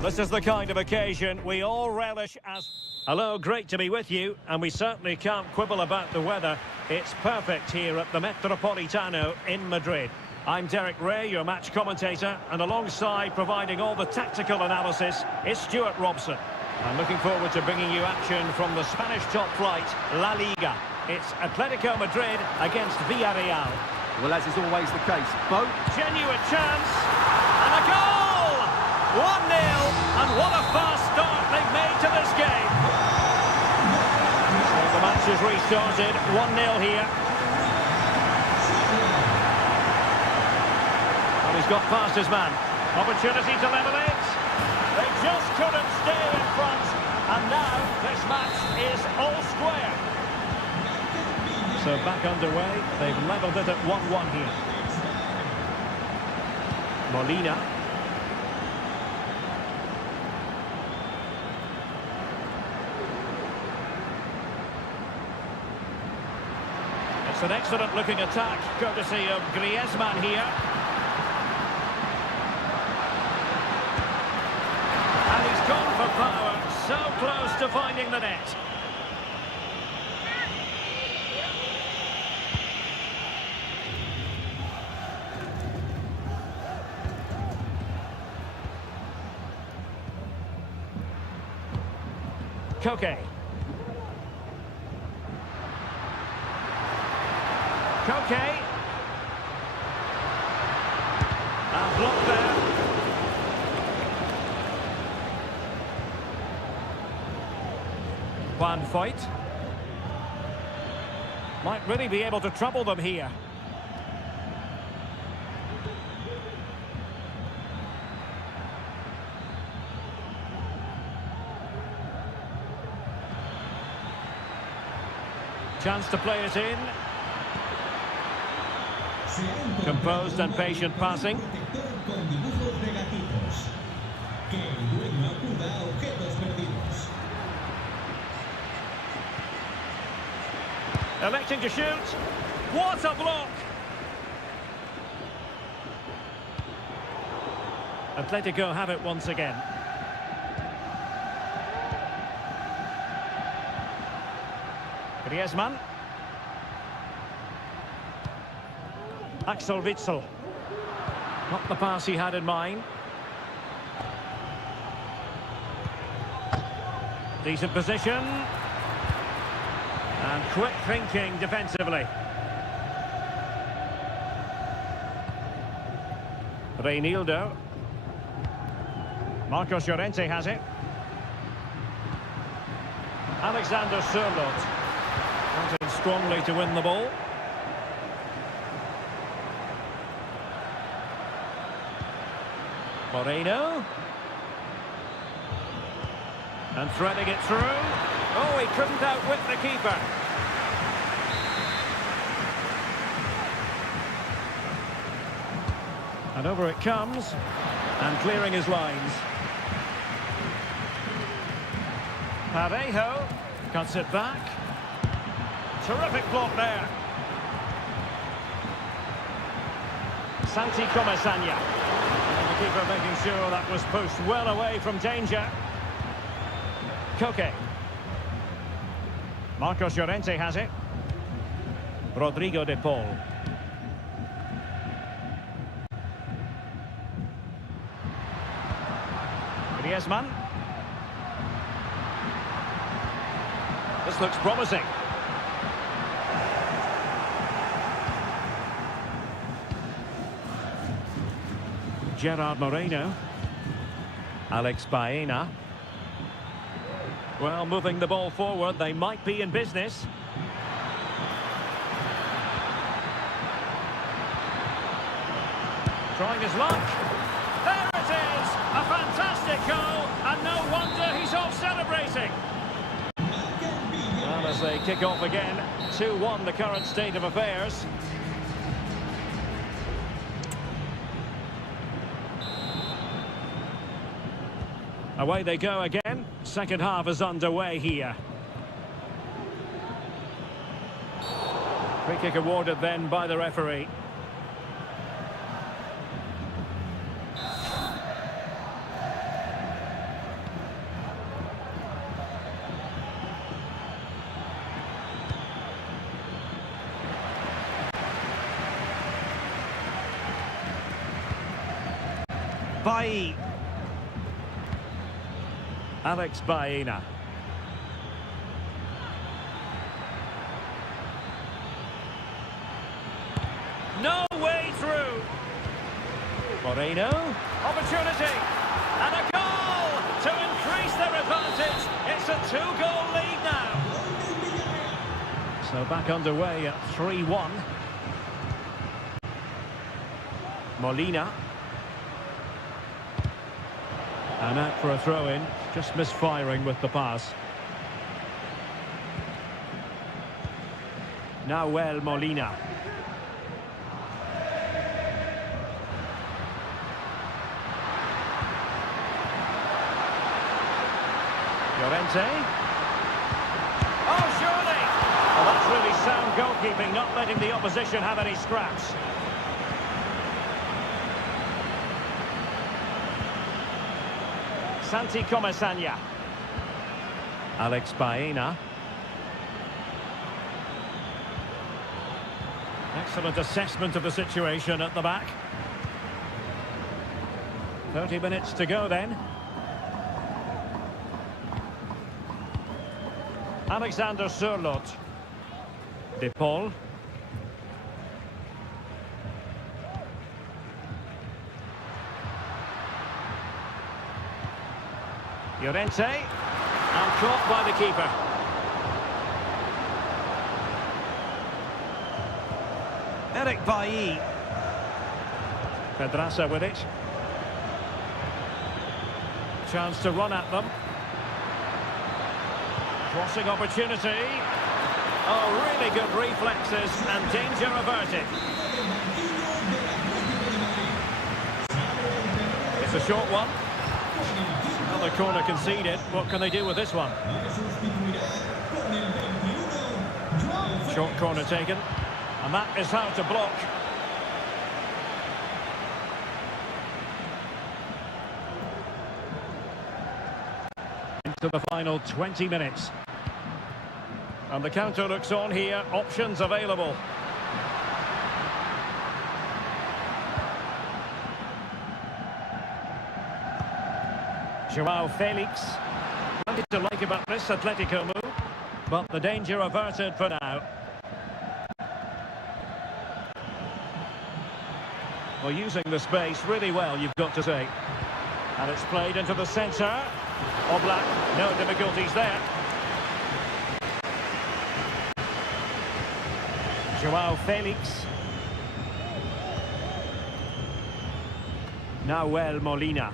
This is the kind of occasion we all relish as... Hello, great to be with you, and we certainly can't quibble about the weather. It's perfect here at the Metropolitano in Madrid. I'm Derek Ray, your match commentator, and alongside providing all the tactical analysis is Stuart Robson. I'm looking forward to bringing you action from the Spanish top flight, La Liga. It's Atletico Madrid against Villarreal. Well, as is always the case, both... Genuine chance, and a goal! 1-0, and what a fast start they've made to this game. So the match has restarted, 1-0 here. And he's got past his man. Opportunity to level it. They just couldn't stay in front. And now this match is all square. So back underway, they've levelled it at 1-1 here. Molina. It's an excellent looking attack, courtesy of Griezmann here. And he's gone for power, so close to finding the net. Koke. Koke. And blocked there. One fight. Might really be able to trouble them here. Chance to play it in. Composed and patient passing. Electing to shoot. What a block! Atletico have it once again. Griezmann. Axel Witsel. Not the pass he had in mind. Decent position. And quick thinking defensively. Reinildo. Marcos Llorente has it. Alexander Sørloth. Wanted strongly to win the ball. Moreno. And threading it through. Oh, he couldn't outwit the keeper. And over it comes. And clearing his lines. Parejo cuts it back. Terrific block there. Santi Comesaña. And the keeper making sure that was pushed well away from danger. Koke. Marcos Llorente has it. Rodrigo de Paul. Griezmann. This looks promising. Gerard Moreno. Alex Baena. Well, moving the ball forward, they might be in business. Trying his luck. There it is! A fantastic goal, and no wonder he's off celebrating. Well, as they kick off again, 2-1 the current state of affairs. Away they go again. Second half is underway here. Free kick awarded then by the referee. Bailly. Alex Baena. No way through. Moreno. Opportunity. And a goal to increase their advantage. It's a two-goal lead now. So back underway at 3-1. Molina. And out for a throw-in. Just misfiring with the pass. Nahuel Molina. Llorente. Oh, surely! Well, that's really sound goalkeeping, not letting the opposition have any scraps. Santi Comesaña. Alex Baena. Excellent assessment of the situation at the back. 30 minutes to go then. Alexander Sørloth. De Paul. Llorente. And caught by the keeper. Eric Bailly. Pedraza with it. Chance to run at them. Crossing opportunity. Oh, really good reflexes and danger averted. It's a short one. Another corner conceded. What can they do with this one? Short corner taken. And that is how to block. Into the final 20 minutes. And the counter looks on here. Options available. Joao Felix. Nothing to like about this Atletico move, but the danger averted for now. Well, using the space really well, you've got to say. And it's played into the centre. Oblak, no difficulties there. Joao Felix. Nahuel Molina.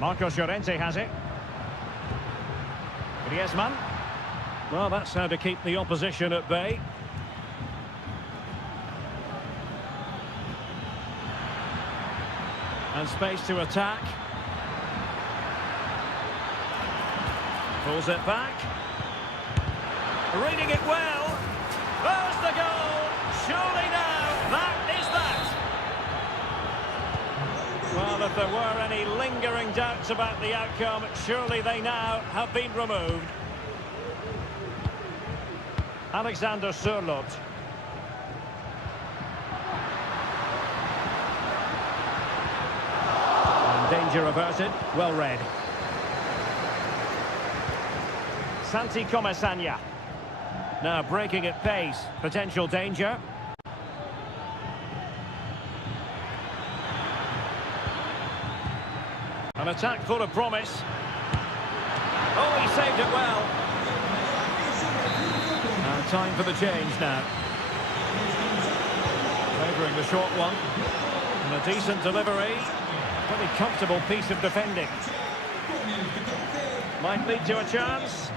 Marcos Llorente has it. Griezmann. Well, that's how to keep the opposition at bay. And space to attack. Pulls it back. Reading it well. There's the goal. Surely now, that is that. Well, if there were any lingering doubts about the outcome, surely they now have been removed. Alexander Sørloth. And danger averted. Well read. Santi Comesaña. Now breaking at pace. Potential danger. An attack full of promise. Oh, he saved it well. And time for the change now. Favouring the short one. And a decent delivery. Pretty comfortable piece of defending. Might lead to a chance.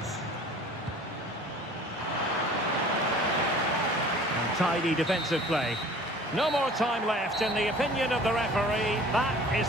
And tidy defensive play. No more time left, in the opinion of the referee. That is...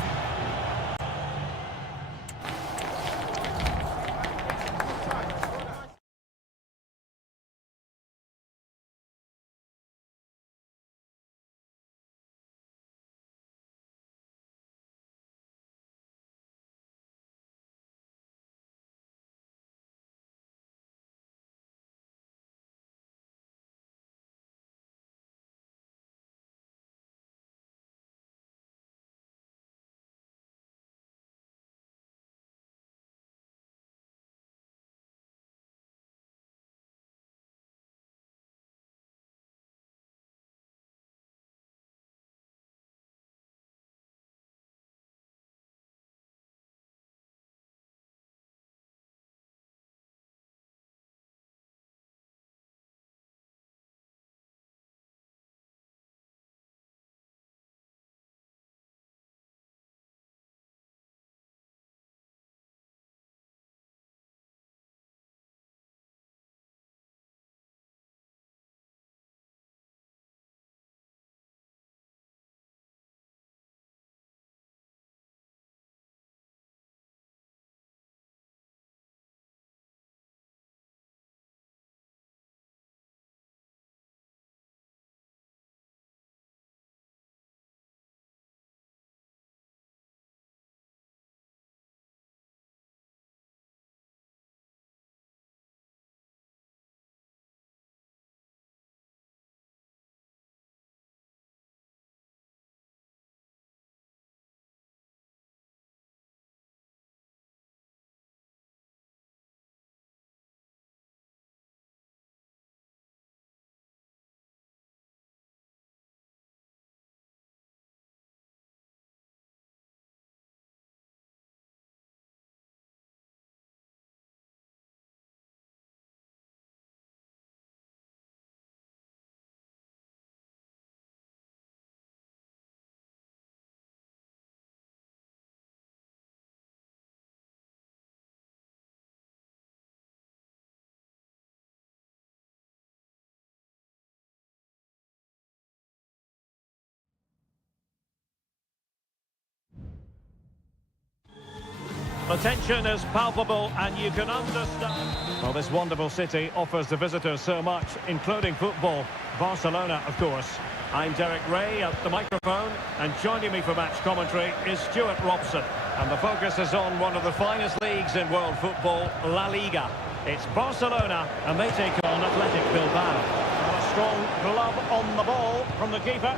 The tension is palpable and you can understand. Well, this wonderful city offers the visitors so much, including football. Barcelona, of course. I'm Derek Ray at the microphone, and joining me for match commentary is Stuart Robson. And the focus is on one of the finest leagues in world football, La Liga. It's Barcelona, and they take on Athletic Bilbao. A strong glove on the ball from the keeper.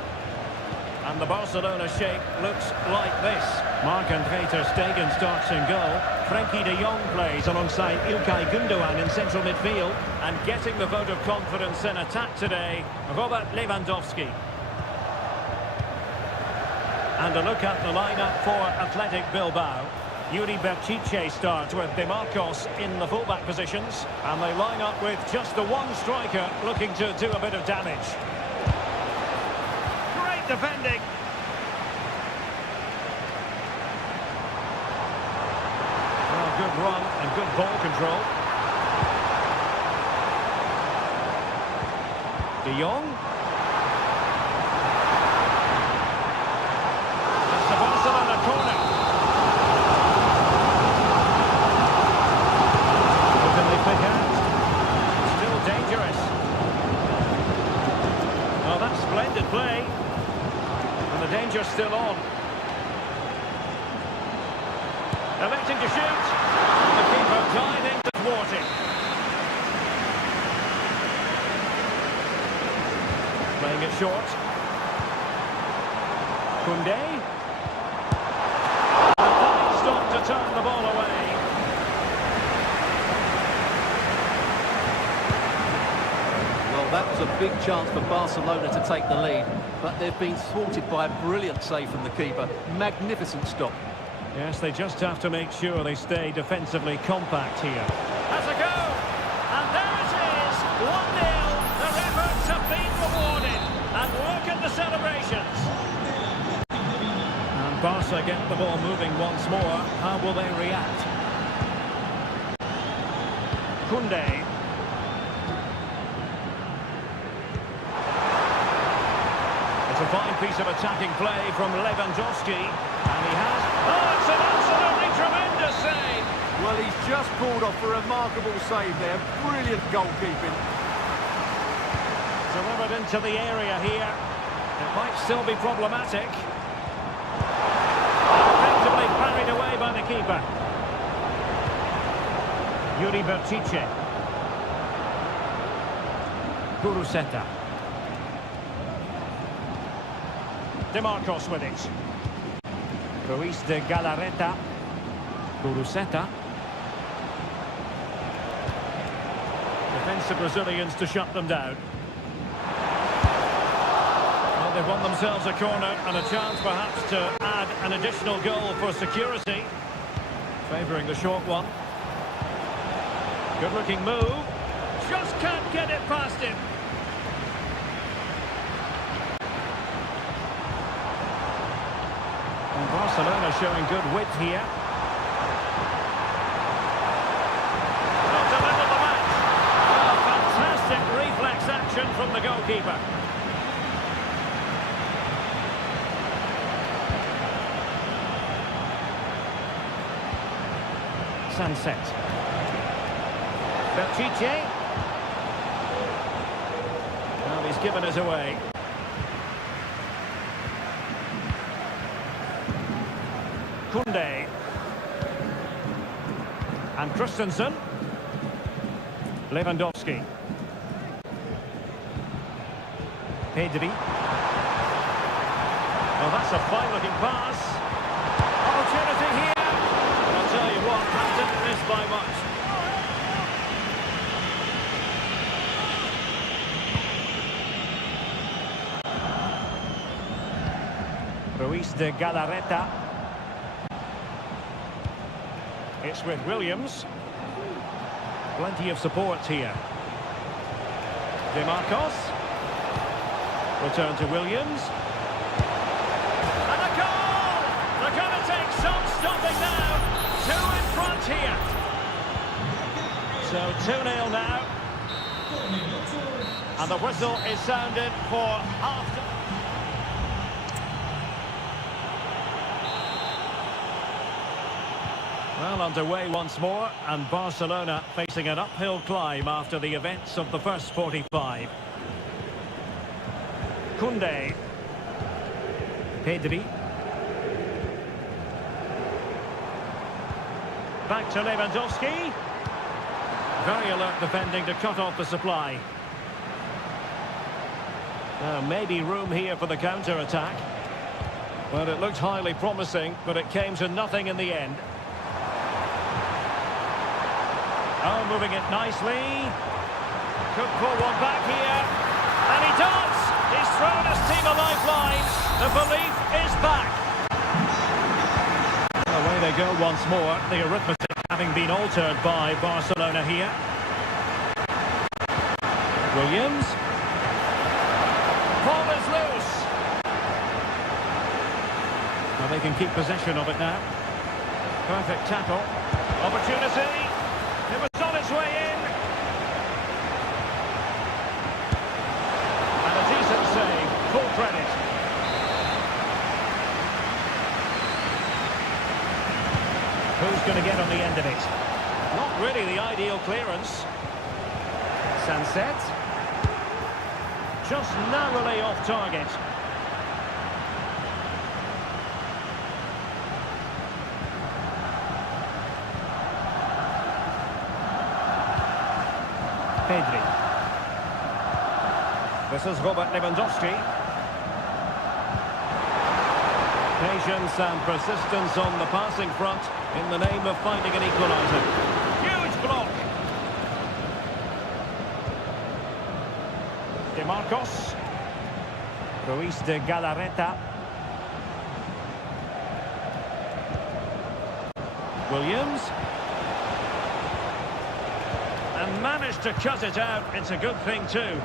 And the Barcelona shape looks like this. Marc-Andre ter Stegen starts in goal. Frenkie de Jong plays alongside Ilkay Gundogan in central midfield. And getting the vote of confidence in attack today, Robert Lewandowski. And a look at the lineup for Athletic Bilbao. Yuri Berchiche starts with De Marcos in the fullback positions. And they line up with just the one striker looking to do a bit of damage. Great defending. Well, good run and good ball control. De Jong. That's the Barcelona corner. What can they pick out? Still dangerous. Oh, that's splendid play. And the danger's still on. Electing to shoot. And the keeper diving to thwart it. Playing it short. Koundé. A fine stop to turn the ball away. Well, that was a big chance for Barcelona to take the lead, but they've been thwarted by a brilliant save from the keeper. Magnificent stop. Yes, they just have to make sure they stay defensively compact here. Has a go! And there it is! 1-0! Their efforts have been rewarded. And look at the celebrations. And Barca get the ball moving once more. How will they react? Koundé. It's a fine piece of attacking play from Lewandowski. And he has... Oh, it's an absolutely tremendous save! Well, he's just pulled off a remarkable save there. Brilliant goalkeeping. Delivered into the area here. It might still be problematic. Effectively carried away by the keeper. Yuri Berchiche. Kuruseta. De Marcos with it. Ruiz de Galarreta. Kuruseta. Defensive Brazilians to shut them down. Well, they've won themselves a corner and a chance perhaps to add an additional goal for security. Favouring the short one. Good looking move. Just can't get it past him. And Barcelona showing good width here. Not to level the match. Oh, fantastic reflex action from the goalkeeper. Sunset. Berchiche. Well, he's given us away. Koundé. And Christensen. Lewandowski. Pedri. Well, that's a fine-looking pass. Opportunity here. I'll tell you what, that didn't miss by much. Ruiz de Galarreta. It's with Williams. Plenty of support here. De Marcos. Return to Williams. And a goal! They're going to take some stopping now. Two in front here. So 2-0 now. And the whistle is sounded for half-time. Well, underway once more, and Barcelona facing an uphill climb after the events of the first 45. Koundé. Pedri. Back to Lewandowski. Very alert defending to cut off the supply. Maybe room here for the counter-attack. Well, it looked highly promising, but it came to nothing in the end. Oh, moving it nicely. Could pull one back here. And he does! He's thrown his team a lifeline. The belief is back. Away they go once more. The arithmetic having been altered by Barcelona here. Williams. Ball is loose. Well, they can keep possession of it now. Perfect tackle. Opportunity. It was on its way in. And a decent save. Full credit. Who's going to get on the end of it? Not really the ideal clearance. Sunset. Just narrowly off target. Pedri. This is Robert Lewandowski. Patience and persistence on the passing front in the name of finding an equaliser. Huge block. De Marcos. Ruiz de Galarreta. Williams. And managed to cut it out. It's a good thing too.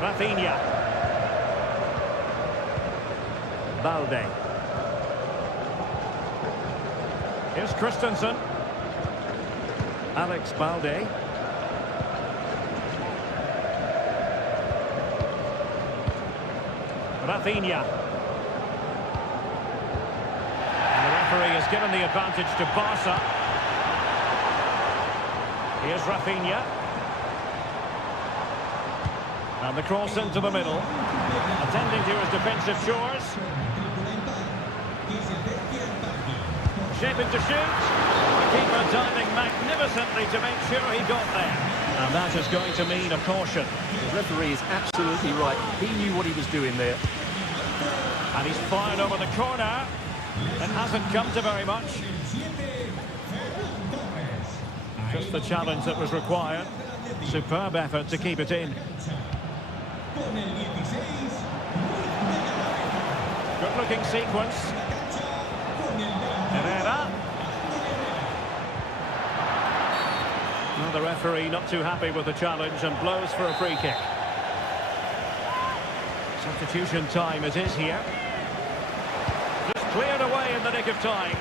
Rafinha. Balde. Here's Christensen. Alex Balde. Rafinha. And the referee has given the advantage to Barca. Here's Rafinha. And the cross into the middle. Attending to his defensive chores. Shaping to shoot. The keeper diving magnificently to make sure he got there. And that is going to mean a caution. The referee is absolutely right. He knew what he was doing there. And he's fired over the corner. It hasn't come to very much. Just the challenge that was required. Superb effort to keep it in. Good-looking sequence. Herrera. Well, the referee not too happy with the challenge and blows for a free kick. Substitution time it is here. Just cleared away in the nick of time.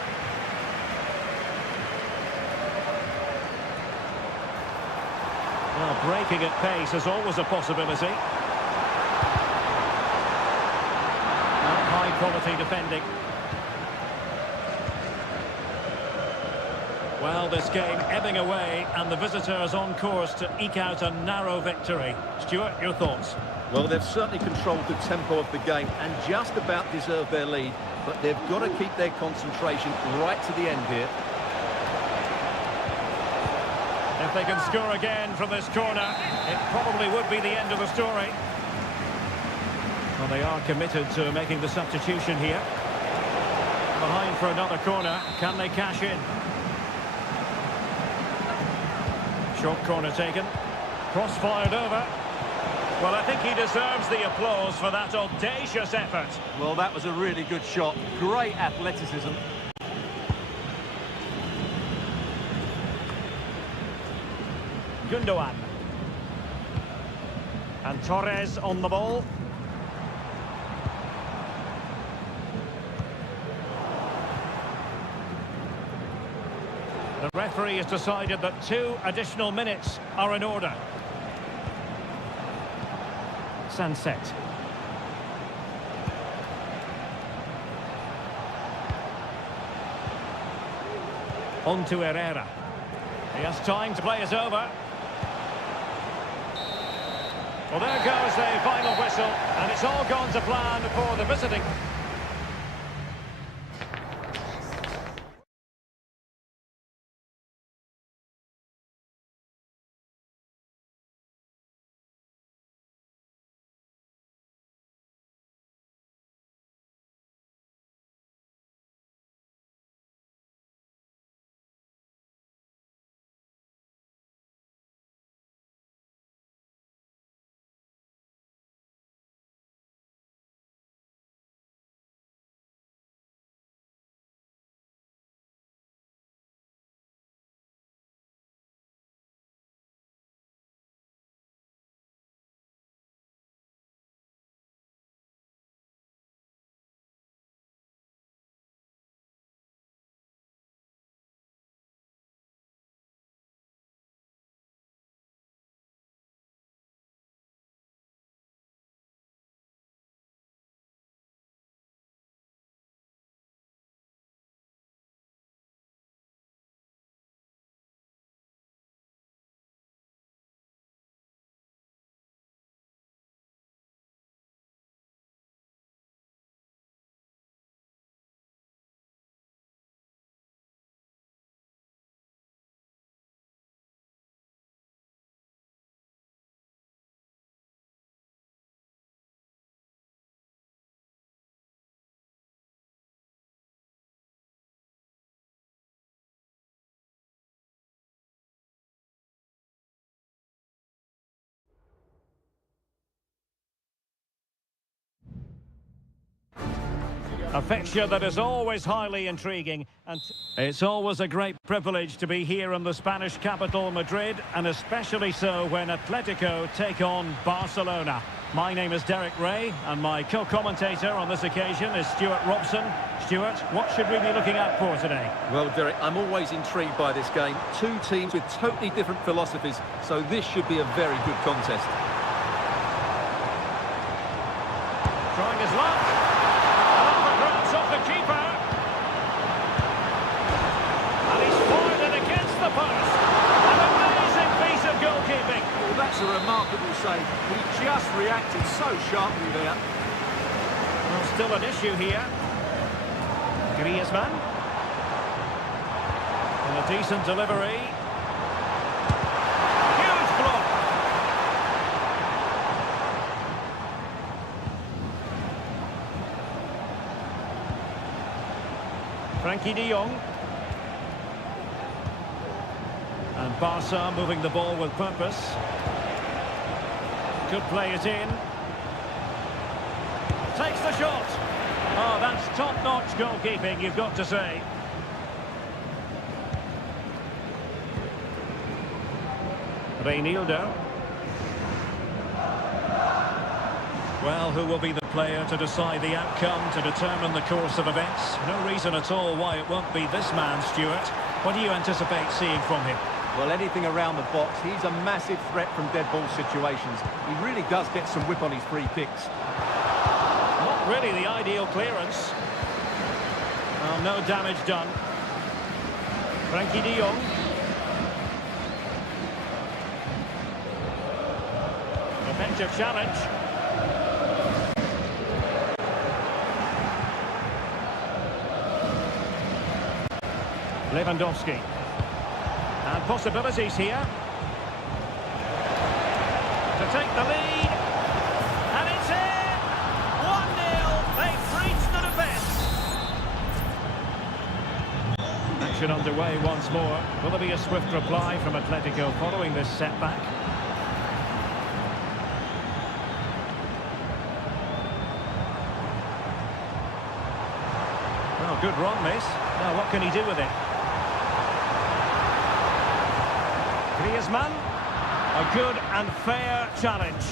Well, breaking at pace is always a possibility. High-quality defending. Well, this game ebbing away, and the visitors on course to eke out a narrow victory. Stuart, your thoughts? Well, they've certainly controlled the tempo of the game and just about deserved their lead, but they've got to keep their concentration right to the end here. If they can score again from this corner, it probably would be the end of the story. Well, they are committed to making the substitution here. Behind for another corner. Can they cash in? Short corner taken. Cross fired over. Well, I think he deserves the applause for that audacious effort. Well, that was a really good shot. Great athleticism. Gundogan. And Torres on the ball. The referee has decided that 2 additional minutes are in order. Sunset. On to Herrera. He has time to play it over. Well, there goes the final whistle, and it's all gone to plan for the visiting. A fixture that is always highly intriguing, and it's always a great privilege to be here in the Spanish capital, Madrid, and especially so when Atletico take on Barcelona. My name is Derek Ray, and my co-commentator on this occasion is Stuart Robson. Stuart, what should we be looking out for today? Well, Derek, I'm always intrigued by this game. Two teams with totally different philosophies, so this should be a very good contest. Trying his luck. Off the keeper, and he's fired it against the post. An amazing piece of goalkeeping. Well, that's a remarkable save. He just reacted so sharply there. Well, still an issue here. Griezmann, and a decent delivery. Huge block. Frankie de Jong. And Barca moving the ball with purpose. Could play it in. Takes the shot. Oh, that's top-notch goalkeeping, you've got to say. Reinildo. Well, who will be the player to decide the outcome, to determine the course of events? No reason at all why it won't be this man, Stuart. What do you anticipate seeing from him? Well, anything around the box. He's a massive threat from dead ball situations. He really does get some whip on his free kicks. Not really the ideal clearance. Well, no damage done. Frankie de Jong. Effective challenge. Lewandowski. And possibilities here. To take the lead. And it's in! 1-0. They've reached the defence. Action underway once more. Will there be a swift reply from Atletico following this setback? Well, good run, this. Now, what can he do with it? Griezmann, a good and fair challenge.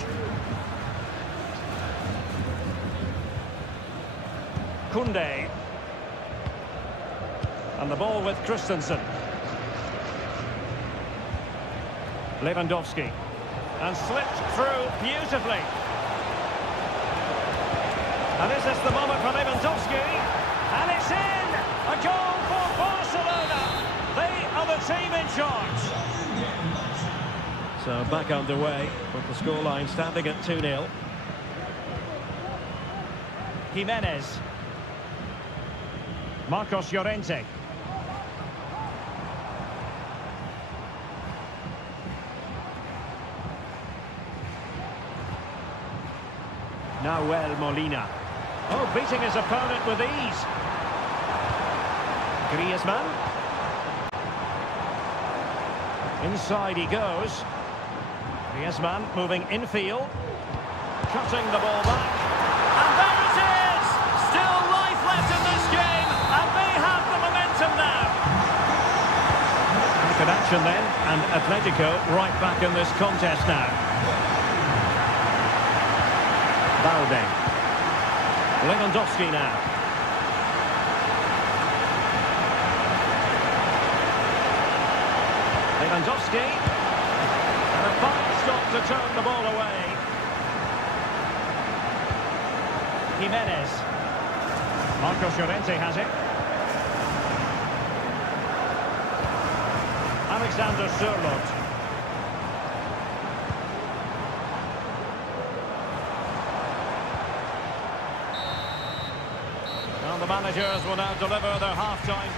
Koundé. And the ball with Christensen. Lewandowski. And slipped through beautifully. And is this the moment for Lewandowski? And it's in! A goal for Barcelona! They charge. So back underway with the scoreline standing at 2-0. Jimenez. Marcos Llorente. Nahuel Molina. Oh, beating his opponent with ease. Griezmann. Inside he goes. Griezmann moving infield. Cutting the ball back. And there it is! Still life left in this game, and they have the momentum now. Good action then, and Atletico right back in this contest now. Valde. Lewandowski now. Lewandowski. And a fine stop to turn the ball away. Jimenez. Marcos Llorente has it. Alexander Sørloth. Well, the managers will now deliver their half-time.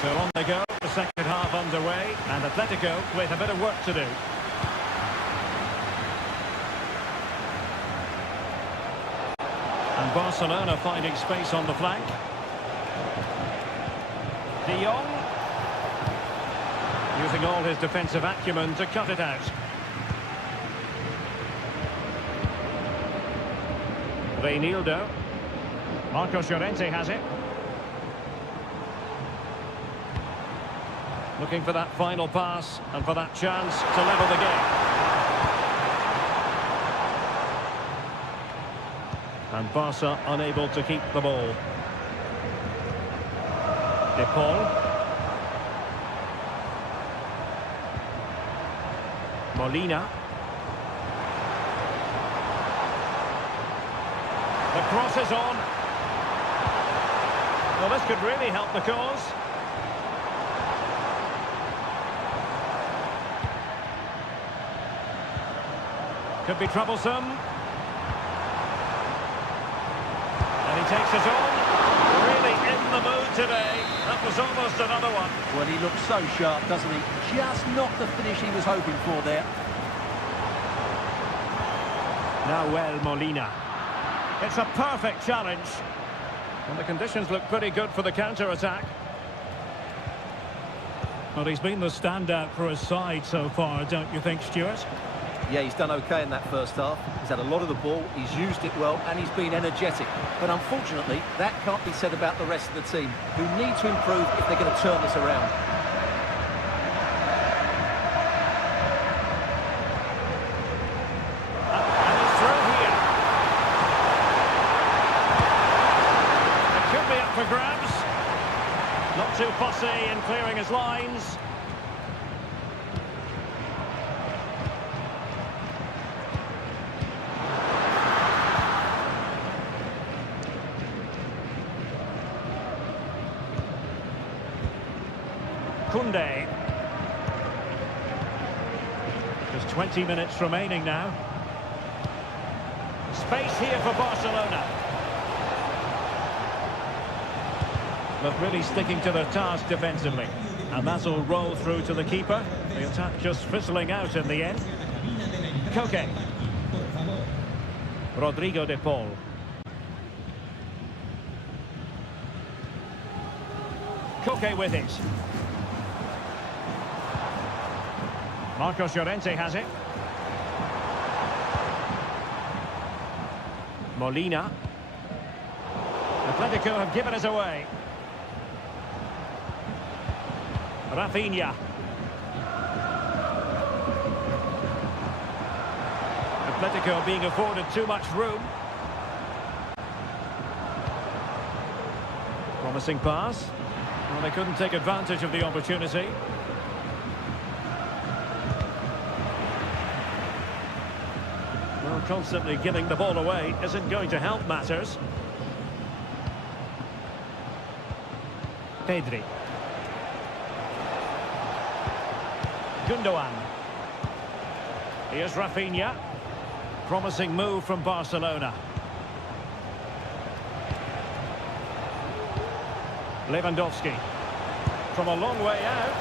So on they go, the second half underway, and Atletico with a bit of work to do. And Barcelona finding space on the flank. De Jong using all his defensive acumen to cut it out. Reinildo. Marcos Llorente has it. Looking for that final pass and for that chance to level the game. And Barca unable to keep the ball. De Paul. Molina. The cross is on. Well, this could really help the cause. Could be troublesome. And he takes it on. Really in the mood today. That was almost another one. Well, he looks so sharp, doesn't he? Just not the finish he was hoping for there. Nahuel Molina. It's a perfect challenge. And the conditions look pretty good for the counter-attack. Well, he's been the standout for his side so far, don't you think, Stuart? Yeah, he's done okay in that first half. He's had a lot of the ball, he's used it well, and he's been energetic. But unfortunately, that can't be said about the rest of the team, who need to improve if they're going to turn this around. And he's through here. It could be up for grabs. Not too fussy in clearing his lines. Kunde. Just 20 minutes remaining now. Space here for Barcelona. But really sticking to their task defensively. And that'll roll through to the keeper. The attack just fizzling out in the end. Koke. Rodrigo de Paul. Koke with it. Marcos Llorente has it. Molina. Atletico have given us away. Rafinha. Atletico being afforded too much room. Promising pass. Well, they couldn't take advantage of the opportunity. Well, constantly giving the ball away isn't going to help matters. Pedri. Gundogan. Here's Rafinha. Promising move from Barcelona. Lewandowski. From a long way out.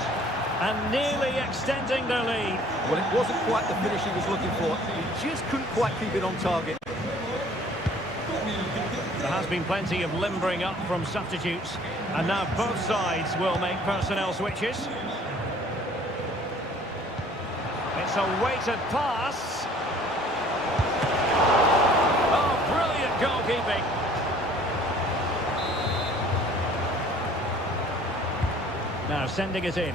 And nearly extending their lead. Well, it wasn't quite the finish he was looking for. He just couldn't quite keep it on target. There has been plenty of limbering up from substitutes. And now both sides will make personnel switches. It's a weighted pass. Oh, brilliant goalkeeping. Now sending it in.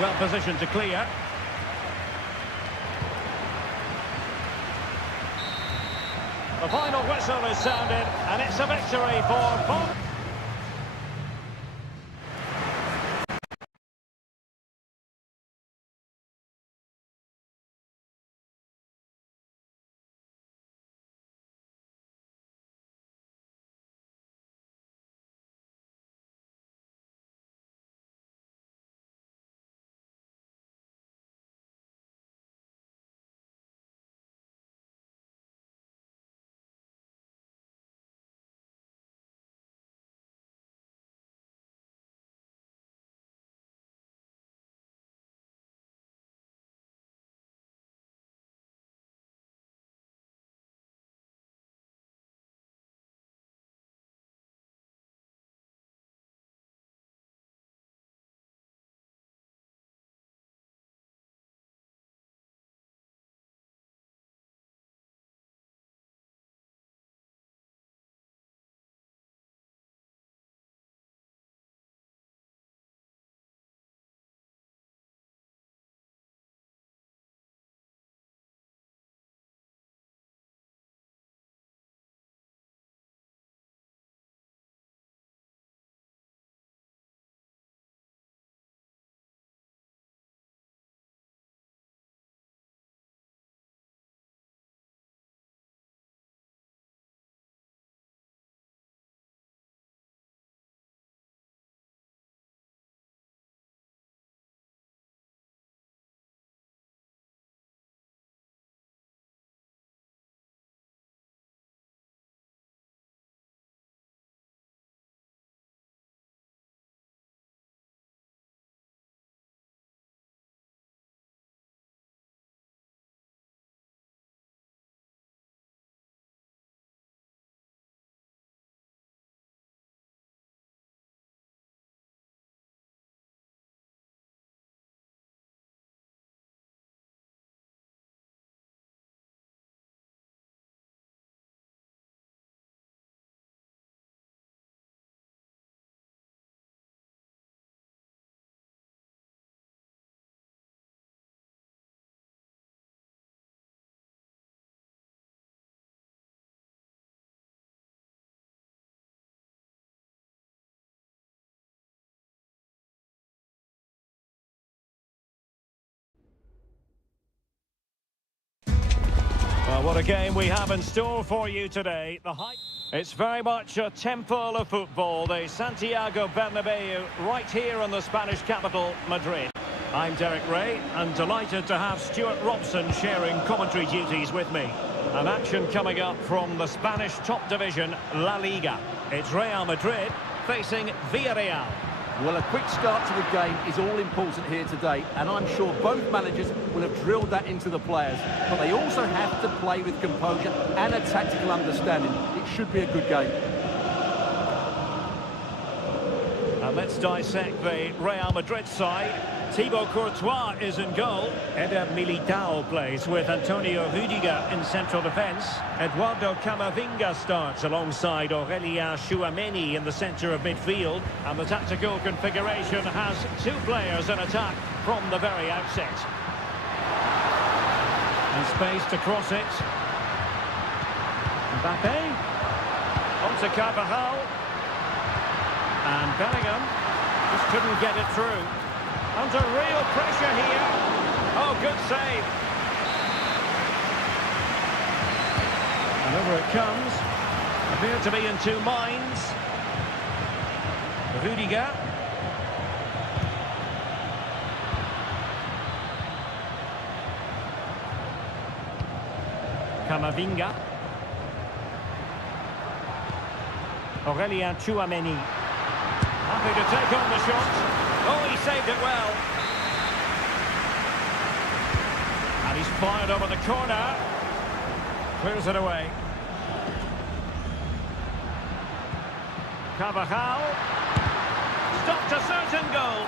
Well positioned to clear. The final whistle is sounded, and it's a victory for both. Well, what a game we have in store for you today. It's very much a temple of football, the Santiago Bernabeu, right here in the Spanish capital, Madrid. I'm Derek Ray, and delighted to have Stuart Robson sharing commentary duties with me. An action coming up from the Spanish top division, La Liga. It's Real Madrid facing Villarreal. Well, a quick start to the game is all important here today, and I'm sure both managers will have drilled that into the players. But they also have to play with composure and a tactical understanding. It should be a good game. And let's dissect the Real Madrid side. Thibaut Courtois is in goal. Eder Militao plays with Antonio Rudiger in central defence. Eduardo Camavinga starts alongside Aurelien Chouameni in the centre of midfield. And the tactical configuration has two players in attack from the very outset. And space to cross it. Mbappe. Onto Carvajal. And Bellingham just couldn't get it through. Under real pressure here. Oh, good save. And over it comes. Appear to be in two minds. Rudiger. Camavinga. Aurelien Tchouameni. Happy to take on the shot. Oh, he saved it well. And he's fired over the corner. Clears it away. Carvajal. Stopped a certain goal.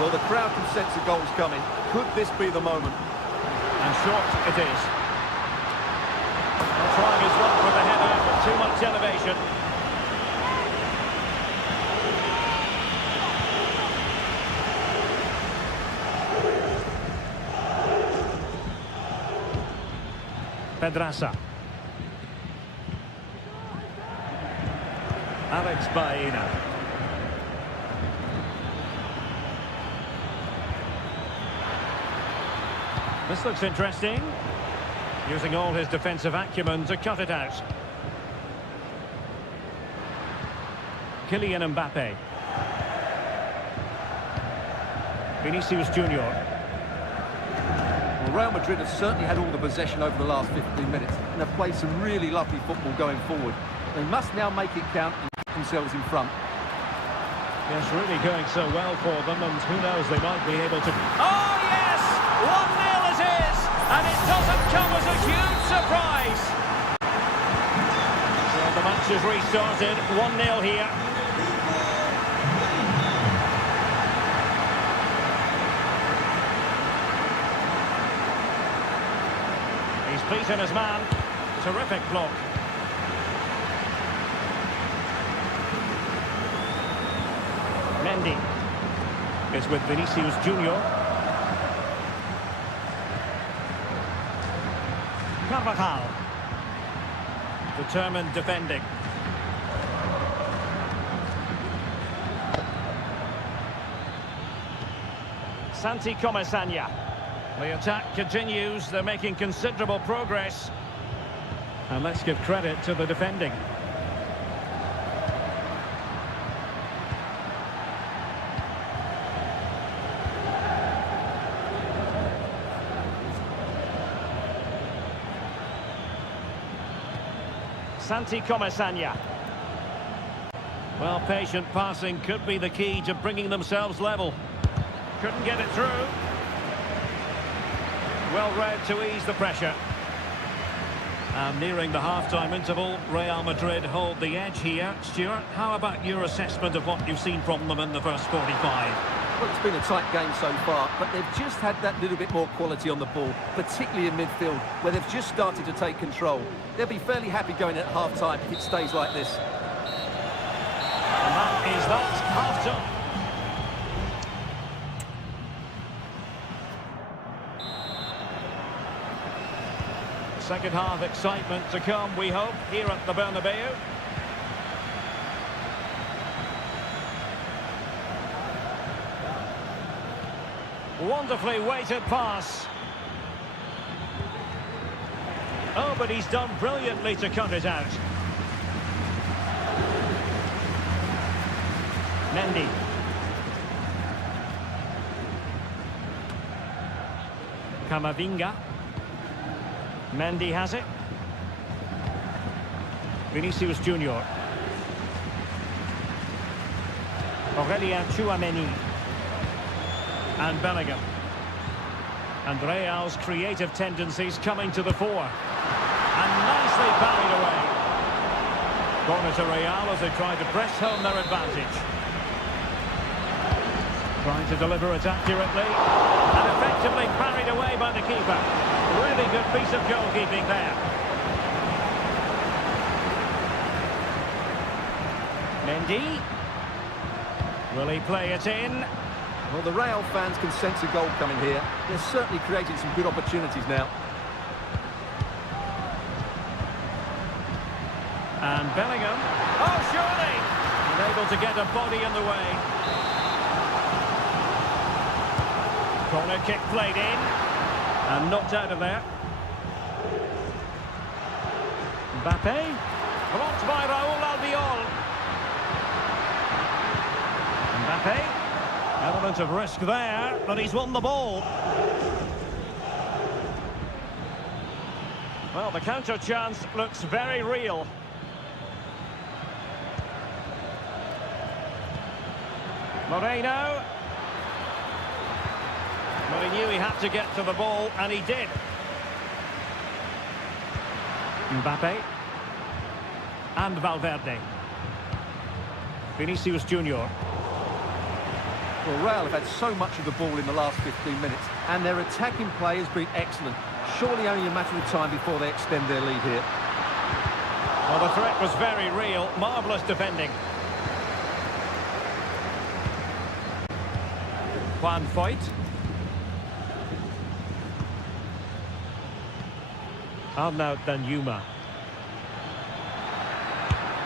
Well, the crowd can sense the goal's coming. Could this be the moment? And short it is. Trying his luck with the header, but too much elevation. Pedraza. Alex Baena. This looks interesting. Using all his defensive acumen to cut it out. Kylian Mbappe. Vinicius Junior. Well, Real Madrid have certainly had all the possession over the last 15 minutes and have played some really lovely football going forward. They must now make it count and keep themselves in front. Yes, really going so well for them, and who knows, they might be able to... Oh, yes! 1-0 it is! And it doesn't come as a huge surprise! So the match has restarted, 1-0 here. He's beaten his man. Terrific block. Mendy is with Vinicius Junior. Carvajal. Determined defending. Santi Comesaña. The attack continues. They're making considerable progress. And let's give credit to the defending. Santi Comesaña. Well, patient passing could be the key to bringing themselves level. Couldn't get it through. Well read to ease the pressure. And nearing the half-time interval, Real Madrid hold the edge here. Stuart, how about your assessment of what you've seen from them in the first 45? Well, it's been a tight game so far, but they've just had that little bit more quality on the ball, particularly in midfield, where they've just started to take control. They'll be fairly happy going at half-time if it stays like this. And that is that half-time. Second half excitement to come, we hope, here at the Bernabeu. Wonderfully weighted pass. Oh, but he's done brilliantly to cut it out. Mendy. Camavinga. Mendy has it. Vinicius Junior. Aurelien Tchouameni. And Bellingham. And Real's creative tendencies coming to the fore. And nicely parried away. Corner to Real as they try to press home their advantage. Trying to deliver it accurately. And effectively parried away by the keeper. Really good piece of goalkeeping there. Mendy. Will he play it in? Well, the Real fans can sense a goal coming here. They're certainly creating some good opportunities now. And Bellingham. Oh, surely! Unable to get a body in the way. Corner kick played in. And knocked out of there. Mbappe. Blocked by Raúl Albiol. Mbappe. Element of risk there, but he's won the ball. Well, the counter chance looks very real. Moreno. But he knew he had to get to the ball, and he did. Mbappe. And Valverde. Vinicius Junior. Well, Real have had so much of the ball in the last 15 minutes, and their attacking play has been excellent. Surely only a matter of time before they extend their lead here. Well, the threat was very real. Marvellous defending. Juan Foyt. Arnaud Danjuma.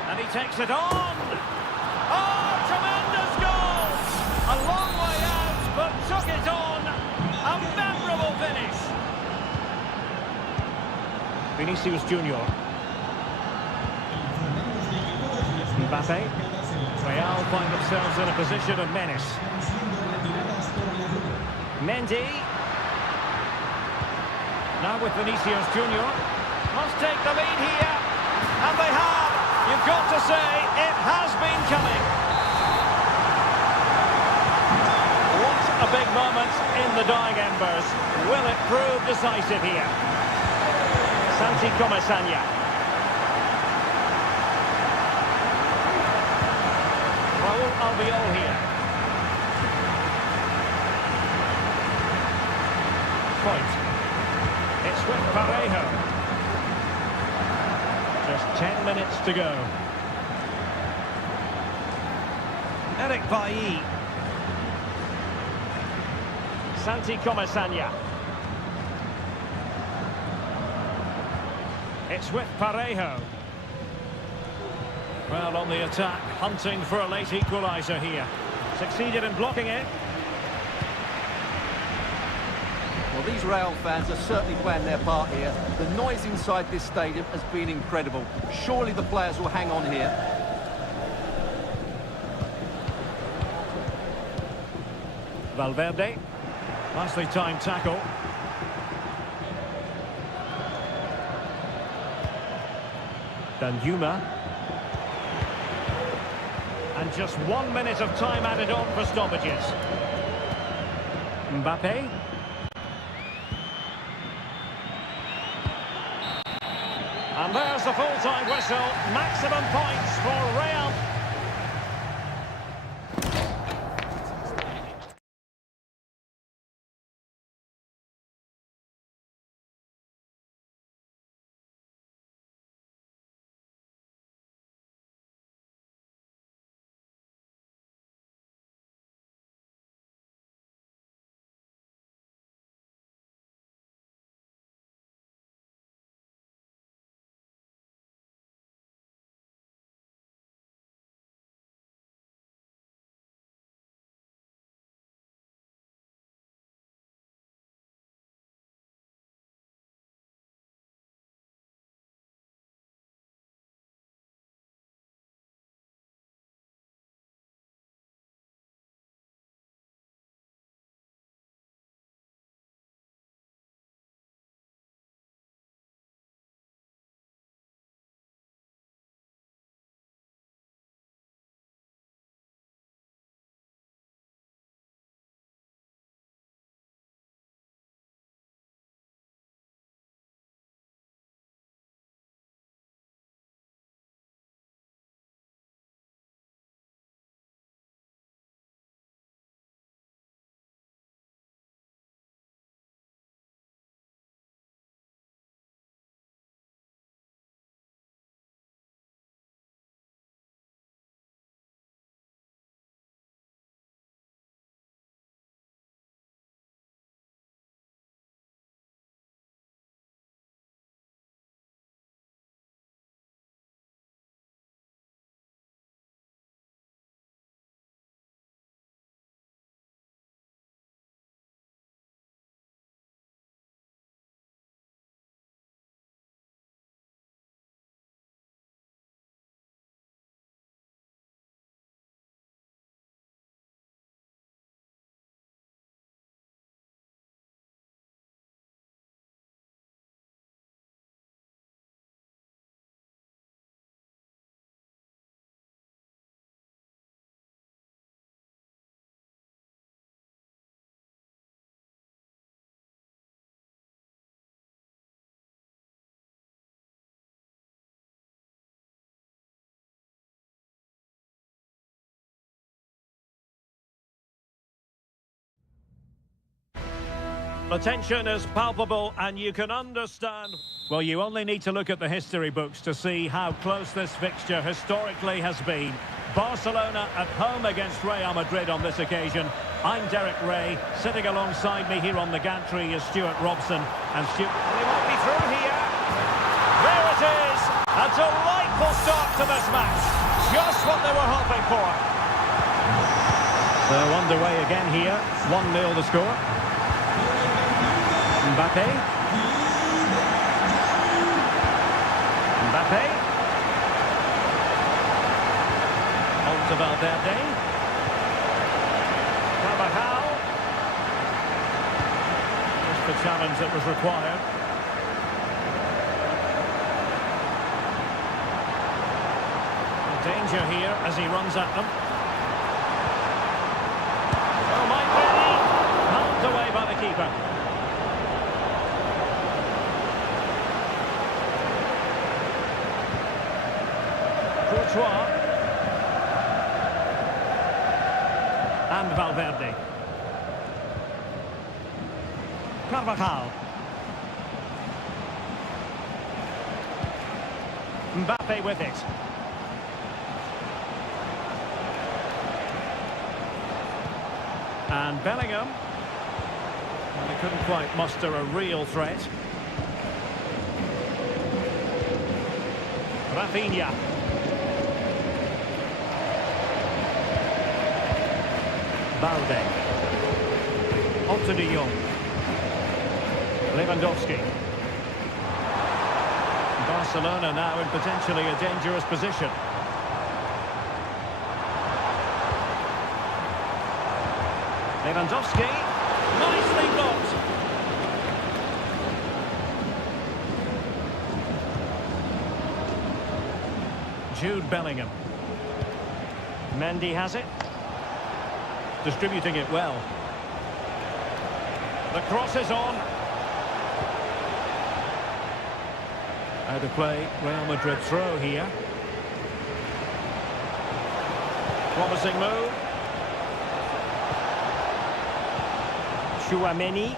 And he takes it on! Oh, tremendous goal! A long way out, but took it on. A memorable finish. Vinicius Junior. Mbappe. Real find themselves in a position of menace. Mendy. Now with Vinicius Junior. Must take the lead here. And they have. You've got to say, it has been coming. What a big moment in the dying embers. Will it prove decisive here? Santi Comasanya. Raul Albiol here. Point. It's with Parejo. Just 10 minutes to go. Eric Bailly. Santi Comasanya. It's with Parejo. Well, on the attack, hunting for a late equaliser here. Succeeded in blocking it. Well, these Real fans are certainly playing their part here. The noise inside this stadium has been incredible. Surely the players will hang on here. Valverde. Nicely timed tackle. Danjuma. And just 1 minute of time added on for stoppages. Mbappe. And there's the full-time whistle. Maximum points for Real. The tension is palpable and you can understand. Well, you only need to look at the history books to see how close this fixture historically has been. Barcelona at home against Real Madrid on this occasion. I'm Derek Ray. Sitting alongside me here on the gantry is Stuart Robson. And Stuart, they might be through here. There it is. A delightful start to this match. Just what they were hoping for. So underway again here. 1-0 the score. Mbappe. Mbappe. On to Valverde. Carvajal. Just the challenge that was required. Danger here as he runs at them. Oh, might be. Knocked away by the keeper. Courtois. And Valverde. Carvajal. Mbappe with it. And Bellingham. Well, they couldn't quite muster a real threat. Rafinha. Balde. On to De Jong. Lewandowski. Barcelona now in potentially a dangerous position. Lewandowski, nicely blocked. Jude Bellingham. Mendy has it. Distributing it well. The cross is on. Out of play, Real Madrid throw here. Promising move. Chouameni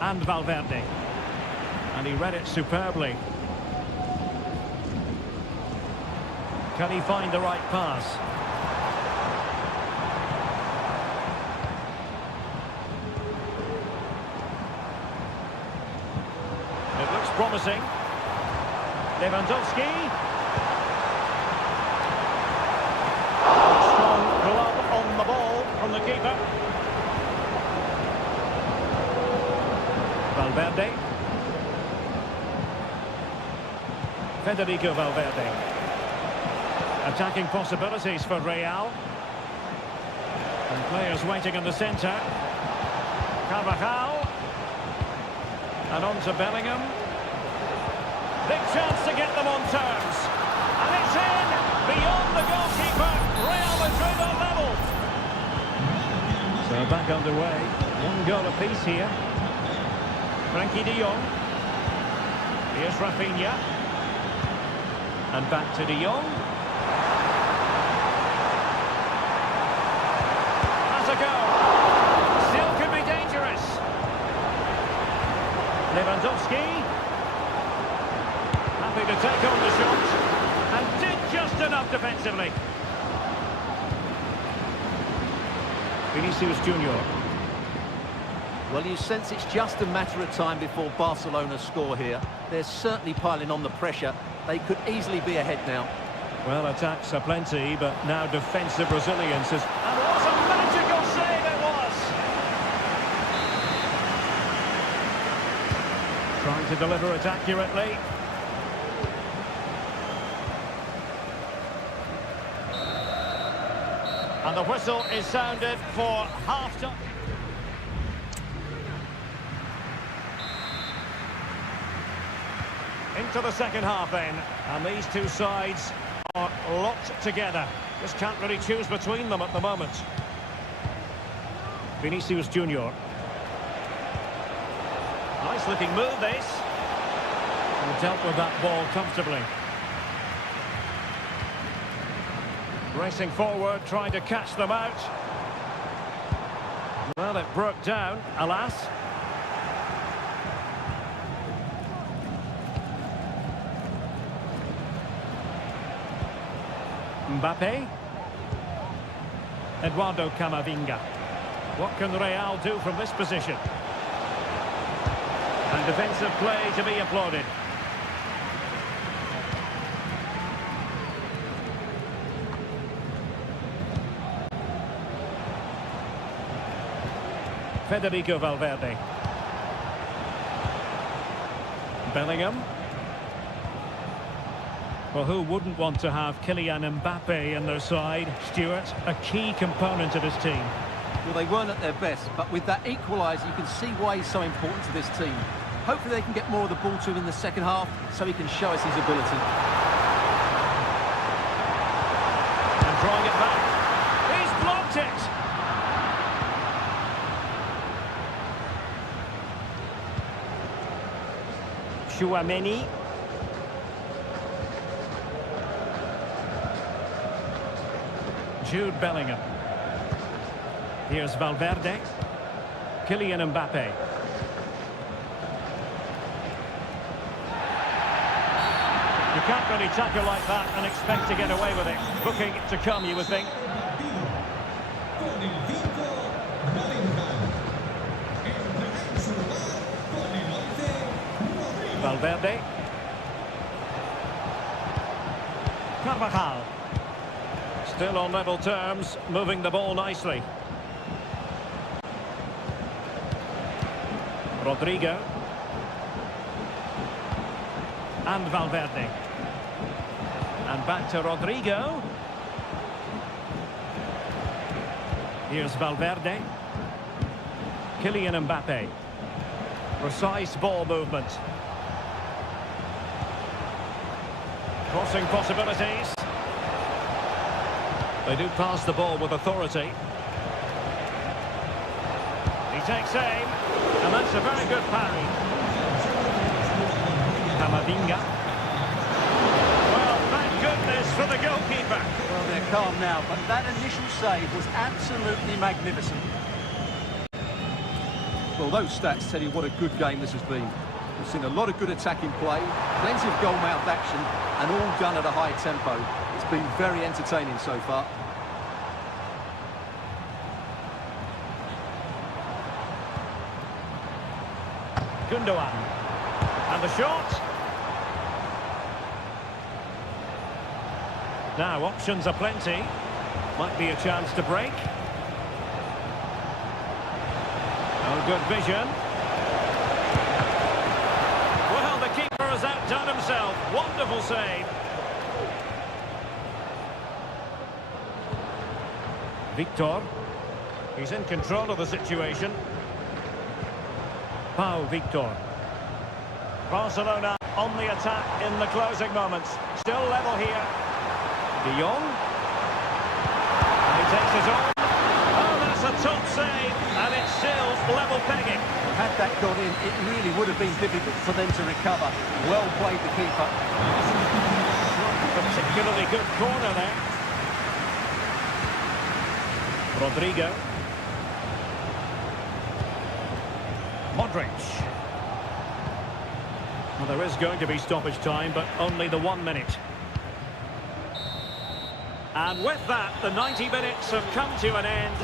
and Valverde, and he read it superbly. Can he find the right pass? It looks promising. Lewandowski. On the ball from the keeper. Valverde. Federico Valverde. Attacking possibilities for Real. And players waiting in the centre. Carvajal. And on to Bellingham. Big chance to get them on terms. And it's in! Beyond the goalkeeper. Real Madrid are level. So back underway. One goal apiece here. Frankie de Jong. Here's Rafinha. And back to de Jong. Has a go. Still could be dangerous. Lewandowski. Happy to take on the shot. And did just enough defensively. Vinicius Junior. Well, you sense it's just a matter of time before Barcelona score here. They're certainly piling on the pressure. They could easily be ahead now. Well, attacks are plenty, but now defensive resilience is... And what a magical save it was! Trying to deliver it accurately. And the whistle is sounded for half-time. Into the second half then, and these two sides are locked together. Just can't really choose between them at the moment. Vinicius Junior. Nice looking move this. And dealt with that ball comfortably. Racing forward, trying to catch them out. Well, it broke down, alas. Mbappe. Eduardo Camavinga. What can Real do from this position? And defensive play to be applauded. Federico Valverde. Bellingham. Well, who wouldn't want to have Kylian Mbappe in their side? Stuart, a key component of his team. Well, they weren't at their best, but with that equaliser, you can see why he's so important to this team. Hopefully they can get more of the ball to him in the second half so he can show us his ability. And drawing it back. He's blocked it! Chouameni. Jude Bellingham. Here's Valverde. Kylian Mbappe. You can't really tackle like that and expect to get away with it. Booking to come, you would think. Valverde. Carvajal. Still on level terms, moving the ball nicely. Rodrigo. And Valverde. And back to Rodrigo. Here's Valverde. Kylian Mbappe. Precise ball movement. Crossing possibilities. They do pass the ball with authority. He takes aim, and that's a very good parry. Camavinga. Well, thank goodness for the goalkeeper. Well, they're calm now, but that initial save was absolutely magnificent. Well, those stats tell you what a good game this has been. We've seen a lot of good attacking play, plenty of goal-mouth action, and all done at a high tempo. It's been very entertaining so far. Gundogan. And the shot. Now, options are plenty. Might be a chance to break. Oh, good vision. Well, the keeper has outdone himself. Wonderful save. Victor. He's in control of the situation. Pau Victor. Barcelona on the attack in the closing moments. Still level here. De Jong. And he takes his own. Oh, that's a top save. And it's still level pegging. Had that gone in, it really would have been difficult for them to recover. Well played, the keeper. Particularly good corner there. Rodrigo. Modric. Well, there is going to be stoppage time, but only the 1 minute. And with that, the 90 minutes have come to an end.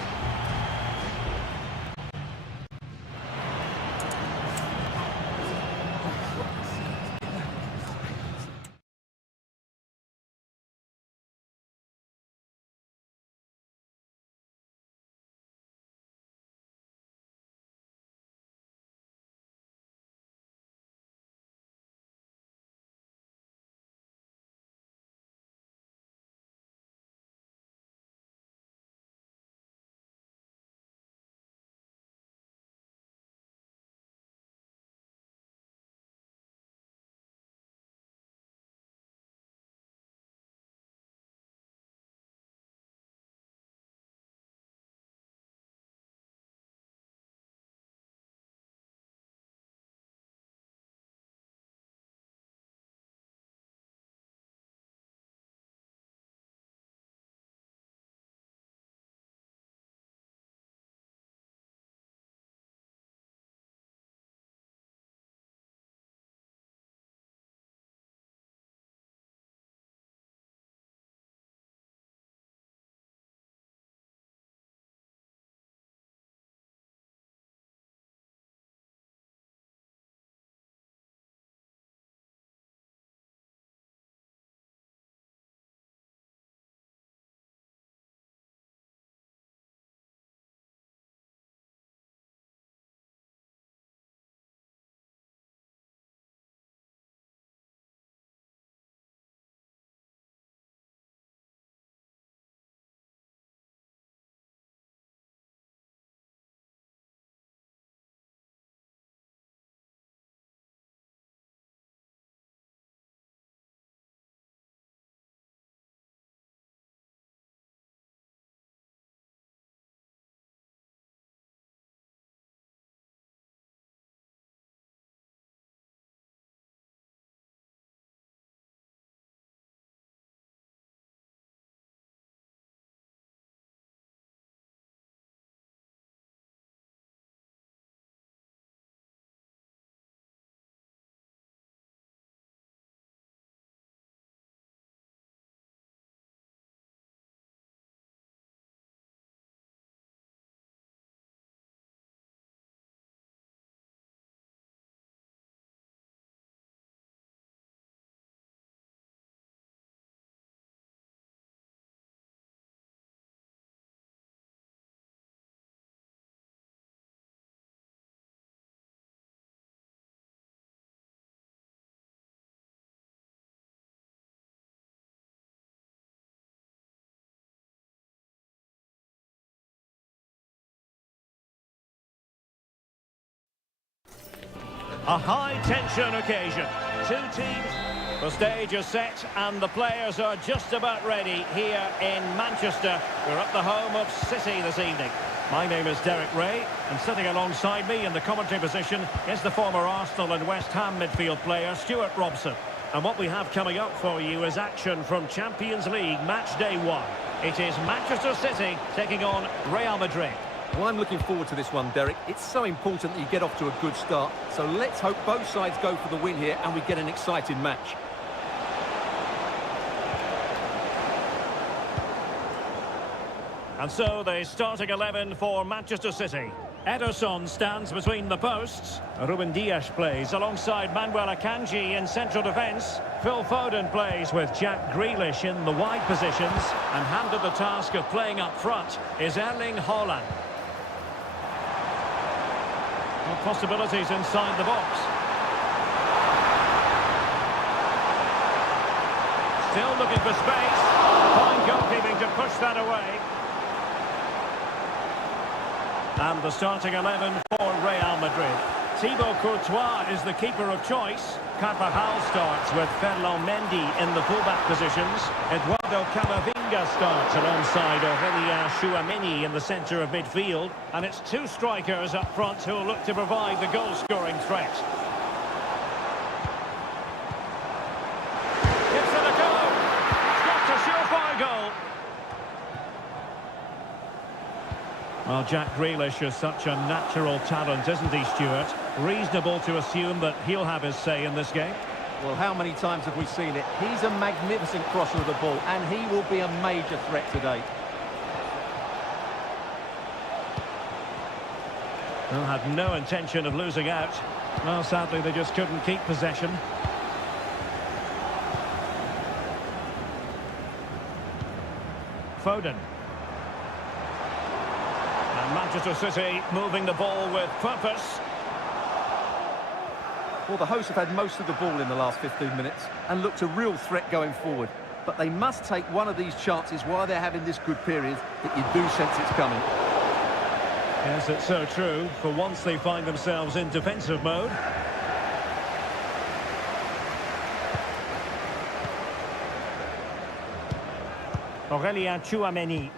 A high-tension occasion. Two teams. The stage is set and the players are just about ready here in Manchester. We're at the home of City this evening. My name is Derek Ray, and sitting alongside me in the commentary position is the former Arsenal and West Ham midfield player Stuart Robson. And what we have coming up for you is action from Champions League match day 1. It is Manchester City taking on Real Madrid. Well, I'm looking forward to this one, Derek. It's so important that you get off to a good start. So let's hope both sides go for the win here and we get an exciting match. And so the starting 11 for Manchester City. Ederson stands between the posts. Ruben Dias plays alongside Manuel Akanji in central defence. Phil Foden plays with Jack Grealish in the wide positions. And handed the task of playing up front is Erling Haaland. Well, possibilities inside the box. Still looking for space. Fine goalkeeping to push that away. And the starting 11 for Real Madrid. Thibaut Courtois is the keeper of choice. Carvajal starts with Ferland Mendy in the fullback positions. Eduardo Camavinga starts alongside Aurelien Chouameni in the centre of midfield. And it's two strikers up front who will look to provide the goal-scoring threat. Gives it a go. It's got a surefire goal. Well, Jack Grealish is such a natural talent, isn't he, Stuart? Reasonable to assume that he'll have his say in this game. Well, how many times have we seen it? He's a magnificent crosser of the ball, and he will be a major threat today. Well, had no intention of losing out. Well, sadly, they just couldn't keep possession. Foden. Manchester City moving the ball with purpose. Well, the hosts have had most of the ball in the last 15 minutes and looked a real threat going forward. But they must take one of these chances while they're having this good period that you do sense it's coming. Yes, it's so true. For once they find themselves in defensive mode. Aurelien Chouameni.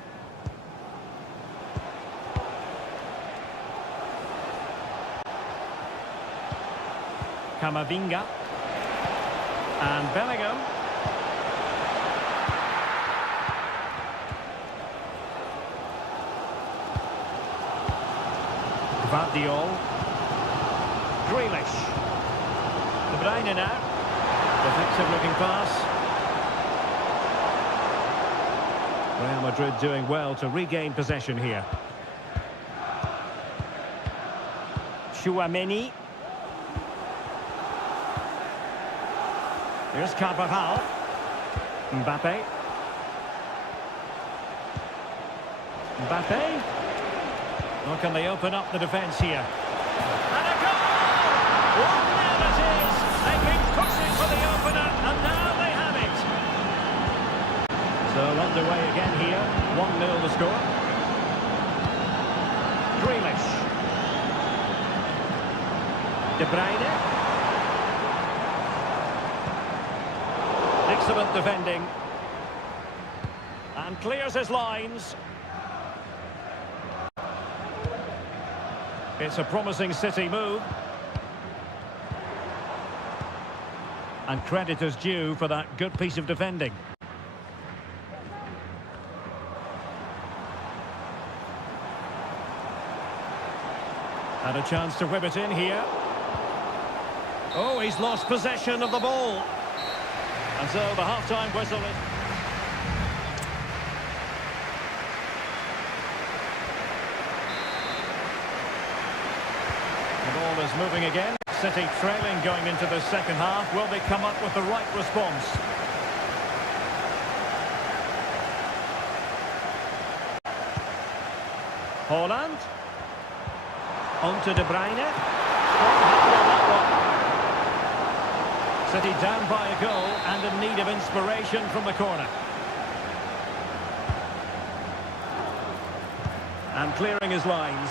Camavinga and Bellingham. Guardiola. Grealish. De Bruyne now. Defensive looking pass. Real Madrid doing well to regain possession here. Chouameni. Here's Carvajal. Mbappe. Mbappe. Or can they open up the defence here? And a goal! Well, there it is! They've been pushing for the opener, and now they have it! So underway again here. 1-0 the score. Grealish. De Bruyne. Excellent defending. And clears his lines. It's a promising City move. And credit is due for that good piece of defending. And a chance to whip it in here. Oh, he's lost possession of the ball. And so the half-time whistle is... The ball is moving again. City trailing going into the second half. Will they come up with the right response? Haaland. On to De Bruyne. Strong hand on that one. City down by a goal and in need of inspiration from the corner. And clearing his lines.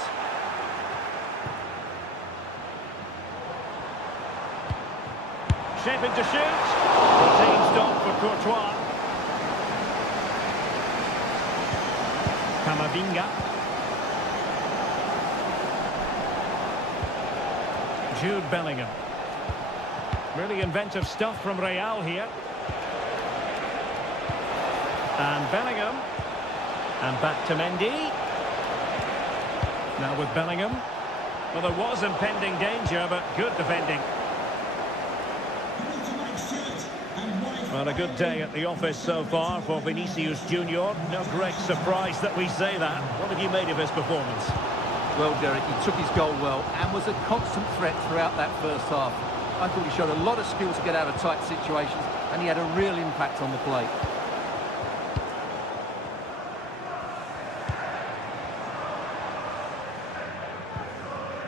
shaping to shoot. Routine stop for Courtois. Camavinga. Jude Bellingham. Really inventive stuff from Real here. And Bellingham. And back to Mendy. Now with Bellingham. Well, there was impending danger, but good defending. Well, a good day at the office so far for Vinicius Junior. No great surprise that we say that. What have you made of his performance? Well, Derek, he took his goal well and was a constant threat throughout that first half. I thought he showed a lot of skill to get out of tight situations, and he had a real impact on the play.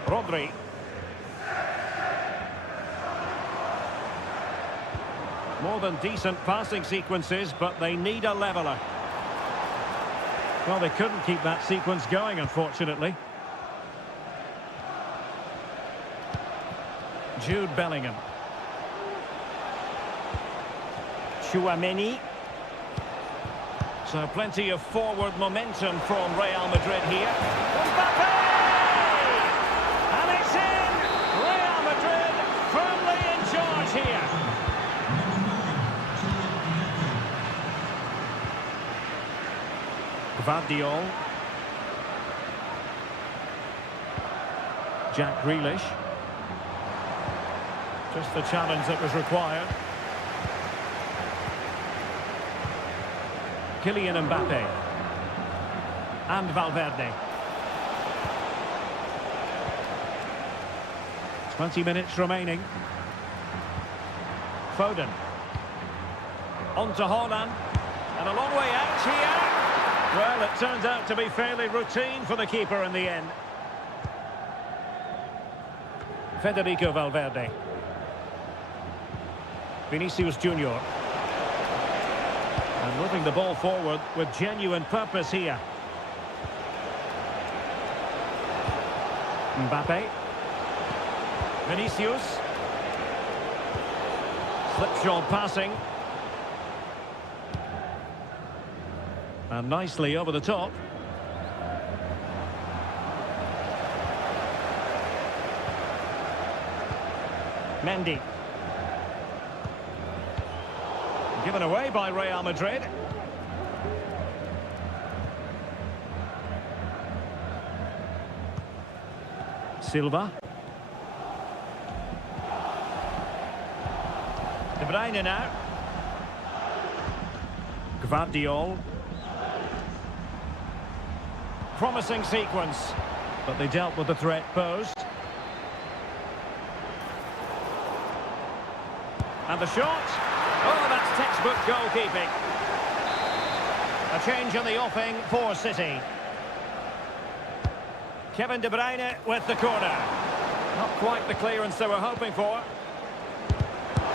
Rodri. More than decent passing sequences, but they need a leveller. Well, they couldn't keep that sequence going, unfortunately. Jude Bellingham. Tchouaméni. So plenty of forward momentum from Real Madrid here. Mbappe! And it's in! Real Madrid firmly in charge here. Gvardiol. Jack Grealish. Just the challenge that was required. Kylian Mbappe. And Valverde. 20 minutes remaining. Foden. On to Haaland. And a long way out here. Well, it turns out to be fairly routine for the keeper in the end. Federico Valverde. Vinicius Junior. And moving the ball forward with genuine purpose here. Mbappe. Vinicius. Slipshod passing. And nicely over the top. Mendy. Given away by Real Madrid. Silva. De Bruyne now. Gvardiol. Promising sequence, but they dealt with the threat posed. And the shot. Oh, that's textbook goalkeeping. A change in the offing for City. Kevin De Bruyne with the corner. Not quite the clearance they were hoping for.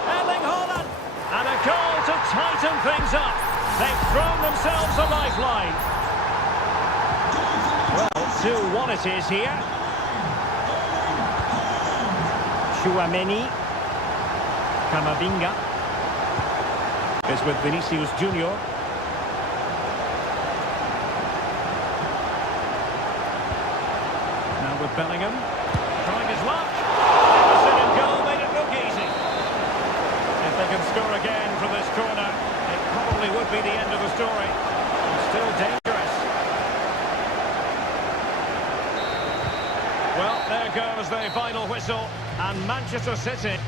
Erling Haaland. And a goal to tighten things up. They've thrown themselves a lifeline. Well, 2-1 it is here. Tchouaméni. Camavinga is with Vinicius Junior. Now with Bellingham. Trying his luck. Second goal made it look easy. If they can score again from this corner, it probably would be the end of the story. It's still dangerous. Well, there goes the final whistle, and Manchester City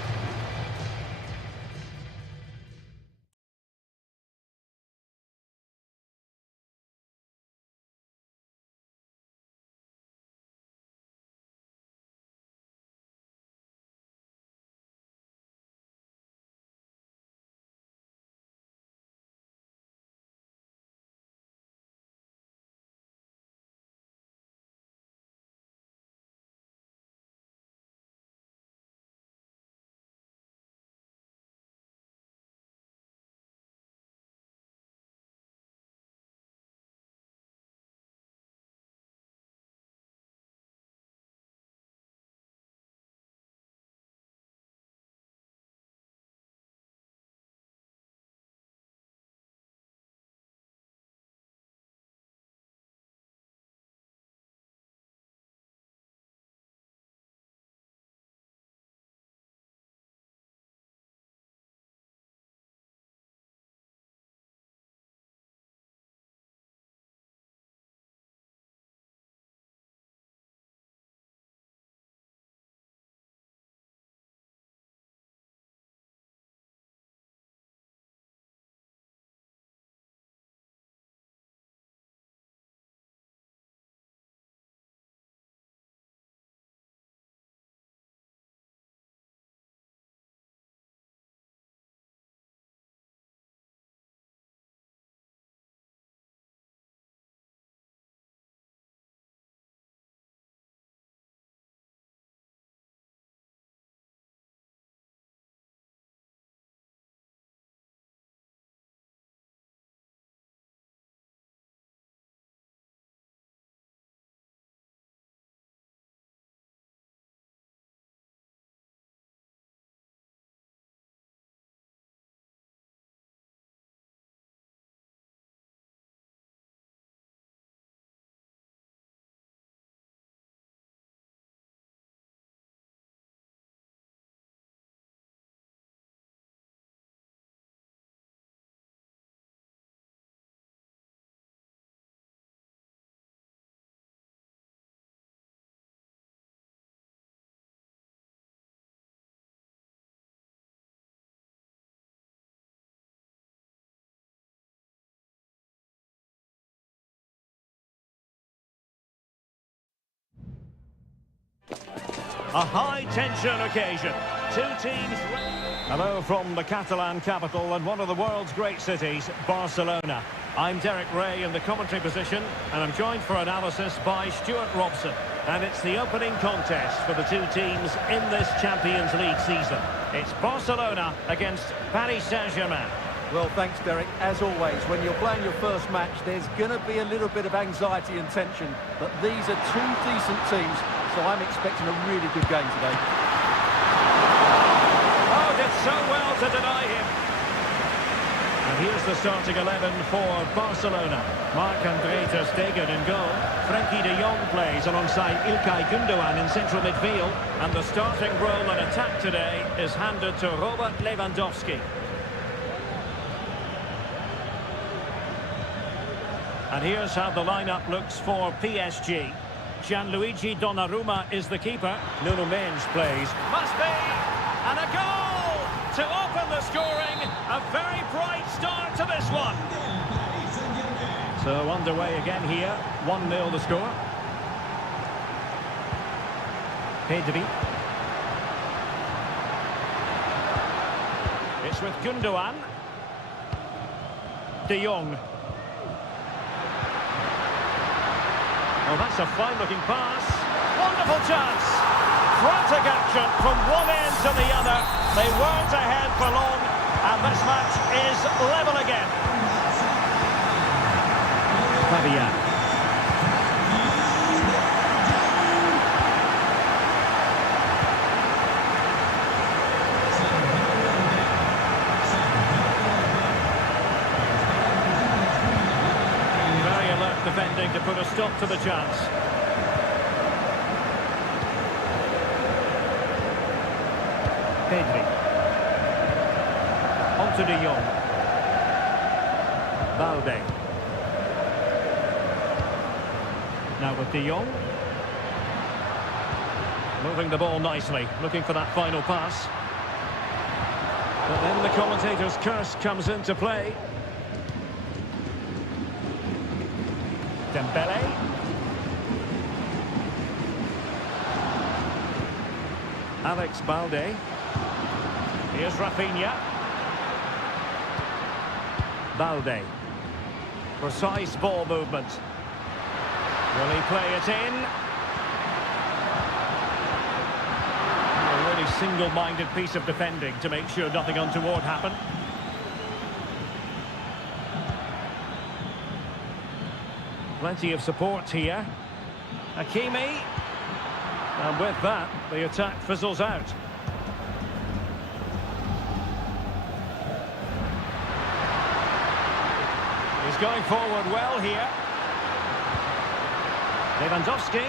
A high-tension occasion. Two teams... Hello from the Catalan capital and one of the world's great cities, Barcelona. I'm Derek Ray in the commentary position, and I'm joined for analysis by Stuart Robson. And it's the opening contest for the two teams in this Champions League season. It's Barcelona against Paris Saint-Germain. Well, thanks, Derek. As always, when you're playing your first match, there's going to be a little bit of anxiety and tension. But these are two decent teams, so I'm expecting a really good game today. Oh, did so well to deny him. And here's the starting 11 for Barcelona. Marc-André ter Stegen in goal. Frenkie de Jong plays alongside İlkay Gündoğan in central midfield. And the starting role in attack today is handed to Robert Lewandowski. And here's how the lineup looks for PSG. Gianluigi Donnarumma is the keeper. Nuno Mendes plays. Must be! And a goal to open the scoring. A very bright start to this one. So underway again here. 1-0 the score. Pedri. It's with Gündoğan. De Jong. Oh, that's a fine-looking pass. Wonderful chance. Frantic action from one end to the other. They weren't ahead for long, and this match is level again. Fabian. Defending to put a stop to the chance. Pedri. On to De Jong. Balde. Now with De Jong. Moving the ball nicely, looking for that final pass. But then the commentator's curse comes into play. Dembele. Alex Balde. Here's Rafinha. Balde. Precise ball movement. Will he play it in? A really single-minded piece of defending to make sure nothing untoward happened. Plenty of support here. Hakimi. And with that, the attack fizzles out. He's going forward well here. Lewandowski.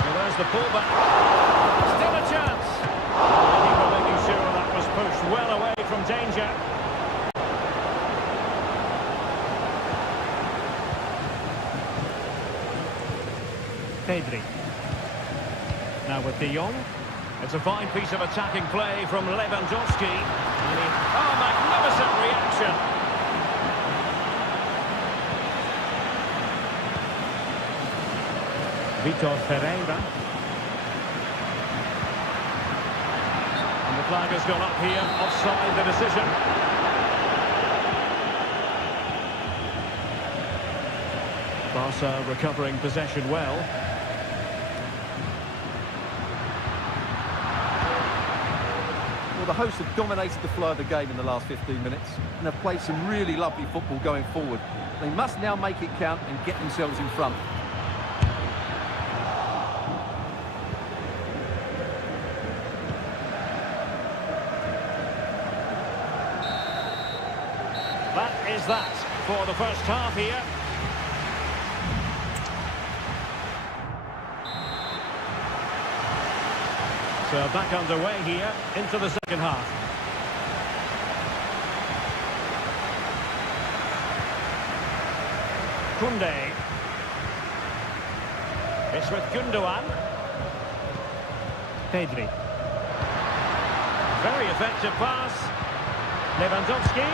Well, there's the pullback. Still a chance. He was making sure that was pushed well away from danger. Pedri. Now with De Jong. It's a fine piece of attacking play from Lewandowski. Oh, magnificent reaction. Vitor Pereira. And the flag has gone up here. Offside the decision. Barca recovering possession well. Well, the hosts have dominated the flow of the game in the last 15 minutes and have played some really lovely football going forward. They must now make it count and get themselves in front. That is that for the first half here. So back underway here into the second half. Koundé. It's with Gündoğan. Pedri. Very effective pass. Lewandowski.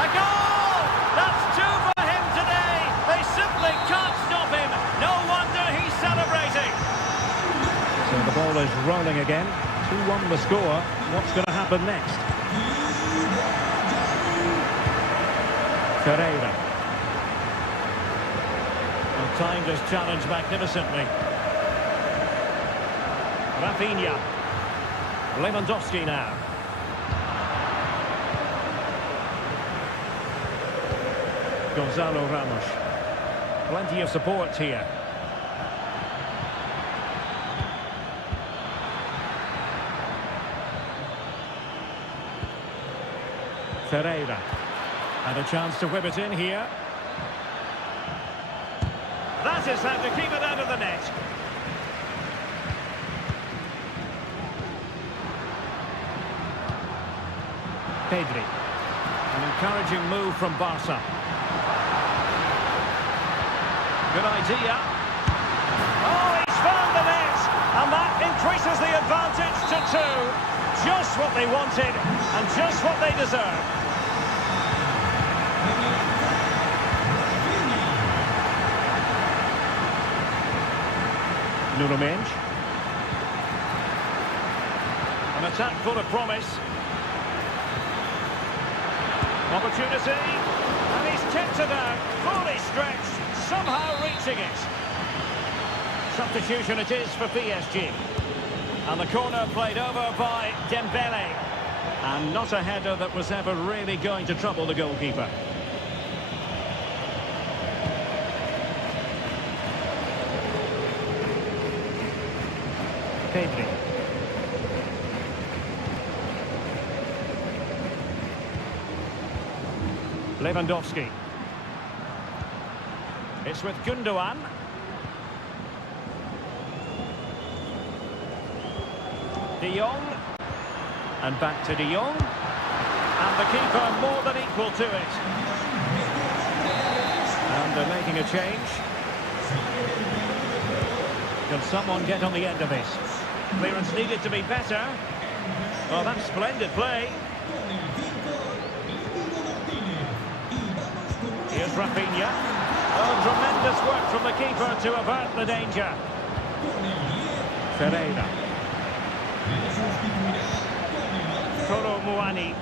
A goal! That's two for him today. They simply can't stop him. No wonder he's celebrating. The ball is rolling again. 2-1 the score. What's going to happen next? Seria. And timed his challenge magnificently. Rafinha. Lewandowski now. Gonzalo Ramos. Plenty of support here. Pereira. And a chance to whip it in here. That is how to keep it out of the net. Pedri. An encouraging move from Barca. Good idea. Oh, he's found the net! And that increases the advantage to 2. Just what they wanted and just what they deserve. Nuno Mendes. An attack full of promise. Opportunity. And he's kept it out. Fully stretched. Somehow reaching it. Substitution it is for PSG. And the corner played over by Dembele. And not a header that was ever really going to trouble the goalkeeper. Pedri. Lewandowski. It's with Gundogan. De Jong. And back to De Jong. And the keeper more than equal to it. And they're making a change. Can someone get on the end of this? Clearance needed to be better. Oh, that's splendid play. Here's Rafinha. Oh, tremendous work from the keeper to avert the danger. Ferreira. Kolo Muani.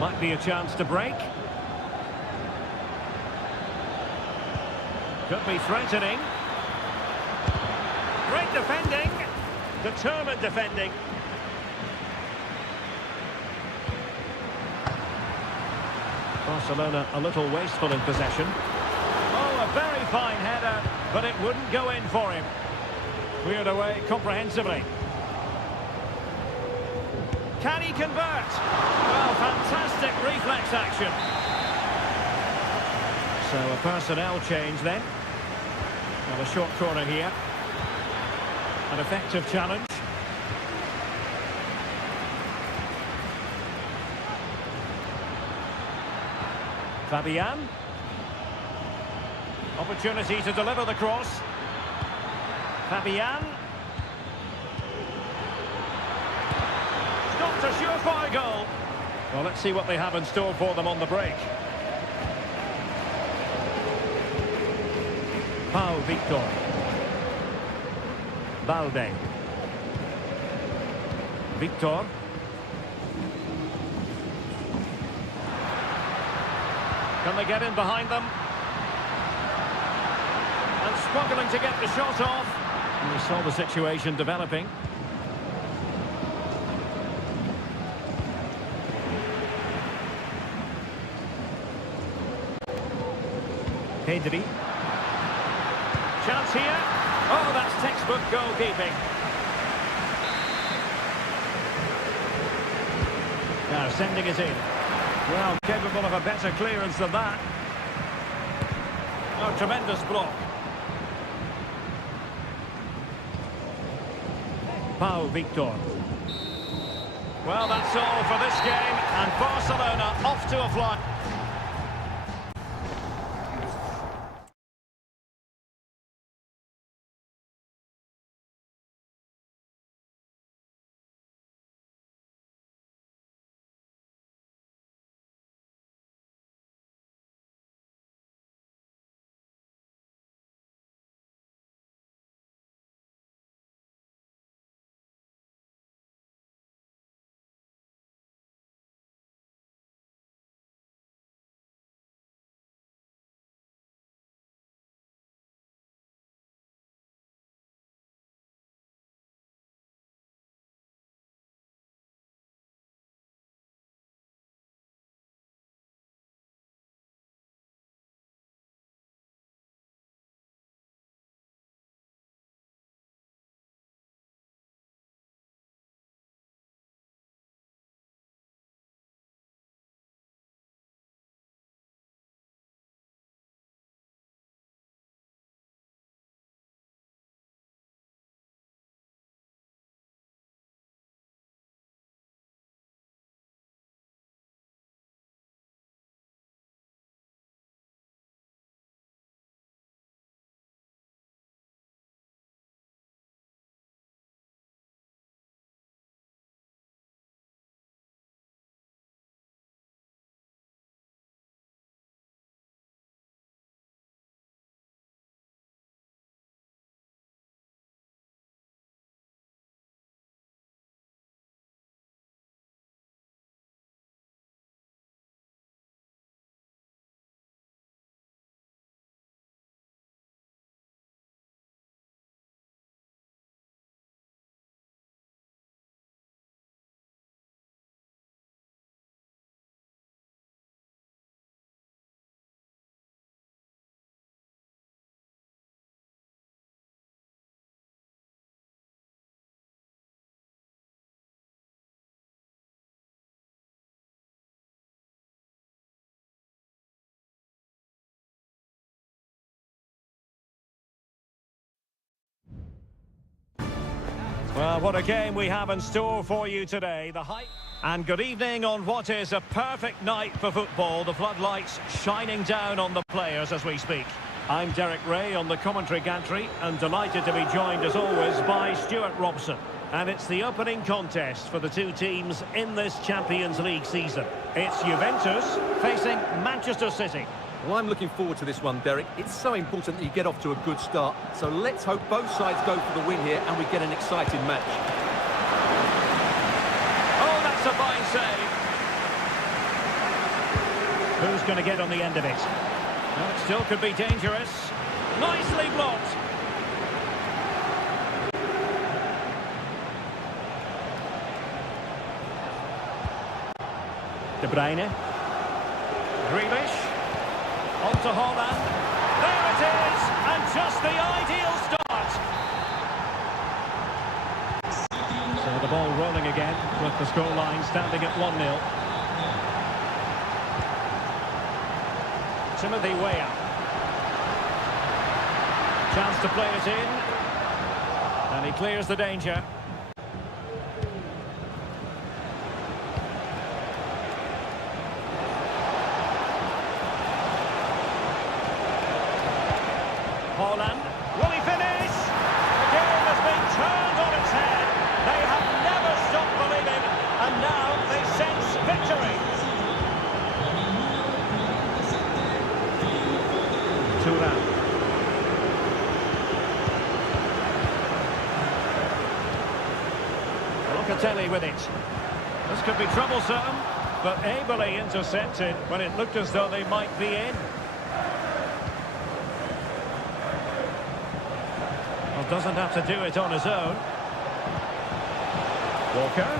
Might be a chance to break. Could be threatening. Great defending. Determined defending. Barcelona a little wasteful in possession. Oh, a very fine header, but it wouldn't go in for him. Cleared away comprehensively. Can he convert? Well, fantastic reflex action. So a personnel change then. Well, a short corner here. An effective challenge. Fabian. Opportunity to deliver the cross. Fabian. Stopped a surefire goal. Well, let's see what they have in store for them on the break. Pau Victor. Balde. Victor. Can they get in behind them? And struggling to get the shot off. And we saw the situation developing. Pedri. Chance here. Oh, that's textbook goalkeeping. Now sending it in. Well, capable of a better clearance than that. Oh, tremendous block. Pau Victor. Well, that's all for this game, and Barcelona off to a fly. Well, what a game we have in store for you today. The hype. And good evening on what is a perfect night for football. The floodlights shining down on the players as we speak. I'm Derek Ray on the commentary gantry and delighted to be joined as always by Stuart Robson. And it's the opening contest for the two teams in this Champions League season. It's Juventus facing Manchester City. Well, I'm looking forward to this one, Derek. It's so important that you get off to a good start. So let's hope both sides go for the win here and we get an exciting match. Oh, that's a fine save. Who's going to get on the end of it? Well, it still could be dangerous. Nicely blocked. De Bruyne. Grealish. On to Holland. There it is! And just the ideal start. So the ball rolling again with the scoreline standing at 1-0. Timothy Weah. Chance to play it in. And he clears the danger. Holland, will he finish? The game has been turned on its head. They have never stopped believing, and now they sense victory. Turan. Locatelli with it. This could be troublesome, but ably intercepted when it looked as though they might be in. Doesn't have to do it on his own. Walker.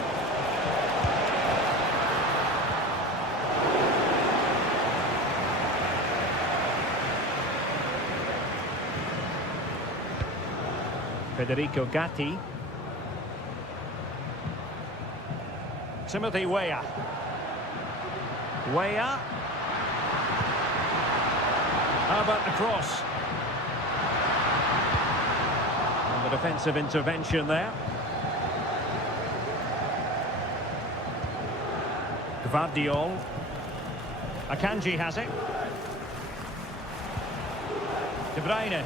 Federico Gatti. Timothy Weah. Weah. How about the cross? Defensive intervention there. Gvardiol. Akanji has it. De Bruyne.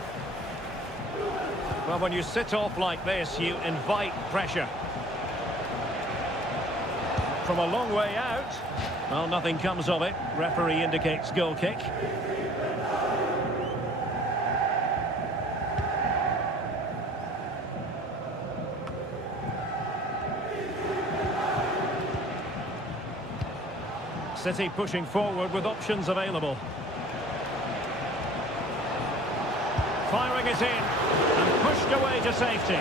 Well, when you sit off like this, you invite pressure. From a long way out. Well, nothing comes of it. Referee indicates goal kick. City pushing forward with options available. Firing it in and pushed away to safety.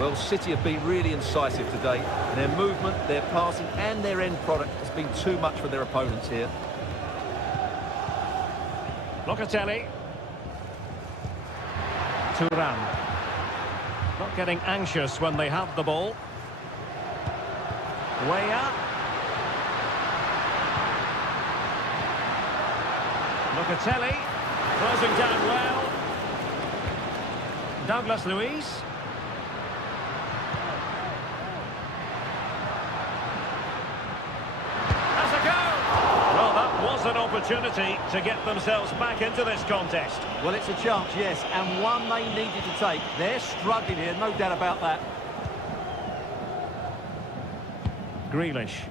Well, City have been really incisive today. Their movement, their passing and their end product has been too much for their opponents here. Locatelli. Turan. Not getting anxious when they have the ball. Weah. Locatelli. Closing down well. Douglas Luiz. Has a go! Well, that was an opportunity to get themselves back into this contest. Well, it's a chance, yes, and one they needed to take. They're struggling here, no doubt about that. Grealish.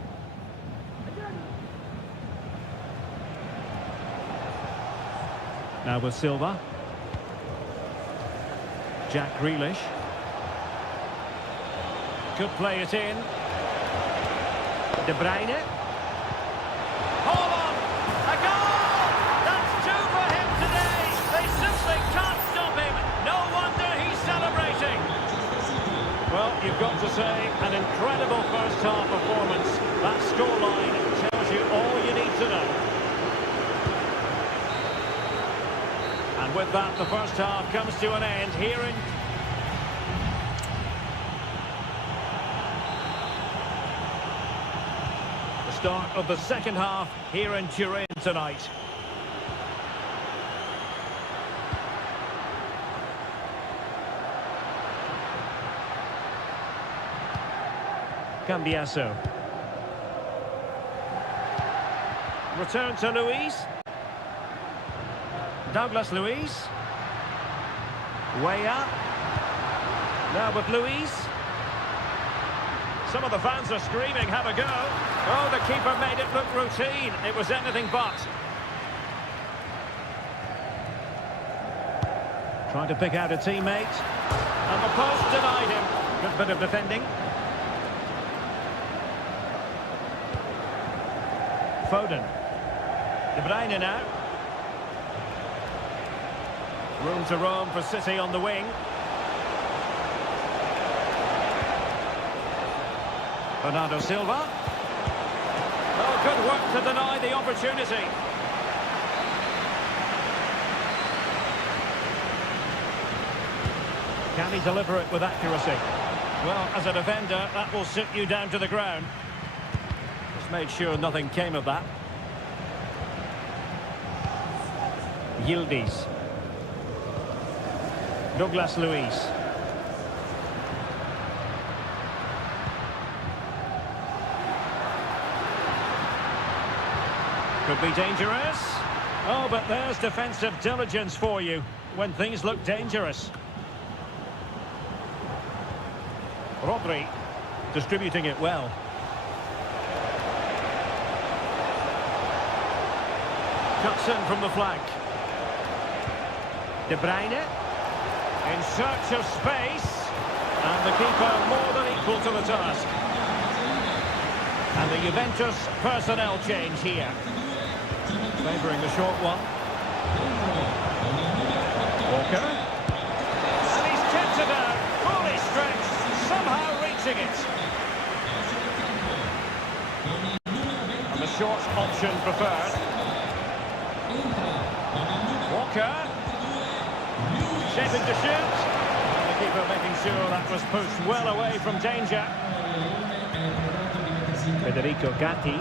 Now with Silva. Jack Grealish. Could play it in. De Bruyne. Hold on! A goal! That's two for him today! They simply can't stop him! No wonder he's celebrating! Well, you've got to say, an incredible first-half performance. That scoreline tells you all you need to know. And with that, the first half comes to an end here in... The start of the second half here in Turin tonight. Cambiasso. Return to Luis. Douglas Luis. Way up. Now with Luis. Some of the fans are screaming, have a go. Oh, the keeper made it look routine. It was anything but. Trying to pick out a teammate. And the post denied him. Good bit of defending. Foden. De Bruyne now. Room to roam for City on the wing. Bernardo Silva. Oh, good work to deny the opportunity. Can he deliver it with accuracy? Well, as a defender, that will sit you down to the ground. Just made sure nothing came of that. Yildiz. Douglas Luis. Could be dangerous. Oh, but there's defensive diligence for you when things look dangerous. Rodri distributing it well. Cuts in from the flank. De Bruyne in search of space, and the keeper more than equal to the task. And the Juventus personnel change here. Favouring the short one. Walker. And he's kept it out, fully stretched, somehow reaching it. And the short option preferred. Walker. Shaping to shoot. And the keeper making sure that was pushed well away from danger. Federico Gatti.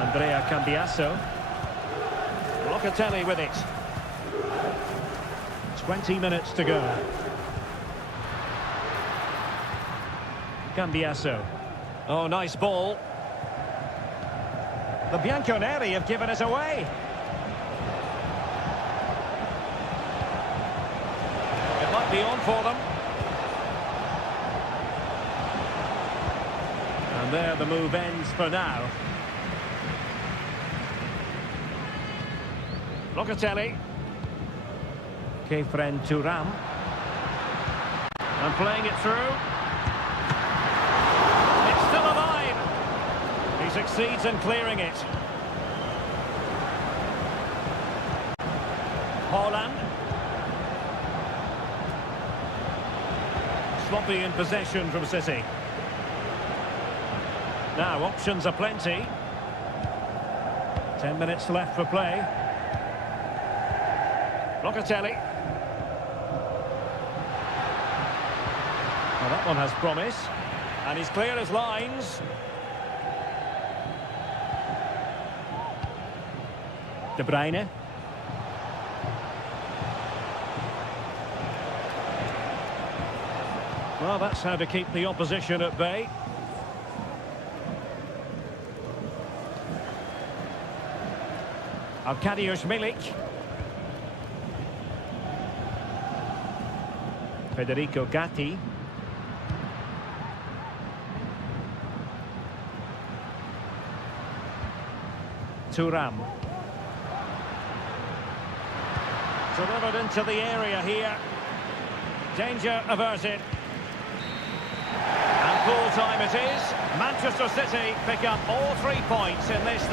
Andrea Cambiasso. Locatelli with it. 20 minutes to go. Cambiasso. Oh, nice ball. The Bianconeri have given us away. It might be on for them. And there the move ends for now. Locatelli. Kefren Thuram. And playing it through. It's still alive. He succeeds in clearing it. Haaland. Sloppy in possession from City. Now options are plenty. 10 minutes left for play. Locatelli. Well, that one has promise. And he's clear as lines. De Bruyne. Well, that's how to keep the opposition at bay. Arkadiusz Milik. Federico Gatti. Thuram. Delivered into the area here. Danger averted. And full time it is. Manchester City pick up all 3 points in this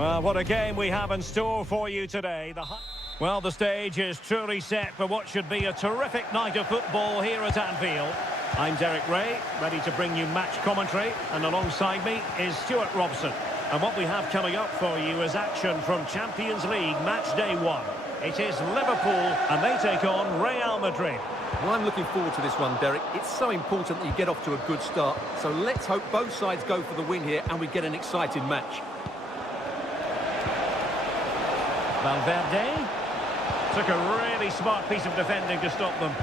Well, what a game we have in store for you today. Well, the stage is truly set for what should be a terrific night of football here at Anfield. I'm Derek Ray, ready to bring you match commentary, and alongside me is Stuart Robson. And what we have coming up for you is action from Champions League match day 1. It is Liverpool, and they take on Real Madrid. Well, I'm looking forward to this one, Derek. It's so important that you get off to a good start. So let's hope both sides go for the win here and we get an exciting match. Valverde took a really smart piece of defending to stop them.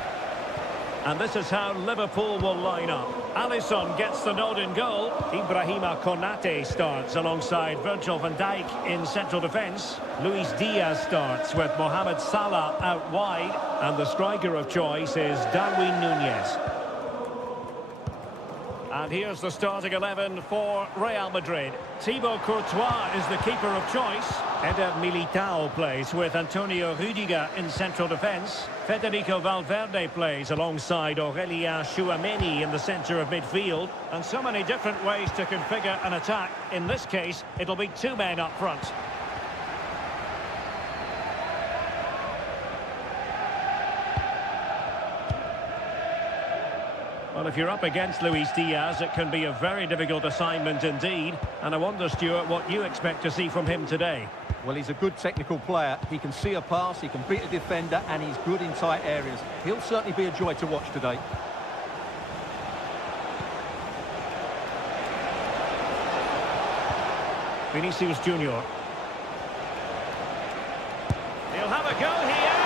And this is how Liverpool will line up. Alisson gets the nod in goal. Ibrahima Konate starts alongside Virgil van Dijk in central defence. Luis Diaz starts with Mohamed Salah out wide. And the striker of choice is Darwin Núñez. And here's the starting 11 for Real Madrid. Thibaut Courtois is the keeper of choice. Eder Militao plays with Antonio Rüdiger in central defence. Federico Valverde plays alongside Aurélien Tchouaméni in the centre of midfield. And so many different ways to configure an attack. In this case, it'll be two men up front. Well, if you're up against Luis Diaz, it can be a very difficult assignment indeed. And I wonder, Stuart, what you expect to see from him today. Well, he's a good technical player. He can see a pass, he can beat a defender, and he's good in tight areas. He'll certainly be a joy to watch today. Vinicius Junior. He'll have a go here!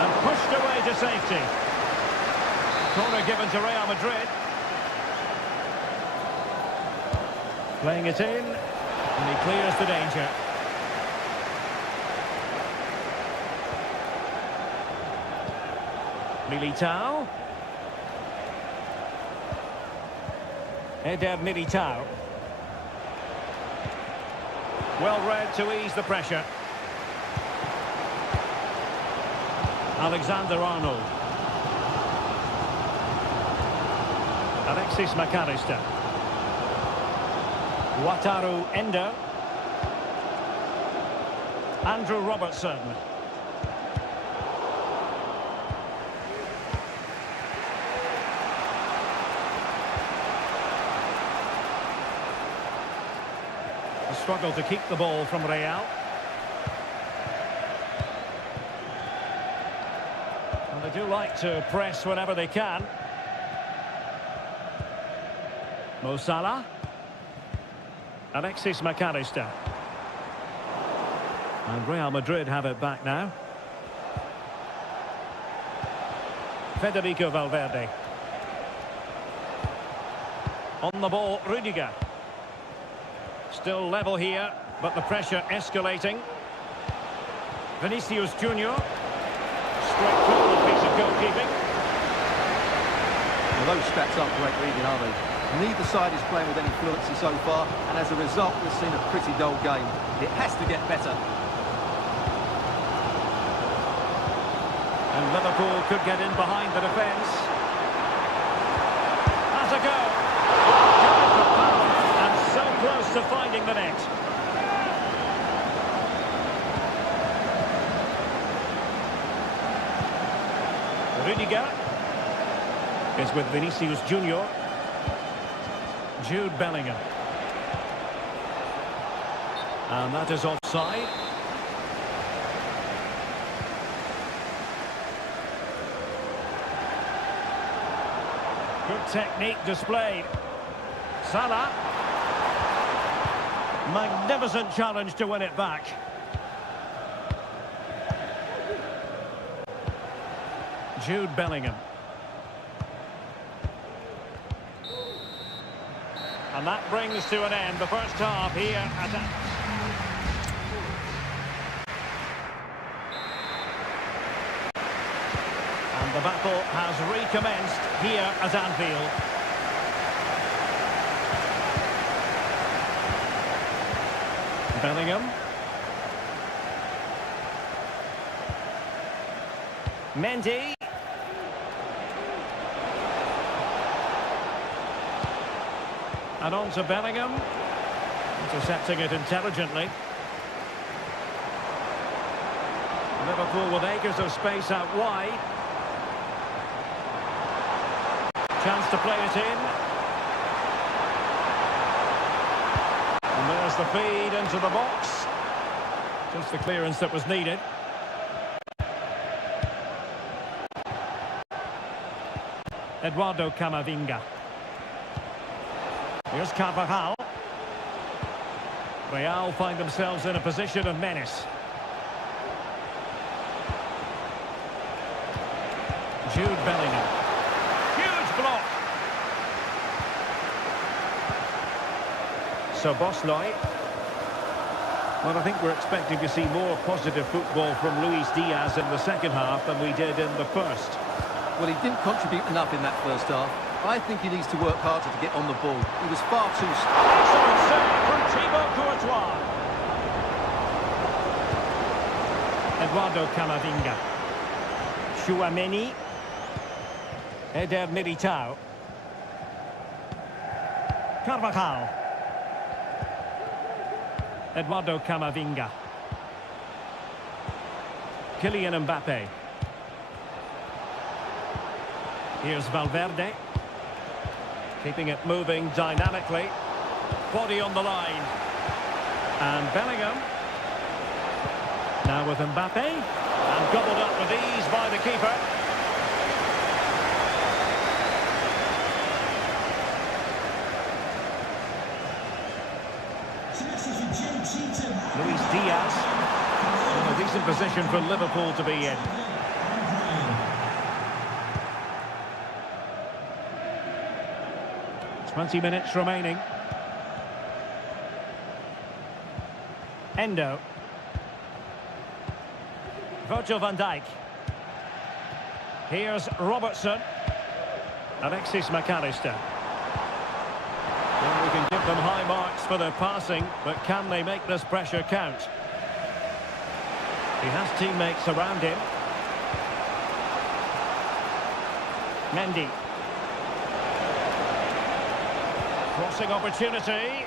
And pushed away to safety. Corner given to Real Madrid. Playing it in, and he clears the danger. Militao. Eder Militao. Well read to ease the pressure. Alexander-Arnold. Alexis McAllister. Wataru Endo. Andrew Robertson. A struggle to keep the ball from Real. And they do like to press whenever they can. Mo Salah. Alexis McAllister. And Real Madrid have it back now. Federico Valverde. On the ball, Rüdiger. Still level here, but the pressure escalating. Vinicius Junior. Straightforward piece of goalkeeping. Well, those stats aren't great reading, are they? Neither side is playing with any fluency so far, and as a result, we've seen a pretty dull game. It has to get better. And Liverpool could get in behind the defence. Has a go. And so close to finding the net. Rüdiger is with Vinicius Junior. Jude Bellingham. And that is offside. Good technique displayed. Salah. Magnificent challenge to win it back. Jude Bellingham. And that brings to an end the first half here at and the battle has recommenced here at Anfield. Bellingham. Mendy. And on to Bellingham. Intercepting it intelligently. Liverpool with acres of space out wide. Chance to play it in. And there's the feed into the box. Just the clearance that was needed. Eduardo Camavinga. Here's Carvajal. Real find themselves in a position of menace. Jude Bellingham. Huge block. So Bosley. Well, I think we're expecting to see more positive football from Luis Diaz in the second half than we did in the first. Well, he didn't contribute enough in that first half. I think he needs to work harder to get on the ball. He was far too... Excellent save from Thibaut Courtois. Eduardo Camavinga. Chouameni. Eder Militao. Carvajal. Eduardo Camavinga. Kylian Mbappe. Here's Valverde. Keeping it moving dynamically. Body on the line. And Bellingham. Now with Mbappe. And gobbled up with ease by the keeper. Luis Diaz. In a decent position for Liverpool to be in. 20 minutes remaining. Endo. Virgil van Dijk. Here's Robertson. Alexis McAllister. Well, we can give them high marks for their passing, but can they make this pressure count? He has teammates around him. Mendy. Crossing opportunity.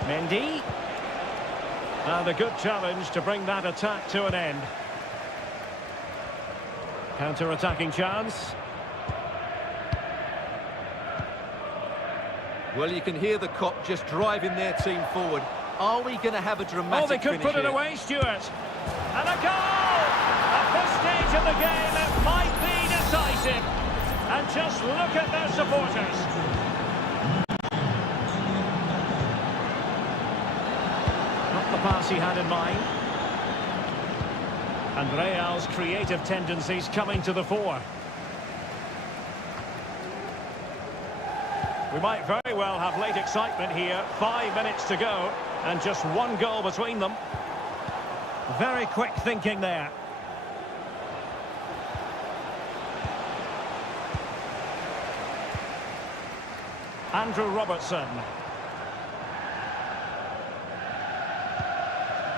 Mendy. And a good challenge to bring that attack to an end. Counter-attacking chance. Well, you can hear the cop just driving their team forward. Are we going to have a dramatic they could finish put it here? away, Stuart. And a goal! At this stage of the game, it might be decisive. And just look at their supporters. Not the pass he had in mind. And Real's creative tendencies coming to the fore. We might very well have late excitement here. 5 minutes to go, and just one goal between them. Very quick thinking there. Andrew Robertson.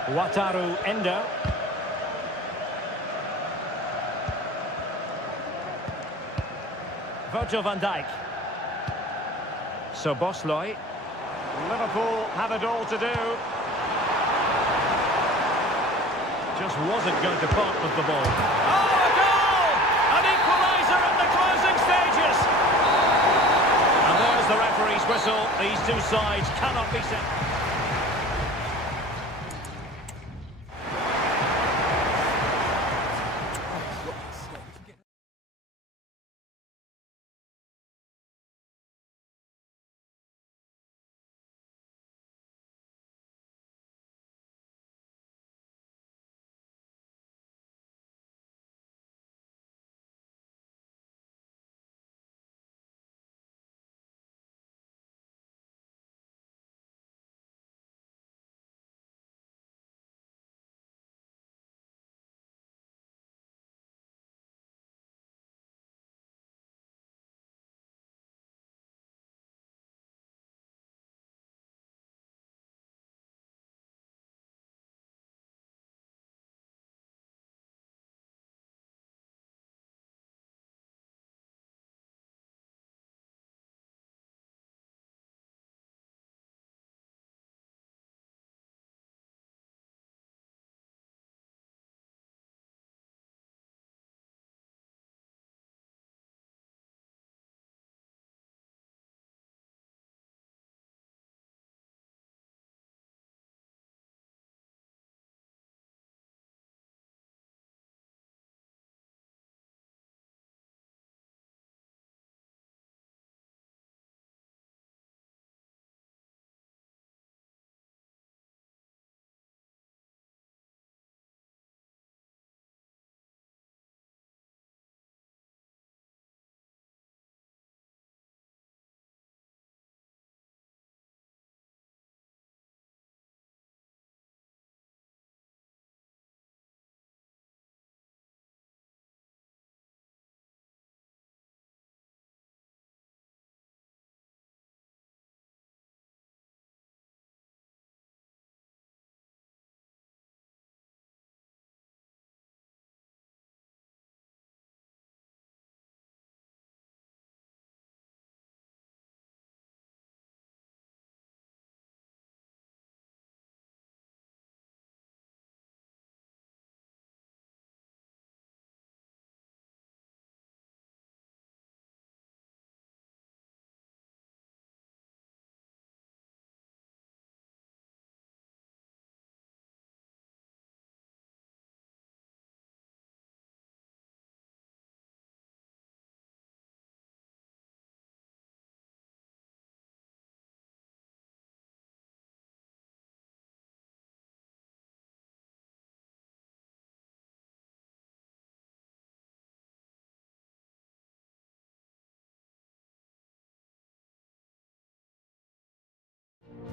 Wataru Endo. Virgil van Dijk. So Bosley. Liverpool have it all to do. Just wasn't going to part with the ball. Oh, a goal! An equaliser in the closing stages. And there's the referee's whistle. These two sides cannot be set.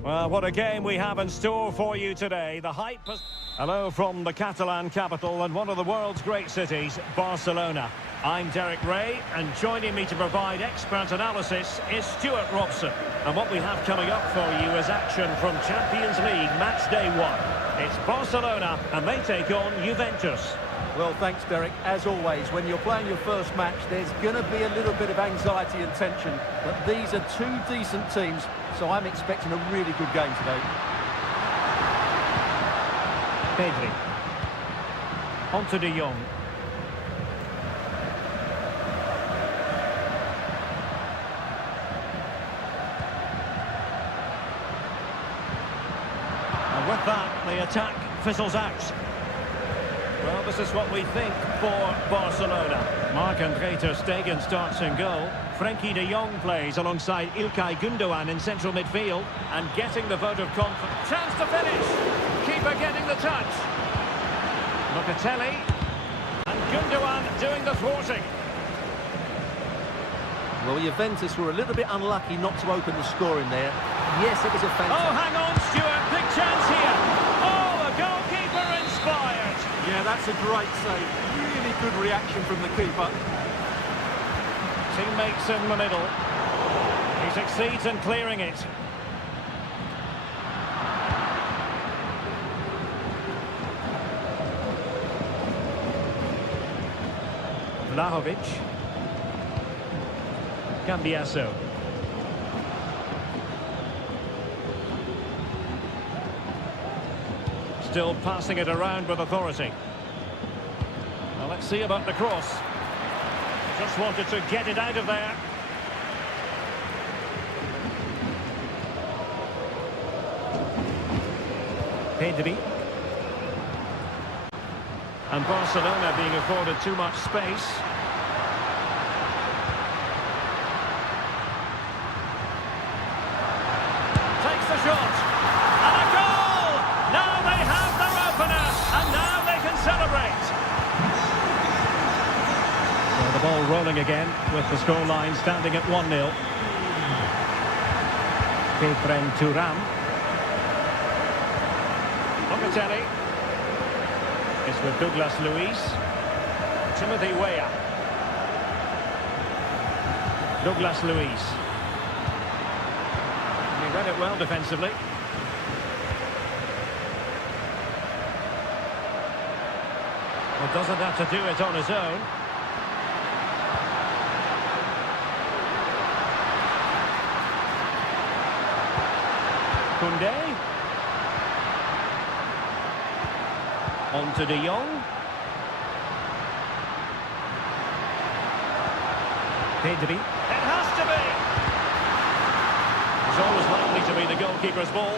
Well, what a game we have in store for you today. The hype has... Hello from the Catalan capital and one of the world's great cities, Barcelona. I'm Derek Ray, and joining me to provide expert analysis is Stuart Robson. And what we have coming up for you is action from Champions League match day 1. It's Barcelona, and they take on Juventus. Well, thanks, Derek. As always, when you're playing your first match, there's going to be a little bit of anxiety and tension. But these are two decent teams, so I'm expecting a really good game today. Pedri. On to De Jong. And with that, the attack fizzles out. Well, this is what we think for Barcelona. Marc-André ter Stegen starts in goal. Frenkie de Jong plays alongside Ilkay Gundogan in central midfield and getting the vote of confidence. Chance to finish. Keeper getting the touch. Locatelli. And Gundogan doing the thwarting. Well, Juventus were a little bit unlucky not to open the scoring there. Yes, it was a fantastic... Oh, hang on, Stuart. Big chance here. Oh, the goalkeeper inspired. Yeah, that's a great save. Really good reaction from the keeper. Teammates in the middle. He succeeds in clearing it. Vlahovic. Cambiaso. Still passing it around with authority. Well, let's see about the cross. Just wanted to get it out of there. Pedri. And Barcelona being afforded too much space. Takes the shot. And a goal! Now they have their opener. And now they can celebrate. Well, the ball rolling again with the scoreline standing at 1-0. Kefren Turam. Locatelli. It's with Douglas Luiz. Timothy Weah. Douglas Luiz. He read it well defensively. Well, doesn't have to do it on his own. Koundé. On to De Jong. Pedri. It has to be! It's always likely to be the goalkeeper's ball.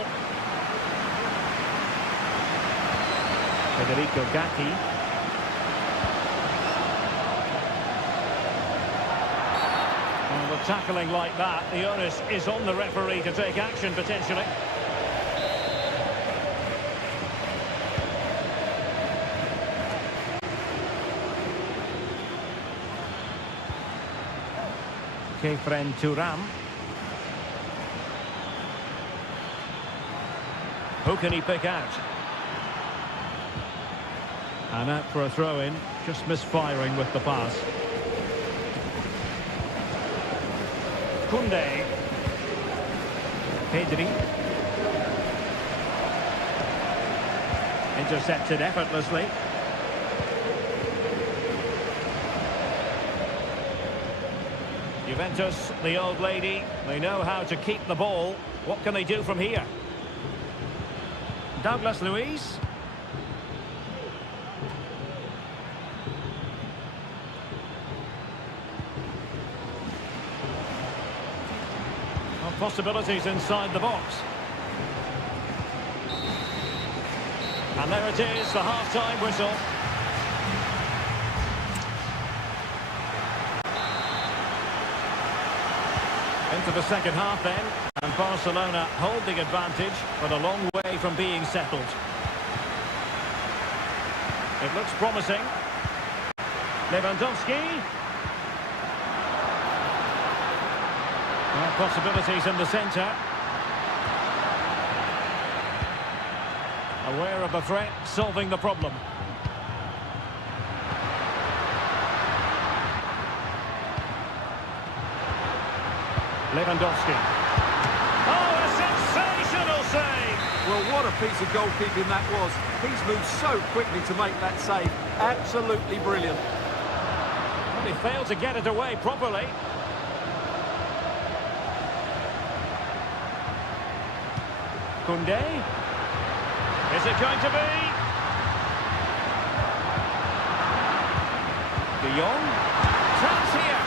Federico Gatti. Well, with tackling like that, the onus is on the referee to take action potentially. Kefren Turam. Who can he pick out? And out for a throw-in, just misfiring with the pass. Koundé. Pedri. Intercepted effortlessly. Juventus, the old lady, they know how to keep the ball. What can they do from here? Douglas Luiz. Well, possibilities inside the box. And there it is, the half-time whistle. Into the second half then, and Barcelona hold the advantage, but a long way from being settled. It looks promising. Lewandowski. Well, possibilities in the centre. Aware of the threat, solving the problem. Lewandowski. Oh, a sensational save! Well, what a piece of goalkeeping that was. He's moved so quickly to make that save. Absolutely brilliant. Well, he failed to get it away properly. Koundé. Is it going to be? De Jong. Chance here.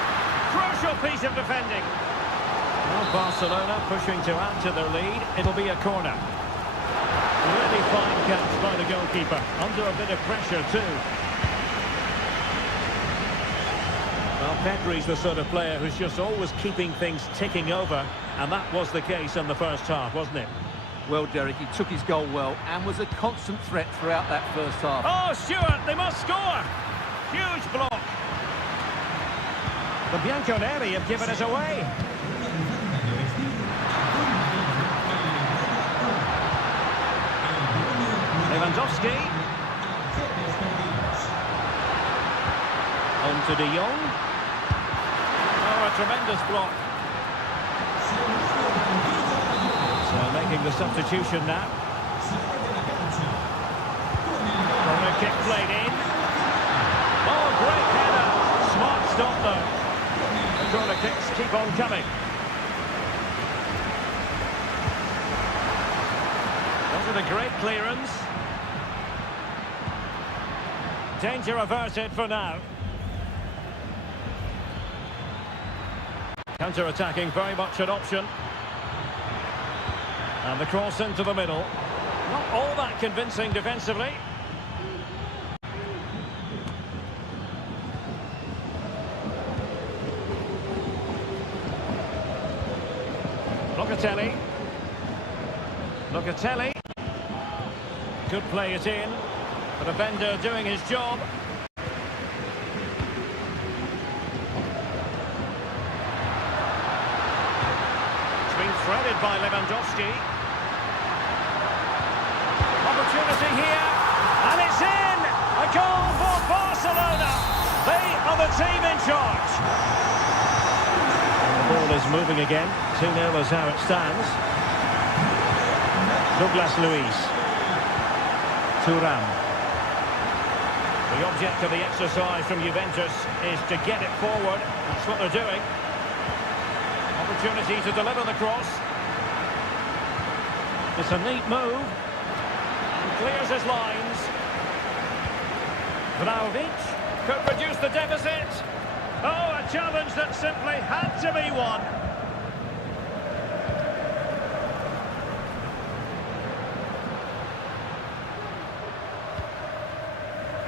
Crucial piece of defending. Well, Barcelona pushing to add to their lead. It'll be a corner. Really fine catch by the goalkeeper. Under a bit of pressure too. Well, Pedri's the sort of player who's just always keeping things ticking over. And that was the case in the first half, wasn't it? Well, Derek, he took his goal well and was a constant threat throughout that first half. Oh, Stuart, they must score! Huge block. The Bianconeri have given it away. Lewandowski. On to De Jong. Oh, a tremendous block. So making the substitution now. Corner kick played in. Oh, great header. Smart stop though. The corner kicks keep on coming. Wasn't a great clearance. Danger averted for now. Counter-attacking, very much an option. And the cross into the middle. Not all that convincing defensively. Locatelli. Locatelli. Could play it in. The defender doing his job. It's been threaded by Lewandowski. Opportunity here, and it's in! A goal for Barcelona! They are the team in charge. The ball is moving again. 2-0 is how it stands. Douglas Luiz. Thuram. The object of the exercise from Juventus is to get it forward. That's what they're doing. Opportunity to deliver the cross. It's a neat move. Clears his lines. Vlahovic could reduce the deficit. Oh, a challenge that simply had to be won.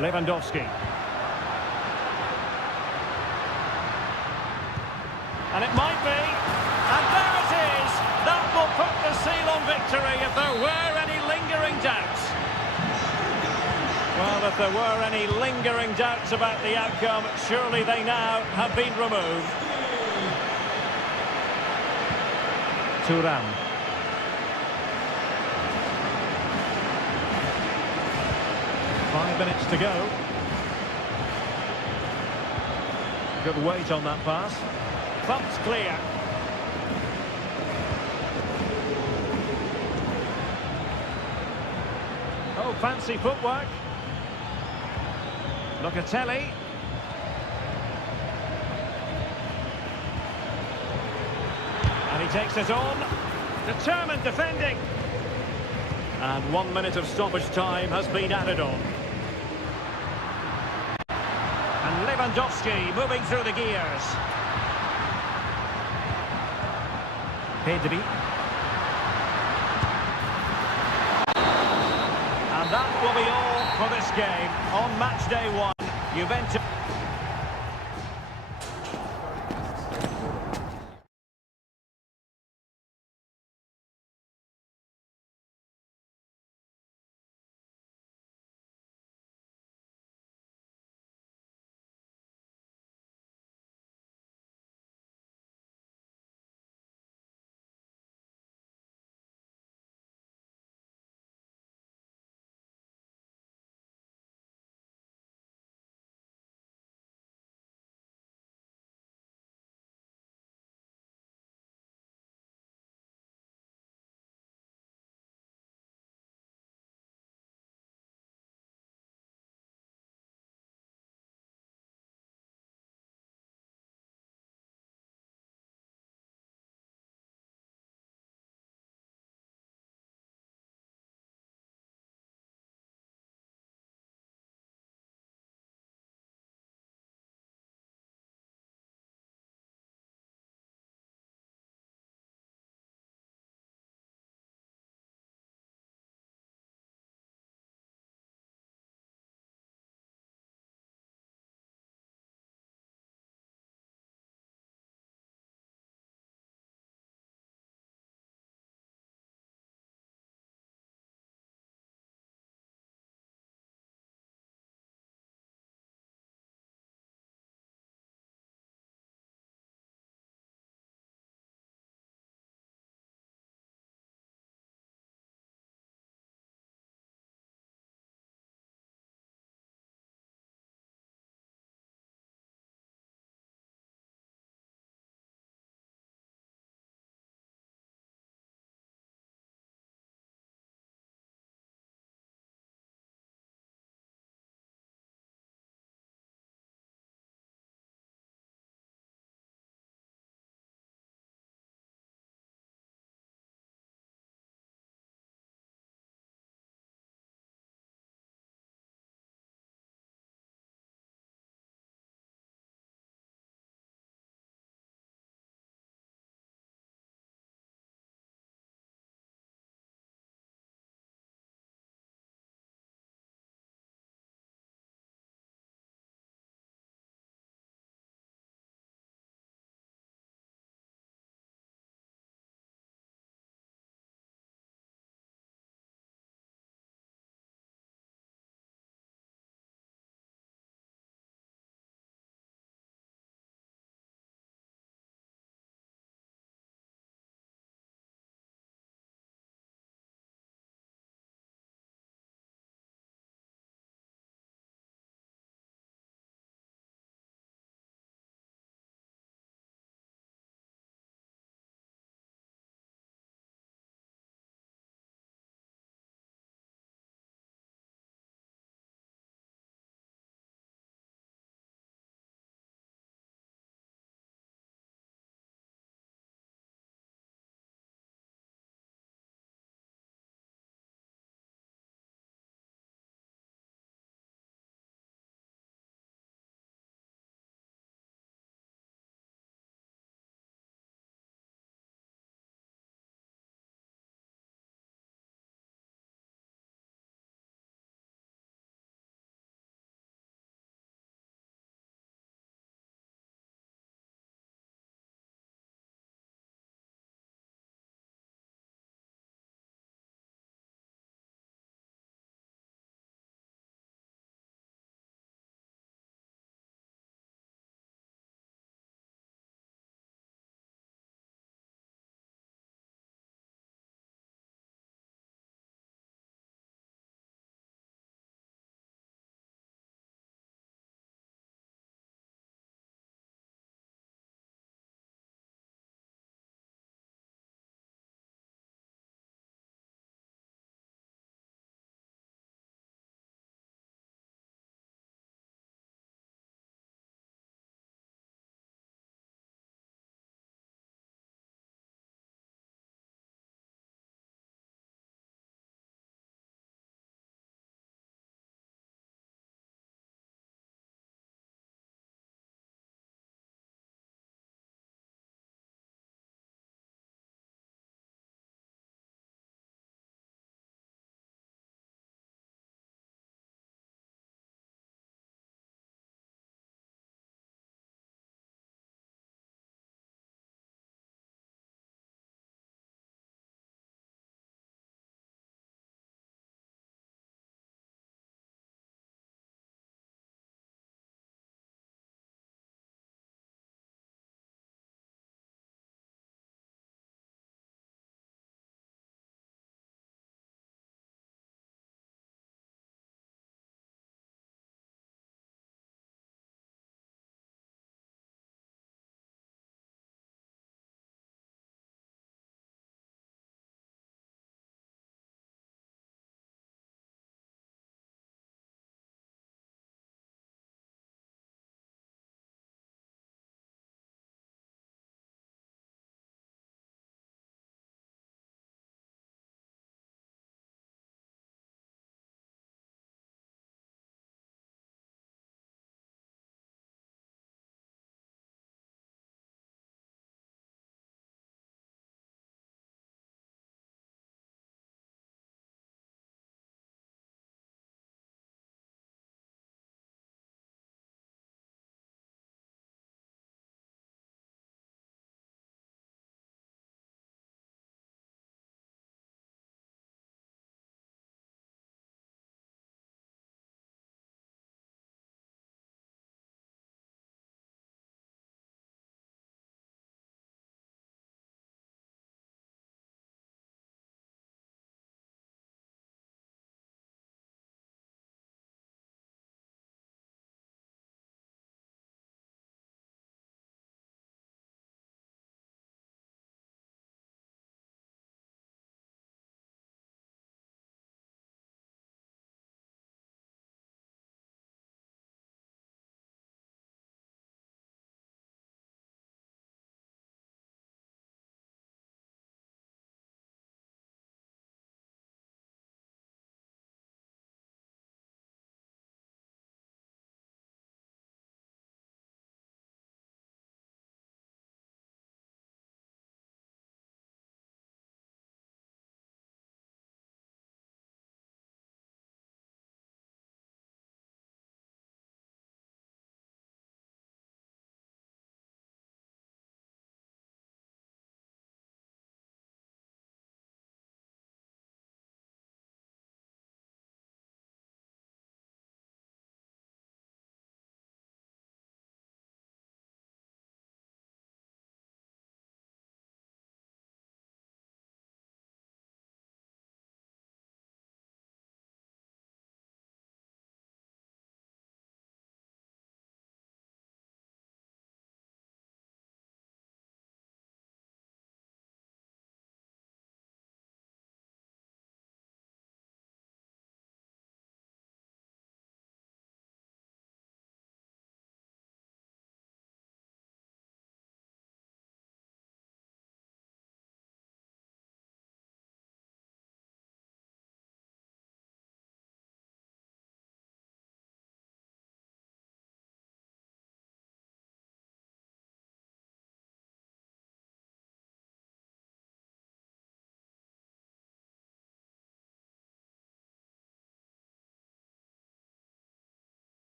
Lewandowski. And it might be. And there it is. That will put the seal on victory if there were any lingering doubts. Well, if there were any lingering doubts about the outcome, surely they now have been removed. Thuram. Five minutes to go. Good weight on that pass. Bumps clear. Oh, fancy footwork. Locatelli. And he takes it on. Determined defending. And 1 minute of stoppage time has been added on. And Lewandowski moving through the gears. Pedri. And that will be all for this game. On match day 1, Juventus.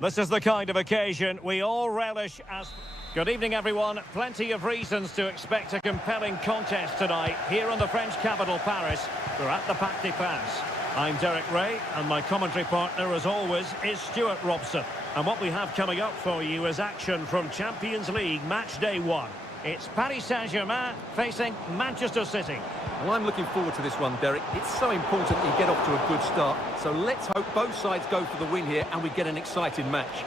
This is the kind of occasion we all relish as... Good evening, everyone. Plenty of reasons to expect a compelling contest tonight here in the French capital, Paris. We're at the Parc des Princes. I'm Derek Ray, and my commentary partner, as always, is Stuart Robson. And what we have coming up for you is action from Champions League Match Day 1. It's Paris Saint-Germain facing Manchester City. Well, I'm looking forward to this one, Derek. It's so important that you get off to a good start. So let's hope both sides go for the win here and we get an exciting match.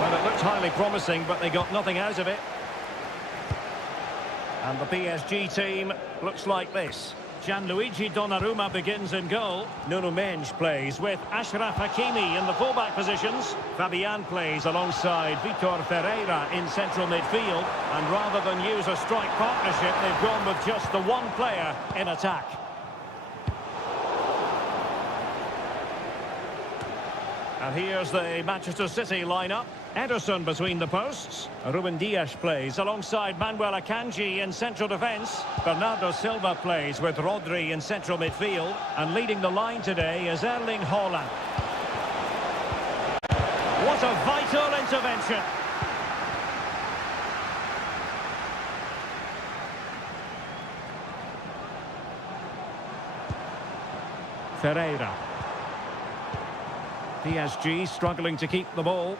Well, it looked highly promising, but they got nothing out of it. And the PSG team looks like this. Gianluigi Donnarumma begins in goal. Nuno Mendes plays with Achraf Hakimi in the fullback positions. Fabian plays alongside Vitor Ferreira in central midfield. And rather than use a strike partnership, they've gone with just the one player in attack. And here's the Manchester City lineup. Ederson between the posts. Ruben Dias plays alongside Manuel Akanji in central defence. Bernardo Silva plays with Rodri in central midfield. And leading the line today is Erling Haaland. What a vital intervention. Ferreira. PSG struggling to keep the ball.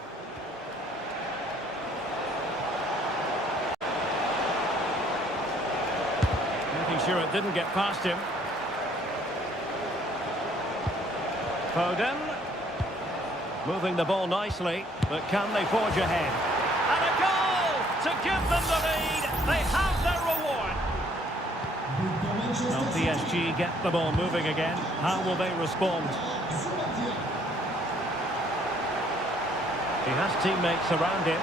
Making sure it didn't get past him. Foden. Moving the ball nicely, but can they forge ahead? And a goal to give them the lead. They have their reward. Now PSG get the ball moving again. How will they respond? He has teammates around him.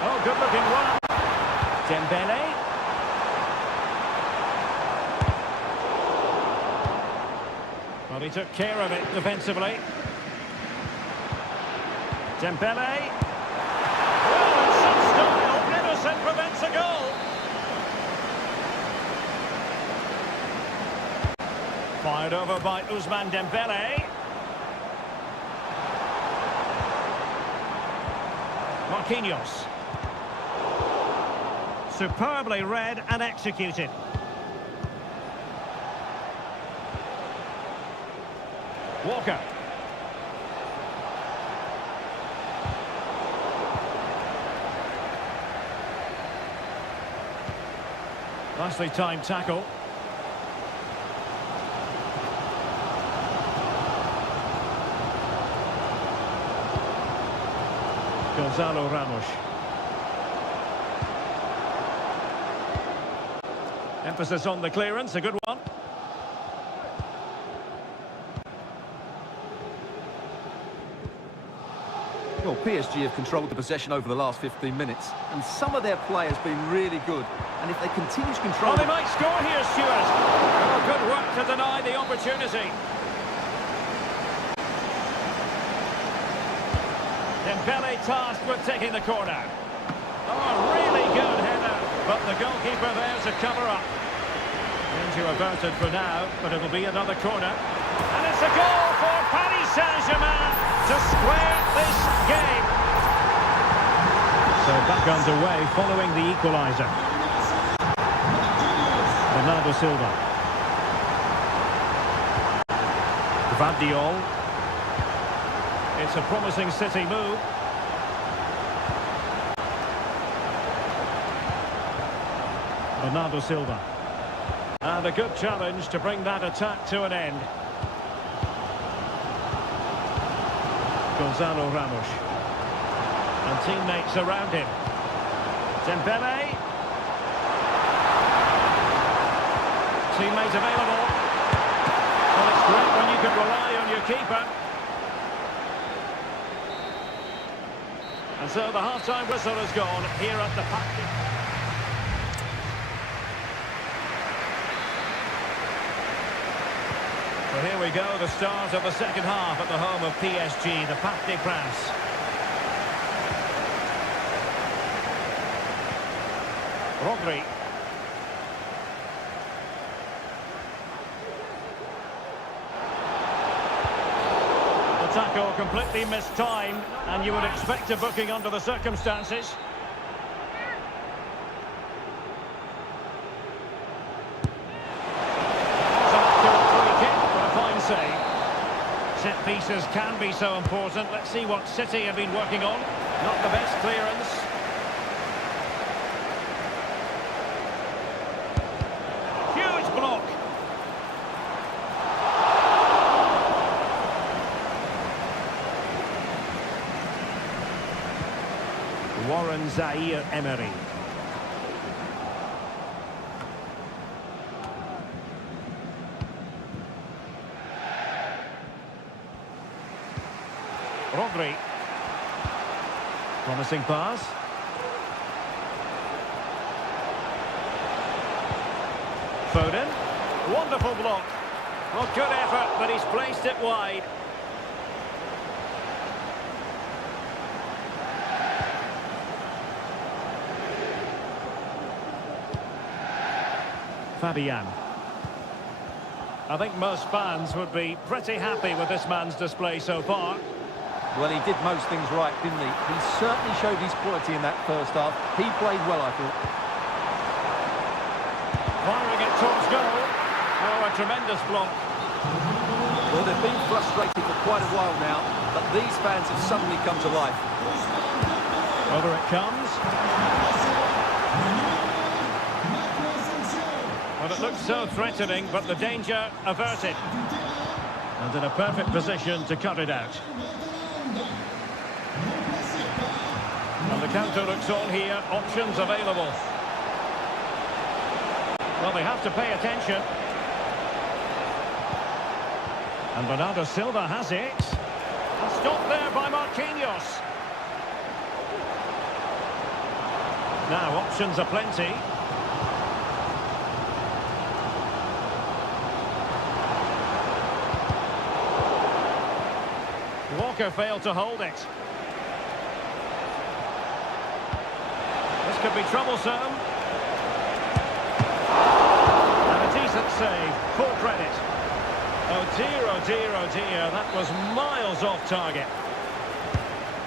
Oh, good-looking run. Dembele. Well, he took care of it defensively. Dembele. Well, in some style, Ederson prevents a goal. Fired over by Ousmane Dembele. Marquinhos. Superbly read and executed. Walker. Nicely timed tackle. Gonzalo Ramos. Emphasis on the clearance, a good one. Well, PSG have controlled the possession over the last 15 minutes, and some of their players have been really good. And if they continue to control... Oh, they might score here, Stuart. Oh, good work to deny the opportunity. Dembele tasked with taking the corner. Oh, really good header, but the goalkeeper there to cover up. Danger averted for now, but it'll be another corner. And it's a goal for Paris Saint-Germain to square this game. So back underway following the equaliser. Bernardo Silva. Gvardiol. It's a promising City move. Bernardo Silva. And a good challenge to bring that attack to an end. Gonzalo Ramos. And teammates around him. Dembele. Teammate available. Well, it's great when you can rely on your keeper. And so the half-time whistle has gone here at the Parc. So here we go, the start of the second half at the home of PSG, the Parc des Princes. Rodri. tackle completely mistimed, and you would expect a booking under the circumstances. It's an accurate free kick, but a fine save. Set pieces can be so important. Let's see what City have been working on. Not the best clearance. Huge block. Warren Zaire-Emery. Rodri. Promising pass. Foden. Wonderful block. Well, good effort, but he's placed it wide. Fabian. I think most fans would be pretty happy with this man's display so far. Well, he did most things right, didn't he? He certainly showed his quality in that first half. He played well, I thought. Firing it towards goal. Oh, a tremendous block. Well, they've been frustrated for quite a while now, but these fans have suddenly come to life. Over it comes. Well, it looks so threatening, but the danger averted. And in a perfect position to cut it out. And the counter looks on here, options available. Well, they have to pay attention. And Bernardo Silva has it. Stopped there by Marquinhos. Now, options are plenty. Walker failed to hold it. This could be troublesome. And a decent save. Full credit. Oh dear, oh dear, oh dear. That was miles off target.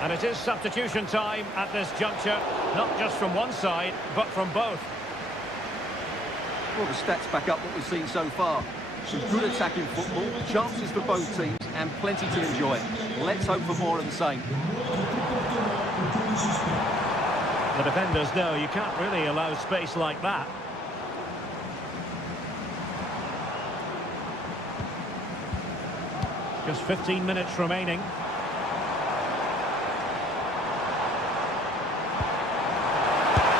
And it is substitution time at this juncture. Not just from one side, but from both. Well, the stats back up what we've seen so far. Some good attacking football, chances for both teams, and plenty to enjoy. Let's hope for more of the same. The defenders know you can't really allow space like that. Just 15 minutes remaining.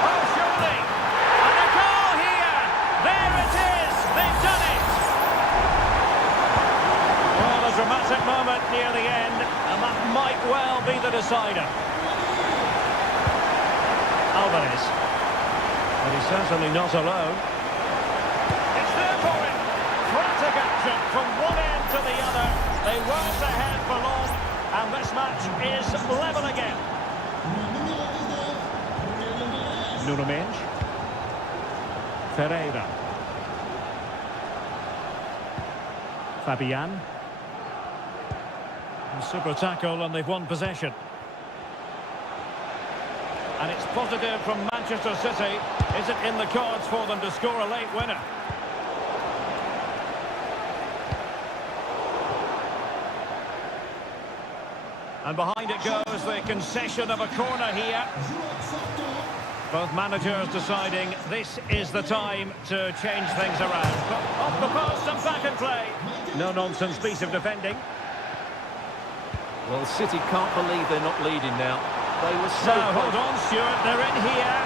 Oh, surely! And a goal here! There it is! They've done it! Well, a dramatic moment near the end, and that might well be the decider. Alvarez. But he's certainly not alone. It's there for him! Frantic action from one end to the other. They weren't ahead for long, and this match is level again. Nuno Mendes. Ferreira. Fabian. Super tackle, and they've won possession. And it's positive from Manchester City. Is it in the cards for them to score a late winner? And behind it goes the concession of a corner here. Both managers deciding this is the time to change things around. But off the post and back in play. No-nonsense piece of defending. Well, City can't believe they're not leading now. They were so Now, close. hold on, Stuart. They're in here.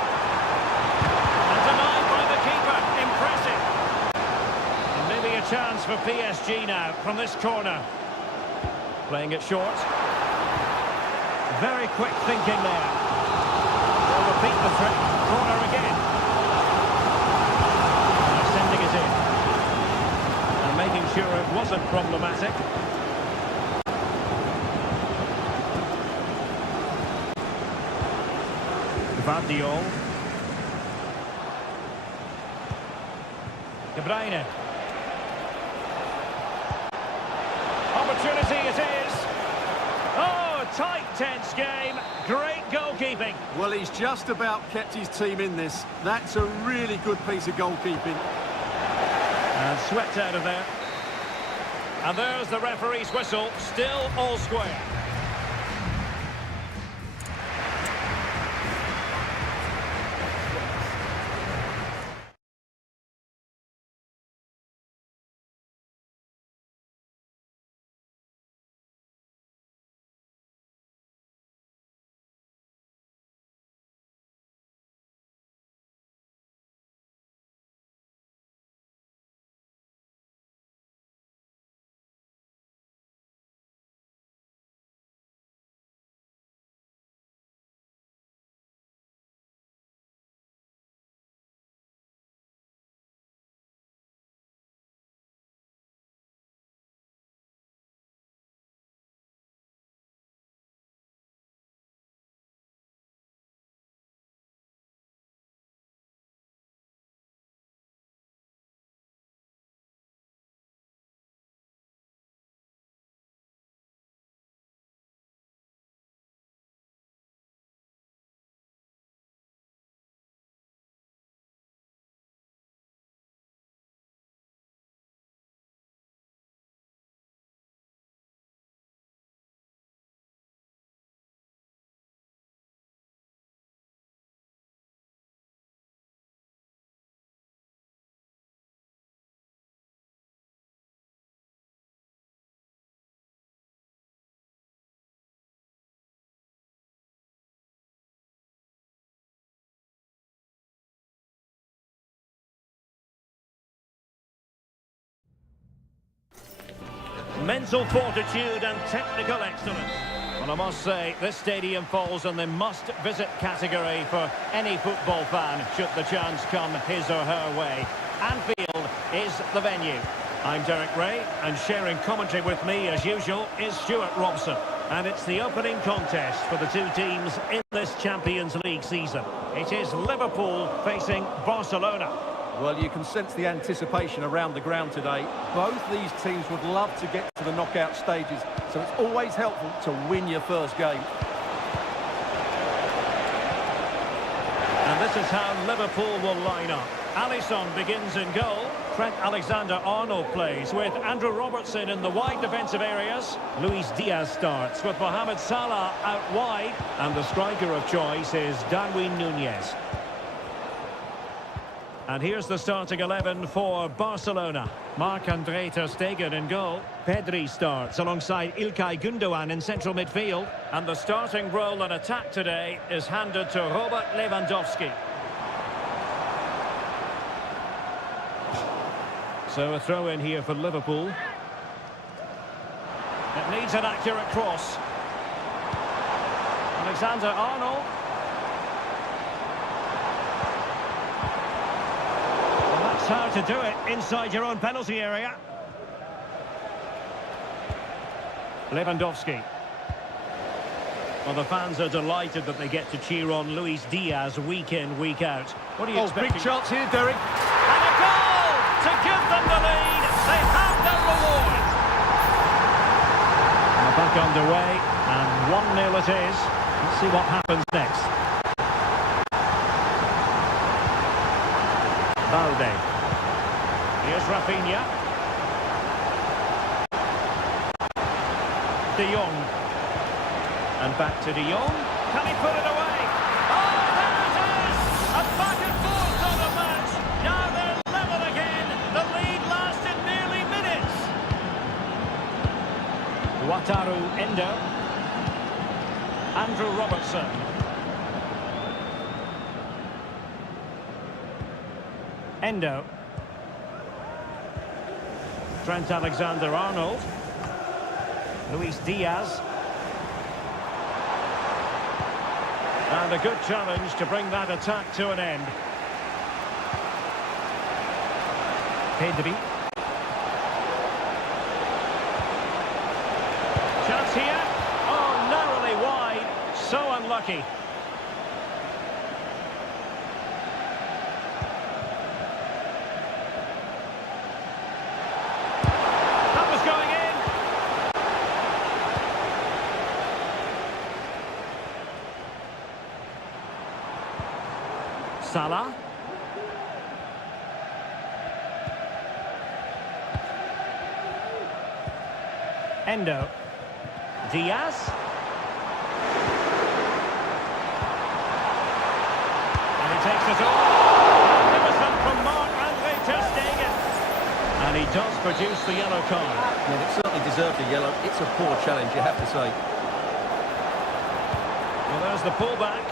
And denied by the keeper. Impressive. And maybe a chance for PSG now from this corner. Playing it short. Very quick thinking there. They'll repeat the trick. Corner again. Now sending it in. And making sure it wasn't problematic. Vardiol. De Bruyne. Opportunity it is. Oh, tight, tense game. Great goalkeeping. Well, he's just about kept his team in this. That's a really good piece of goalkeeping. And swept out of there. And there's the referee's whistle. Still all square. Mental fortitude and technical excellence. Well, I must say, this stadium falls in the must-visit category for any football fan, should the chance come his or her way. Anfield is the venue. I'm Derek Ray, and sharing commentary with me, as usual, is Stuart Robson. And it's the opening contest for the two teams in this Champions League season. It is Liverpool facing Barcelona. Well, you can sense the anticipation around the ground today. Both these teams would love to get to the knockout stages, so it's always helpful to win your first game. And this is how Liverpool will line up. Alisson begins in goal. Trent Alexander-Arnold plays with Andrew Robertson in the wide defensive areas. Luis Diaz starts with Mohamed Salah out wide. And the striker of choice is Darwin Núñez. And here's the starting 11 for Barcelona. Marc-André ter Stegen in goal. Pedri starts alongside İlkay Gündoğan in central midfield. And the starting role in attack today is handed to Robert Lewandowski. So a throw in here for Liverpool. It needs an accurate cross. Alexander-Arnold. How to do it inside your own penalty area. Lewandowski. Well, the fans are delighted that they get to cheer on Luis Diaz week in, week out. What are you expecting? Big chance here, Derek. And a goal to give them the lead. They have their reward. Now back underway, and 1-0 it is. Let's see what happens next. Balde. Here's Rafinha. De Jong. And back to De Jong. Can he put it away? Oh, there it is! A back and forth on the match. Now they're level again. The lead lasted nearly minutes. Wataru Endo. Andrew Robertson. Endo. Trent Alexander-Arnold. Luis Diaz. And a good challenge to bring that attack to an end. Pedri. Chance here. Oh, narrowly wide. So unlucky. Salah. Endo. Diaz. And he takes it on. Magnificent from Marc-Andre ter Stegen. And he does produce the yellow card. Well, it certainly deserved a yellow. It's a poor challenge, you have to say. Well, there's the pullback.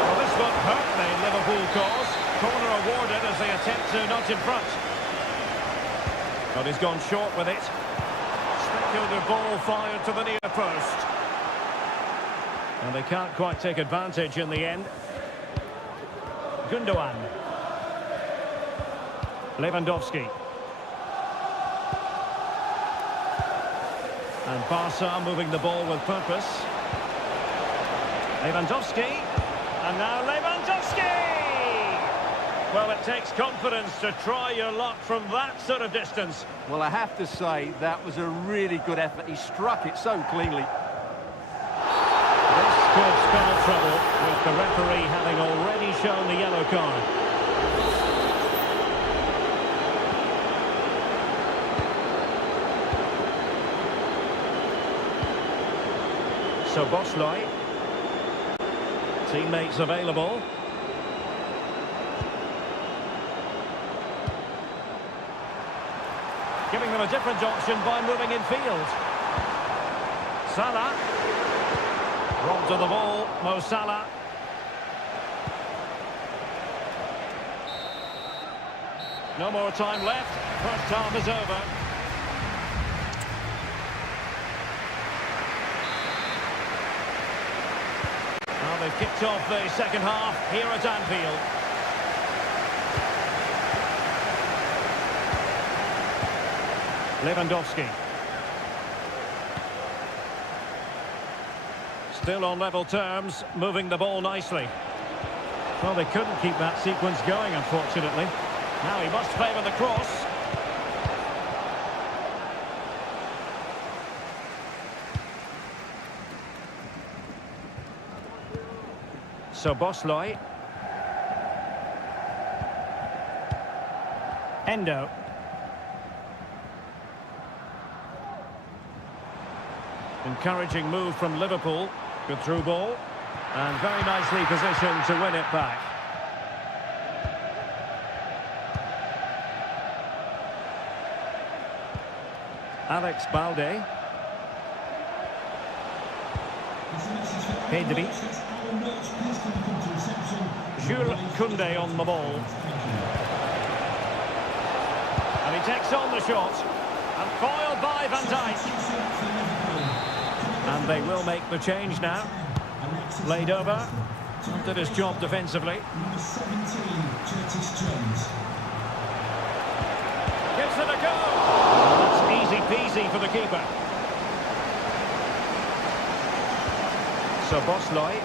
Well, this won't hurt the Liverpool cause. Corner awarded as they attempt to nudge in front. But he's gone short with it. Speculative ball fired to the near post. And they can't quite take advantage in the end. Gundogan. Lewandowski. And Barca moving the ball with purpose. Lewandowski. And now Lewandowski! Well, it takes confidence to try your luck from that sort of distance. Well, I have to say, that was a really good effort. He struck it so cleanly. This could spell trouble, with the referee having already shown the yellow card. So Bosley. Teammates available. Giving them a different option by moving in field. Salah. Robbed of the ball, Mo Salah. No more time left. First half is over. Well, they've kicked off the second half here at Anfield. Lewandowski. Still on level terms, moving the ball nicely. Well, they couldn't keep that sequence going, unfortunately. Now he must favour the cross. So Bosley. Endo. Encouraging move from Liverpool. Good through ball. And very nicely positioned to win it back. Alex Balde. Pedri. Jules Koundé on the ball. And he takes on the shot. And foiled by Van Dijk. And they will make the change now. Laid over. Did his job defensively. Number 17, Curtis Jones. Gives it a go. That's easy peasy for the keeper. So Bosley.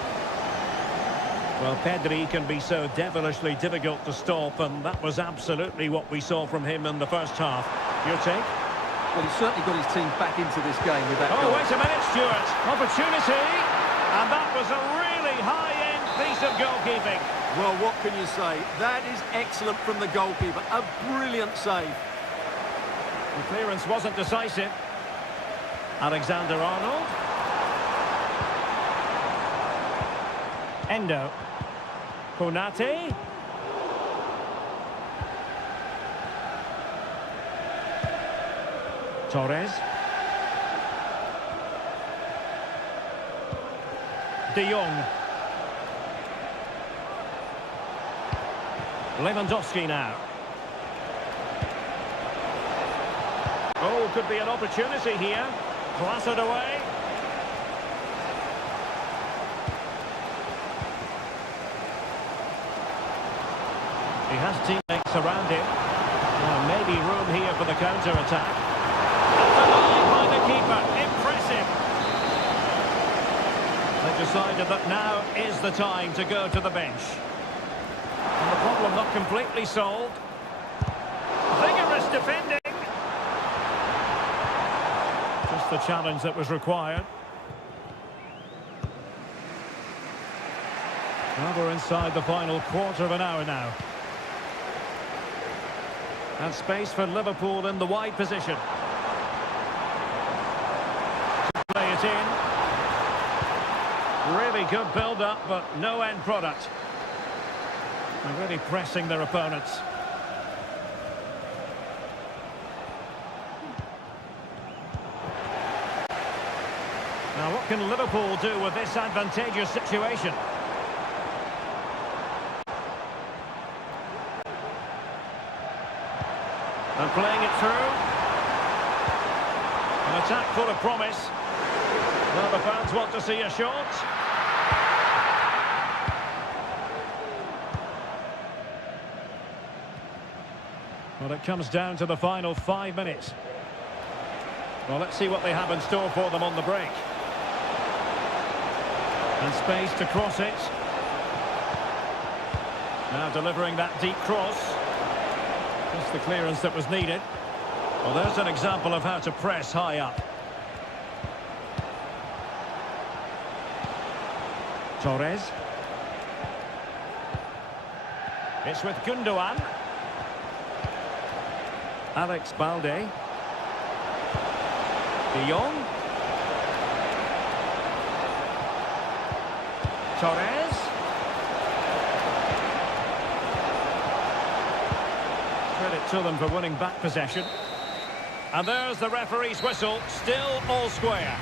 Well, Pedri can be so devilishly difficult to stop, and that was absolutely what we saw from him in the first half. Your take? Well, he's certainly got his team back into this game with that Oh, goal. wait a minute, Stuart. Opportunity. And that was a really high-end piece of goalkeeping. Well, what can you say? That is excellent from the goalkeeper. A brilliant save. The clearance wasn't decisive. Alexander-Arnold. Endo. Konate. Torres. De Jong. Lewandowski now. Oh, could be an opportunity here. Clattered away. He has teammates around him. Well, maybe room here for the counter-attack. That's a line by the keeper. Impressive. They decided that now is the time to go to the bench. And the problem not completely solved. Vigorous defending. Just the challenge that was required. Well, we're inside the final quarter of an hour now. And space for Liverpool in the wide position. To play it in. Really good build-up, but no end product. They're really pressing their opponents. Now, what can Liverpool do with this advantageous situation? And playing it through. An attack full of promise. Well, the fans want to see a shot. Well, it comes down to the final 5 minutes. Well, let's see what they have in store for them on the break. And space to cross it. Now delivering that deep cross. Just the clearance that was needed. Well, there's an example of how to press high up. Torres. It's with Gundogan. Alex Balde. De Jong. Torres. Credit to them for winning back possession. And there's the referee's whistle, still all square.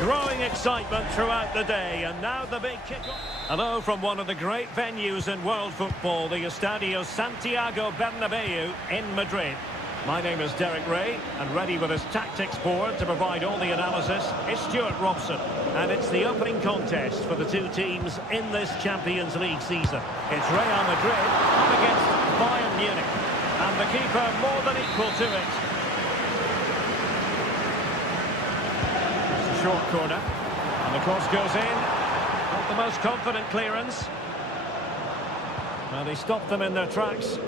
Growing excitement throughout the day, and now the big kick-off. Hello from one of the great venues in world football, the Estadio Santiago Bernabeu in Madrid. My name is Derek Ray, and ready with his tactics board to provide all the analysis is Stuart Robson. And it's the opening contest for the two teams in this Champions League season. It's Real Madrid up against Bayern Munich, and the keeper more than equal to it. Short corner, and the cross goes in. Not the most confident clearance. Well, they stopped them in their tracks.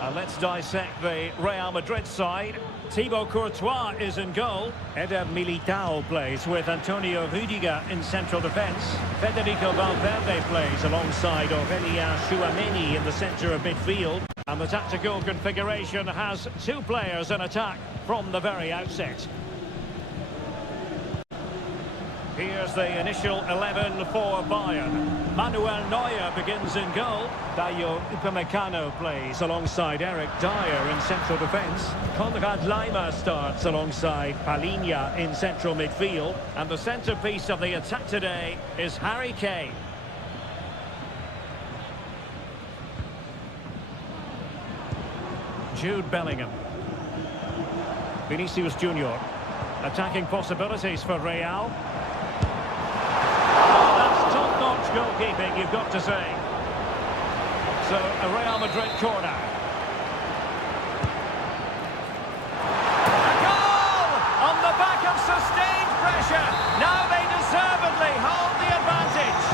And let's dissect the Real Madrid side. Thibaut Courtois is in goal. Eder Militao plays with Antonio Rüdiger in central defence. Federico Valverde plays alongside Aurelien Tchouameni in the centre of midfield. And the tactical configuration has two players in attack from the very outset. Here's the initial 11 for Bayern. Manuel Neuer begins in goal. Dayo Upamecano plays alongside Eric Dyer in central defence. Konrad Laimer starts alongside Palinha in central midfield. And the centrepiece of the attack today is Harry Kane. Jude Bellingham. Vinicius Junior. Attacking possibilities for Real. Oh, that's top-notch goalkeeping, you've got to say. So, a Real Madrid corner. A goal! On the back of sustained pressure. Now they deservedly hold the advantage.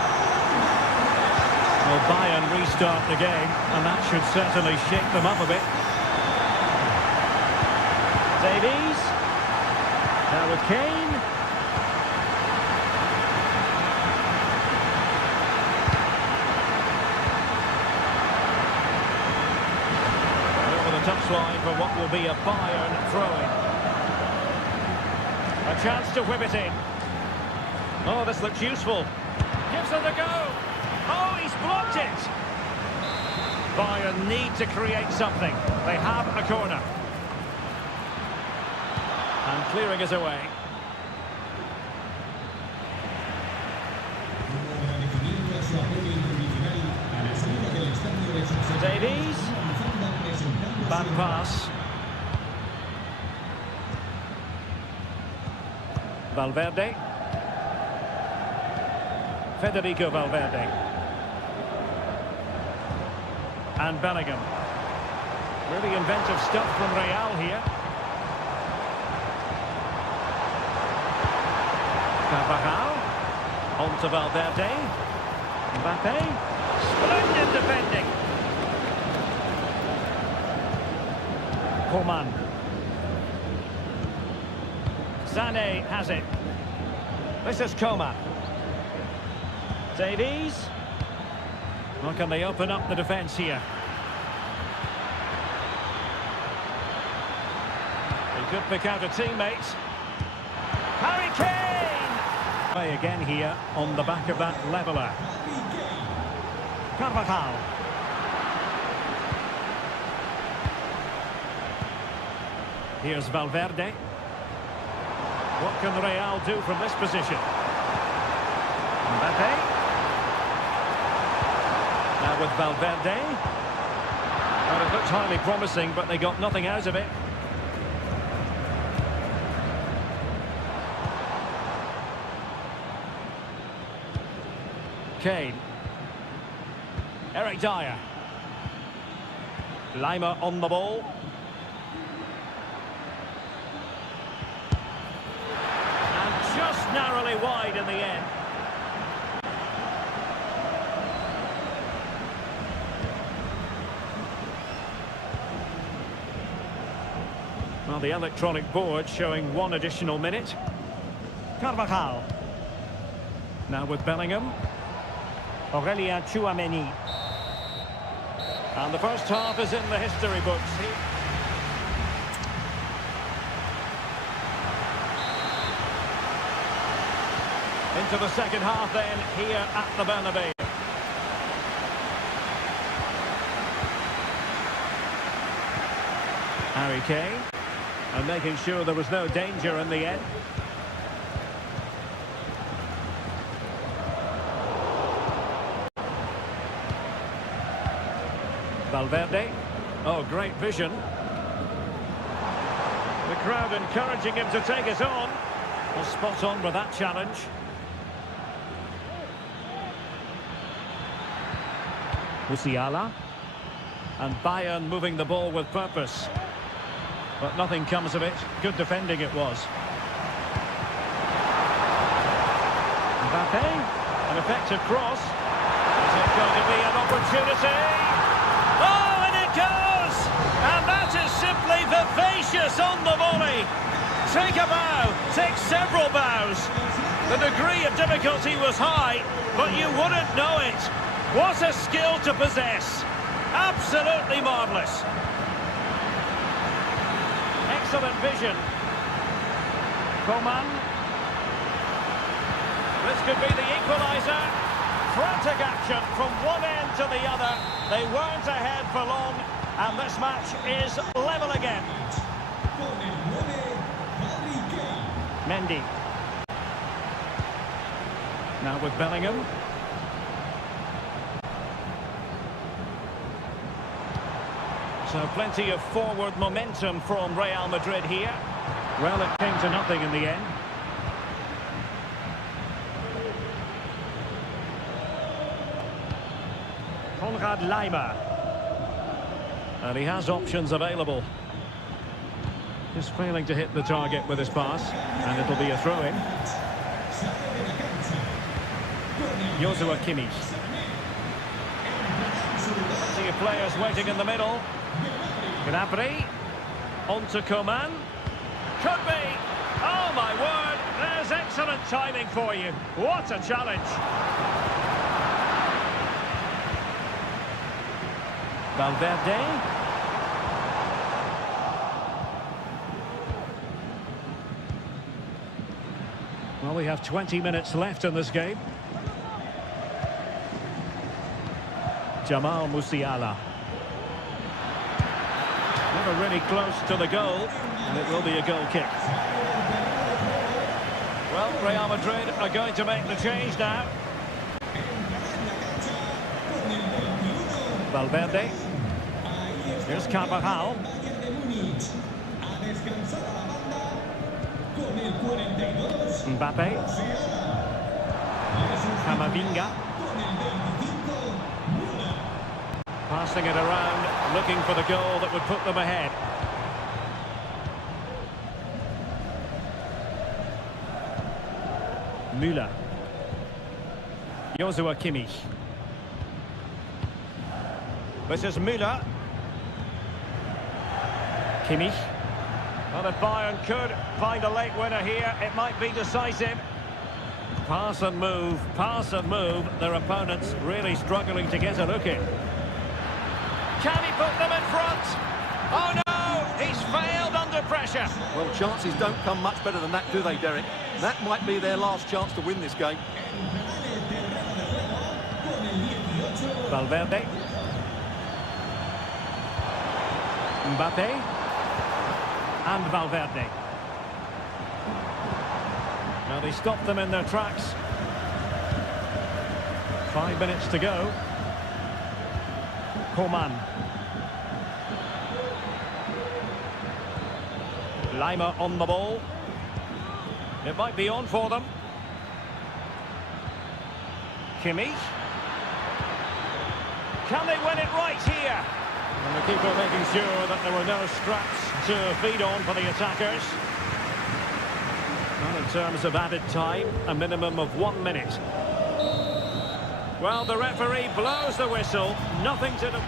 Well, Bayern restart the game, and that should certainly shake them up a bit. Davies. Now with Kane. Over the touchline for what will be a Bayern throw-in. A chance to whip it in. Oh, this looks useful. Gives it a go. Oh, he's blocked it. Bayern need to create something. They have a corner. And clearing us away. Davies. Bad pass. Valverde. Federico Valverde. And Bellingham. Really inventive stuff from Real here. Carvajal, on to Valverde, Mbappe, splendid defending. Coman. Sané has it. This is Coman. Davies. Well, can they open up the defence here? He could pick out a teammate. Harry Kane! Again here on the back of that leveller. Carvajal. Here's Valverde. What can Real do from this position? Mbappe. Now with Valverde. Well, it looked highly promising, but they got nothing out of it. Kane. Eric Dyer. Laimer on the ball. And just narrowly wide in the end. Well, the electronic board showing one additional minute. Carvajal. Now with Bellingham. Aurelien Tchouameni. And the first half is in the history books. Into the second half then, here at the Bernabeu. Harry Kane. And making sure there was no danger in the end. Valverde. Oh, great vision. The crowd encouraging him to take it on. Well, spot on with that challenge. Musiala. And Bayern moving the ball with purpose. But nothing comes of it. Good defending it was. Mbappe. An effective cross. Is it going to be an opportunity? Oh, and it goes! And that is simply vivacious on the volley. Take a bow, take several bows. The degree of difficulty was high, but you wouldn't know it. What a skill to possess. Absolutely marvellous. Excellent vision. Coman. This could be the equaliser. Frantic action from one end to the other. They weren't ahead for long, and this match is level again. Mendy. Now with Bellingham. So plenty of forward momentum from Real Madrid here. Well, it came to nothing in the end. Konrad Laimer. And he has options available. Just failing to hit the target with his pass. And it'll be a throw-in. Joshua Kimmich. Plenty of players waiting in the middle. Gnabry. On to Coman. Could be. Oh, my word. There's excellent timing for you. What a challenge. Valverde. Well, we have 20 minutes left in this game. Jamal Musiala. Never really close to the goal, and it will be a goal kick. Well, Real Madrid are going to make the change now. Valverde. Here's Carvajal. Mbappe. Camavinga. Passing it around, looking for the goal that would put them ahead. Müller. Joshua Kimmich. This is Müller. Kimmich. Well, if Bayern could find a late winner here, it might be decisive. Pass and move, pass and move. Their opponents really struggling to get a look in. Can he put them in front? Oh no, he's failed under pressure. Well, chances don't come much better than that, do they, Derek? That might be their last chance to win this game. Valverde. Mbappe. And Valverde. Now they stopped them in their tracks. 5 minutes to go. Coman. Lima on the ball. It might be on for them. Kimmich. Can they win it right here? And the keeper making sure that there were no scraps to feed on for the attackers. Well, in terms of added time, a minimum of 1 minute. Well, the referee blows the whistle. Nothing to do.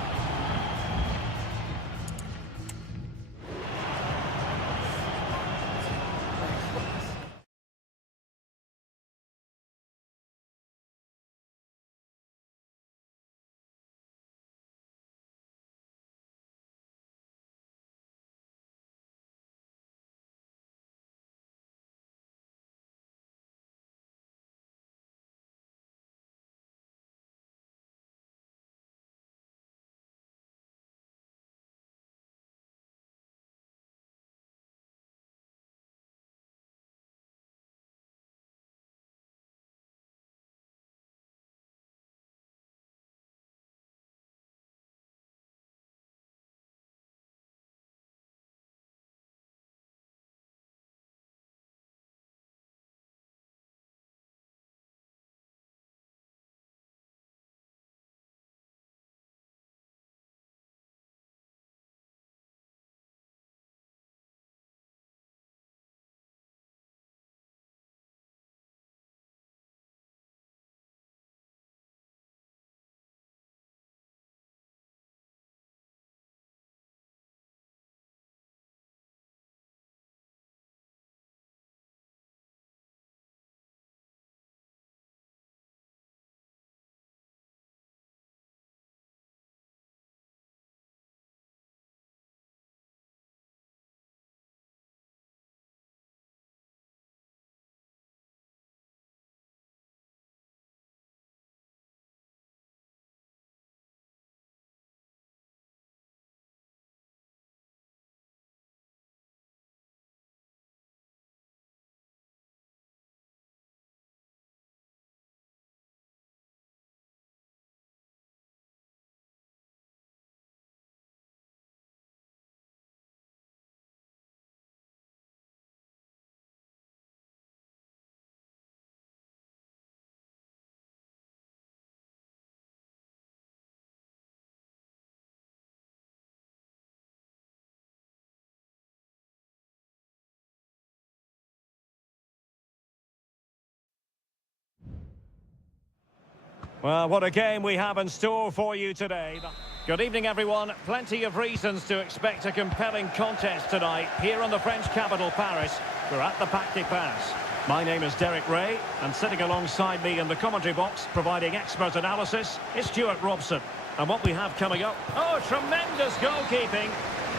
Well, what a game we have in store for you today. Good evening, everyone. Plenty of reasons to expect a compelling contest tonight here in the French capital, Paris. We're at the Parc des Princes. My name is Derek Ray, and sitting alongside me in the commentary box, providing expert analysis, is Stuart Robson. And what we have coming up... Oh, tremendous goalkeeping.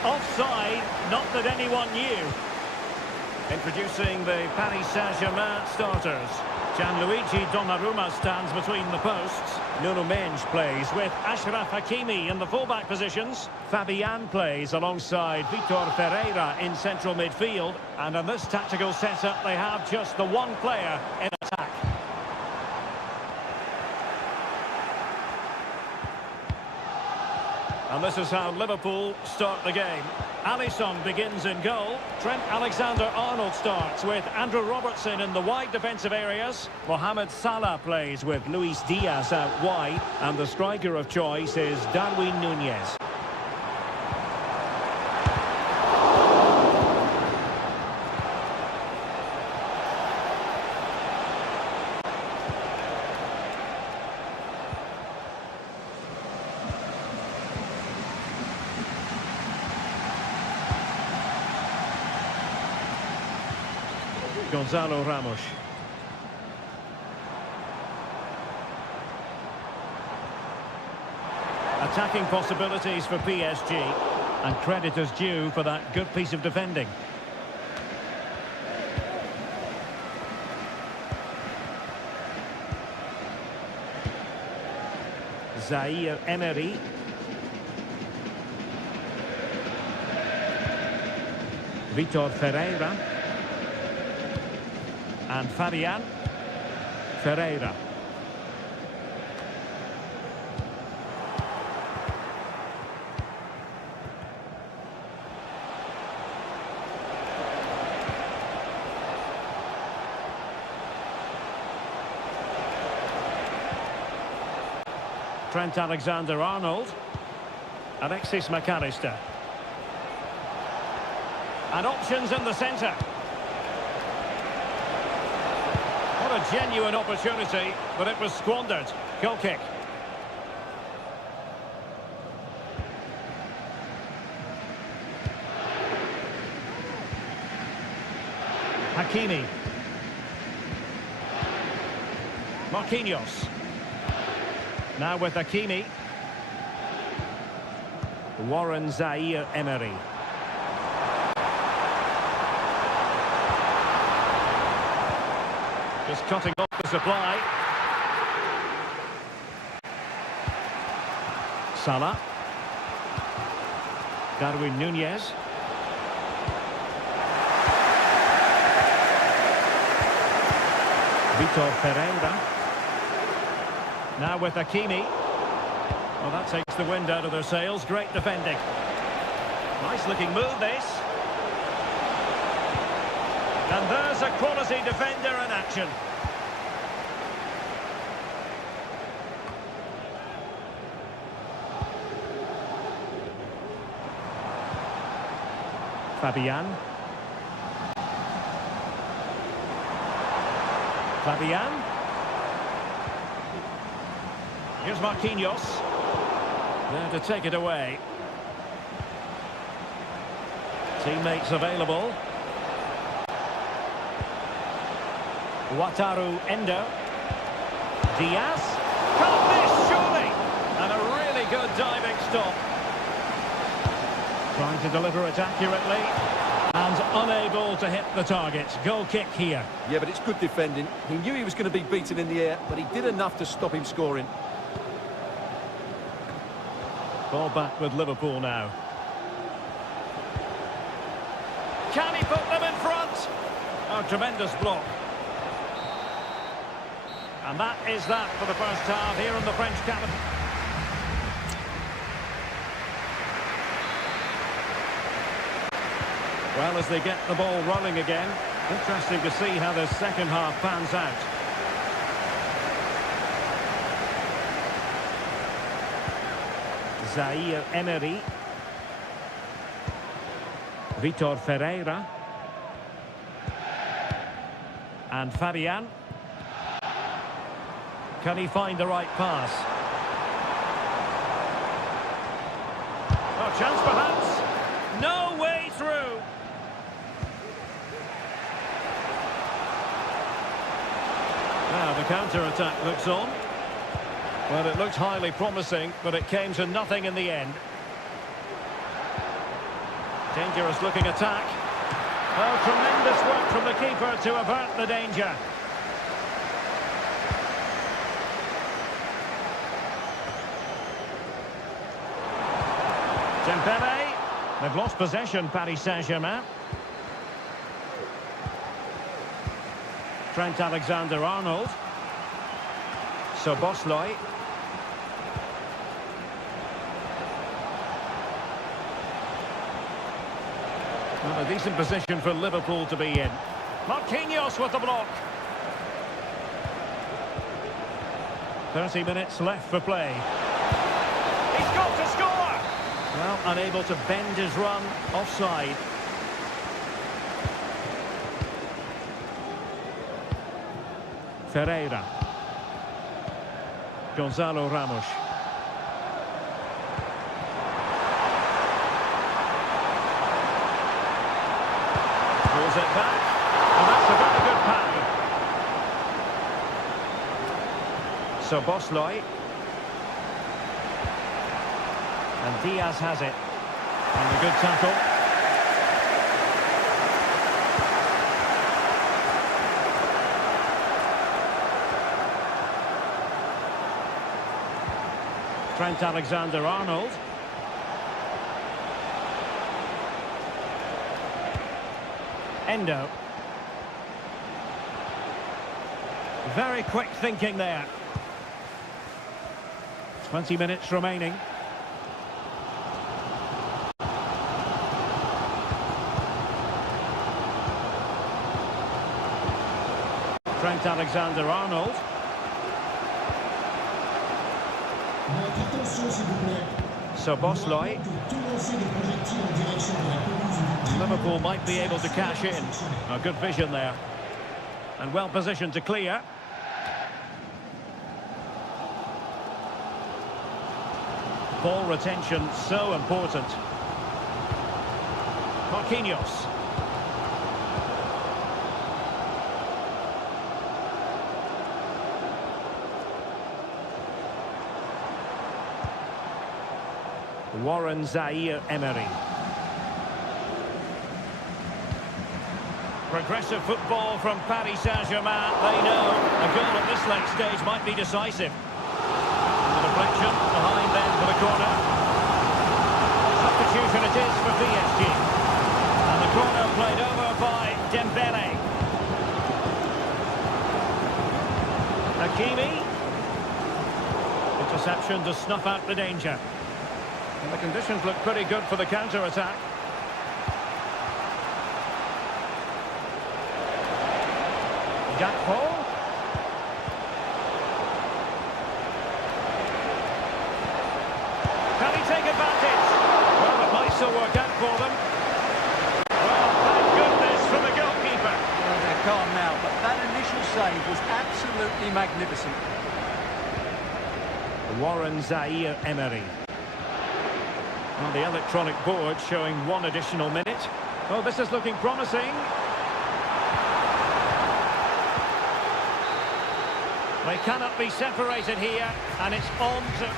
Offside, not that anyone knew. Introducing the Paris Saint-Germain starters. Gianluigi Donnarumma stands between the posts. Nuno Mendes plays with Achraf Hakimi in the fullback positions. Fabian plays alongside Vitor Ferreira in central midfield. And in this tactical setup, they have just the one player in attack. And this is how Liverpool start the game. Alisson begins in goal. Trent Alexander-Arnold starts with Andrew Robertson in the wide defensive areas. Mohamed Salah plays with Luis Diaz out wide. And the striker of choice is Darwin Núñez. Gonzalo Ramos. Attacking possibilities for PSG, and credit is due for that good piece of defending. Zaire Emery. Vitor Ferreira. And Fabian Ferreira. Trent Alexander-Arnold. Alexis McAllister. And options in the centre. What a genuine opportunity, but it was squandered. Goal kick. Hakimi. Marquinhos. Now with Hakimi. Warren Zaire Emery. Just cutting off the supply. Salah. Darwin Núñez. Vitor Ferreira. Now with Hakimi. Well, that takes the wind out of their sails. Great defending. Nice looking move, this. And there's a quality defender in action. Fabian. Fabian. Here's Marquinhos. There to take it away. Teammates available. Wataru Endo. Diaz. Can't miss, surely! And a really good diving stop. Trying to deliver it accurately. And unable to hit the target. Goal kick here. Yeah, but it's good defending. He knew he was going to be beaten in the air, but he did enough to stop him scoring. Ball back with Liverpool now. Can he put them in front? Oh, tremendous block. And that is that for the first half here in the French capital. Well, as they get the ball rolling again, interesting to see how the second half pans out. Zaire Emery. Vitor Ferreira. And Fabian. Can he find the right pass? Oh, chance perhaps. No way through. Now the counter-attack looks on. Well, it looked highly promising, but it came to nothing in the end. Dangerous looking attack. Oh, tremendous work from the keeper to avert the danger. Dembele. They've lost possession, Paris Saint-Germain. Trent Alexander-Arnold. Szoboszlai. Well, a decent position for Liverpool to be in. Marquinhos with the block. 30 minutes left for play. He's got to score! Well, unable to bend his run, offside. Ferreira. Gonzalo Ramos. Pulls it back, and that's a very good pass. Szoboszlai. And Diaz has it. And a good tackle. Trent Alexander-Arnold. Endo. Very quick thinking there. 20 minutes remaining. Trent Alexander-Arnold. Attention s'il vous plaît. Szoboszlai. Tout lancer des projectiles en direction de la pelouse du but. Liverpool might be able to cash in. A good vision there. And well positioned to clear. Ball retention so important. Marquinhos. Warren Zaire-Emery. Progressive football from Paris Saint-Germain. They know a goal at this late stage might be decisive. The deflection behind them for the corner. Substitution it is for PSG. And the corner played over by Dembele. Hakimi. Interception to snuff out the danger. And the conditions look pretty good for the counter-attack. Gakpo. Can he take advantage? Well, it might still work out for them. Well, thank goodness for the goalkeeper. Well, they're calm now, but that initial save was absolutely magnificent. Warren Zaire-Emery. On the electronic board showing one additional minute. Well, this is looking promising. They cannot be separated here, and it's on to...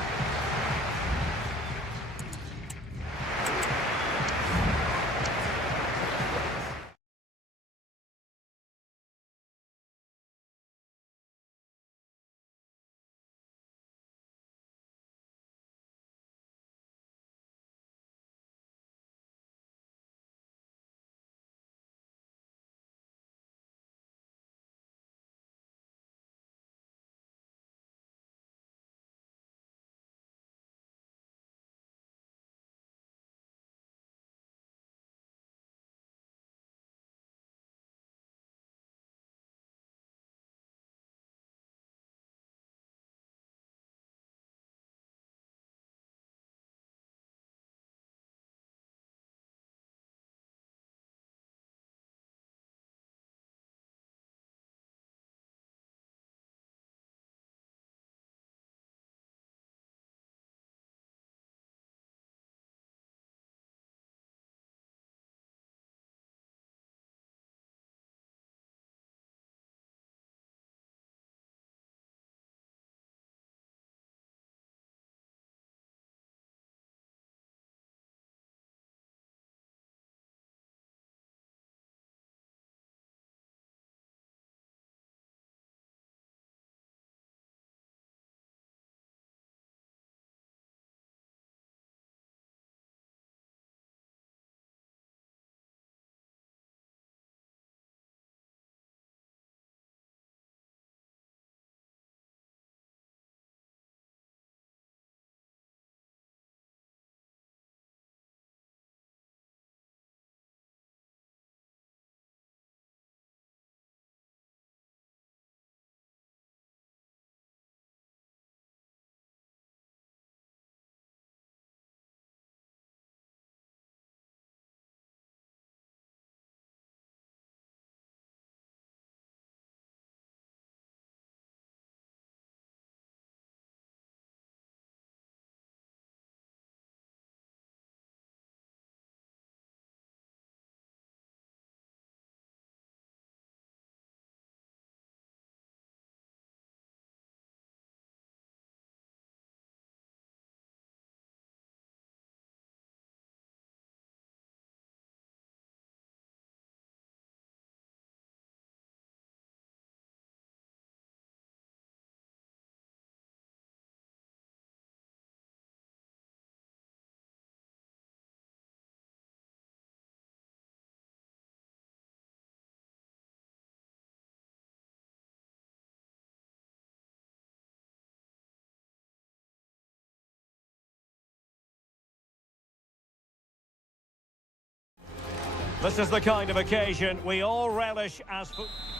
This is the kind of occasion we all relish as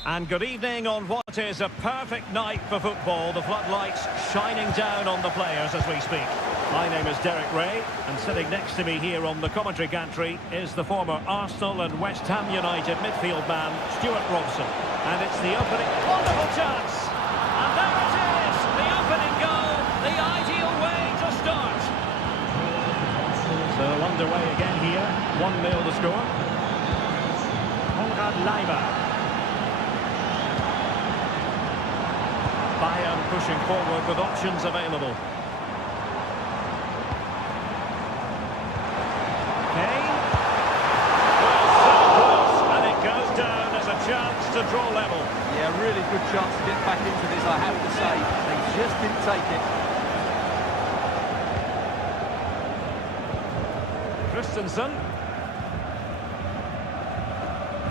and good evening on what is a perfect night for football. The floodlights shining down on the players as we speak. My name is Derek Ray, and sitting next to me here on the commentary gantry is the former Arsenal and West Ham United midfield man, Stuart Robson. And it's the opening, wonderful chance! And there it is, the opening goal, the ideal way to start. So underway again here, 1-0 the score. Liga. Bayern pushing forward with options available. Kane. Well, so close, and it goes down as a chance to draw level. Yeah, really good chance to get back into this, I have to say. They just didn't take it. Christensen.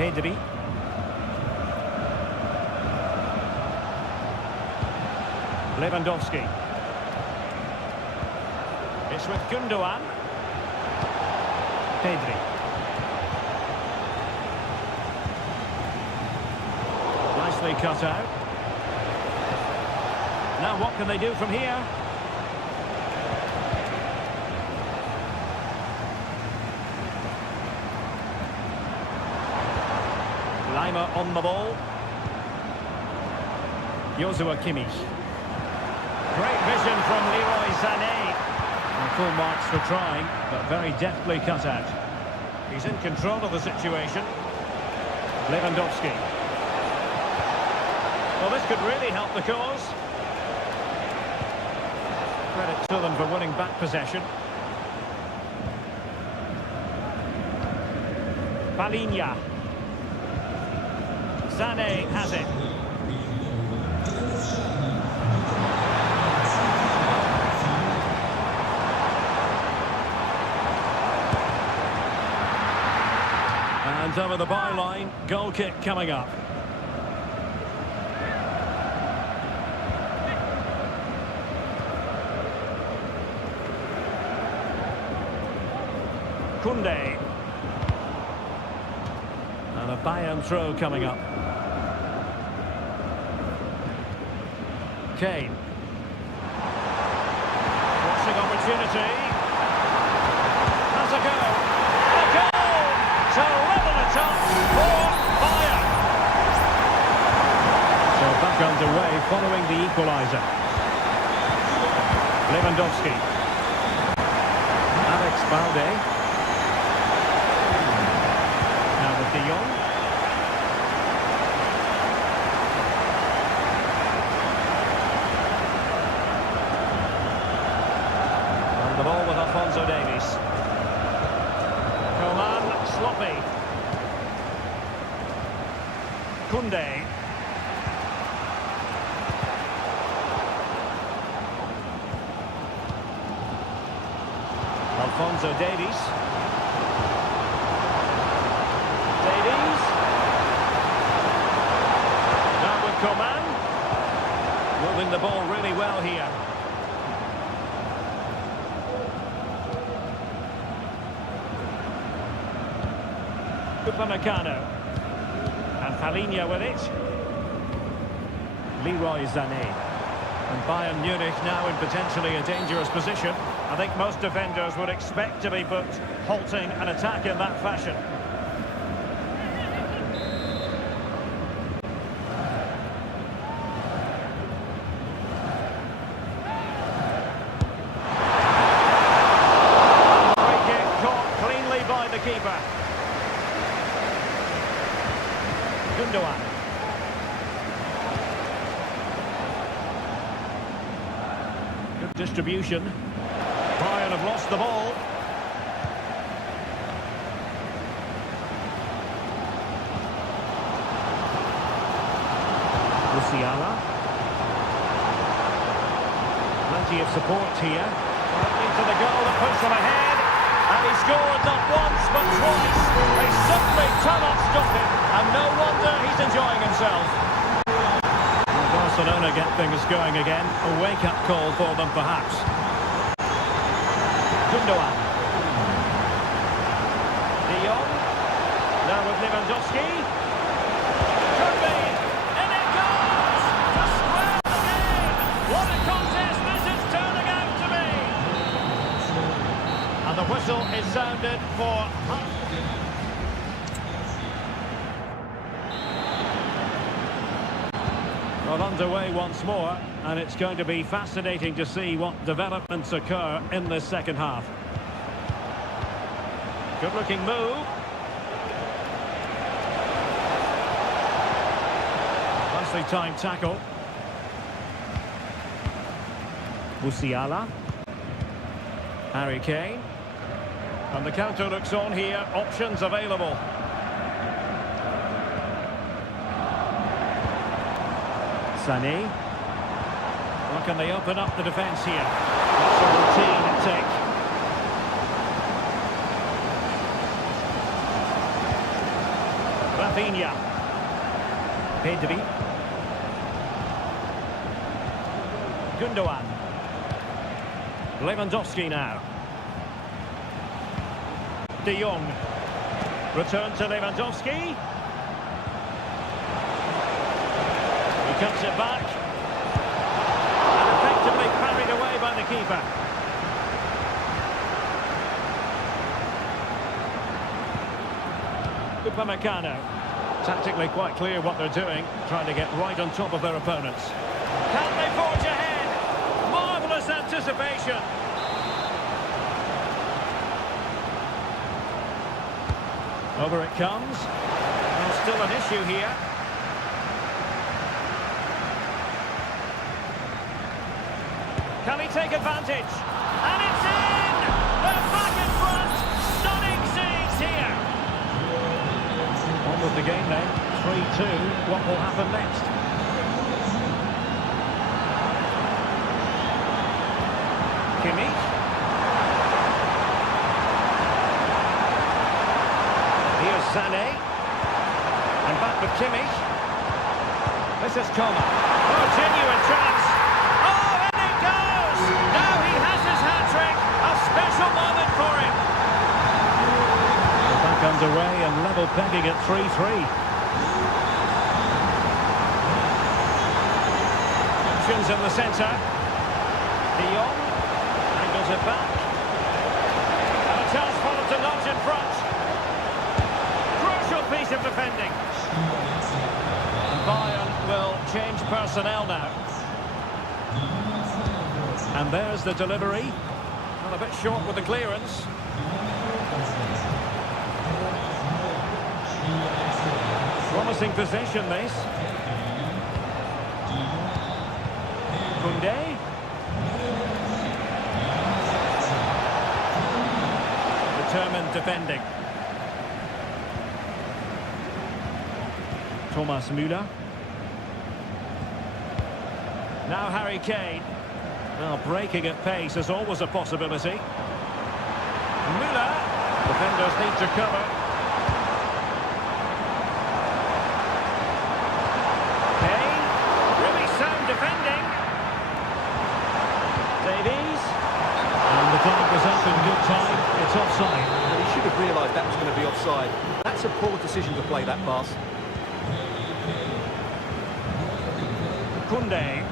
Pedri. Lewandowski. It's with Gundogan. Pedri. Nicely cut out. Now what can they do from here? Lima on the ball. Joshua Kimmich. Great vision from Leroy Sané. Full marks for trying, but very deftly cut out. He's in control of the situation. Lewandowski. Well, this could really help the cause. Credit to them for winning back possession. Palinha. Sané has it. And over the byline, goal kick coming up. Koundé. And a Bayern throw coming up. Kane. Watching opportunity. Has a go. A goal to level it up for Bayern. So back underway following the equaliser. Lewandowski. Alex Balde. Now with De Jong. The ball with Alphonso Davies. Coman, sloppy. Koundé. Alphonso Davies. Davies. Now with Coman. Moving the ball really well here. Upamecano. And Palinha with it. Leroy Sané. And Bayern Munich now in potentially a dangerous position. I think most defenders would expect to be put halting an attack in that fashion. Free kick caught cleanly by the keeper. Gundogan. Good distribution. Bayern have lost the ball. Musiala. Plenty of support here. Right into the goal that puts them ahead. And he scored not once but twice. They simply cannot stop him. And no wonder he's enjoying himself. And Barcelona get things going again. A wake-up call for them, perhaps. Gundogan. De Jong. Lewandowski. Could be. And it goes! To square the game! What a contest this is turning out to be! And the whistle is sounded for... Well, underway once more, and it's going to be fascinating to see what developments occur in this second half. Good-looking move. Nicely timed tackle. Musiala. Harry Kane. And the counter looks on here. Options available. Sané. Well, can they open up the defence here? That's a routine take. Rafinha. Pedri. Gundogan. Lewandowski now. De Jong. Return to Lewandowski. He cuts it back. And effectively carried away by the keeper. Upamecano. Tactically quite clear what they're doing, trying to get right on top of their opponents. Can they forge ahead? Marvellous anticipation. Over it comes. Well, still an issue here. Can he take advantage? And it's in! They're back in front! Stunning scenes here! On with the game then. 3-2. What will happen next? Kimmich. Here's Sané. And back with Kimmich. This is Coman. Oh, genuine chance. Oh, and it goes! Now he has his hat-trick. A special moment for him. We're back underway and level pegging at 3-3. Options in the centre. De Jong angles it back. And a chance for them to nudge in front. Crucial piece of defending. And Bayern will change personnel now. And there's the delivery. Well, a bit short with the clearance. Promising possession, this. Koundé. Determined defending. Thomas Müller. Now Harry Kane. Well, breaking at pace is always a possibility. Müller. Defenders need to cover. Kane. Really sound defending. Davies. And the flag was up in good time. It's offside. Well, he should have realised that was going to be offside. That's a poor decision to play that pass. Koundé.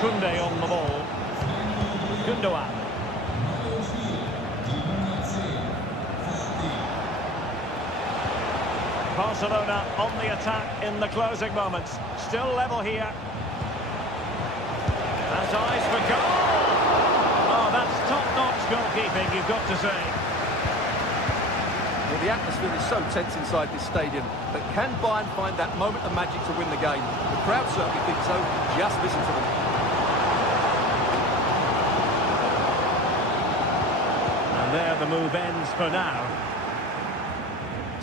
Koundé on the ball. Gundogan. Barcelona on the attack in the closing moments. Still level here. Has eyes for goal. Oh, that's top-notch goalkeeping, you've got to say. Well, the atmosphere is so tense inside this stadium, but can Bayern find that moment of magic to win the game? The crowd certainly think so. Just listen to them. And there the move ends for now.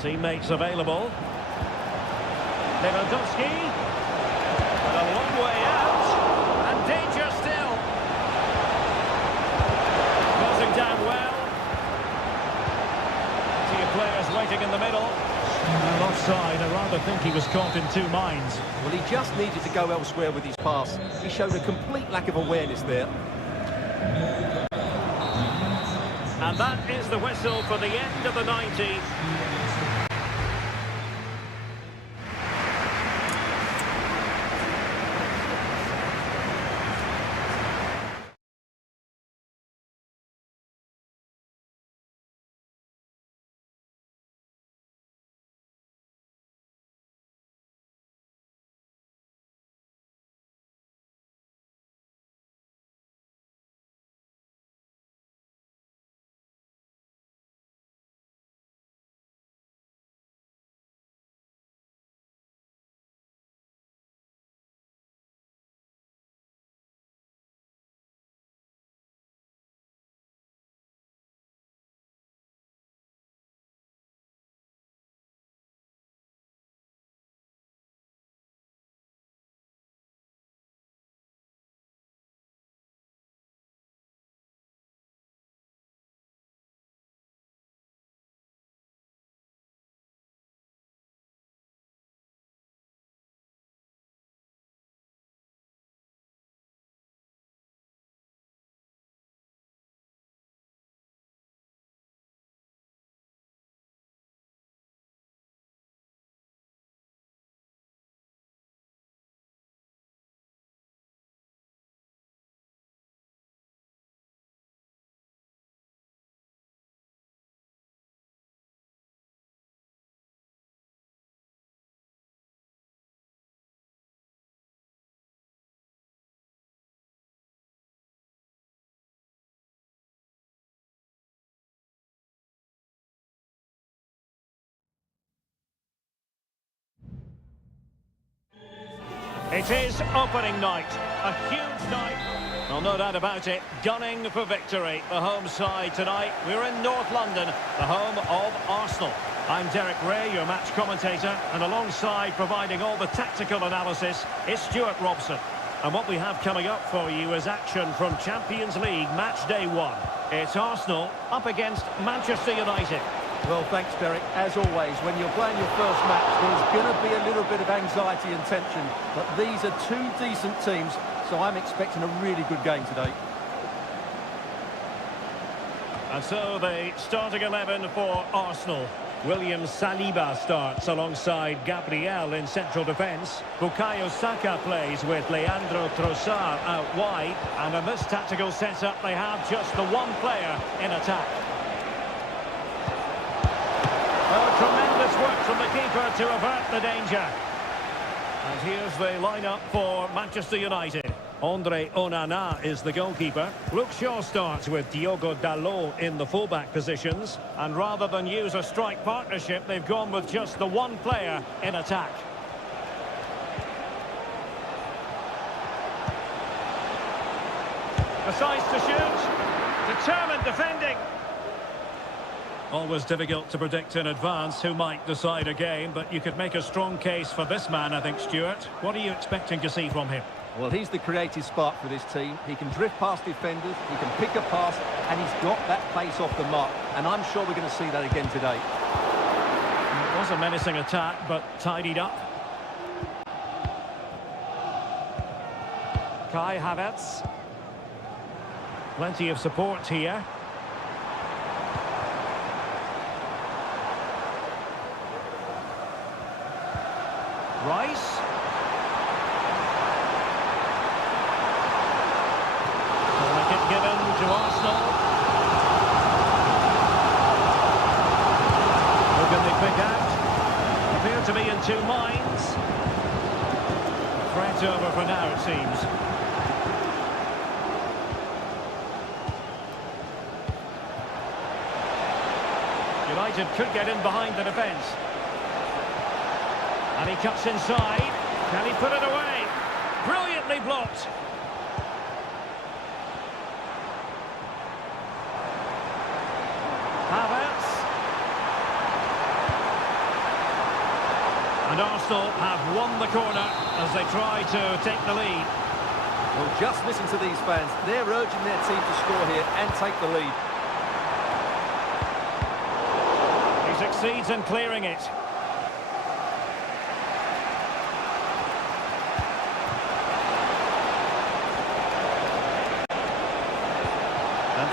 Teammates available. Lewandowski. But a long way out. And danger still. Closing down well. See players waiting in the middle. Well, offside. I rather think he was caught in two minds. Well, he just needed to go elsewhere with his pass. He showed a complete lack of awareness there. And that is the whistle for the end of the 90. It is opening night, a huge night. Well, no doubt about it, gunning for victory. The home side tonight, we're in North London, the home of Arsenal. I'm Derek Ray, your match commentator, and alongside providing all the tactical analysis is Stuart Robson. And what we have coming up for you is action from Champions League match day 1. It's Arsenal up against Manchester United. Well, thanks, Derek. As always, when you're playing your first match, there's going to be a little bit of anxiety and tension. But these are two decent teams, so I'm expecting a really good game today. And so the starting 11 for Arsenal. William Saliba starts alongside Gabriel in central defence. Bukayo Saka plays with Leandro Trossard out wide. And in this tactical setup, they have just the one player in attack. Oh, tremendous work from the keeper to avert the danger. And here's the lineup for Manchester United. Andre Onana is the goalkeeper. Luke Shaw starts with Diogo Dalot in the fullback positions. And rather than use a strike partnership, they've gone with just the one player in attack. Decides to shoot. Determined defending. Always difficult to predict in advance who might decide a game, but you could make a strong case for this man, I think, Stuart. What are you expecting to see from him? Well, he's the creative spark for this team. He can drift past defenders, he can pick a pass, and he's got that pace off the mark. And I'm sure we're going to see that again today. It was a menacing attack, but tidied up. Kai Havertz. Plenty of support here. Rice. Wicket given to Arsenal. Who can they pick out? Appear to be in two minds. Threat over for now, it seems. United could get in behind the defence. And he cuts inside. Can he put it away? Brilliantly blocked. Havertz. And Arsenal have won the corner as they try to take the lead. Well, just listen to these fans. They're urging their team to score here and take the lead. He succeeds in clearing it.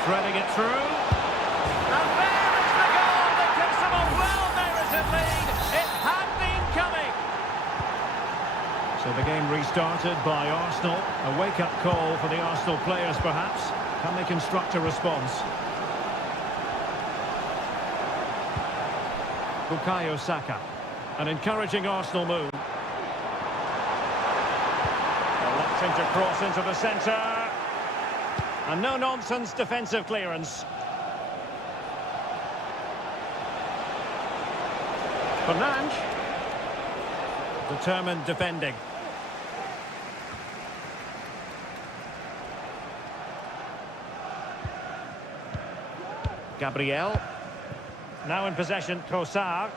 Threading it through. And there is the goal that gives them a well-merited lead. It had been coming. So the game restarted by Arsenal. A wake-up call for the Arsenal players, perhaps. Can they construct a response? Bukayo Saka. An encouraging Arsenal move. Electing to cross into the centre. And no-nonsense defensive clearance. Fernandes. Determined defending. Gabriel. Now in possession, Trossard.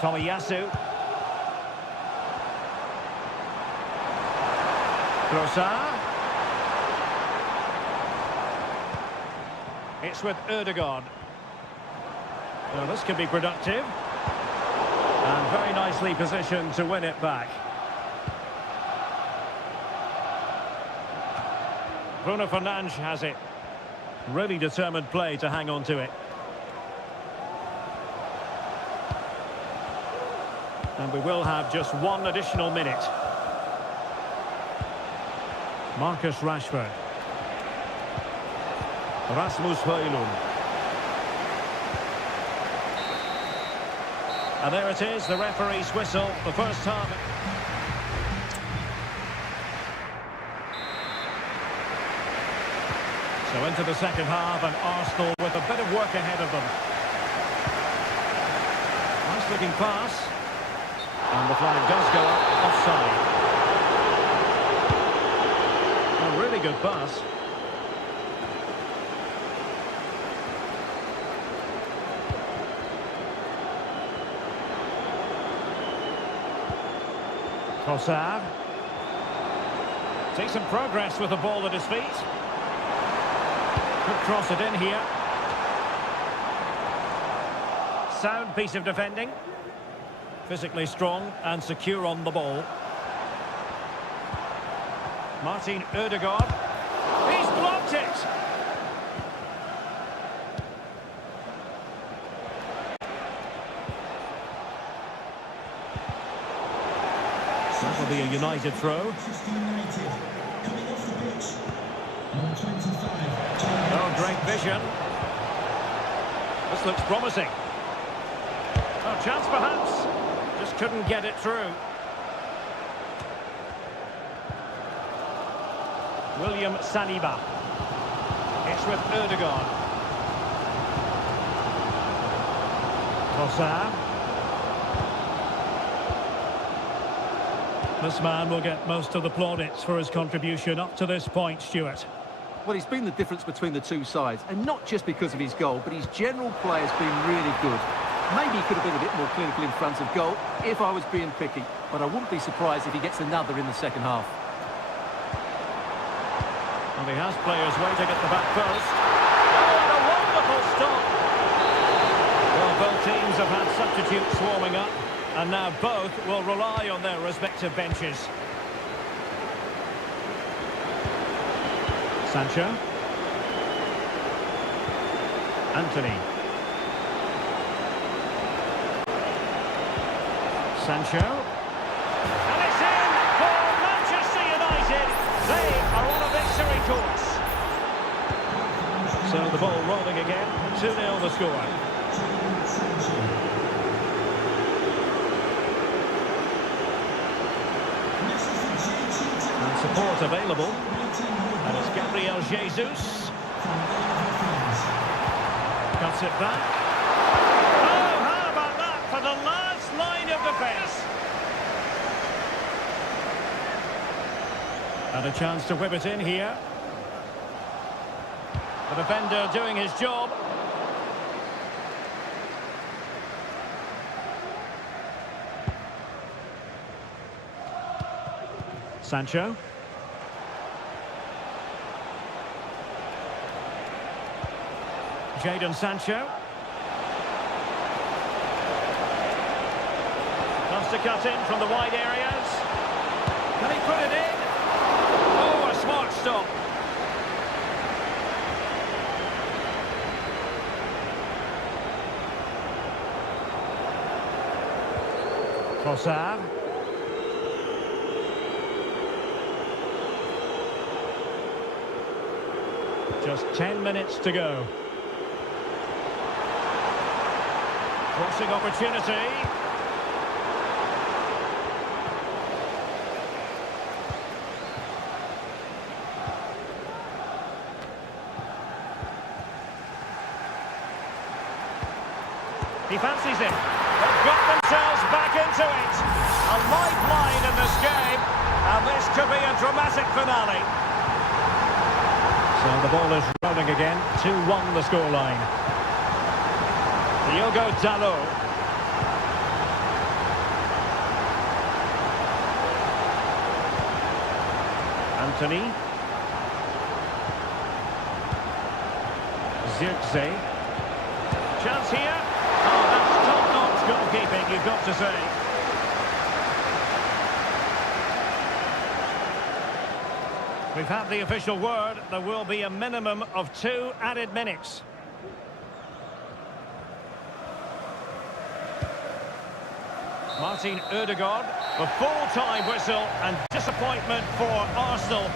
Tomiyasu. Trossard. It's with Ødegaard. Now this could be productive. And very nicely positioned to win it back. Bruno Fernandes has it. Really determined play to hang on to it. And we will have just one additional minute. Marcus Rashford. Rasmus Højlund. And there it is, the referee's whistle, the first half. So into the second half, and Arsenal with a bit of work ahead of them. Nice looking pass. And the flag does go up, offside. A really good pass. Trossard. Decent progress with the ball at his feet. Could cross it in here. Sound piece of defending. Physically strong and secure on the ball. Martin Ødegaard. He's blocked it! That will be a United throw. Oh, great vision. This looks promising. Oh, chance perhaps. Just couldn't get it through. William Saliba. It's with Ødegaard. Trossard. This man will get most of the plaudits for his contribution up to this point, Stuart. Well, he's been the difference between the two sides, and not just because of his goal, but his general play has been really good. Maybe he could have been a bit more clinical in front of goal, if I was being picky, but I wouldn't be surprised if he gets another in the second half. And he has players waiting at the back post. Oh, and a wonderful stop! Well, both teams have had substitutes warming up, and now both will rely on their respective benches. Sancho. Anthony. Sancho. And it's in for Manchester United. They are on a victory course. So the ball rolling again. 2-0 the score. And support available. And it's Gabriel Jesus. Cuts it back. Oh, how about that for the last line of defence. And a chance to whip it in here. The defender doing his job. Sancho. Jadon Sancho. Wants to cut in from the wide areas. Can he put it in? Oh, a smart stop. Trossard. Just 10 minutes to go. Crossing opportunity. He fancies it. They've got themselves back into it. A lifeline in this game, and this could be a dramatic finale. So the ball is rolling again. 2-1 the scoreline. Diogo Dalot. Anthony. Zirkzee. Chance here. Oh, that's top-notch goalkeeping, you've got to say. We've had the official word. There will be a minimum of 2 added minutes. Martin Ødegaard, the full-time whistle, and disappointment for Arsenal.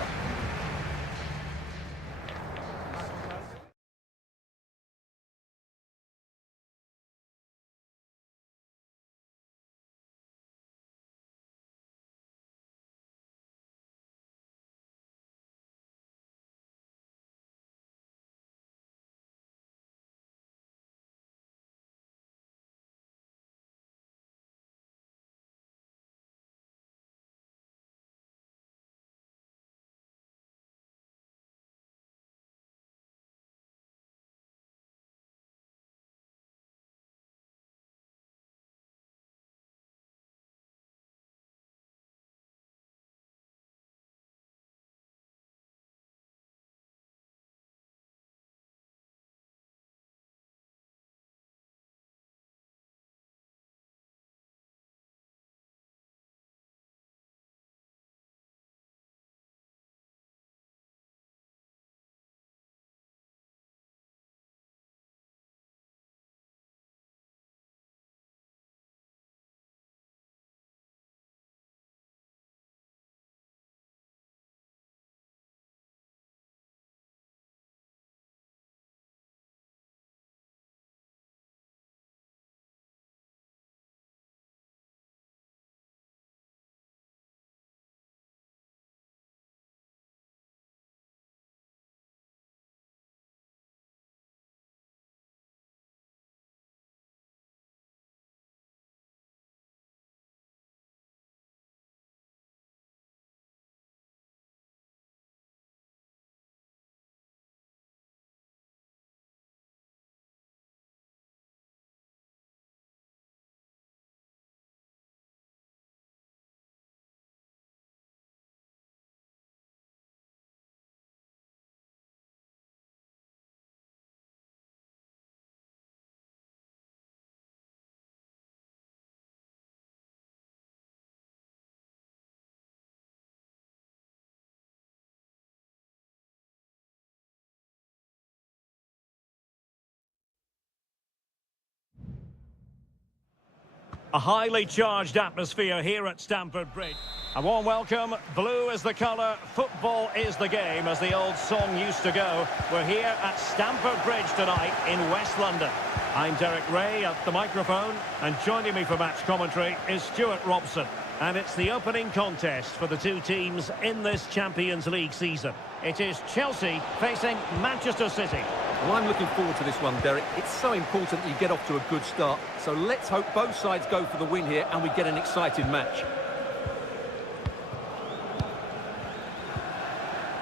A highly charged atmosphere here at Stamford Bridge. A warm welcome. Blue is the colour, football is the game, as the old song used to go. We're here at Stamford Bridge tonight in West London. I'm Derek Ray at the microphone, and joining me for match commentary is Stuart Robson. And it's the opening contest for the two teams in this Champions League season. It is Chelsea facing Manchester City. Well, I'm looking forward to this one, Derek. It's so important that you get off to a good start. So let's hope both sides go for the win here and we get an exciting match.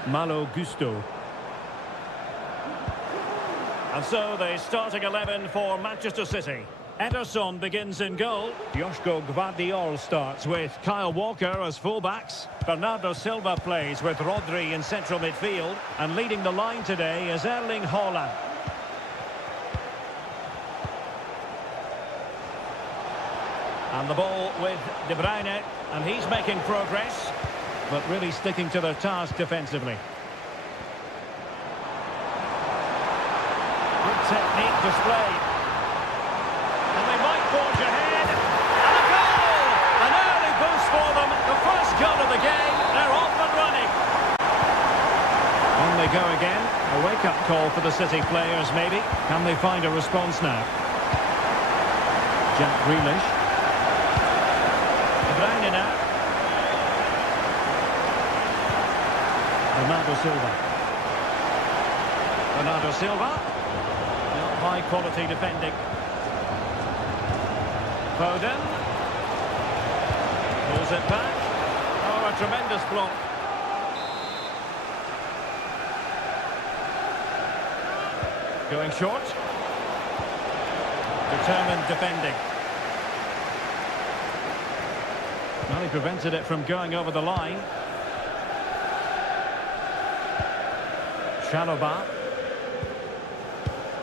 Malo Gusto. And so the starting 11 for Manchester City. Ederson begins in goal. Joško Gvardiol starts with Kyle Walker as fullbacks. Bernardo Silva plays with Rodri in central midfield. And leading the line today is Erling Haaland. And the ball with De Bruyne. And he's making progress, but really sticking to their task defensively. Good technique displayed. And they might forge ahead. And a goal! An the game. They're off and running. On they go again. A wake-up call for the City players, maybe. Can they find a response now? Jack Grealish. De Bruyne now. Bernardo Silva. Bernardo Silva. Not high-quality defending. Foden. Pulls it back. Oh, a tremendous block. Going short. Determined defending. Well, he prevented it from going over the line. Chalobah.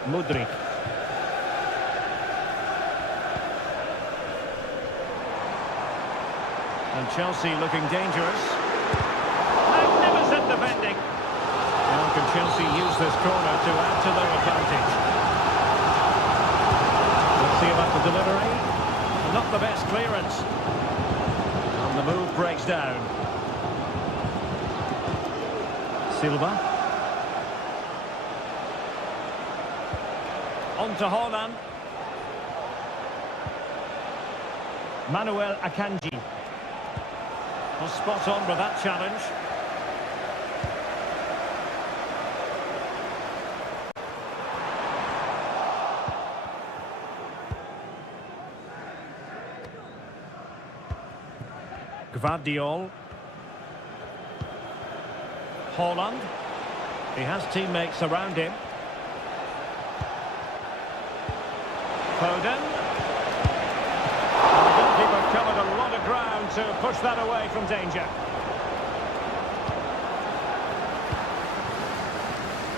Mudryk. And Chelsea looking dangerous. Magnificent defending. Now can Chelsea use this corner to add to their advantage? Let's see about the delivery. Not the best clearance. And the move breaks down. Silva. On to Haaland. Manuel Akanji. Was spot on with that challenge. Gvardiol. Haaland. He has teammates around him. Foden. And the goalkeeper covered a lot of ground to push that away from danger.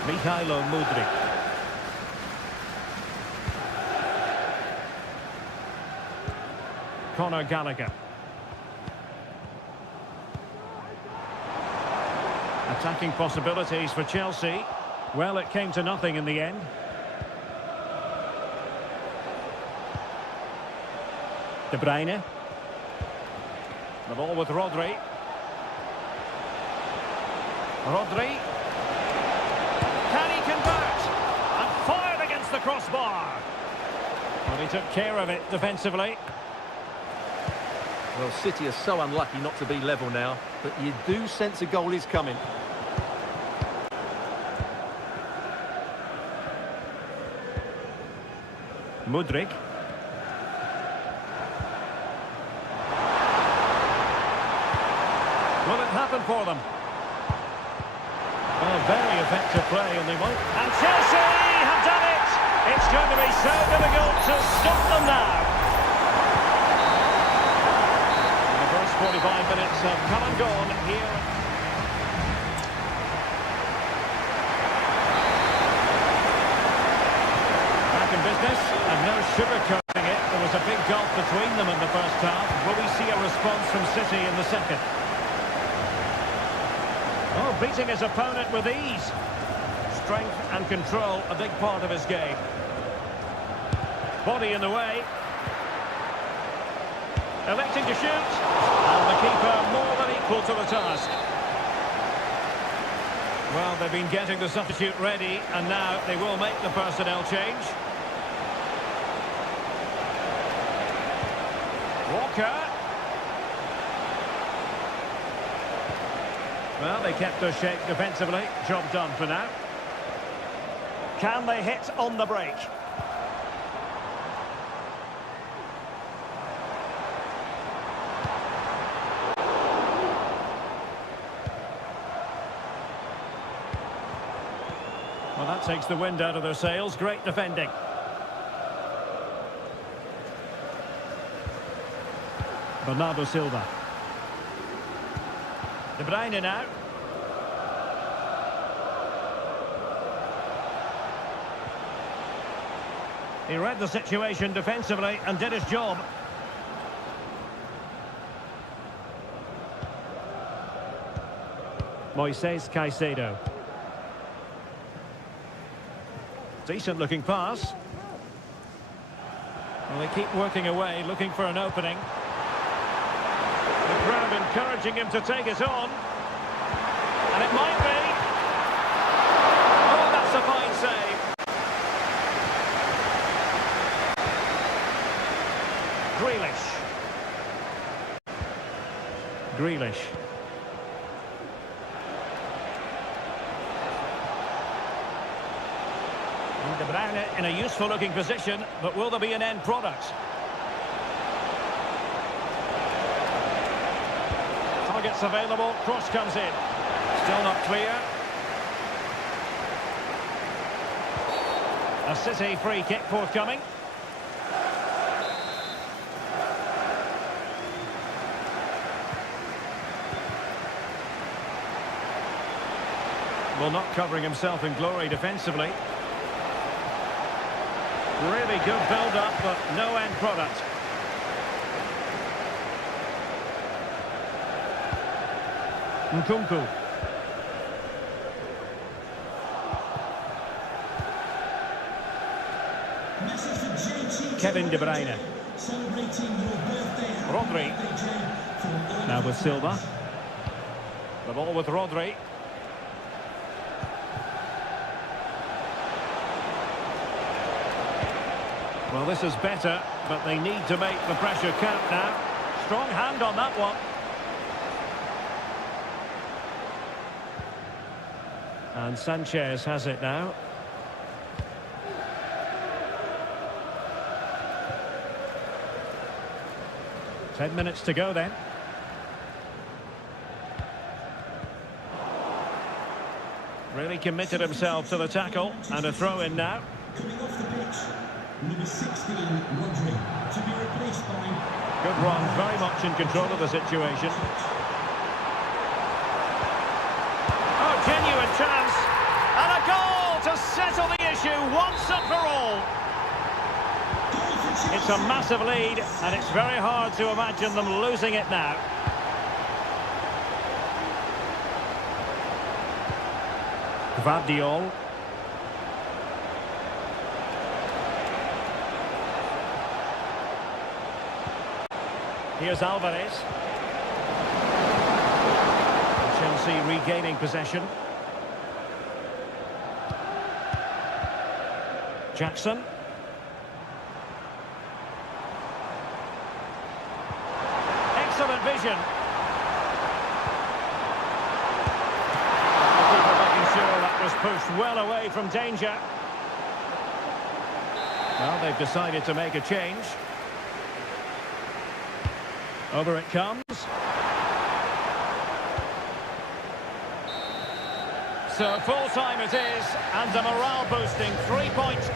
Mikhailo Mudryk. Conor Gallagher. Attacking possibilities for Chelsea. Well, it came to nothing in the end. De Bruyne. The ball with Rodri. Rodri. Can he convert? And fired against the crossbar. Well, he took care of it defensively. Well, City are so unlucky not to be level now, but you do sense a goal is coming. Mudryk. Will it happen for them? Well, very effective play, and they won't. And Chelsea have done it! It's going to be so difficult to stop them now. The first 45 minutes have come and gone here. Back in business, and no sugarcoating it. There was a big gulf between them in the first half. Will we see a response from City in the second? Oh, beating his opponent with ease. Strength and control, a big part of his game. Body in the way. Electing to shoot. And the keeper more than equal to the task. Well, they've been getting the substitute ready, and now they will make the personnel change. Walker. Well, they kept their shape defensively. Job done for now. Can they hit on the break? Well, that takes the wind out of their sails. Great defending. Bernardo Silva. De Bruyne now. He read the situation defensively and did his job. Moises Caicedo. Decent looking pass. Well, they keep working away, looking for an opening. The crowd encouraging him to take it on. And it might be. Oh, that's a fine save. Grealish. And De Bruyne in a useful-looking position, but will there be an end product? Targets available, cross comes in. Still not clear. A City free kick forthcoming. Well, not covering himself in glory defensively. Really good build-up, but no end product. Nkunku. Kevin De Bruyne. Rodri. Now with Silva. The ball with Rodri. Well, this is better, but they need to make the pressure count now. Strong hand on that one. And Sanchez has it now. Ten minutes to go then. Really committed himself to the tackle, and a throw in now. Coming off the pitch, number 16, Rodri, to be replaced by... Good run, very much in control of the situation. Oh, genuine chance. And a goal to settle the issue once and for all. It's a massive lead, and it's very hard to imagine them losing it now. Gvardiol. Here's Alvarez. Chelsea regaining possession. Jackson. Excellent vision. The keeper making sure that was pushed well away from danger. Well, they've decided to make a change. Over it comes. So full time it is, and a morale boosting 3 points.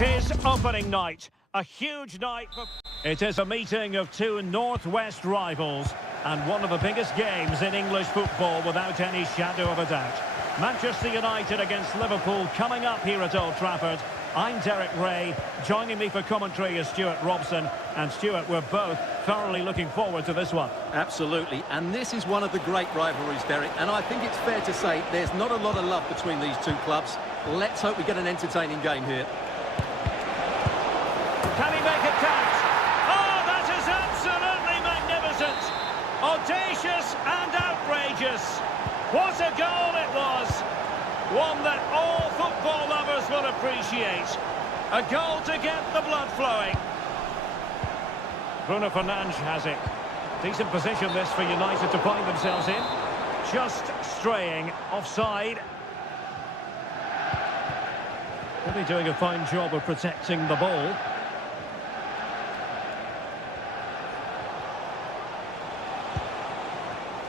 It is opening night, a huge night for... It is a meeting of two northwest rivals and one of the biggest games in English football without any shadow of a doubt. Manchester United against Liverpool coming up here at Old Trafford. I'm Derek Ray. Joining me for commentary is Stuart Robson. And Stuart, we're both thoroughly looking forward to this one. Absolutely, and this is one of the great rivalries, Derek, and I think it's fair to say there's not a lot of love between these two clubs. Let's hope we get an entertaining game here. Can he make it count? Oh, that is absolutely magnificent! Audacious and outrageous. What a goal it was! One that all football lovers will appreciate. A goal to get the blood flowing. Bruno Fernandes has it. Decent position this for United to find themselves in. Just straying offside. Really doing a fine job of protecting the ball.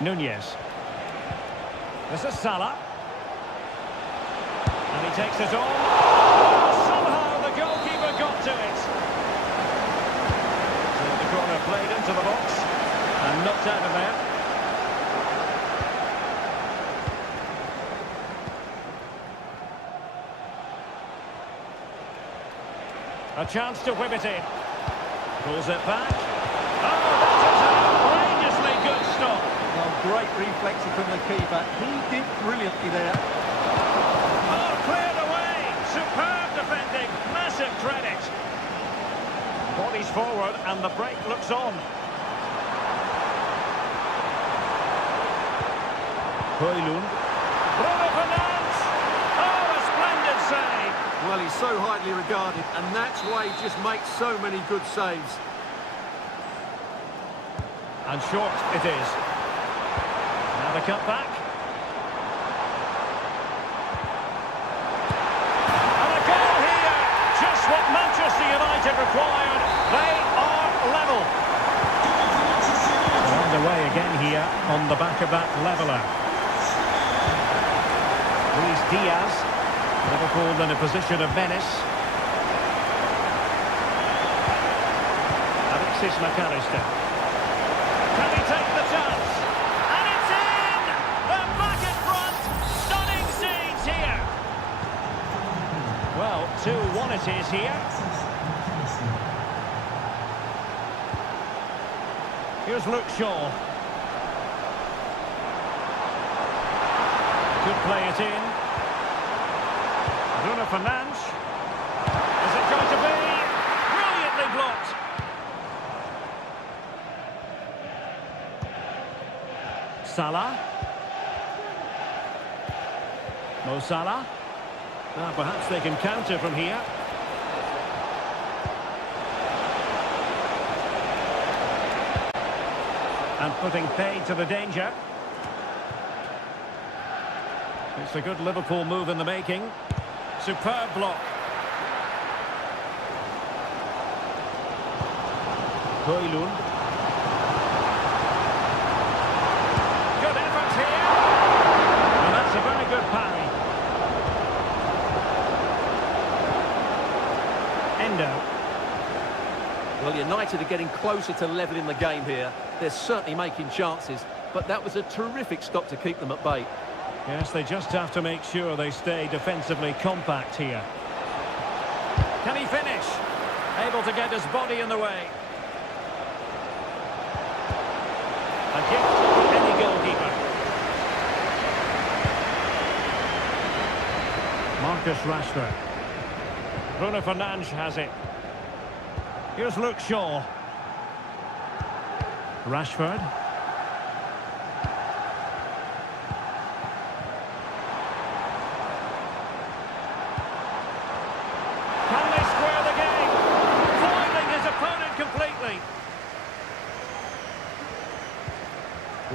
Nunez. This is Salah. And he takes it on. Somehow the goalkeeper got to it. So the corner played into the box and knocked out of there. A chance to whip it in. Pulls it back. Oh, that is an outrageously good stop. Well, great reflexes from the keeper. He did brilliantly there. Oh, cleared away. Superb defending. Massive credit. Bodies forward and the break looks on. Højlund. Bruno Fernandes. Oh, a splendid save. Well, he's so highly regarded, and that's why he just makes so many good saves. And short it is. Now the cut back. And a goal here. Just what Manchester United required. They are level. On the way again here on the back of that leveller. Luis Diaz. Liverpool in a position of menace. Alexis McAllister. Can he take the chance? And it's in! They're back in front! Stunning scenes here! Well, 2-1 it is here. Here's Luke Shaw. Could play it in. Bruno Fernandes. Is it going to be? Brilliantly blocked. Salah. Mo Salah. Now perhaps they can counter from here. And putting paid to the danger. It's a good Liverpool move in the making. Superb block. Højlund. Good effort here. And that's a very good parry. Endo. Well, United are getting closer to levelling the game here. They're certainly making chances, but that was a terrific stop to keep them at bay. Yes, they just have to make sure they stay defensively compact here. Can he finish? Able to get his body in the way. A gift for any goalkeeper. Marcus Rashford. Bruno Fernandes has it. Here's Luke Shaw. Rashford.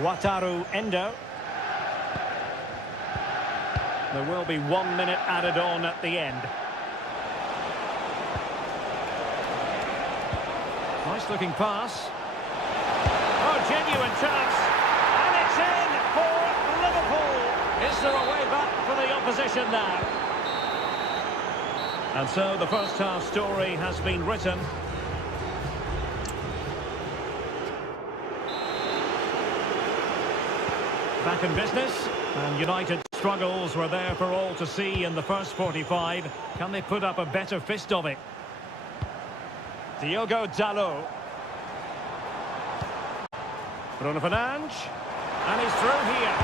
Wataru Endo. There will be 1 minute added on at the end. Nice looking pass. Oh, genuine chance. And it's in for Liverpool. Is there a way back for the opposition now? And so the first half story has been written. Back in business, and United's struggles were there for all to see in the first 45. Can they put up a better fist of it? Diogo Dalot. Bruno Fernandes. And he's through here.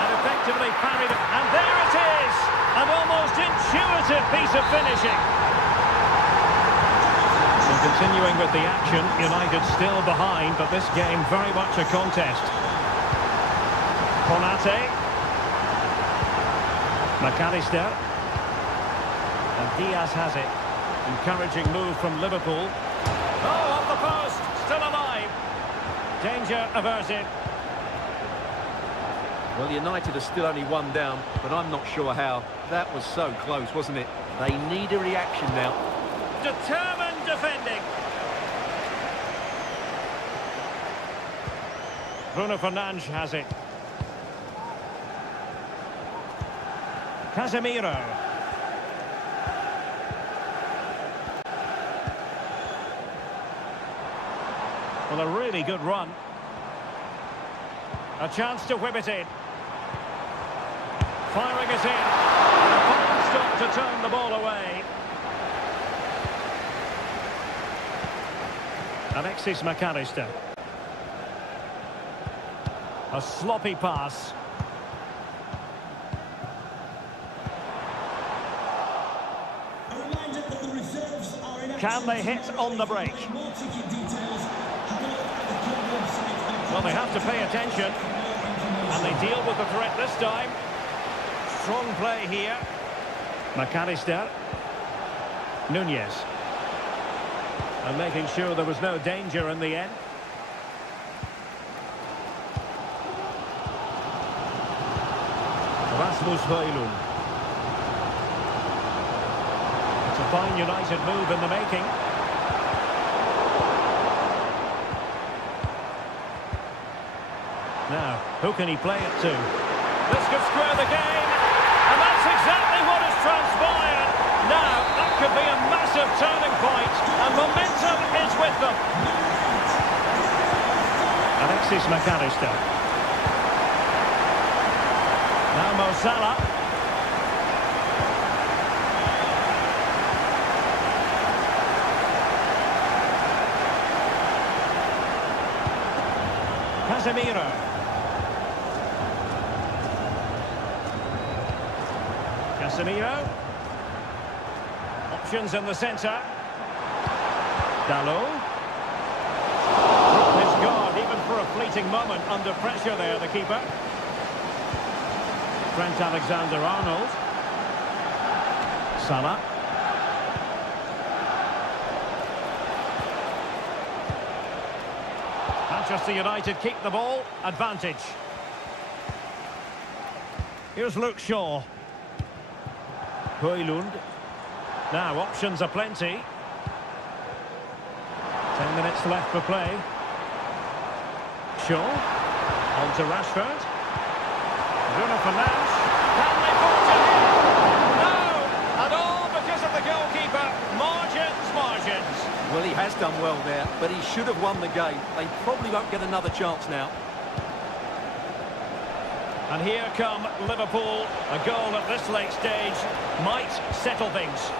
And effectively parried it. And there it is! An almost intuitive piece of finishing. And continuing with the action, United still behind, but this game very much a contest. Konate. McAllister. And Diaz has it. Encouraging move from Liverpool. Oh, off the post! Still alive. Danger averted. Well, United are still only one down, but I'm not sure how. That was so close, wasn't it? They need a reaction now. Determined defending. Bruno Fernandes has it. Casemiro. Well, a really good run. A chance to whip it in. Firing it in. And a fine stop to turn the ball away. Alexis McAllister. A sloppy pass. A reminder that the reserves are in Can they hit on the break? For more ticket details, have a look at the club website. Well, they have to pay attention. And they deal with the threat this time. Strong play here. McAllister. Nunez. And making sure there was no danger in the end. Rasmus Højlund. It's a fine United move in the making. Now, who can he play it to? This could square the game, and that's exactly what has transpired. Now, that could be a massive turning point, and momentum is with them. Alexis McAllister. Now Mo Salah. Casemiro. Casemiro. Options in the centre. Dalot. Dropped his guard even for a fleeting moment under pressure there, the keeper. Trent Alexander-Arnold. Salah. Manchester United keep the ball. Advantage. Here's Luke Shaw. Højlund. Now, options are plenty. 10 minutes left for play. Shaw. On to Rashford. Bruno Fernandes. Can they force it in? No! And all because of the goalkeeper. Margins. Well, he has done well there, but he should have won the game. They probably won't get another chance now. And here come Liverpool. A goal at this late stage might settle things.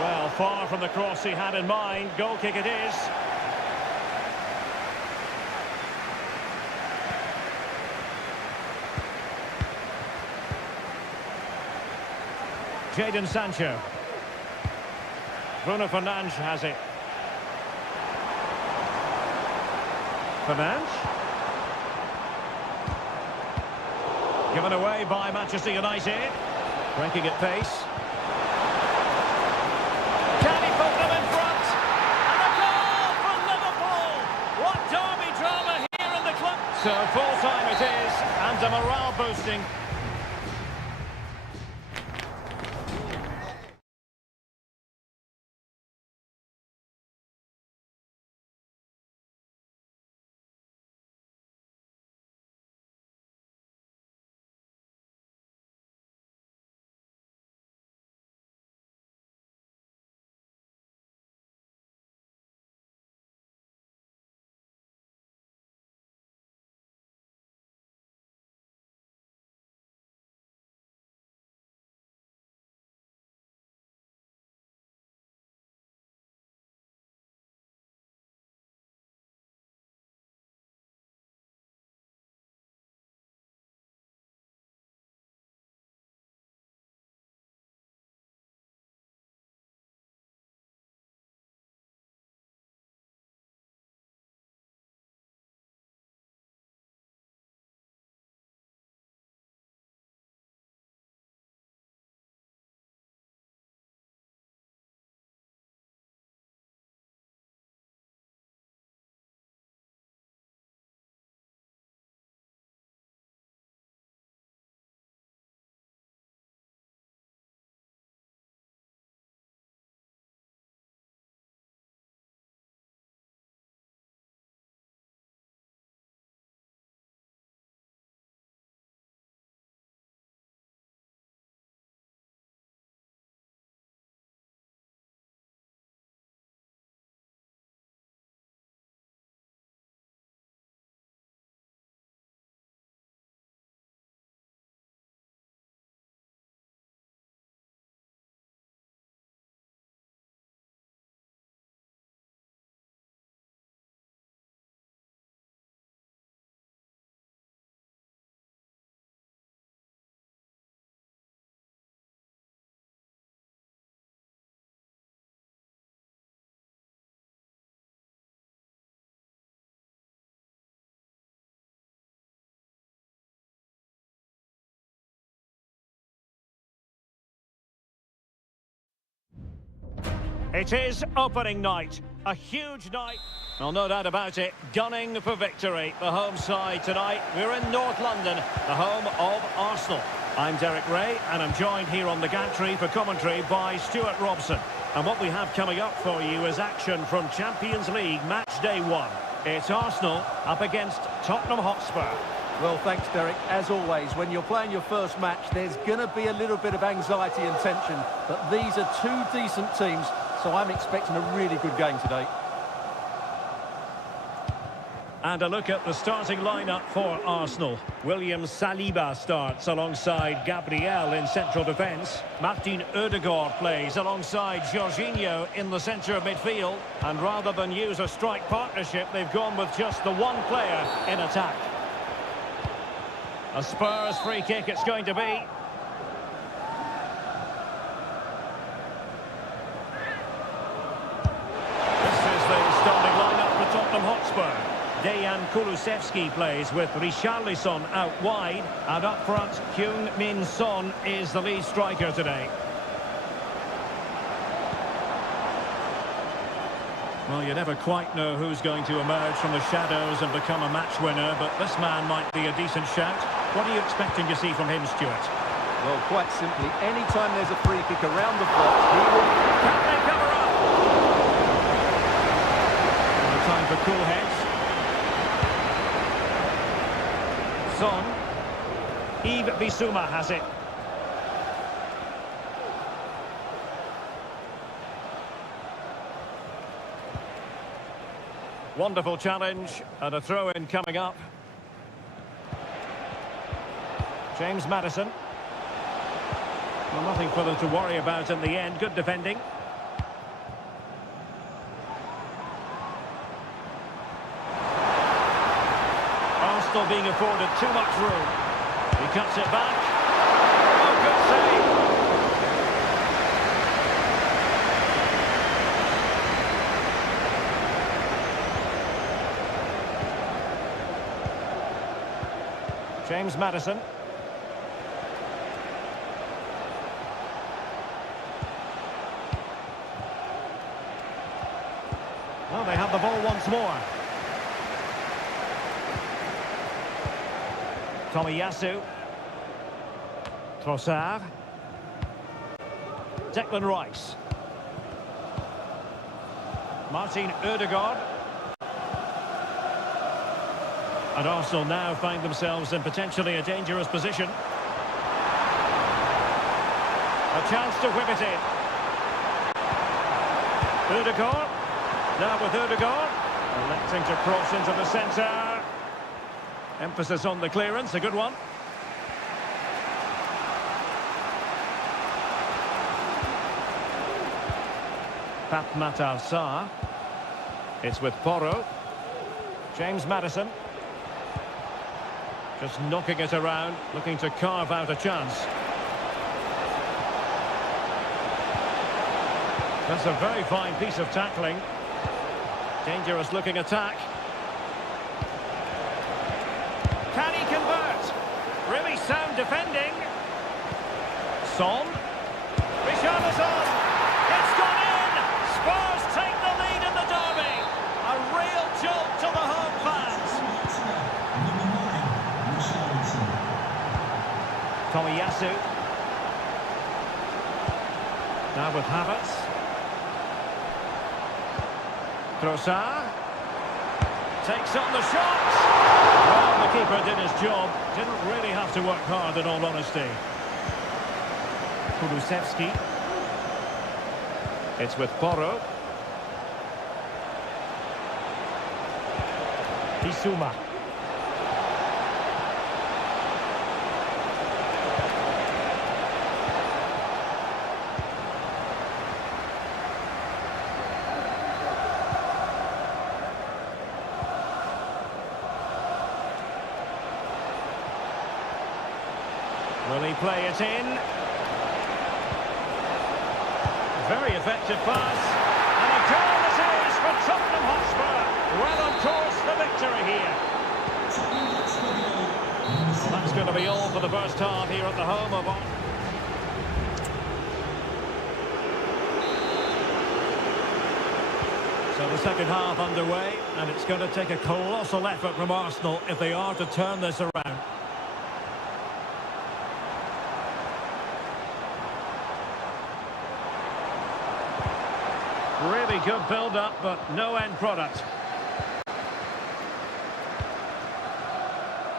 Well, far from the cross he had in mind. Goal kick it is. Jadon Sancho. Bruno Fernandes has it. Fernandes. Given away by Manchester United. Breaking at pace. Can he put them in front? And a goal for Liverpool! What derby drama here in the club! So full time it is, and a morale boosting It is opening night, a huge night. Well, no doubt about it, gunning for victory. The home side tonight. We're in North London, the home of Arsenal. I'm Derek Ray, and I'm joined here on the gantry for commentary by Stuart Robson. And what we have coming up for you is action from Champions League match day 1. It's Arsenal up against Tottenham Hotspur. Well, thanks, Derek. As always, when you're playing your first match, there's going to be a little bit of anxiety and tension. But these are two decent teams, so I'm expecting a really good game today. And a look at the starting lineup for Arsenal. William Saliba starts alongside Gabriel in central defence. Martin Ødegaard plays alongside Jorginho in the centre of midfield. And rather than use a strike partnership, they've gone with just the one player in attack. A Spurs free kick it's going to be. This is the starting lineup for Tottenham Hotspur. Dejan Kulusevski plays with Richarlison out wide, and up front, Heung-min Son is the lead striker today. Well, you never quite know who's going to emerge from the shadows and become a match winner, but this man might be a decent shout. What are you expecting to see from him, Stuart? Well, quite simply, any time there's a free kick around the box, he will... Can they cover up? No time for cool heads. Son. Yves Bissouma has it. Wonderful challenge and a throw-in coming up. James Maddison. Well, nothing for them to worry about in the end. Good defending. Arsenal being afforded too much room. He cuts it back. Oh, good save. James Maddison. Well, they have the ball once more. Tomiyasu. Trossard. Declan Rice. Martin Ødegaard. And Arsenal now find themselves in potentially a dangerous position. A chance to whip it in. Ødegaard. Now with Ødegaard. Electing to cross into the centre. Emphasis on the clearance, a good one. Pape Matar Sarr. It's with Porro. James Maddison. Just knocking it around, looking to carve out a chance. That's a very fine piece of tackling. Dangerous looking attack. Can he convert? Really sound defending. Son. Richarlison. It's gone in. Spurs take the lead in the derby. A real jolt to the home fans. Tomiyasu. Now with Havertz. Trossard. Takes on the shot. Well, the keeper did his job. Didn't really have to work hard, in all honesty. Kulusevski. It's with Porro. Bissouma. Will he play it in? Very effective pass. And a goal it is for Tottenham Hotspur. Well on course for victory here. Well, that's going to be all for the first half here at the home of... Well, the second half underway, and it's going to take a colossal effort from Arsenal if they are to turn this around. Really good build-up, but no end product.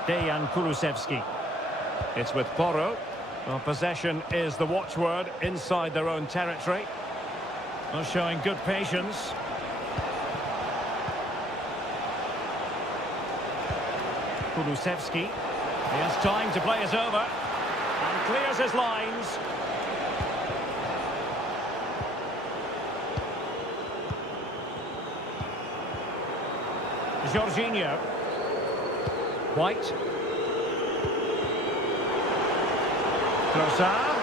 Dejan Kulusevski. It's with Porro. Well, possession is the watchword inside their own territory. Well, showing good patience. Kulusevski. He has time to play it over. And clears his lines. Jorginho. White. Trossard.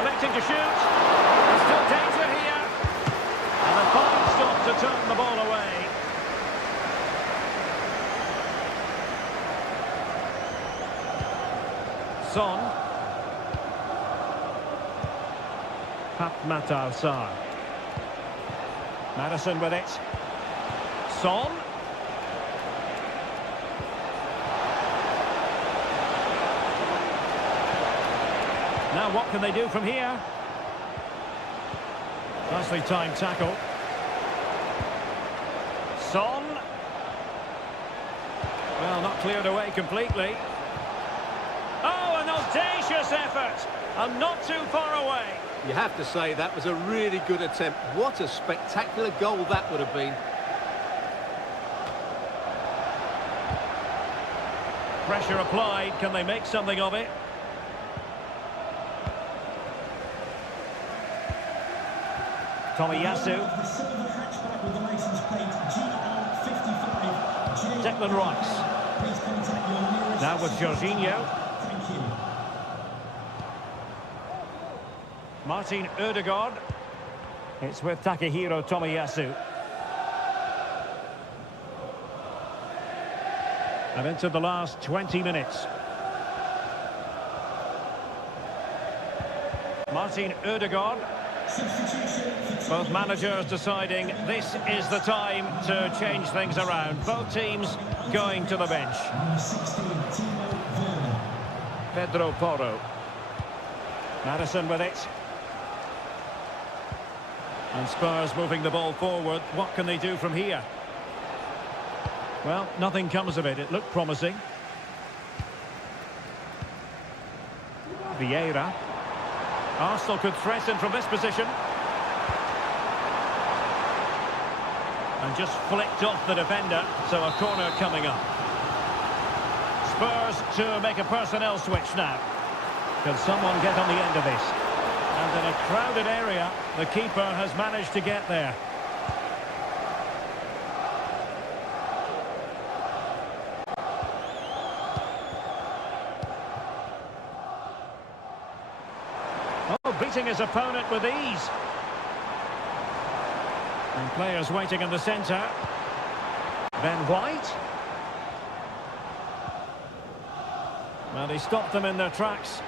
Electing to shoot. There's still danger here. And a fine stop to turn the ball away. Son. Matar Sarr. Madison with it. Son. Now what can they do from here? Nicely timed tackle. Son. Well, not cleared away completely. Oh, an audacious effort. And not too far away. You have to say that was a really good attempt. What a spectacular goal that would have been. Pressure applied. Can they make something of it? Tomiyasu. The silver hatchback with the license plate GR55. Declan Rice. Please contact your nearest... Now with Jorginho. Thank you. Martin Ødegaard. It's with Takehiro Tomiyasu. And into the last 20 minutes. Martin Ødegaard. Substitution. Both managers deciding this is the time to change things around. Both teams going to the bench. Number 16, Timo Werner. Pedro Porro. Madison with it. And Spurs moving the ball forward. What can they do from here? Well, nothing comes of it. It looked promising. Vieira. Arsenal could threaten from this position. And just flicked off the defender, so a corner coming up. Spurs to make a personnel switch now. Can someone get on the end of this? And in a crowded area, the keeper has managed to get there. Oh, beating his opponent with ease. And players waiting in the centre. Ben White. Well, he stopped them in their tracks.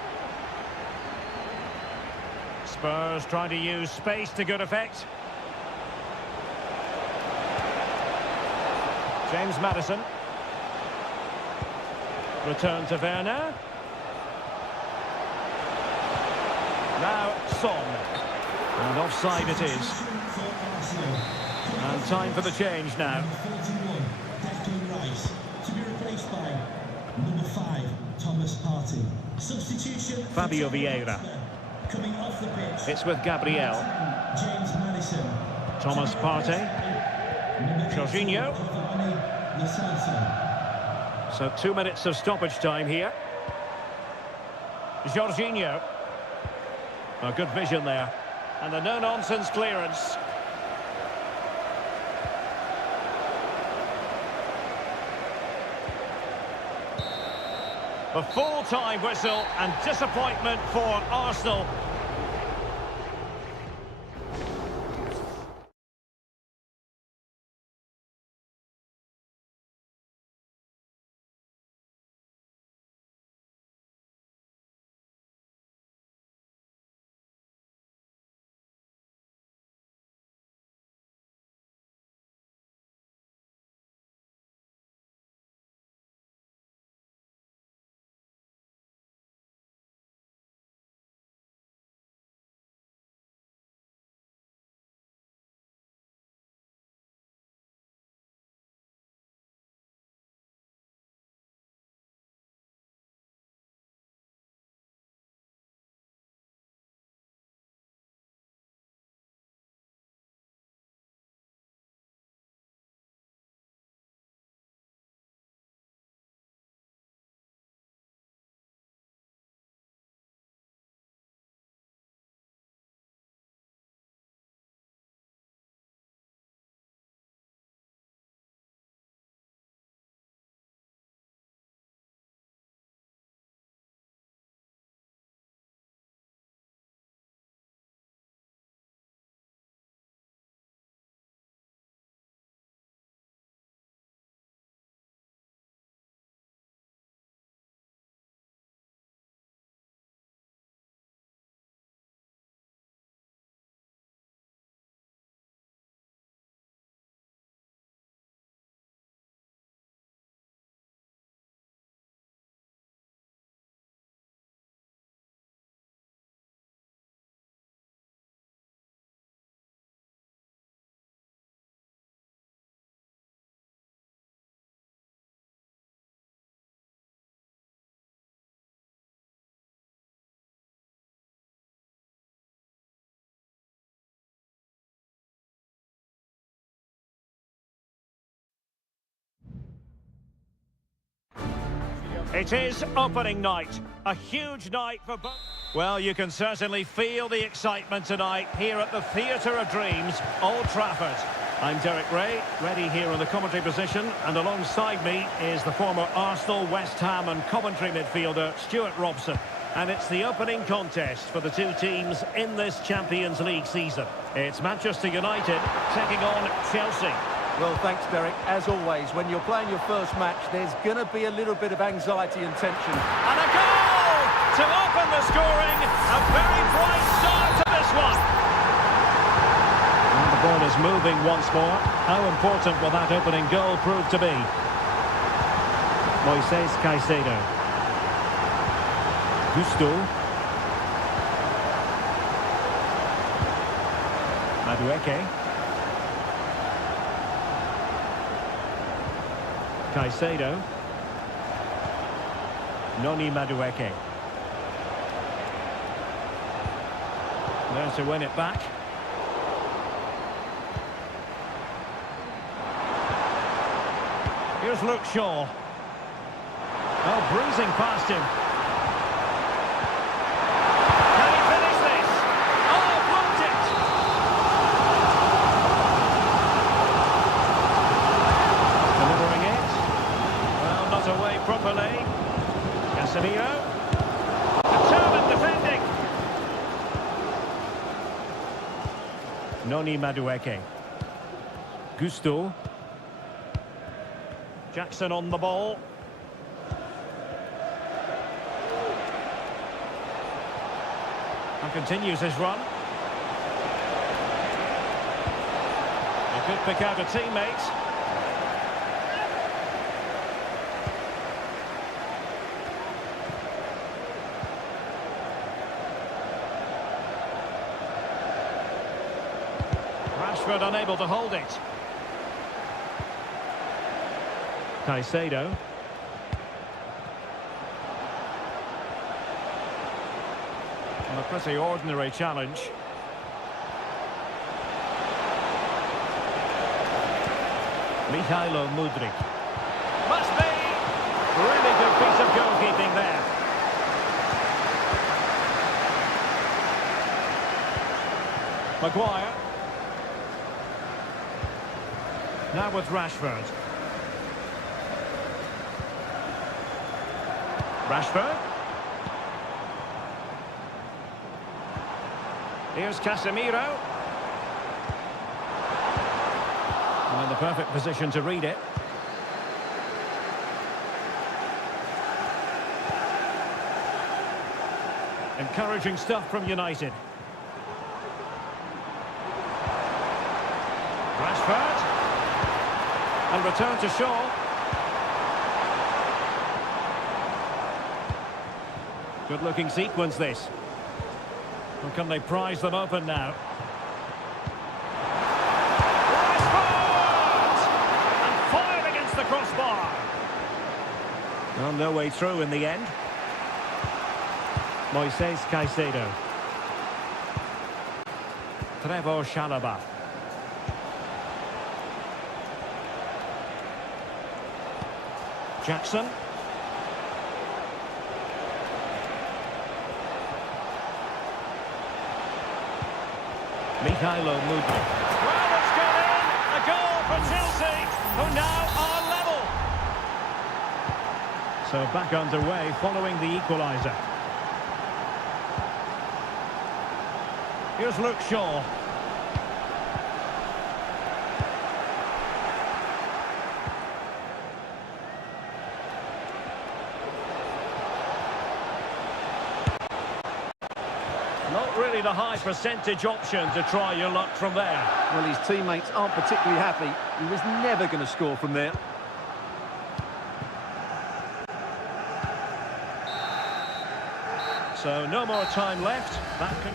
Spurs trying to use space to good effect. James Madison. Return to Werner. Now Son. And offside it is. And time for the change now. Number 41, Declan Rice. To be replaced by number 5, Thomas Partey. Substitution. Fabio Vieira. Coming off the pitch. It's with Gabriel. James Madison. Thomas Partey. Jorginho. So 2 minutes of stoppage time here. Jorginho. A good vision there. And a no-nonsense clearance. A full-time whistle and disappointment for Arsenal. It is opening night, a huge night for both. Well, you can certainly feel the excitement tonight here at the Theatre of Dreams, Old Trafford. I'm Derek Ray, ready here in the commentary position, and alongside me is the former Arsenal, West Ham and Coventry midfielder, Stuart Robson. And it's the opening contest for the two teams in this Champions League season. It's Manchester United taking on Chelsea. Well, thanks, Derek. As always, when you're playing your first match, there's going to be a little bit of anxiety and tension. And a goal to open the scoring. A very bright start to this one. And the ball is moving once more. How important will that opening goal prove to be? Moises Caicedo. Gusto. Madueke. Caicedo. Noni Madueke. There to win it back. Here's Luke Shaw. Oh, breezing past him. Can he finish this? Oh, blocked it! Delivering it. Well, not away properly. Casemiro. Determined defending. Noni Madueke. Gusto. Jackson on the ball. And continues his run. He could pick out a teammate. Rashford unable to hold it. Caicedo. And a pretty ordinary challenge. Mihailo Mudryk. Must be! Really good piece of goalkeeping there. Maguire. Now with Rashford. Rashford. Here's Casemiro. And in the perfect position to read it. Encouraging stuff from United. Rashford. And return to Shaw. Good-looking sequence, this. Or can they prize them open now? Rashford! And fired against the crossbar. Well, no way through in the end. Moises Caicedo. Trevor Chalobah. Jackson. Mihailo Mudryk. Well, it's gone in! A goal for Chelsea, who now are level. So back underway following the equaliser. Here's Luke Shaw. Not really the high percentage option to try your luck from there. Well, his teammates aren't particularly happy. He was never going to score from there. So no more time left. That can...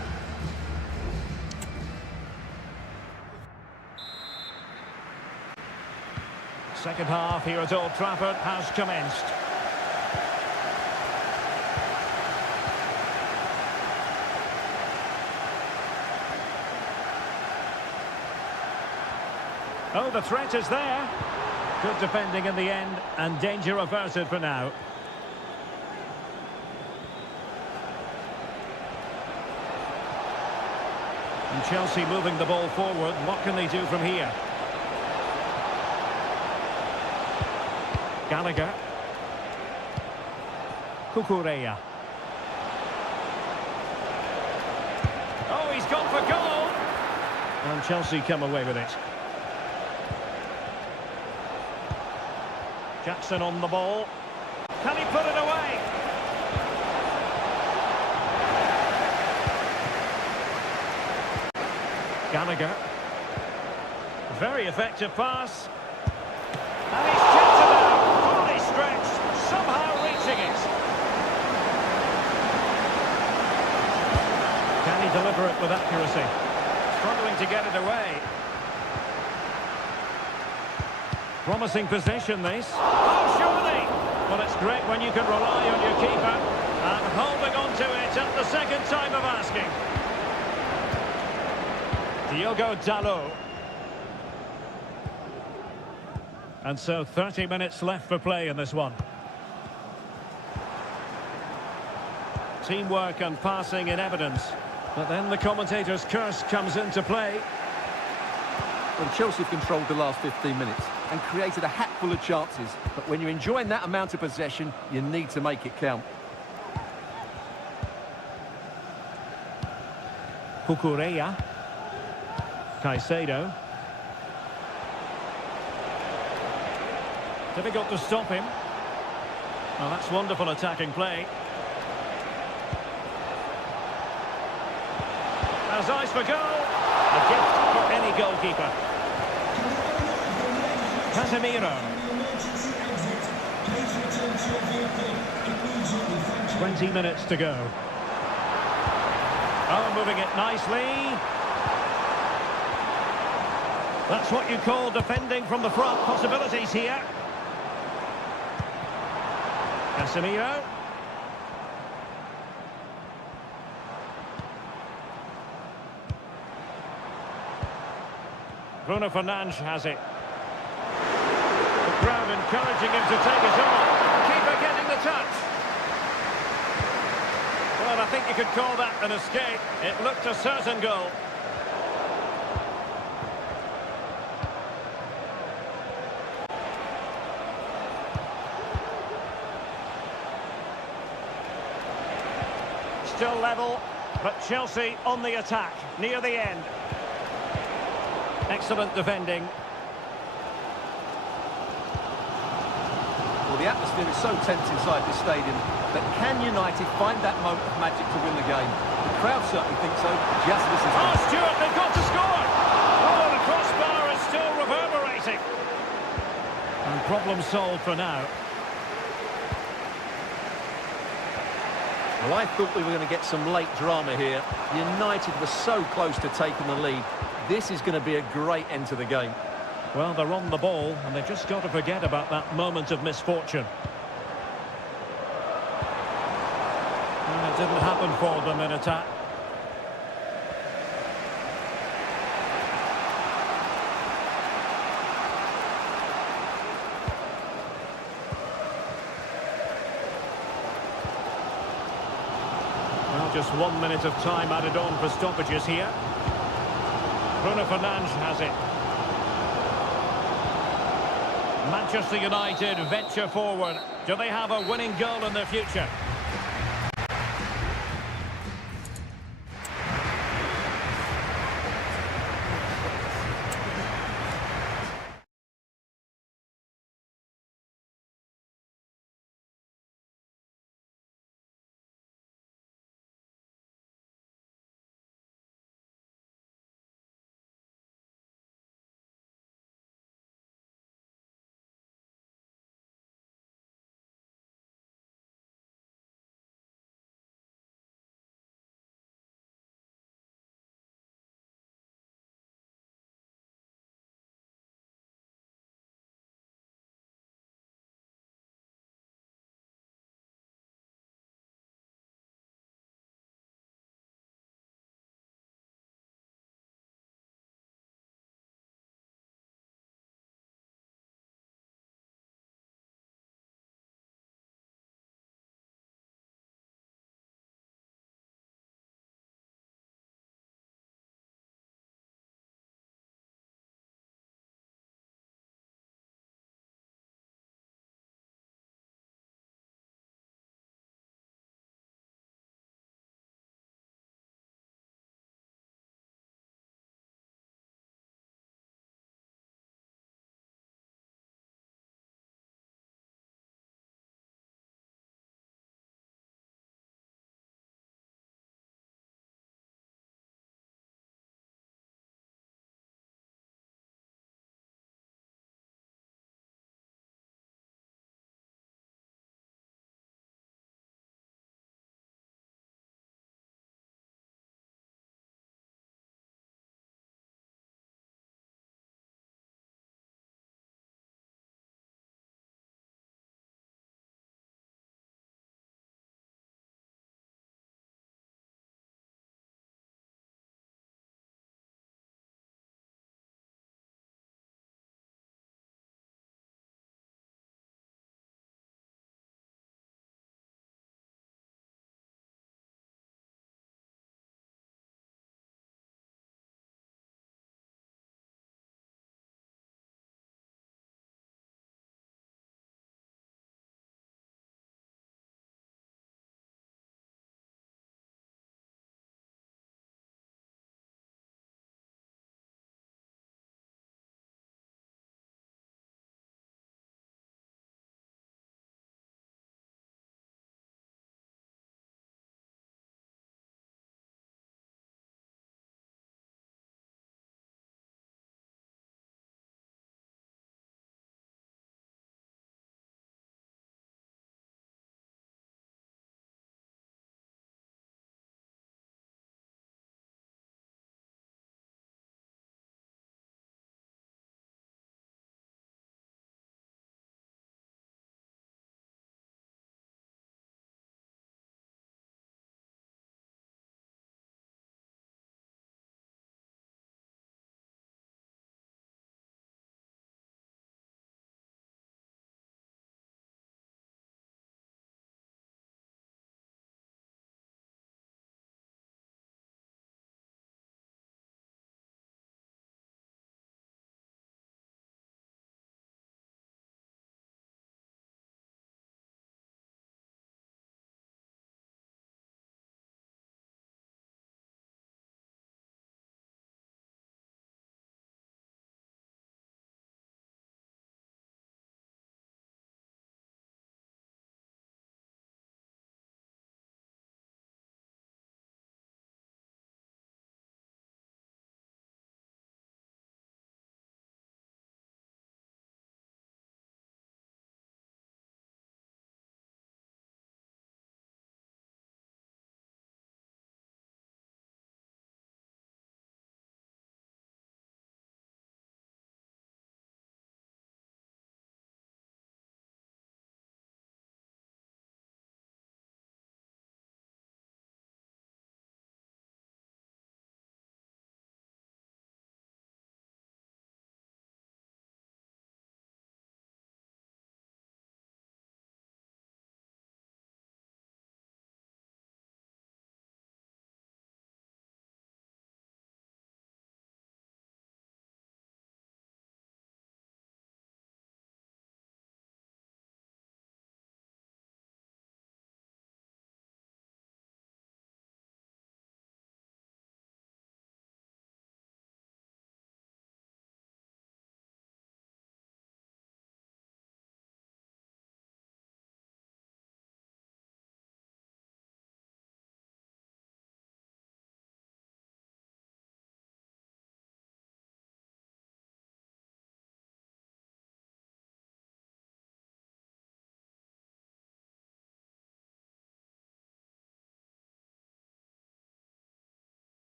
Second half here at Old Trafford has commenced. Oh, the threat is there. Good defending in the end, and danger averted for now. And Chelsea moving the ball forward. What can they do from here? Gallagher. Cucurella. Oh, he's gone for goal! And Chelsea come away with it. Jackson on the ball. Can he put it away? Gallagher. Very effective pass. And he's chipped it out. Fully stretched. Somehow reaching it. Can he deliver it with accuracy? Struggling to get it away. Promising possession, this. Oh, surely! Well, it's great when you can rely on your keeper. And holding on to it at the second time of asking. Diogo Dalot. And so 30 minutes left for play in this one. Teamwork and passing in evidence. But then the commentator's curse comes into play. Well, Chelsea have controlled the last 15 minutes and created a hatful of chances. But when you're enjoying that amount of possession, you need to make it count. Cucurella. Caicedo. Difficult to stop him. Well, that's wonderful attacking play. Has eyes for goal. A gift for any goalkeeper. Casemiro. 20 minutes to go. Oh, moving it nicely. That's what you call defending from the front. Possibilities here. Casemiro. Bruno Fernandes has it. The crowd encouraging him to take it on. Keeper getting the touch. Well, I think you could call that an escape. It looked a certain goal. Still level, but Chelsea on the attack, near the end. Excellent defending. Well, the atmosphere is so tense inside this stadium, but can United find that moment of magic to win the game? The crowd certainly think so, just listen to Oh, them. Stewart, they've got to score! Oh, the crossbar is still reverberating. And problem solved for now. Well, I thought we were going to get some late drama here. United were so close to taking the lead. This is going to be a great end to the game. Well, they're on the ball, and they've just got to forget about that moment of misfortune. And it didn't happen for them in attack. Well, just 1 minute of time added on for stoppages here. Bruno Fernandes has it. Manchester United venture forward. Do they have a winning goal in their future?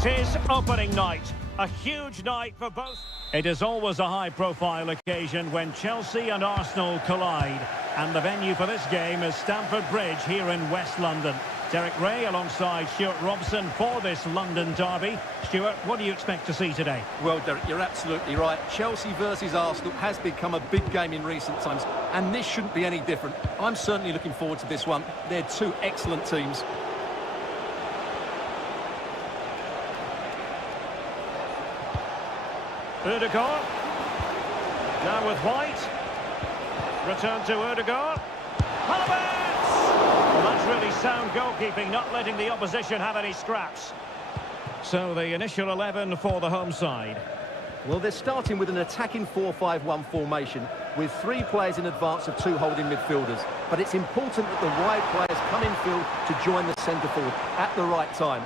It is opening night. A huge night for both. It is always a high-profile occasion when Chelsea and Arsenal collide. And the venue for this game is Stamford Bridge here in West London. Derek Ray alongside Stuart Robson for this London derby. Stuart, what do you expect to see today? Well, Derek, you're absolutely right. Chelsea versus Arsenal has become a big game in recent times, and this shouldn't be any different. I'm certainly looking forward to this one. They're two excellent teams. Ødegaard. Now with White. Return to Ødegaard. Havertz! Well, that's really sound goalkeeping, not letting the opposition have any scraps. So the initial 11 for the home side. Well, they're starting with an attacking 4-5-1 formation with 3 players in advance of 2 holding midfielders. But it's important that the wide players come in field to join the centre forward at the right time.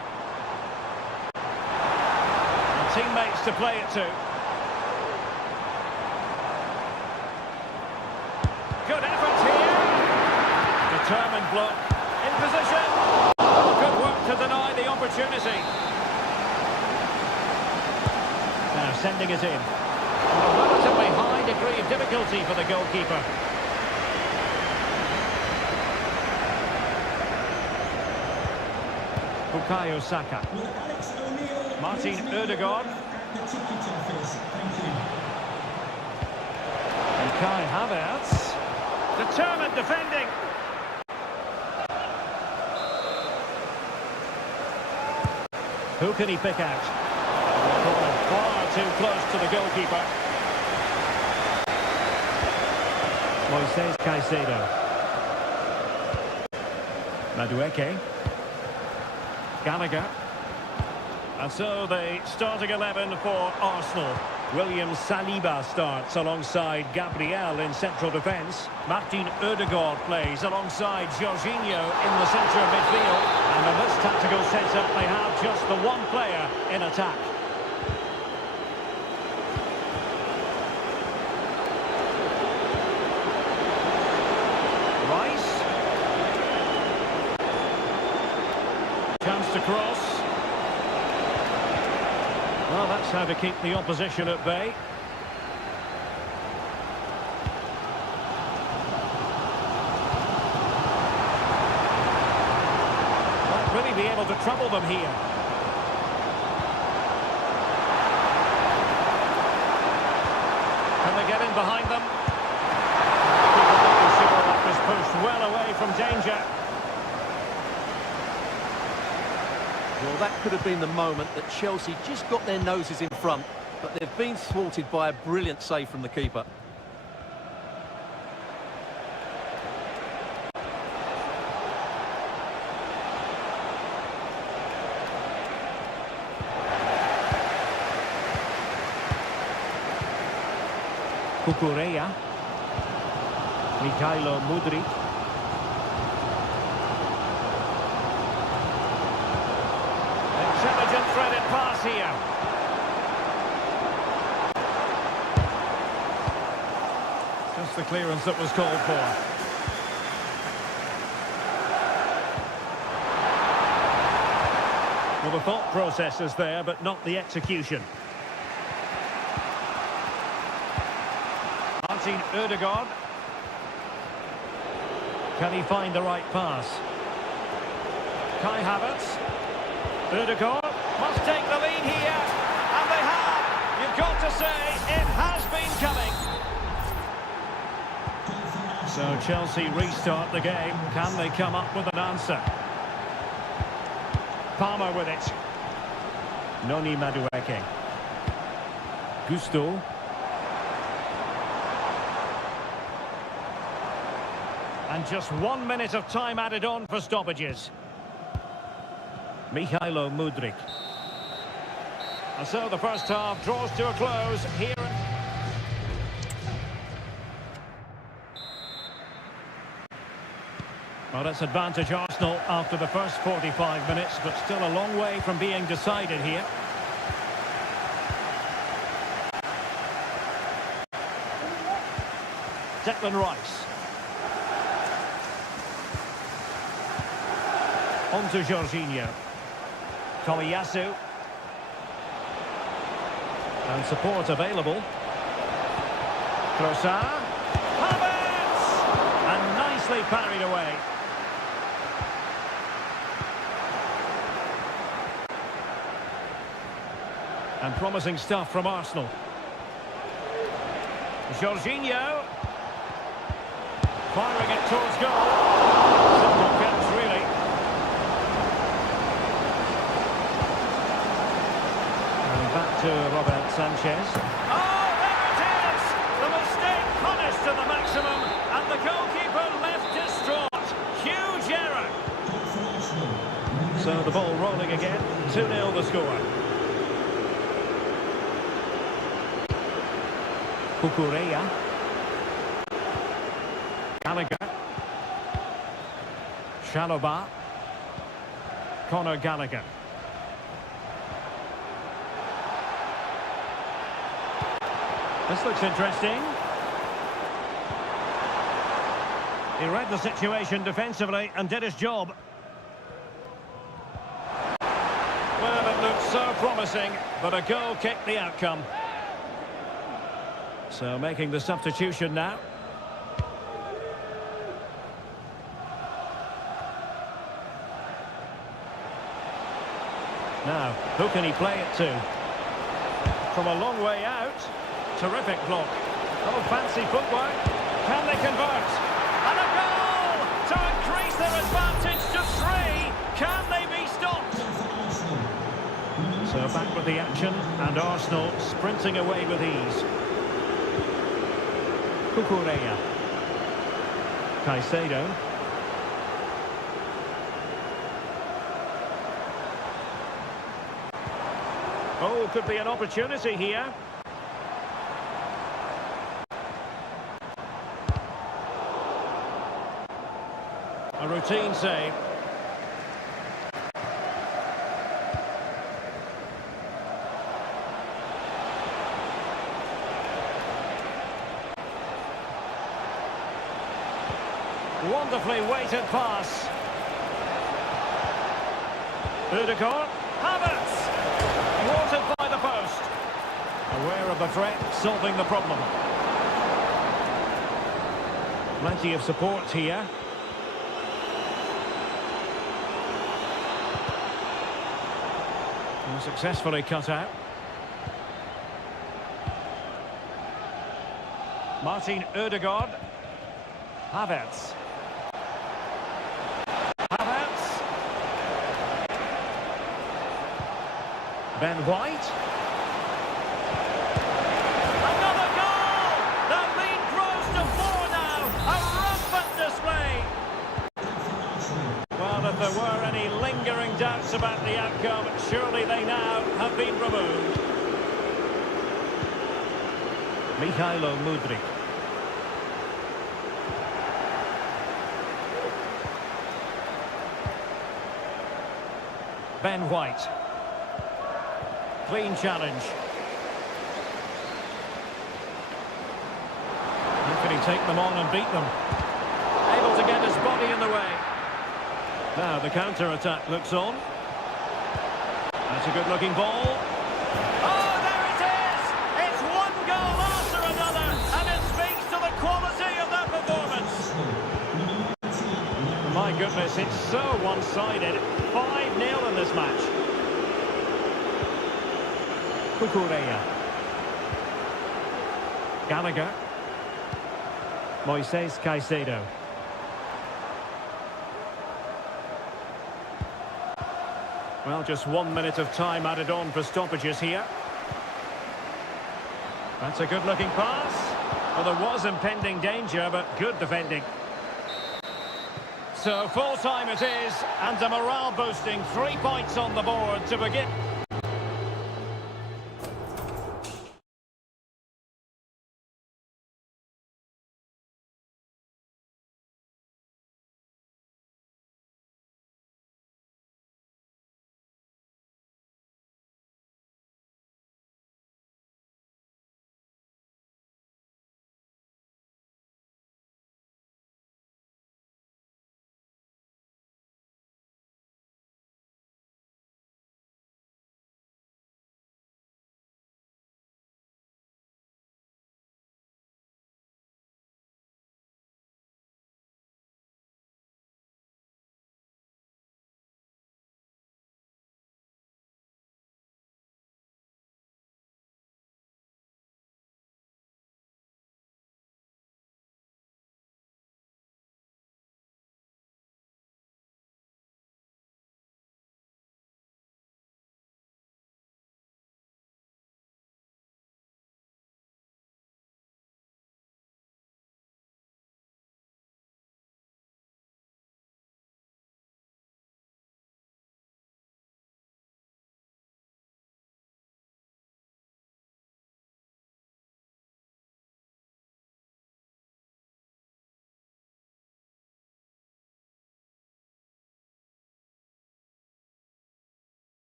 And teammates to play it to. Good effort here. Determined block. In position. Oh, good work to deny the opportunity. Now sending it in. A relatively high degree of difficulty for the goalkeeper. Bukayo Saka. Martin Ødegaard. And Kai Havertz. Determined defending. Who can he pick out? Far too close to the goalkeeper. Moises Caicedo. Madueke. Gallagher. And so the starting 11 for Arsenal. William Saliba starts alongside Gabriel in central defence. Martin Ødegaard plays alongside Jorginho in the centre of midfield. And in this tactical setup, they have just the one player in attack. Rice. Chance to cross. Well, that's how to keep the opposition at bay. Won't really be able to trouble them here. Can they get in behind them? People making sure that was pushed well away from danger. Well, that could have been the moment that Chelsea just got their noses in front, but they've been thwarted by a brilliant save from the keeper. Kukureya. Mikhailo Mudryk. Intelligent threaded pass here. Just the clearance that was called for. Well, the thought process is there, but not the execution. Martin Ødegaard. Can he find the right pass? Kai Havertz. Ødegaard must take the lead here, and they have. You've got to say, it has been coming. So Chelsea restart the game. Can they come up with an answer? Palmer with it. Noni Madueke. Gusto. And just 1 minute of time added on for stoppages. Mikhailo Mudryk. And so the first half draws to a close here. Well, it's advantage Arsenal after the first 45 minutes, but still a long way from being decided here. Declan Rice. On to Jorginho. Tomiyasu. And support available. Trossard. Havertz! And nicely parried away. And promising stuff from Arsenal. Jorginho. Firing it towards goal. Simple catch, really. And back to Robert Sanchez. Oh, there it is! The mistake punished to the maximum, and the goalkeeper left distraught. Huge error. So the ball rolling again. 2-0 the score. Kukureya. Gallagher. Shaloba. Conor Gallagher. This looks interesting. He read the situation defensively and did his job. Well, it looked so promising, but a goal kicked the outcome. So making the substitution now. Now, who can he play it to? From a long way out. Terrific block. Oh, fancy footwork. Can they convert? And a goal to increase their advantage to 3. Can they be stopped? So back with the action, and Arsenal sprinting away with ease. Kukureya. Caicedo. Oh, could be an opportunity here. A routine save. Wonderfully weighted pass. Ødegaard. Havertz. Thwarted by the post. Aware of the threat, solving the problem. Plenty of support here. And successfully cut out. Martin Ødegaard. Havertz. Havertz. Ben White. Another goal! The lead grows to 4 now. A rampant display. Well, if there were any lingering doubts about the outcome, surely they now have been removed. Mykhailo Mudryk. Ben White. Clean challenge. How can he take them on and beat them? Able to get his body in the way. Now the counter-attack looks on. That's a good-looking ball. Oh, there it is! It's one goal after another, and it speaks to the quality of that performance. My goodness, it's so one-sided. 5-0 in this match. Kukureya. Gallagher. Moises Caicedo. Well, just 1 minute of time added on for stoppages here. That's a good-looking pass. Well, there was impending danger, but good defending. So full-time it is, and a morale-boosting 3 points on the board to begin.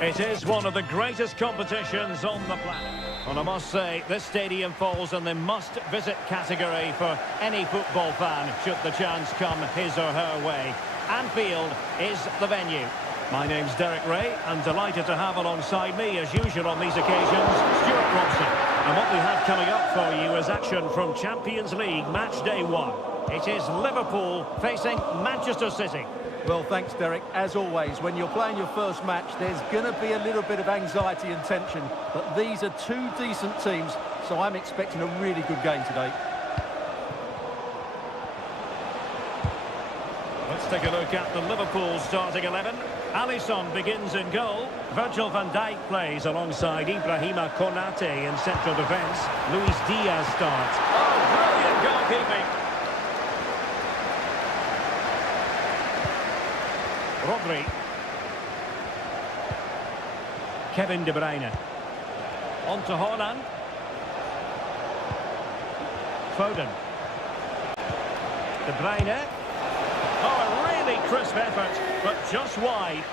It is one of the greatest competitions on the planet. And I must say, this stadium falls in the must-visit category for any football fan, should the chance come his or her way. Anfield is the venue. My name's Derek Ray, and delighted to have alongside me, as usual on these occasions, Stuart Robson. And what we have coming up for you is action from Champions League Match Day 1. It is Liverpool facing Manchester City. Well, thanks, Derek. As always, when you're playing your first match, there's going to be a little bit of anxiety and tension. But these are two decent teams, so I'm expecting a really good game today. Let's take a look at the Liverpool starting 11. Alisson begins in goal. Virgil van Dijk plays alongside Ibrahima Konate in central defence. Luis Diaz starts. Oh, brilliant goalkeeping. Rodri. Kevin De Bruyne. On to Haaland. Foden. De Bruyne. Oh, a really crisp effort, but just wide.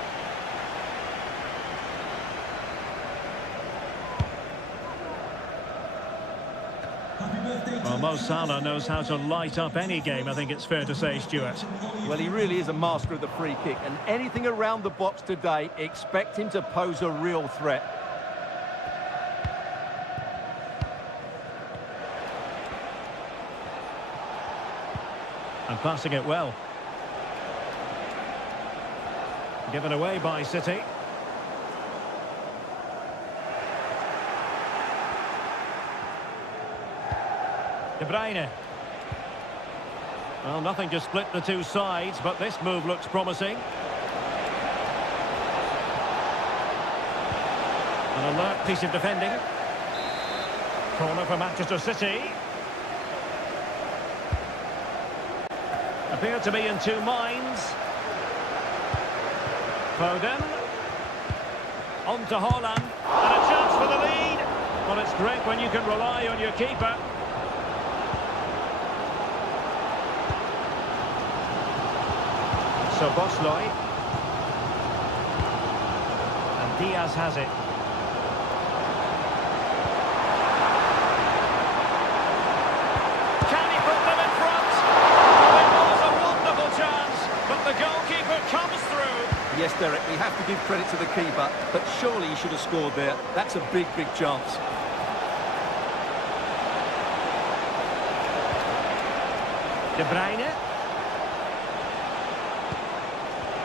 Happy birthday, Well, Mo Salah knows how to light up any game, I think it's fair to say, Stuart. Well, he really is a master of the free kick, and anything around the box today, expect him to pose a real threat. And passing it well. Given away by City. De Bruyne. Well, nothing to split the two sides, but this move looks promising. An alert piece of defending. Corner for Manchester City. Appear to be in two minds. Foden. On to Haaland. And a chance for the lead. Well, it's great when you can rely on your keeper. So Bosley. And Diaz has it. Can he put them in front? It was a wonderful chance, but the goalkeeper comes through. Yes, Derek, we have to give credit to the keeper, but surely he should have scored there. That's a big, big chance. De Bruyne.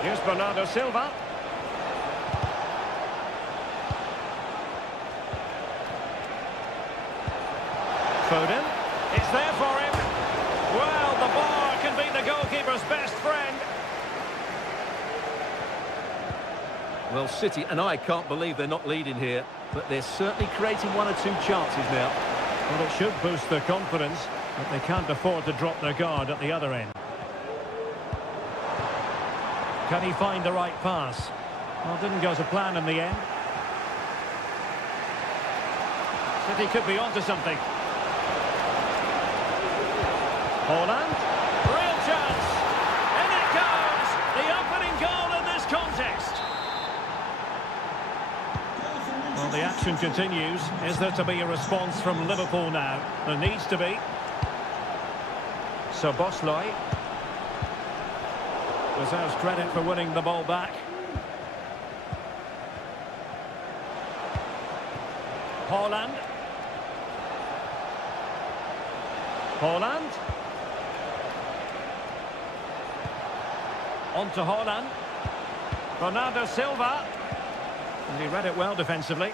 Here's Bernardo Silva. Foden. It's there for him. Well, the bar can be the goalkeeper's best friend. Well, City and I can't believe they're not leading here, but they're certainly creating one or two chances now. Well, it should boost their confidence, but they can't afford to drop their guard at the other end. Can he find the right pass? Well, didn't go to plan in the end. City could be onto something. Haaland. Real chance. In it goes. The opening goal in this contest. Well, the action continues. Is there to be a response from Liverpool now? There needs to be. So Bosley deserves credit for winning the ball back. Haaland. Haaland. On to Haaland. Bernardo Silva. And he read it well defensively.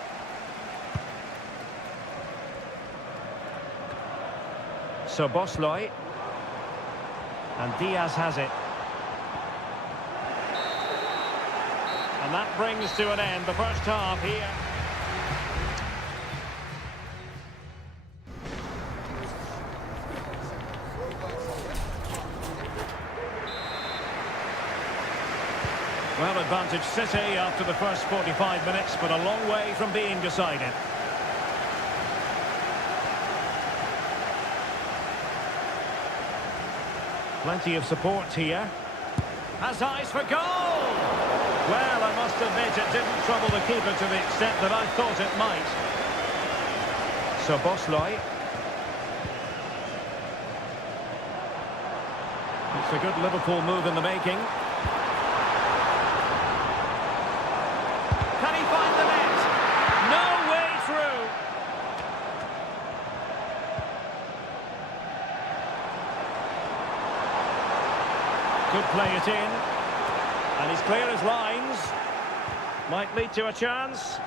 So Bosley. And Diaz has it. And that brings to an end the first half here. Well, advantage City after the first 45 minutes, but a long way from being decided. Plenty of support here. Has eyes for goal! Well, I must must admit it didn't trouble the keeper to the extent that I thought it might. So Bosloy. It's a good Liverpool move in the making. Can he find the net? No way through. Could play it in. And he's clear as lines. Might lead to a chance.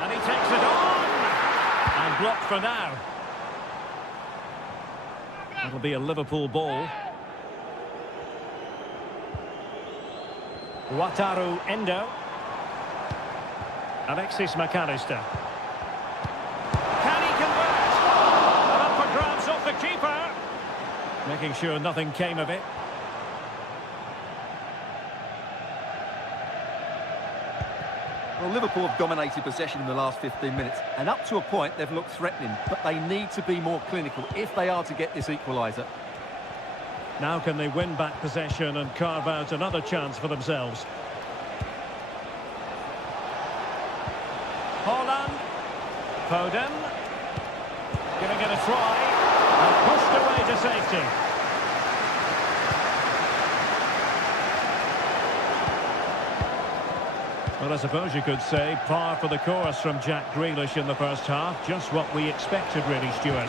And he takes it on. And blocked for now. That'll be a Liverpool ball. Wataru Endo. Alexis McAllister. Can he convert? And up for grabs off the keeper. Making sure nothing came of it. Well, Liverpool have dominated possession in the last 15 minutes, and up to a point they've looked threatening, but they need to be more clinical if they are to get this equaliser. Now can they win back possession and carve out another chance for themselves? Holland. Foden. Giving it a try. And pushed away to safety. Well, I suppose you could say par for the course from Jack Grealish in the first half. Just what we expected, really, Stuart.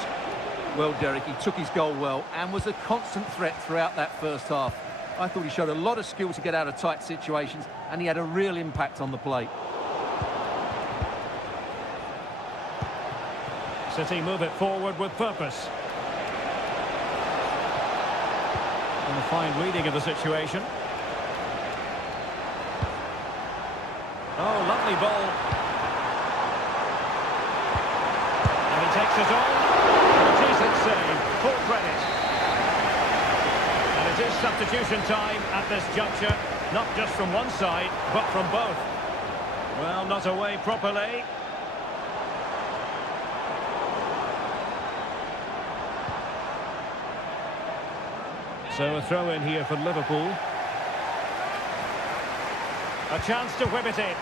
Well, Derek, he took his goal well and was a constant threat throughout that first half. I thought he showed a lot of skill to get out of tight situations, and he had a real impact on the plate. City move it forward with purpose. And a fine reading of the situation. Oh, lovely ball. And he takes it on. A decent save. Full credit. And it is substitution time at this juncture. Not just from one side, but from both. Well, not away properly. So a throw in here for Liverpool. A chance to whip it in.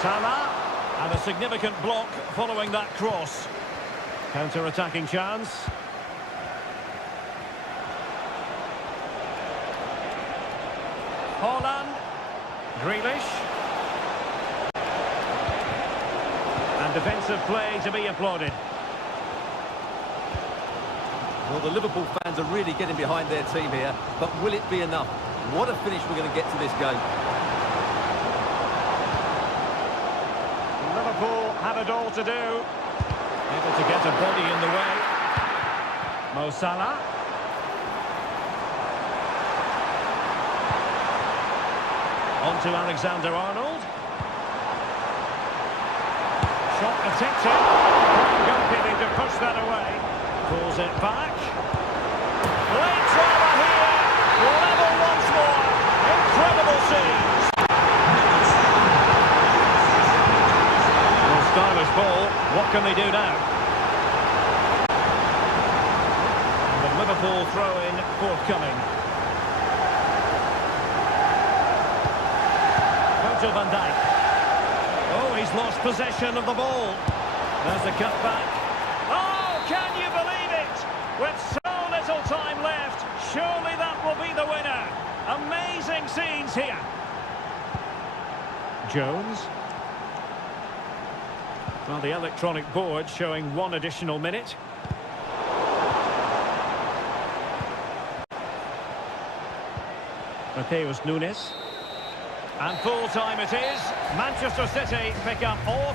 Salah, and a significant block following that cross. Counter-attacking chance. Holland. Grealish. And defensive play to be applauded. Well, the Liverpool fans are really getting behind their team here, but will it be enough? What a finish we're going to get to this game. Liverpool have it all to do. Able to get a body in the way. Mo Salah. On to Alexander-Arnold. Shot attempted. Goalkeeping to push that away. Pulls it back. Late drama here. Level once more. Incredible scenes. Well, stylish ball. What can they do now? And the Liverpool throw-in forthcoming. Virgil van Dijk. Oh, he's lost possession of the ball. There's the cutback. Oh, can you believe it? With so little time left, surely that will be the winner. Amazing scenes here. Jones. Well, the electronic board showing one additional minute. Mateus Nunes. And full time it is. Manchester City pick up all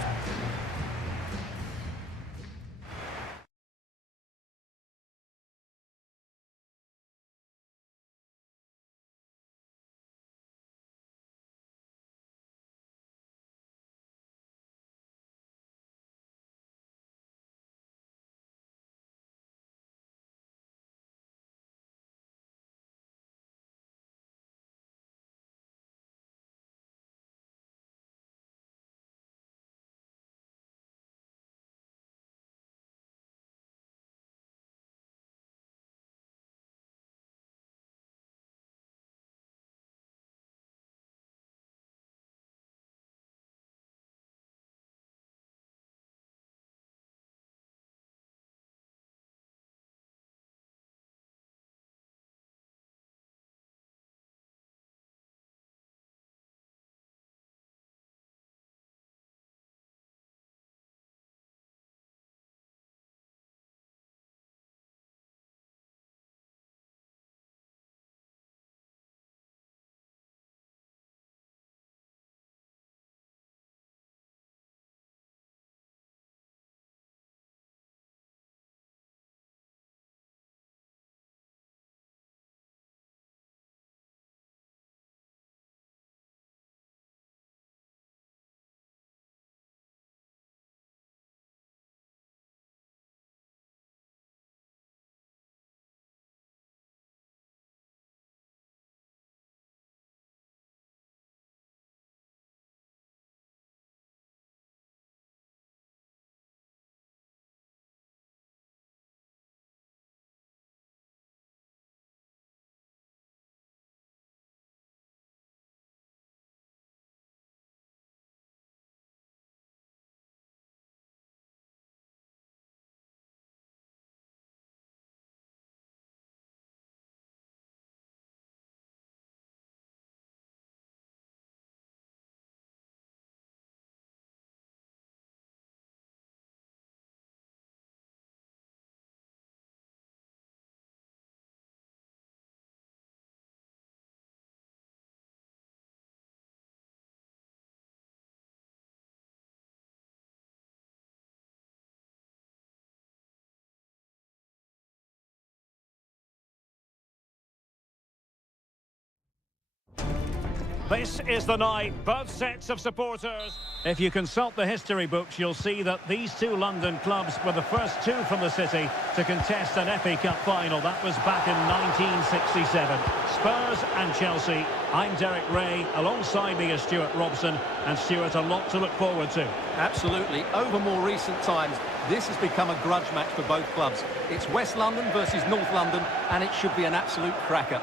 This is the night, both sets of supporters. If you consult the history books, you'll see that these two London clubs were the first two from the city to contest an FA Cup final. That was back in 1967. Spurs and Chelsea. I'm Derek Ray. Alongside me is Stuart Robson. And Stuart, a lot to look forward to. Absolutely. Over more recent times, this has become a grudge match for both clubs. It's West London versus North London, and it should be an absolute cracker.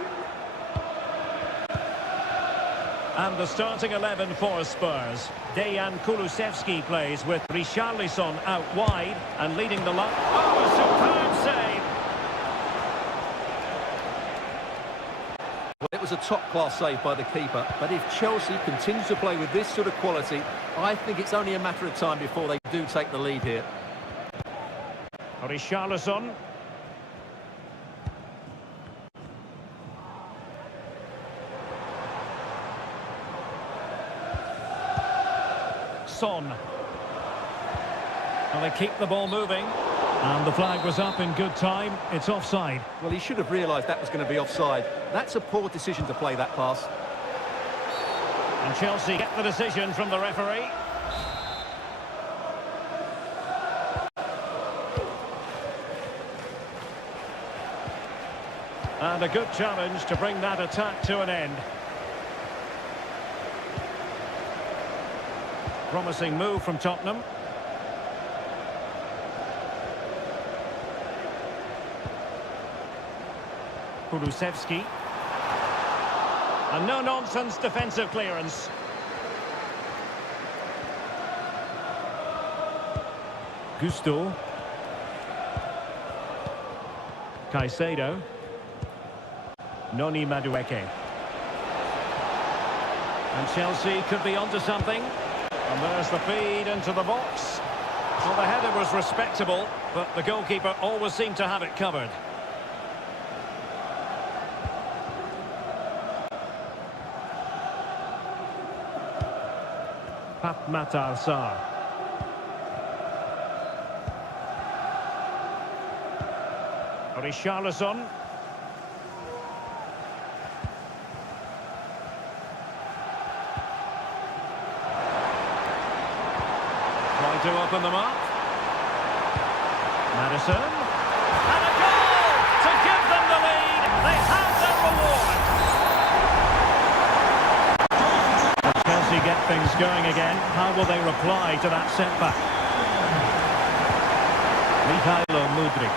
And the starting 11 for Spurs. Dejan Kulusevski plays with Richarlison out wide and leading the line. Oh, a superb save! Well, it was a top-class save by the keeper, but if Chelsea continue to play with this sort of quality, I think it's only a matter of time before they do take the lead here. Richarlison. Son. Well, they keep the ball moving. And the flag was up in good time. It's offside. Well, he should have realised that was going to be offside. That's a poor decision to play that pass. And Chelsea get the decision from the referee. And a good challenge to bring that attack to an end. Promising move from Tottenham. Kulusevski. A no-nonsense defensive clearance. Gusto. Caicedo. Noni Madueke. And Chelsea could be onto something. And there's the feed into the box. Well, the header was respectable, but the goalkeeper always seemed to have it covered. Matar Sarr. Richarlison. Trying to open them up. Madison. And a goal to give them the lead. They have their reward. Chelsea get things going again. How will they reply to that setback? Mikhailo Mudryk.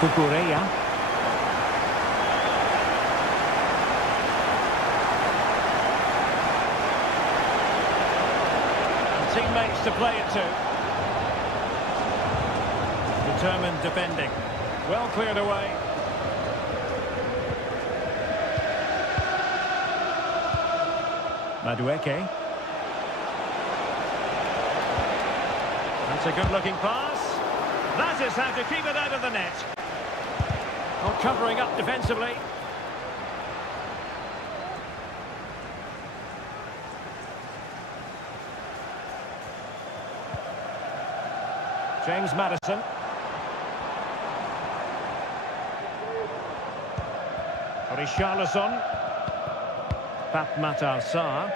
Kukureya. And teammates to play it to. Determined defending. Well cleared away. Madueke. That's a good-looking pass. That is how to keep it out of the net. Not covering up defensively. James Maddison. Richarlison. Matar Sarr.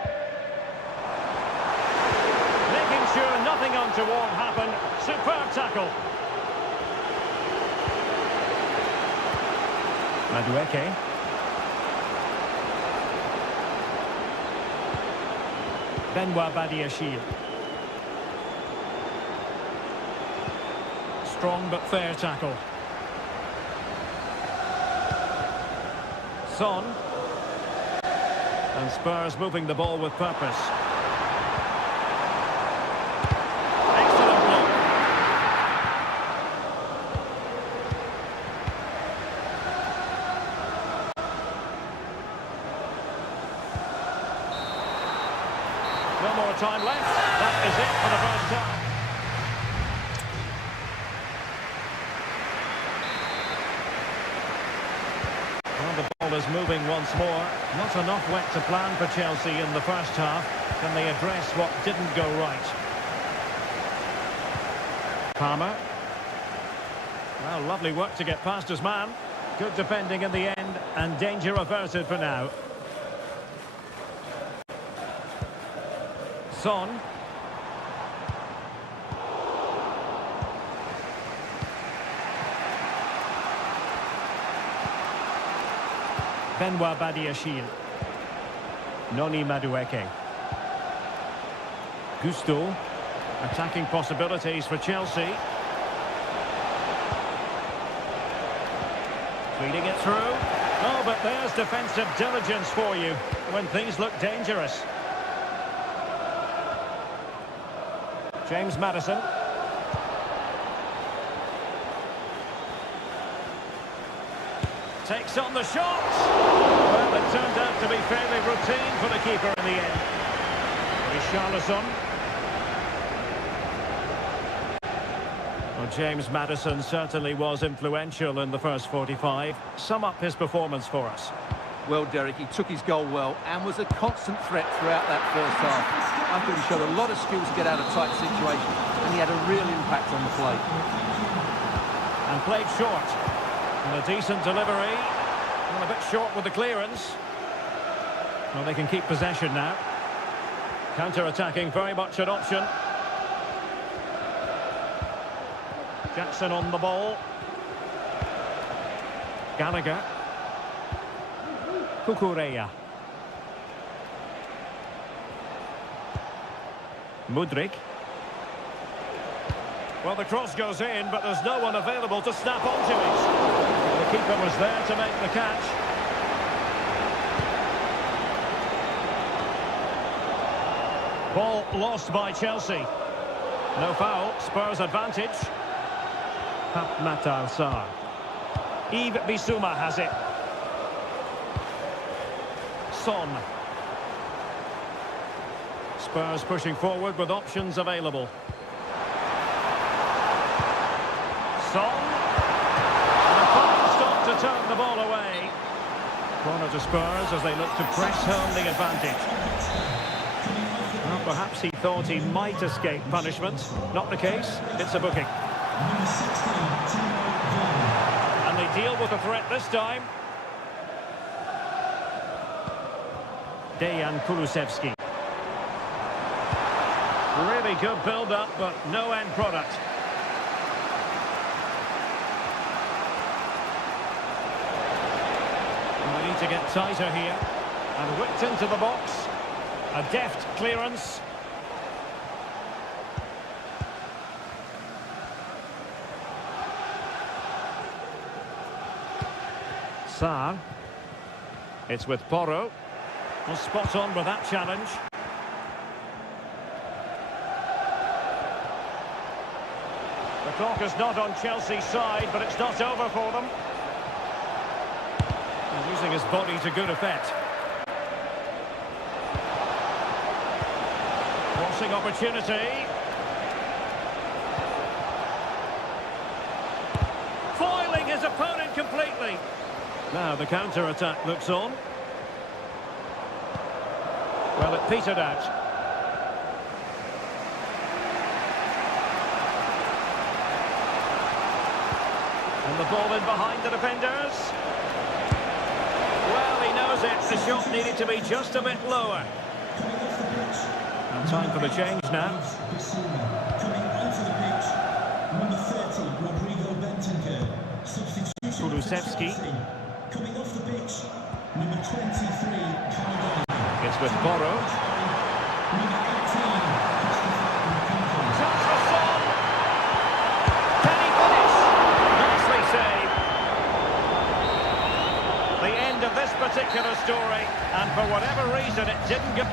Making sure nothing untoward happened. Superb tackle. Madueke. Benoit Badiashile. Strong but fair tackle. Son. And Spurs moving the ball with purpose. Excellent block. No more time left. That is it for the first time. Is moving once more. Not enough wet to plan for Chelsea in the first half. Can they address what didn't go right? Palmer. Well, lovely work to get past his man. Good defending in the end, and danger averted for now. Son. Benoit Badiashile. Noni Madueke. Gusto. Attacking possibilities for Chelsea. Feeding it through. Oh, but there's defensive diligence for you when things look dangerous. James Maddison. Takes on the shot. Well, it turned out to be fairly routine for the keeper in the end. Richarlison. Well, James Maddison certainly was influential in the first 45. Sum up his performance for us. Well, Derek, he took his goal well and was a constant threat throughout that first half. I thought he showed a lot of skills to get out of tight situations, and he had a real impact on the play. And played short. And a decent delivery. Well, a bit short with the clearance. Well, they can keep possession now. Counter-attacking, very much an option. Jackson on the ball. Gallagher. Kukureya. Mudryk. Well, the cross goes in, but there's no one available to snap onto it. The keeper was there to make the catch. Ball lost by Chelsea. No foul, Spurs advantage. Pape Matar Sarr. Yves Bissouma has it. Son. Spurs pushing forward with options available. Son. And a fine stop to turn the ball away. Corner to Spurs as they look to press home the advantage. Well, perhaps he thought he might escape punishment. Not the case. It's a booking. And they deal with the threat this time. Dejan Kulusevski. Really good build-up, but no end product. And we need to get tighter here. And whipped into the box. A deft clearance. Sarr. It's with Porro. Well, spot on with that challenge. The clock is not on Chelsea's side, but it's not over for them. He's using his body to good effect. Crossing opportunity. Foiling his opponent completely. Now the counter-attack looks on. Well, it petered out. And the ball in behind the defenders. Well, he knows it. The shot needed to be just a bit lower. And time for the change now. Coming onto the pitch, number 30, Rodrigo Bentancur. Substitution. Kulusevski. Coming off the pitch, number 23, Canada. It's with Porro. Number 18, Touch for Son. Can he finish? Nicely saved. The end of this particular story, and for whatever reason it didn't go.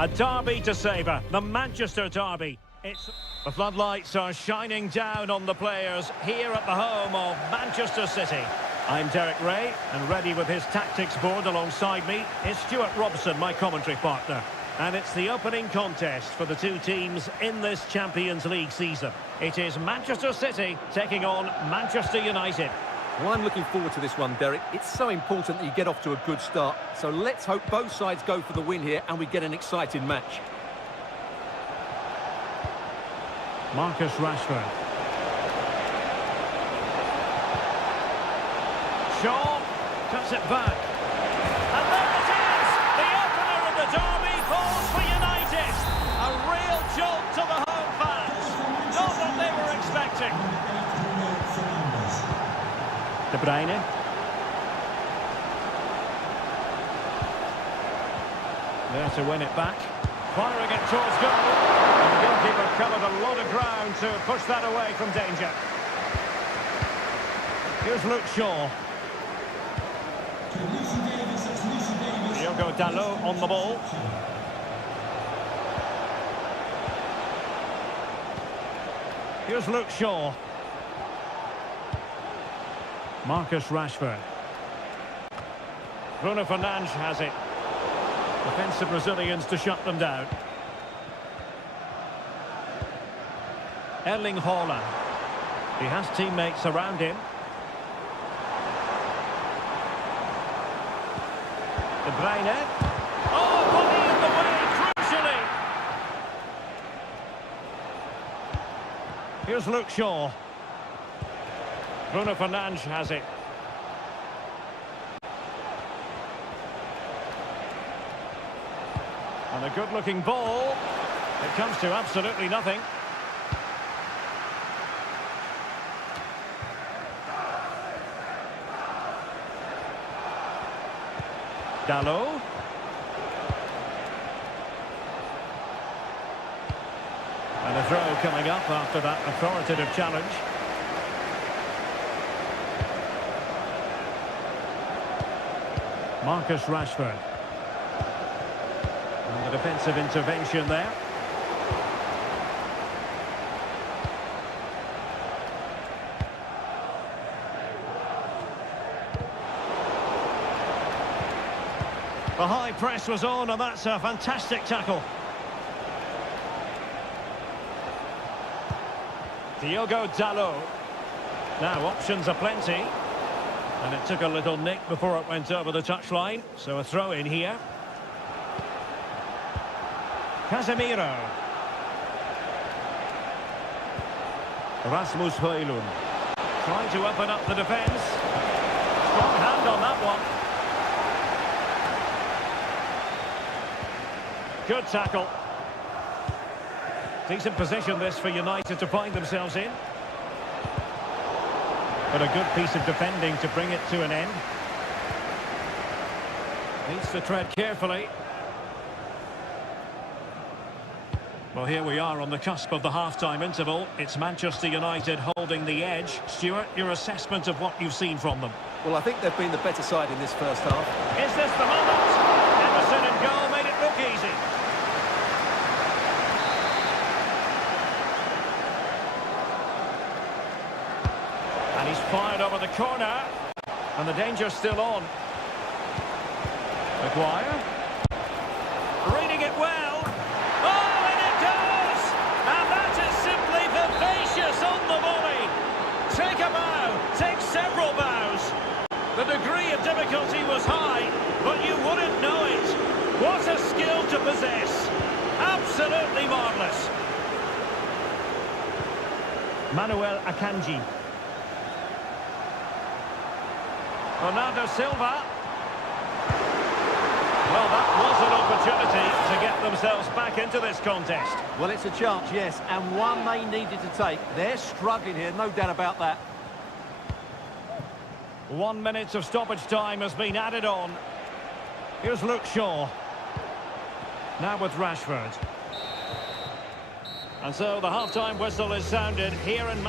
A derby to savour, the Manchester derby. The floodlights are shining down on the players here at the home of Manchester City. I'm Derek Ray, and ready with his tactics board alongside me is Stuart Robson, my commentary partner. And it's the opening contest for the two teams in this Champions League season. It is Manchester City taking on Manchester United. Well, I'm looking forward to this one, Derek. It's so important that you get off to a good start. So let's hope both sides go for the win here and we get an exciting match. Marcus Rashford. Shaw cuts it back. And there it is! The opener of the derby falls for United. A real jolt to the home fans. Not what they were expecting. De Bruyne. There to win it back. Firing it towards goal. And the goalkeeper covered a lot of ground to push that away from danger. Here's Luke Shaw. Diogo Dalot on the ball. Here's Luke Shaw. Marcus Rashford. Bruno Fernandes has it. Defensive Brazilians to shut them down. Erling Haaland. He has teammates around him. De Bruyne. Oh, body in the way, crucially. Here's Luke Shaw. Bruno Fernandes has it. And a good-looking ball. It comes to absolutely nothing. Dalot. And a throw coming up after that authoritative challenge. Marcus Rashford. And the defensive intervention there. The high press was on, and that's a fantastic tackle. Diogo Dalot. Now options are plenty. And it took a little nick before it went over the touchline. So a throw in here. Casemiro. Rasmus Højlund. Trying to open up the defence. Strong hand on that one. Good tackle. Decent position this for United to find themselves in. But a good piece of defending to bring it to an end. Needs to tread carefully. Well, here we are on the cusp of the half-time interval. It's Manchester United holding the edge. Stuart, your assessment of what you've seen from them? Well, I think they've been the better side in this first half. Is this the moment? Emerson in goal made it look easy. And he's fired over the corner. And the danger's still on. Maguire. Reading it well. Oh, and it goes! And that is simply vivacious on the volley. Take a bow. Take several bows. The degree of difficulty was high, but you wouldn't know it. What a skill to possess. Absolutely marvellous. Manuel Akanji. Bernardo Silva. Well, that was an opportunity to get themselves back into this contest. Well, it's a chance, yes, and one they needed to take. They're struggling here, no doubt about that. 1 minute of stoppage time has been added on. Here's Luke Shaw. Now with Rashford. And so the half-time whistle is sounded here in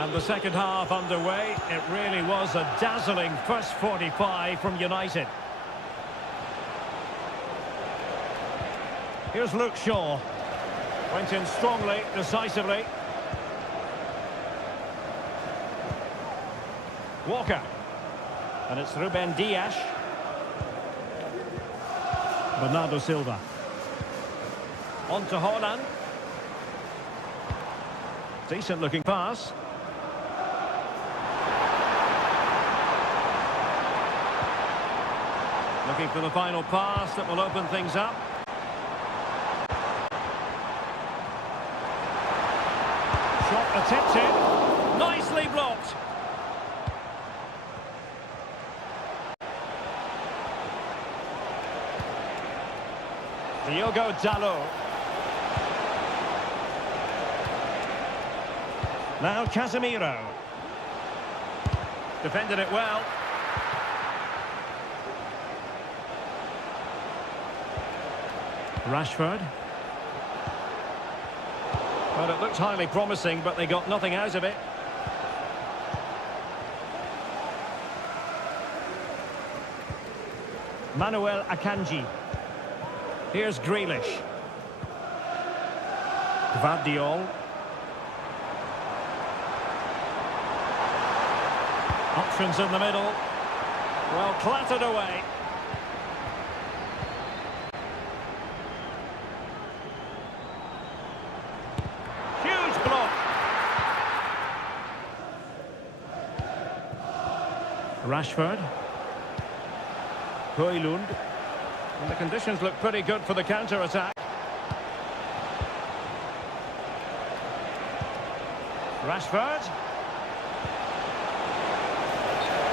And the second half underway. It really was a dazzling first 45 from United. Here's Luke Shaw. Went in strongly, decisively. Walker. And it's Ruben Dias. Bernardo Silva. On to Haaland. Decent looking pass. Looking for the final pass that will open things up. Shot attempted. Nicely blocked. Diogo Dalot. Now Casemiro. Defended it well. Rashford. Well, it looked highly promising, but they got nothing out of it. Manuel Akanji. Here's Grealish. Gvardiol. Options in the middle. Well, clattered away. Huge block. Rashford. Højlund. And the conditions look pretty good for the counter-attack. Rashford.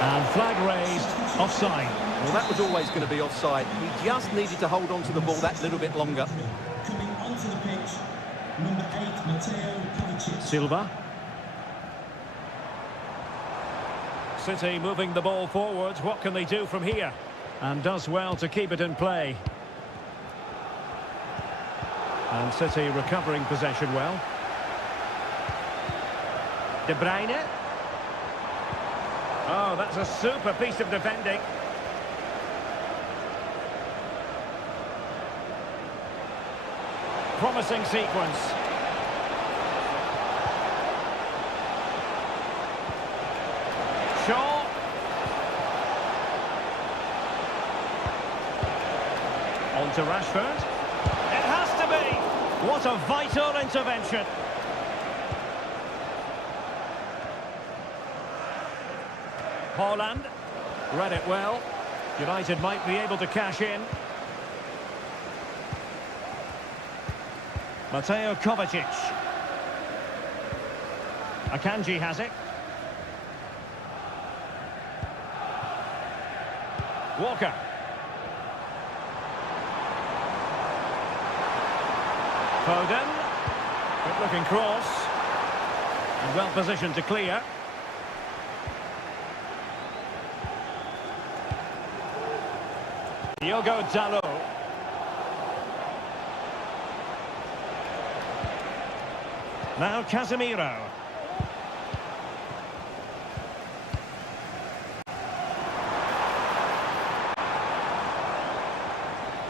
And flag raised, offside. Well, that was always going to be offside. He just needed to hold on to the ball that little bit longer. Coming onto the pitch, number 8, Mateo Kovacic. Silva. City moving the ball forwards. What can they do from here? And does well to keep it in play. And City recovering possession well. De Bruyne. Oh, that's a super piece of defending. Promising sequence. Shaw. On to Rashford. It has to be. What a vital intervention. Haaland. Read it well. United might be able to cash in. Mateo Kovacic. Akanji has it. Walker. Foden. Good looking cross. And well positioned to clear. Diogo Dalot. Now Casemiro.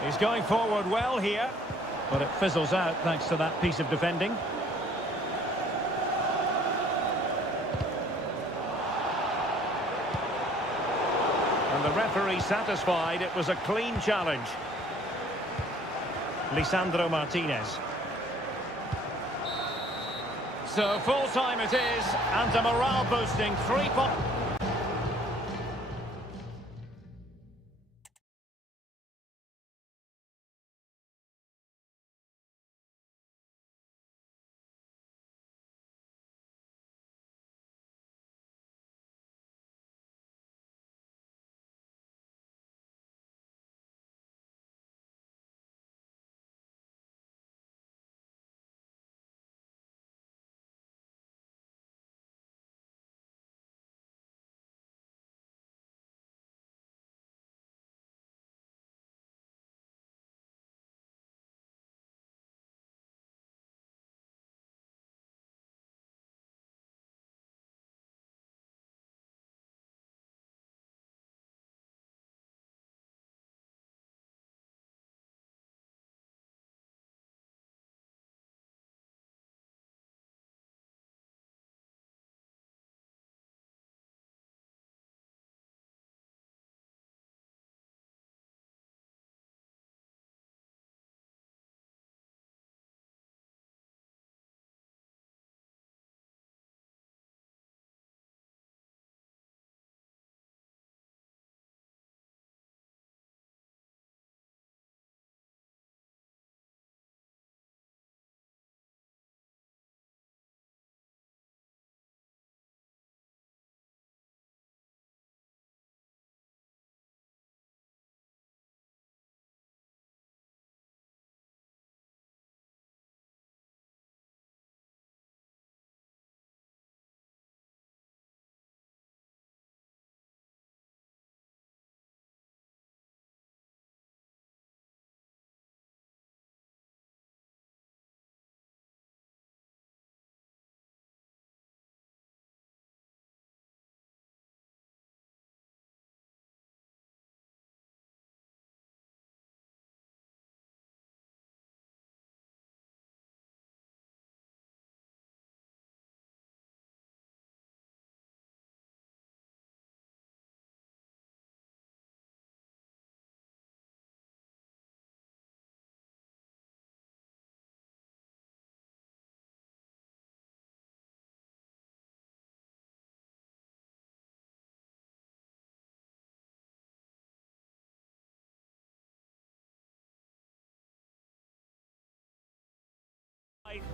He's going forward well here, but it fizzles out thanks to that piece of defending. And the referee satisfied it was a clean challenge. Lisandro Martinez. So full time it is, and a morale boosting 3-point.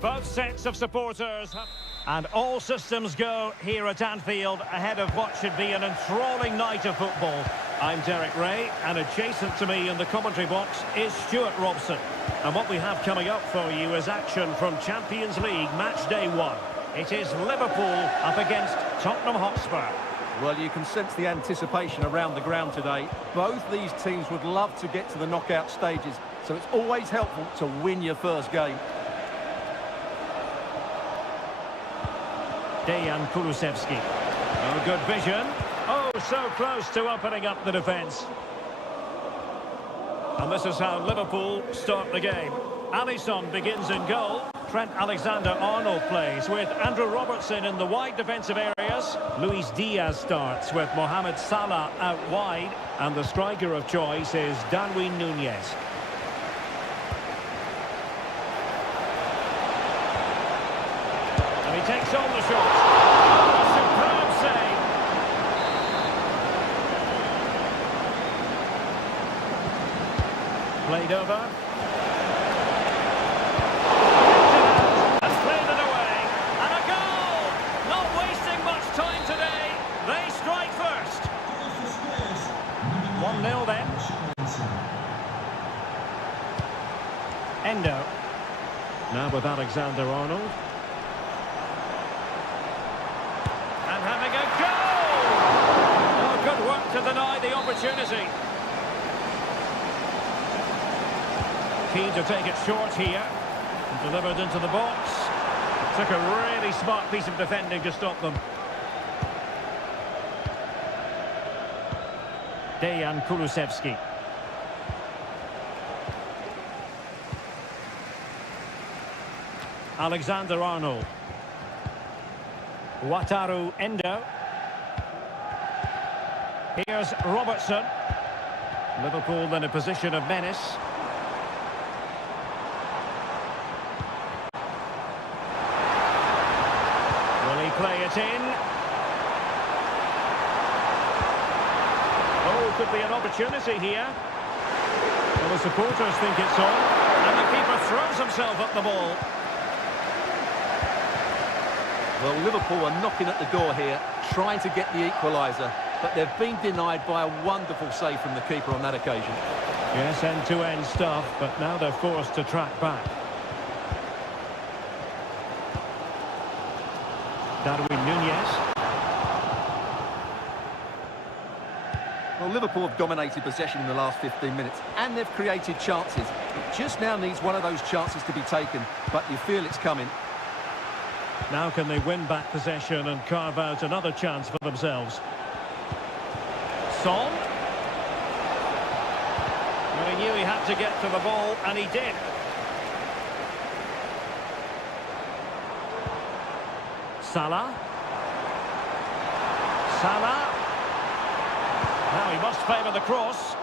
Both sets of supporters have... And all systems go here at Anfield ahead of what should be an enthralling night of football. I'm Derek Ray, and adjacent to me in the commentary box is Stuart Robson. And what we have coming up for you is action from Champions League match day 1. It is Liverpool up against Tottenham Hotspur. Well, you can sense the anticipation around the ground today. Both these teams would love to get to the knockout stages, so it's always helpful to win your first game. Dejan Kulusevski. Oh, good vision. Oh, so close to opening up the defence. And this is how Liverpool start the game. Alisson begins in goal. Trent Alexander-Arnold plays with Andrew Robertson in the wide defensive areas. Luis Diaz starts with Mohamed Salah out wide. And the striker of choice is Darwin Núñez. And he takes on the shot. Oh, a superb save. Played over. Endo. Now with Alexander-Arnold. And having a goal! Oh, good work to deny the opportunity. Keen to take it short here. Delivered into the box. Took a really smart piece of defending to stop them. Dejan Kulusevski. Alexander-Arnold. Wataru Endo. Here's Robertson. Liverpool in a position of menace. Will he play it in? Oh, could be an opportunity here. Well, the supporters think it's on. And the keeper throws himself at the ball. Well, Liverpool are knocking at the door here, trying to get the equaliser, but they've been denied by a wonderful save from the keeper on that occasion. Yes, end-to-end stuff, but now they're forced to track back. Darwin Núñez. Well, Liverpool have dominated possession in the last 15 minutes, and they've created chances. It just now needs one of those chances to be taken, but you feel it's coming. Now can they win back possession and carve out another chance for themselves? Son. Well, he knew he had to get to the ball, and he did. Salah. Salah. Now he must favour the cross.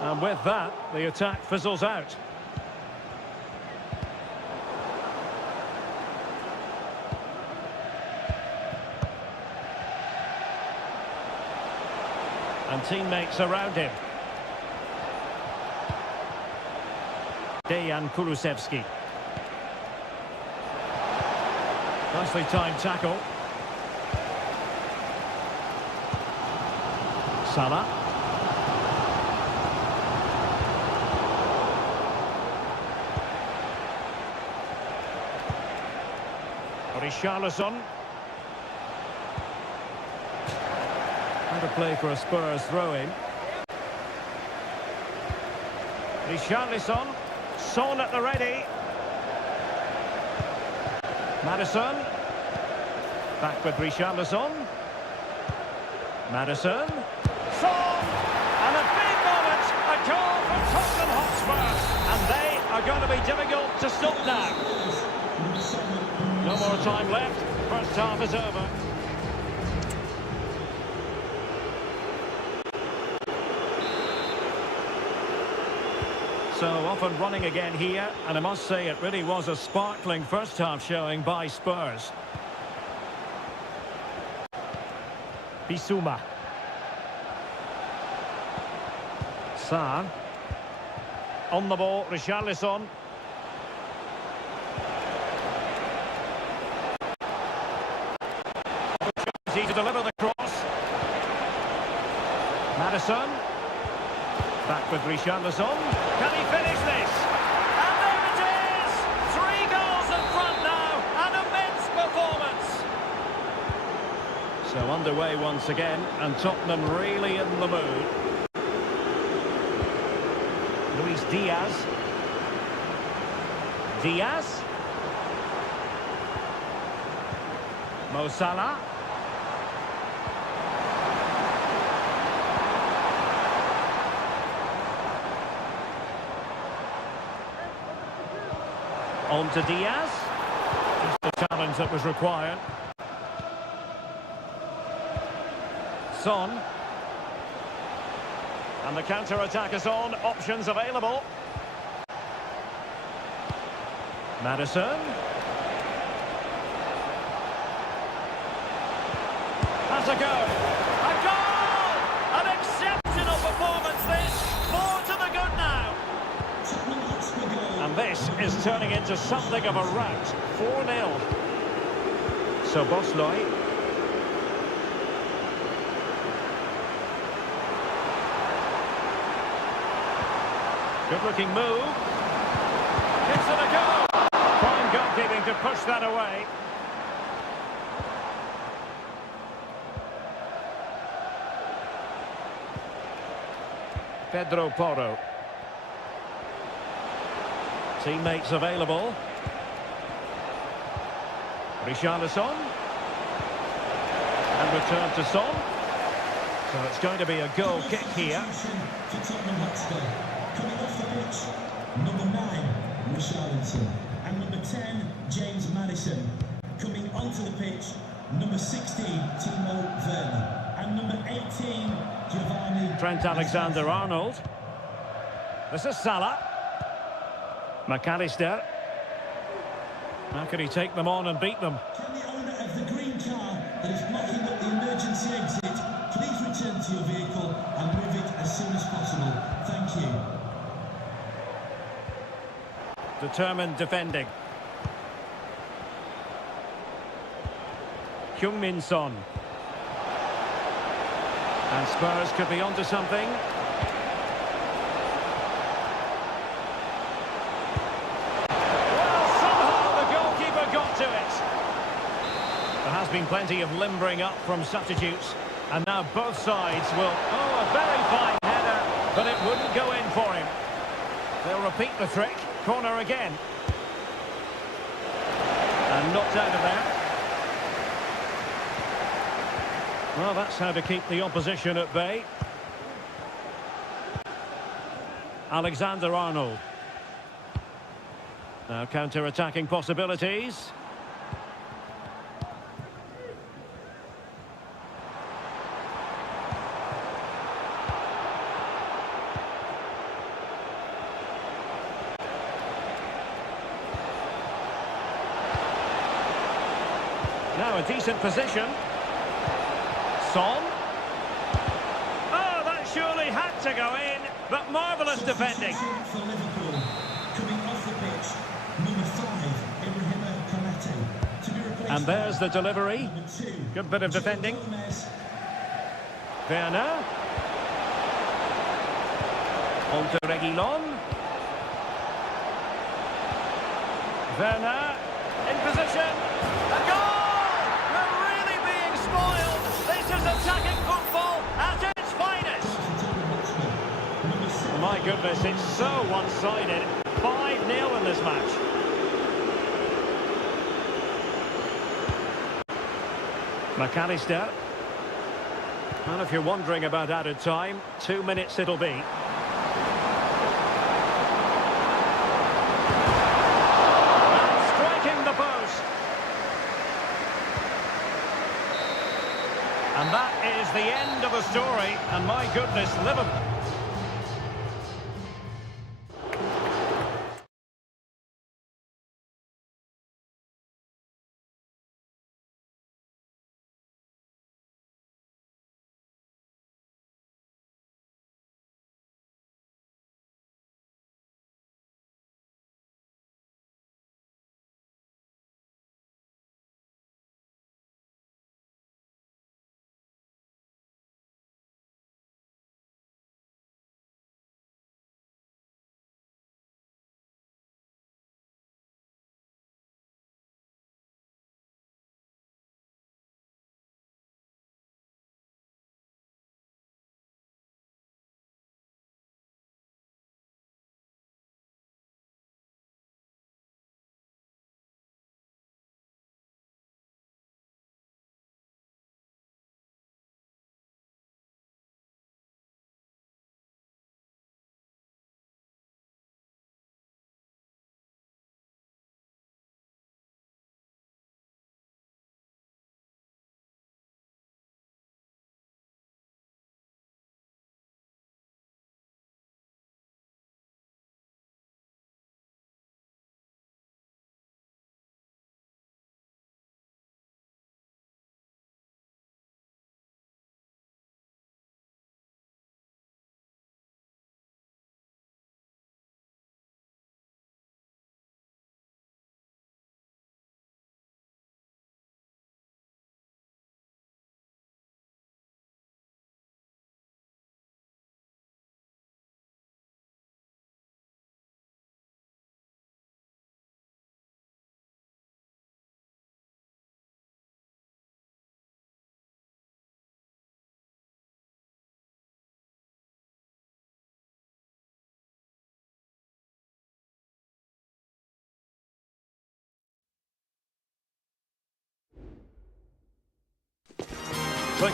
And with that, the attack fizzles out. And teammates around him. Dejan Kulusevski. Nicely timed tackle. Salah. Richarlison. How to play for a Spurs throw-in. Richarlison. Son at the ready. Maddison. Back with Richarlison. Maddison. Son! And a big moment. A goal for Tottenham Hotspur. And they are going to be difficult to stop now. No more time left. First half is over. So off and running again here, and I must say it really was a sparkling first half showing by Spurs. Bissouma. Sarr. On the ball, Richarlison. Opportunity to deliver the cross. Madison. Back with Richarlison. Can he finish this? And there it is! 3 goals in front now. An immense performance. So underway once again, and Tottenham really in the mood. Luis Diaz. Diaz. Mo Salah. On to Diaz. Just the challenge that was required. Son. And the counter-attack is on. Options available. Madison. Has a go. A goal! An exceptional performance this. More to the good now. And this is turning into something of a rout. 4-0. So Bosley. Good-looking move. Gives it a go. Fine goalkeeping to push that away. Pedro Porro. Teammates available. Richarlison. And return to Son. So it's going to be a goal kick here. Coming off the pitch, number 9, Richarlison. And number 10, James Madison. Coming onto the pitch, number 16, Timo Werner. And number 18, Giovanni... Trent Alexander-Arnold. This is Salah. McAllister. How can he take them on and beat them? Can the owner of the green car that is blocking up the emergency exit please return to your vehicle and move it as soon as possible? Thank you. Determined defending. Heung-min Son. And Spurs could be onto something. Well, somehow the goalkeeper got to it. There has been plenty of limbering up from substitutes. And now both sides will... Oh, a very fine header, but it wouldn't go in for him. They'll repeat the trick. Corner again. And knocked out of there. Well, that's how to keep the opposition at bay. Alexander-Arnold. Now counter-attacking possibilities. Now a decent position. Son. Oh, that surely had to go in, but marvellous defending. For Liverpool, coming off the pitch, number 5, Ibrahima Konate. To be replaced And there's the delivery. number 2. Good bit of defending. Werner. On to Reguilon. Werner. In position. A goal! We're really being spoiled. This is attacking football at its finest. My goodness, it's so one-sided. 5-0 in this match. McAllister. And if you're wondering about added time, 2 minutes it'll be. And that is the end of the story, and my goodness, Liverpool.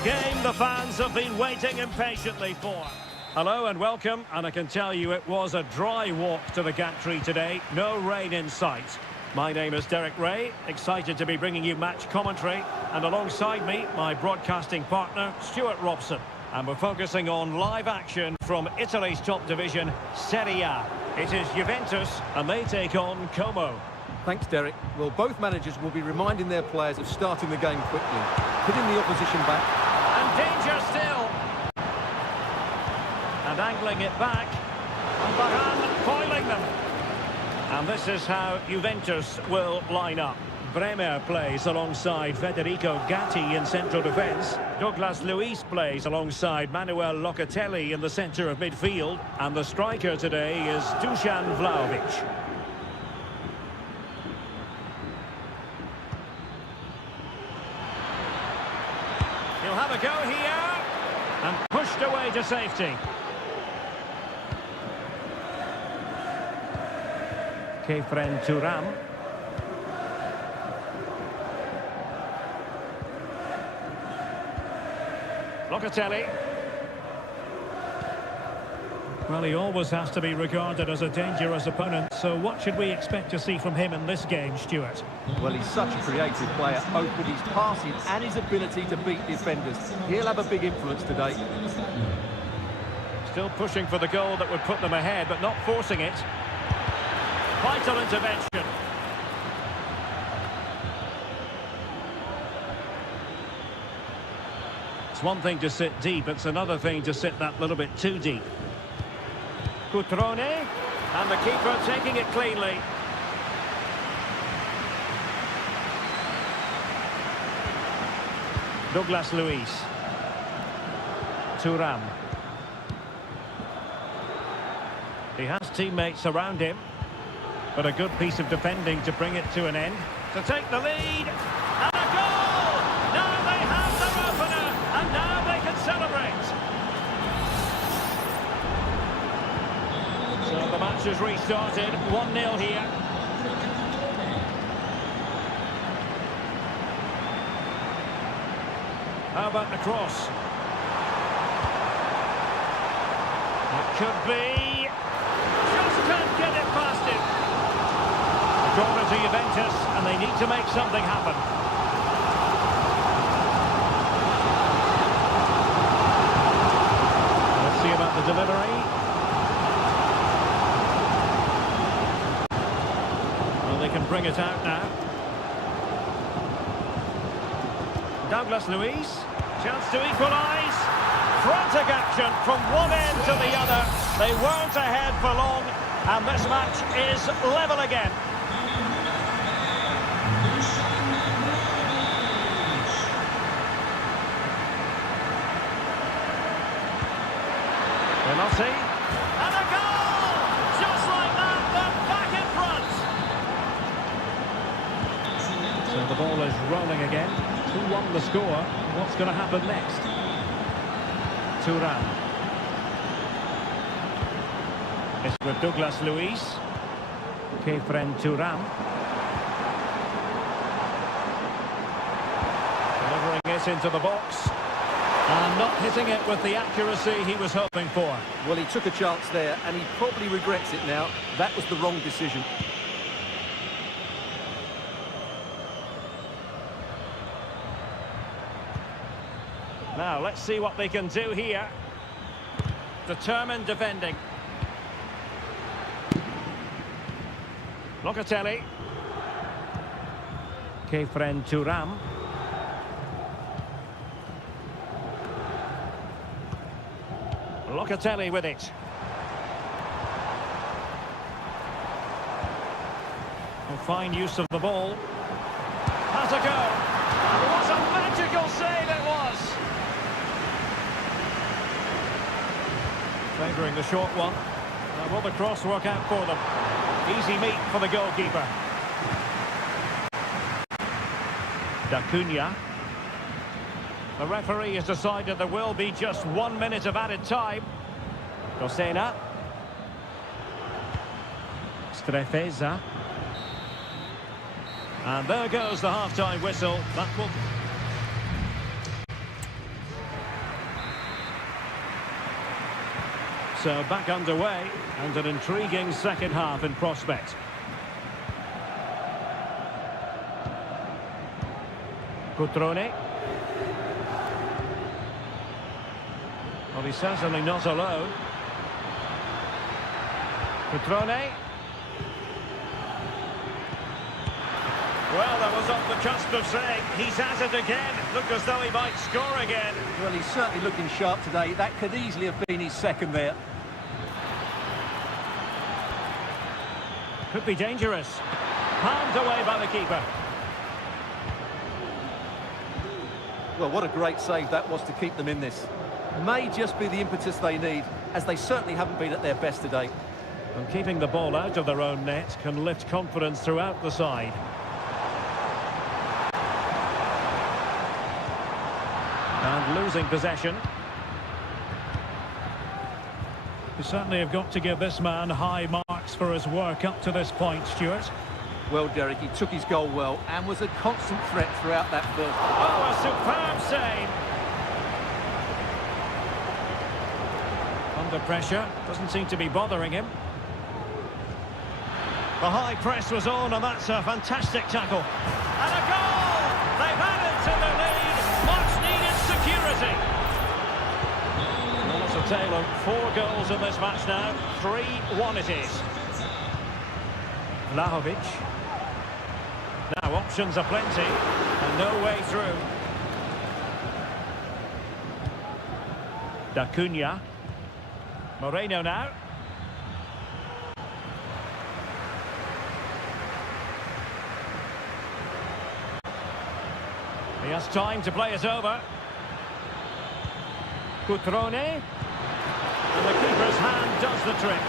game the fans have been waiting impatiently for. Hello and welcome, and I can tell you it was a dry walk to the gantry today. No rain in sight. My name is Derek Ray, excited to be bringing you match commentary, and alongside me, my broadcasting partner, Stuart Robson. And we're focusing on live action from Italy's top division, Seria. It is Juventus, and they take on Como. Thanks, Derek. Well, both managers will be reminding their players of starting the game quickly, hitting the opposition back. And danger still. And angling it back. And Varane foiling them. And this is how Juventus will line up. Bremer plays alongside Federico Gatti in central defence. Douglas Luiz plays alongside Manuel Locatelli in the centre of midfield. And the striker today is Dusan Vlahovic. He'll have a go here. And pushed away to safety. Kefren Turam. Locatelli. Well, he always has to be regarded as a dangerous opponent, so what should we expect to see from him in this game, Stuart? Well, he's such a creative player, both with his passing and his ability to beat defenders. He'll have a big influence today. Still pushing for the goal that would put them ahead, but not forcing it. Vital intervention. It's one thing to sit deep, it's another thing to sit that little bit too deep. Cutrone, and the keeper taking it cleanly. Douglas Luiz. Turam. He has teammates around him, but a good piece of defending to bring it to an end. To take the lead, and a goal! Now they have their opener, and now they can celebrate. So the match has restarted, 1-0 here. How about the cross? It could be. Just can't get it past him. A corner to Juventus, and they need to make something happen. Let's see about the delivery. Well, they can bring it out now. Douglas Luiz, chance to equalise. Frantic action from one end to the other. They weren't ahead for long, and this match is level again. Velotti, and a goal! Just like that, they're back in front. So the ball is rolling again. 2-1 the score. What's going to happen next? Turam. It's with Douglas Luiz. Kefren Turam. Delivering it into the box. And not hitting it with the accuracy he was hoping for. Well, he took a chance there, and he probably regrets it now. That was the wrong decision. Now, let's see what they can do here. Determined defending. Locatelli. Kefren Turam. Locatelli with it. Fine use of the ball. Has a go. And what a magical save it was. Favouring the short one. Now will the cross work out for them? Easy meat for the goalkeeper. D'Acunha. The referee has decided there will be just 1 minute of added time. Rosena. Strefeza. And there goes the half-time whistle. That will... So back underway, and an intriguing second half in prospect. Cutrone. Well, he's certainly not alone. Cutrone. Well, that was on the cusp of saying he's at it again. Look as though he might score again. Well, he's certainly looking sharp today. That could easily have been his second there. Could be dangerous. Palmed away by the keeper. Well, what a great save that was to keep them in this. May just be the impetus they need, as they certainly haven't been at their best today. And keeping the ball out of their own net can lift confidence throughout the side. And losing possession. You certainly have got to give this man high marks for his work up to this point, Stuart. Well, Derek, he took his goal well and was a constant threat throughout that first. Oh, a superb save! Under pressure, doesn't seem to be bothering him. The high press was on, and that's a fantastic tackle. And a goal! They've added to the lead. Much needed security. Well, it's a tale of 4 goals in this match now. 3-1 it is. Vlahovic. Now options are plenty, and no way through. D'Acunha. Moreno now. He has time to play it over. Cutrone. And the keeper's hand does the trick.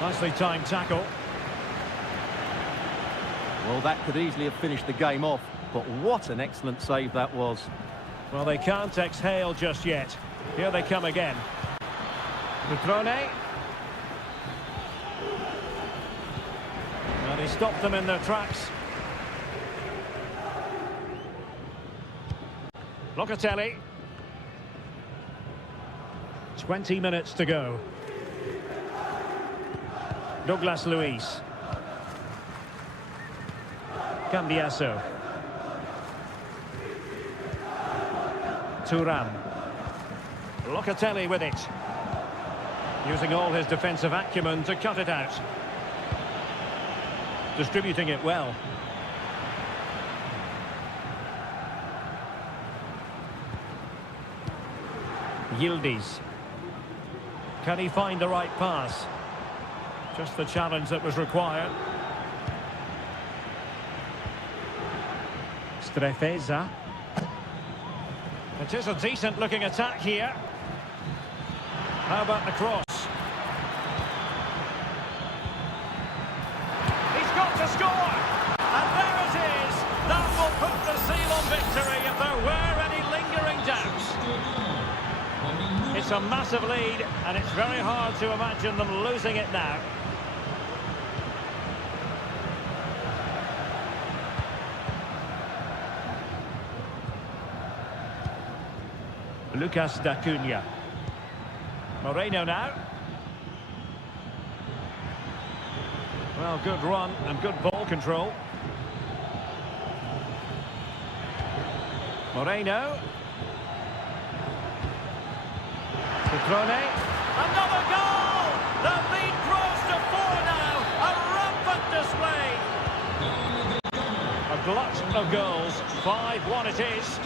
Nicely timed tackle. Well, that could easily have finished the game off, but what an excellent save that was. Well, they can't exhale just yet. Here they come again. Cutrone. And he stopped them in their tracks. Locatelli. 20 minutes to go. Douglas Luiz. Cambiaso. Thuram. Locatelli with it. Using all his defensive acumen to cut it out. Distributing it well. Yildiz. Can he find the right pass? Just the challenge that was required. Strefeza. It is a decent looking attack here. How about the cross? He's got to score! And there it is! That will put the seal on victory if there were any lingering doubts. It's a massive lead, and it's very hard to imagine them losing it now. Lucas D'Acunha. Moreno now. Well, good run and good ball control. Moreno. Cutrone. Another goal! The lead grows to 4 now. A rampant display. A glut of goals. 5-1 it is.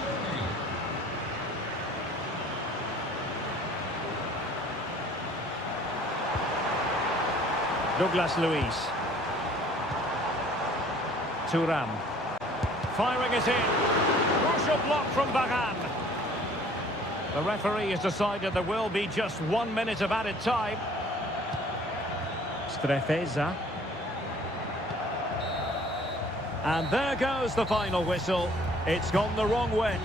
Douglas Luiz. Thuram. Firing it in. Crucial block from Varane. The referee has decided there will be just 1 minute of added time. Strefeza. And there goes the final whistle. It's gone the wrong way.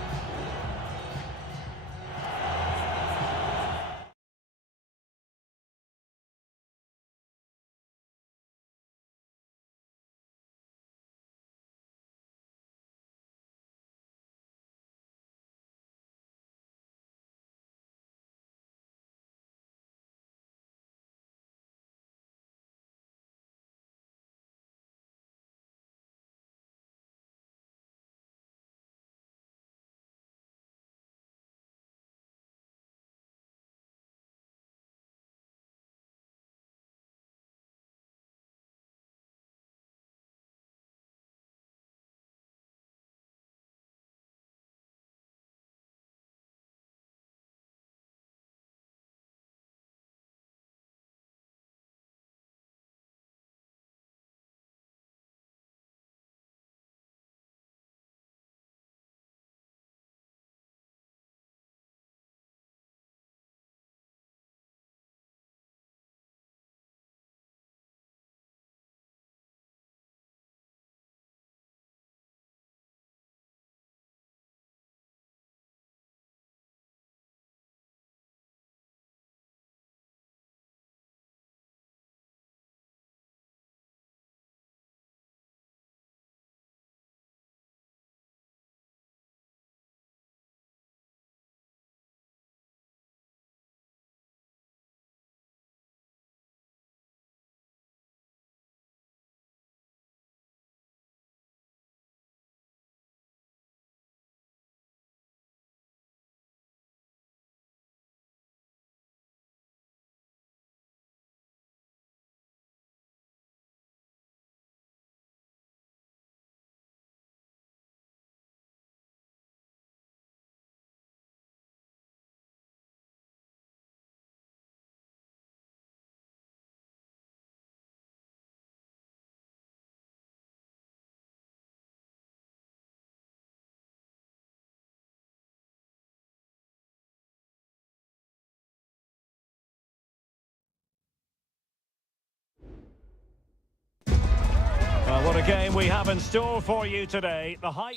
Well, what a game we have in store for you today. The hype.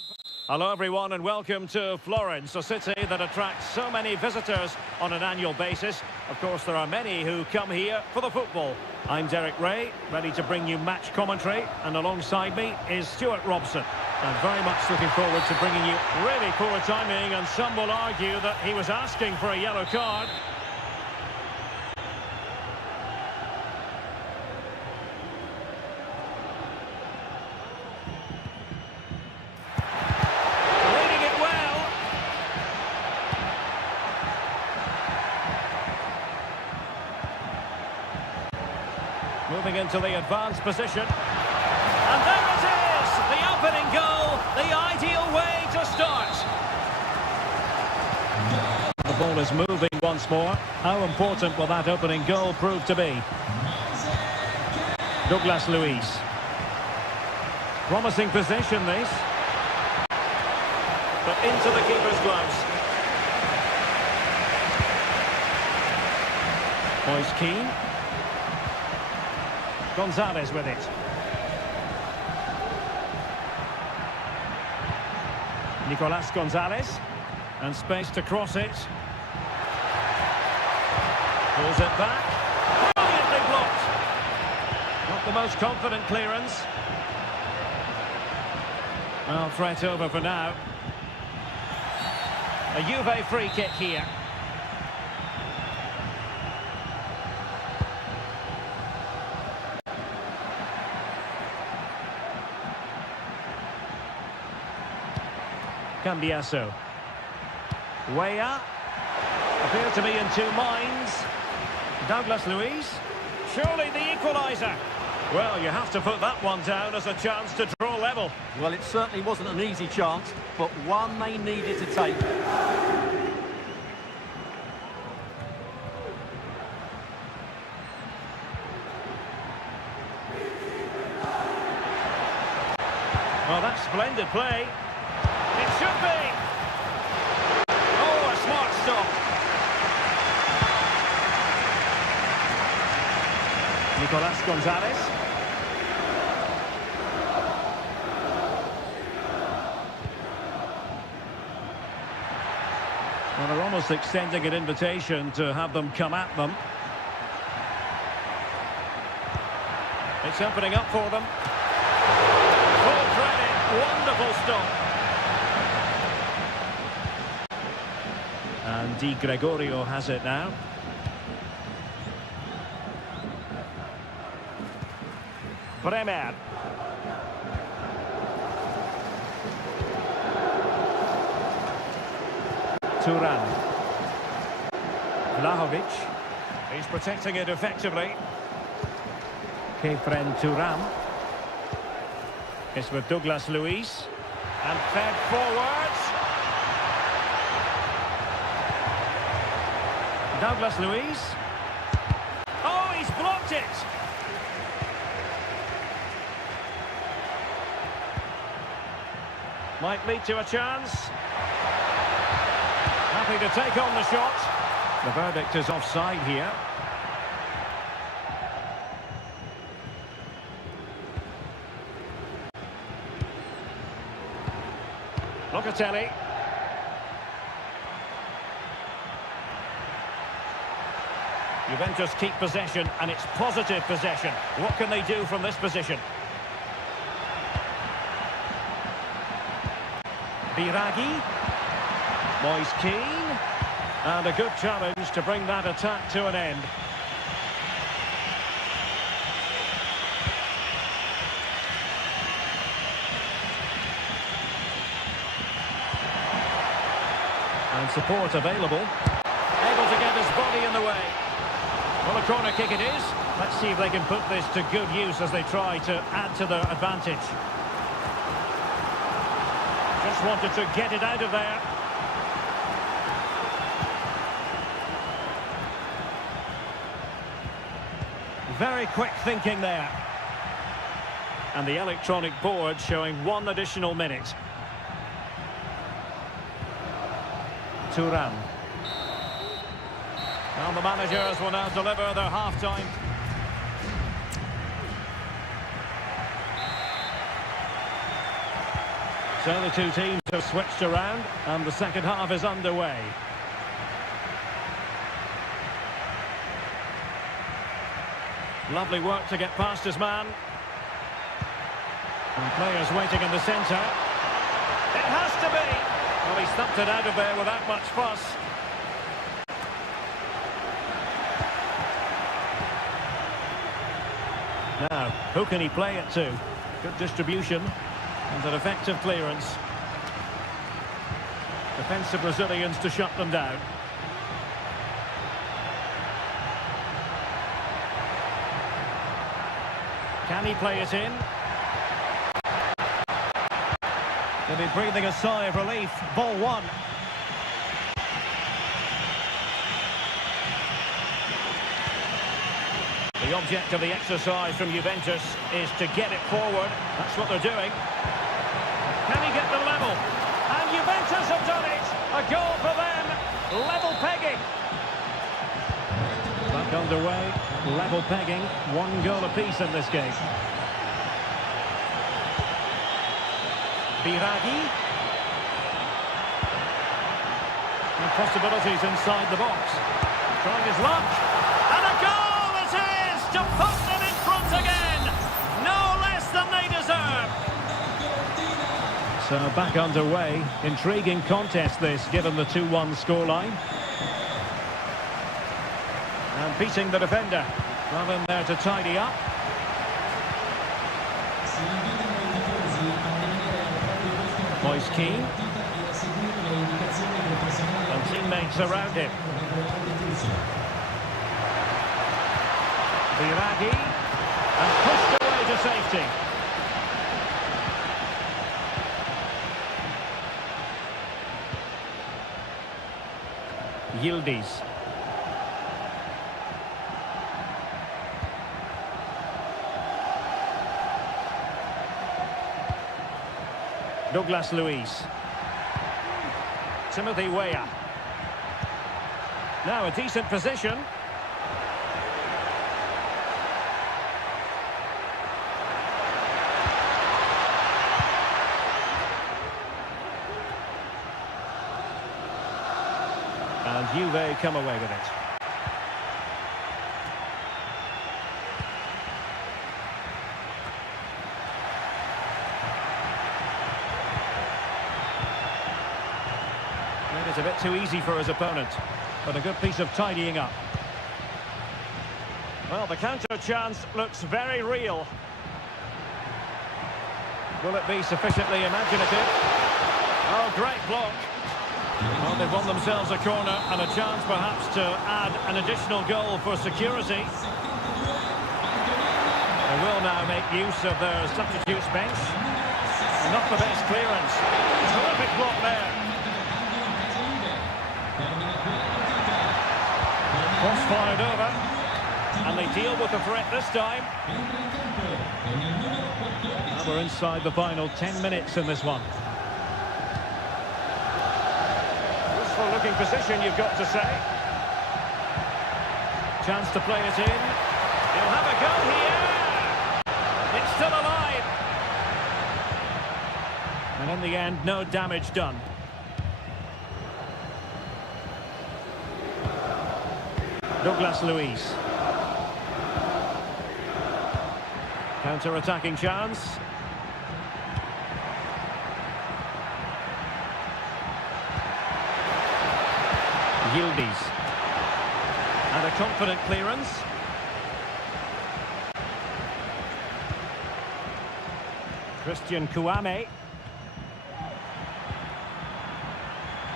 Hello, everyone, and welcome to Florence, a city that attracts so many visitors on an annual basis. Of course, there are many who come here for the football. I'm Derek Ray, ready to bring you match commentary, and alongside me is Stuart Robson. I'm very much looking forward to bringing you really poor timing, and some will argue that he was asking for a yellow card. Moving into the advanced position. And there it is! The opening goal, the ideal way to start. The ball is moving once more. How important will that opening goal prove to be? Douglas Luiz. Promising position, this. But into the keeper's gloves. Moise Keane. Gonzalez with it. Nicolas Gonzalez. And space to cross it. Pulls it back. Brilliantly blocked. Not the most confident clearance. Well, threat over for now. A Juve free kick here. Cambiasso. Weah. Appear to be in two minds. Douglas Luiz. Surely the equaliser. Well, you have to put that one down as a chance to draw level. Well, it certainly wasn't an easy chance, but one they needed to take. Well, that's splendid play. It should be. Oh, a smart stop. Nicolas Gonzalez. Well, they're almost extending an invitation to have them come at them. It's opening up for them. Full credit. Wonderful stop. And Di Gregorio has it now. Bremer. Turan. Vlahovic. He's protecting it effectively. Kefren Turan. It's with Douglas Luiz. And fed forwards. Douglas Luiz. Oh, he's blocked it. Might lead to a chance. Happy to take on the shot. The verdict is offside here. Locatelli. Juventus keep possession, and it's positive possession. What can they do from this position? Biraghi. Moise Keane. And a good challenge to bring that attack to an end. And support available. Able to get his body in the way. Well, a corner kick it is. Let's see if they can put this to good use as they try to add to their advantage. Just wanted to get it out of there. Very quick thinking there. And the electronic board showing one additional minute. Turan. And the managers will now deliver their half-time. So the two teams have switched around and the second half is underway. Lovely work to get past his man. And players waiting in the centre. It has to be! Well, he stumped it out of there without much fuss. Now, who can he play it to? Good distribution and an effective clearance. Defensive Brazilians to shut them down. Can he play it in? They'll be breathing a sigh of relief. Ball one. The object of the exercise from Juventus is to get it forward. That's what they're doing. Can he get the level? And Juventus have done it! A goal for them. Level pegging. Back underway. Level pegging. One goal apiece in this game. Biraghi. And possibilities inside the box. Trying his luck. And a goal it is to put them in front again. No less than they deserve. So back underway. Intriguing contest this, given the 2-1 scoreline. And beating the defender. Well in there to tidy up. Moise Keane. And teammates around him. Biraghi. And pushed away to safety. Yildiz. Douglas Luiz. Timothy Weah. Now a decent position. And Juve come away with it. It's a bit too easy for his opponent, but a good piece of tidying up. Well, the counter chance looks very real. Will it be sufficiently imaginative? Oh, great block. Well, they've won themselves a corner and a chance perhaps to add an additional goal for security. They will now make use of their substitutes bench. And not the best clearance. Terrific block there. Cross fired over, and they deal with the threat this time. Now we're inside the final 10 minutes in this one. Useful looking position, you've got to say. Chance to play it in. He'll have a go here. It's still alive. And in the end, no damage done. Douglas Luiz. Counter-attacking chance. Yildiz. And a confident clearance. Christian Kouame.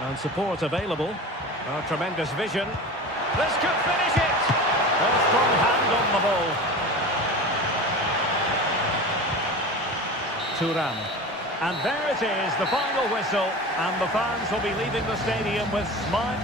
And support available. Oh, tremendous vision. This could finish it! A strong hand on the ball. Thuram. And there it is, the final whistle. And the fans will be leaving the stadium with smiles.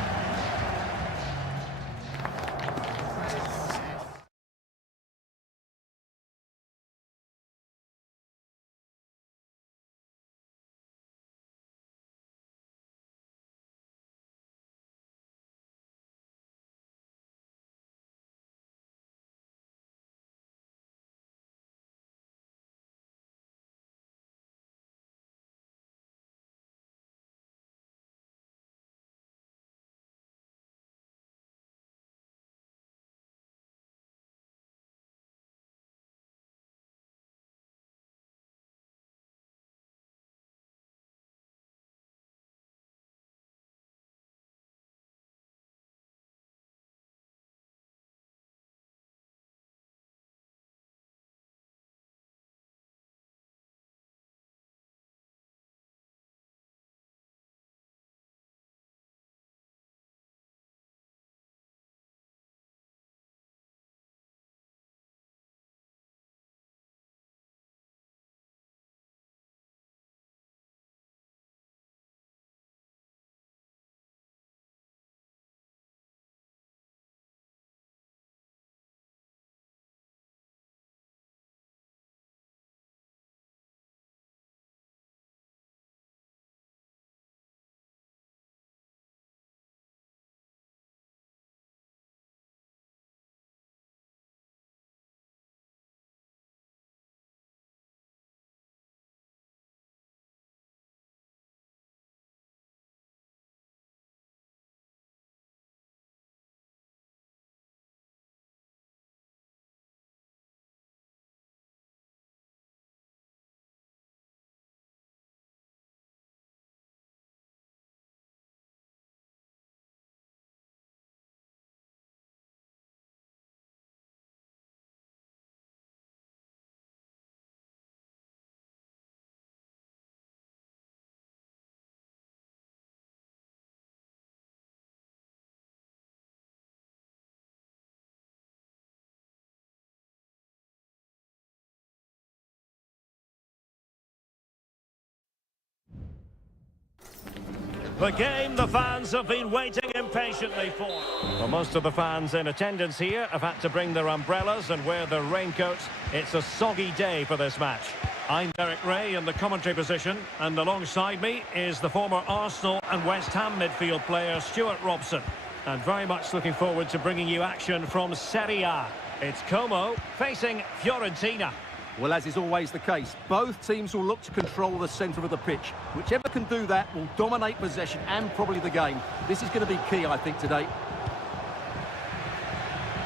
The game the fans have been waiting impatiently for. Well, most of the fans in attendance here have had to bring their umbrellas and wear their raincoats. It's a soggy day for this match. I'm Derek Ray in the commentary position, and alongside me is the former Arsenal and West Ham midfield player Stuart Robson. And very much looking forward to bringing you action from Seria. It's Como facing Fiorentina. Well, as is always the case, both teams will look to control the centre of the pitch. Whichever can do that will dominate possession and probably the game. This is going to be key, I think, today.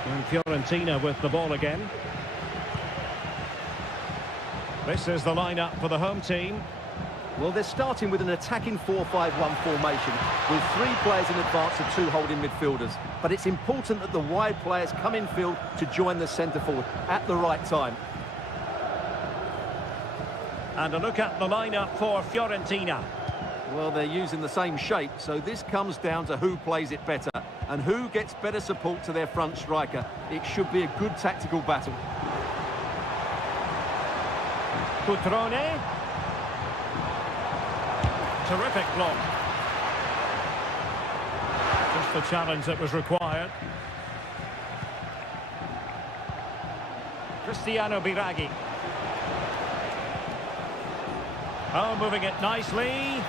And Fiorentina with the ball again. This is the lineup for the home team. Well, they're starting with an attacking 4-5-1 formation with 3 players in advance of 2 holding midfielders. But it's important that the wide players come in field to join the centre forward at the right time. And a look at the lineup for Fiorentina. Well, they're using the same shape, so this comes down to who plays it better and who gets better support to their front striker. It should be a good tactical battle. Cutrone. Terrific block. Just the challenge that was required. Cristiano Biraghi. Oh, moving it nicely.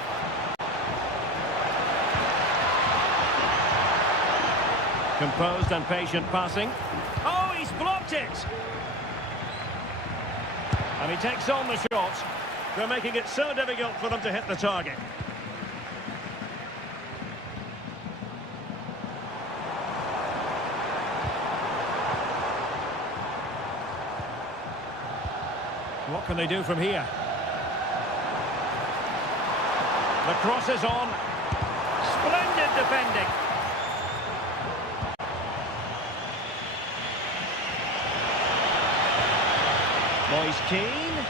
Composed and patient passing. Oh, he's blocked it! And he takes on the shot. They're making it so difficult for them to hit the target. What can they do from here? The cross is on. Splendid defending. Moise Keane.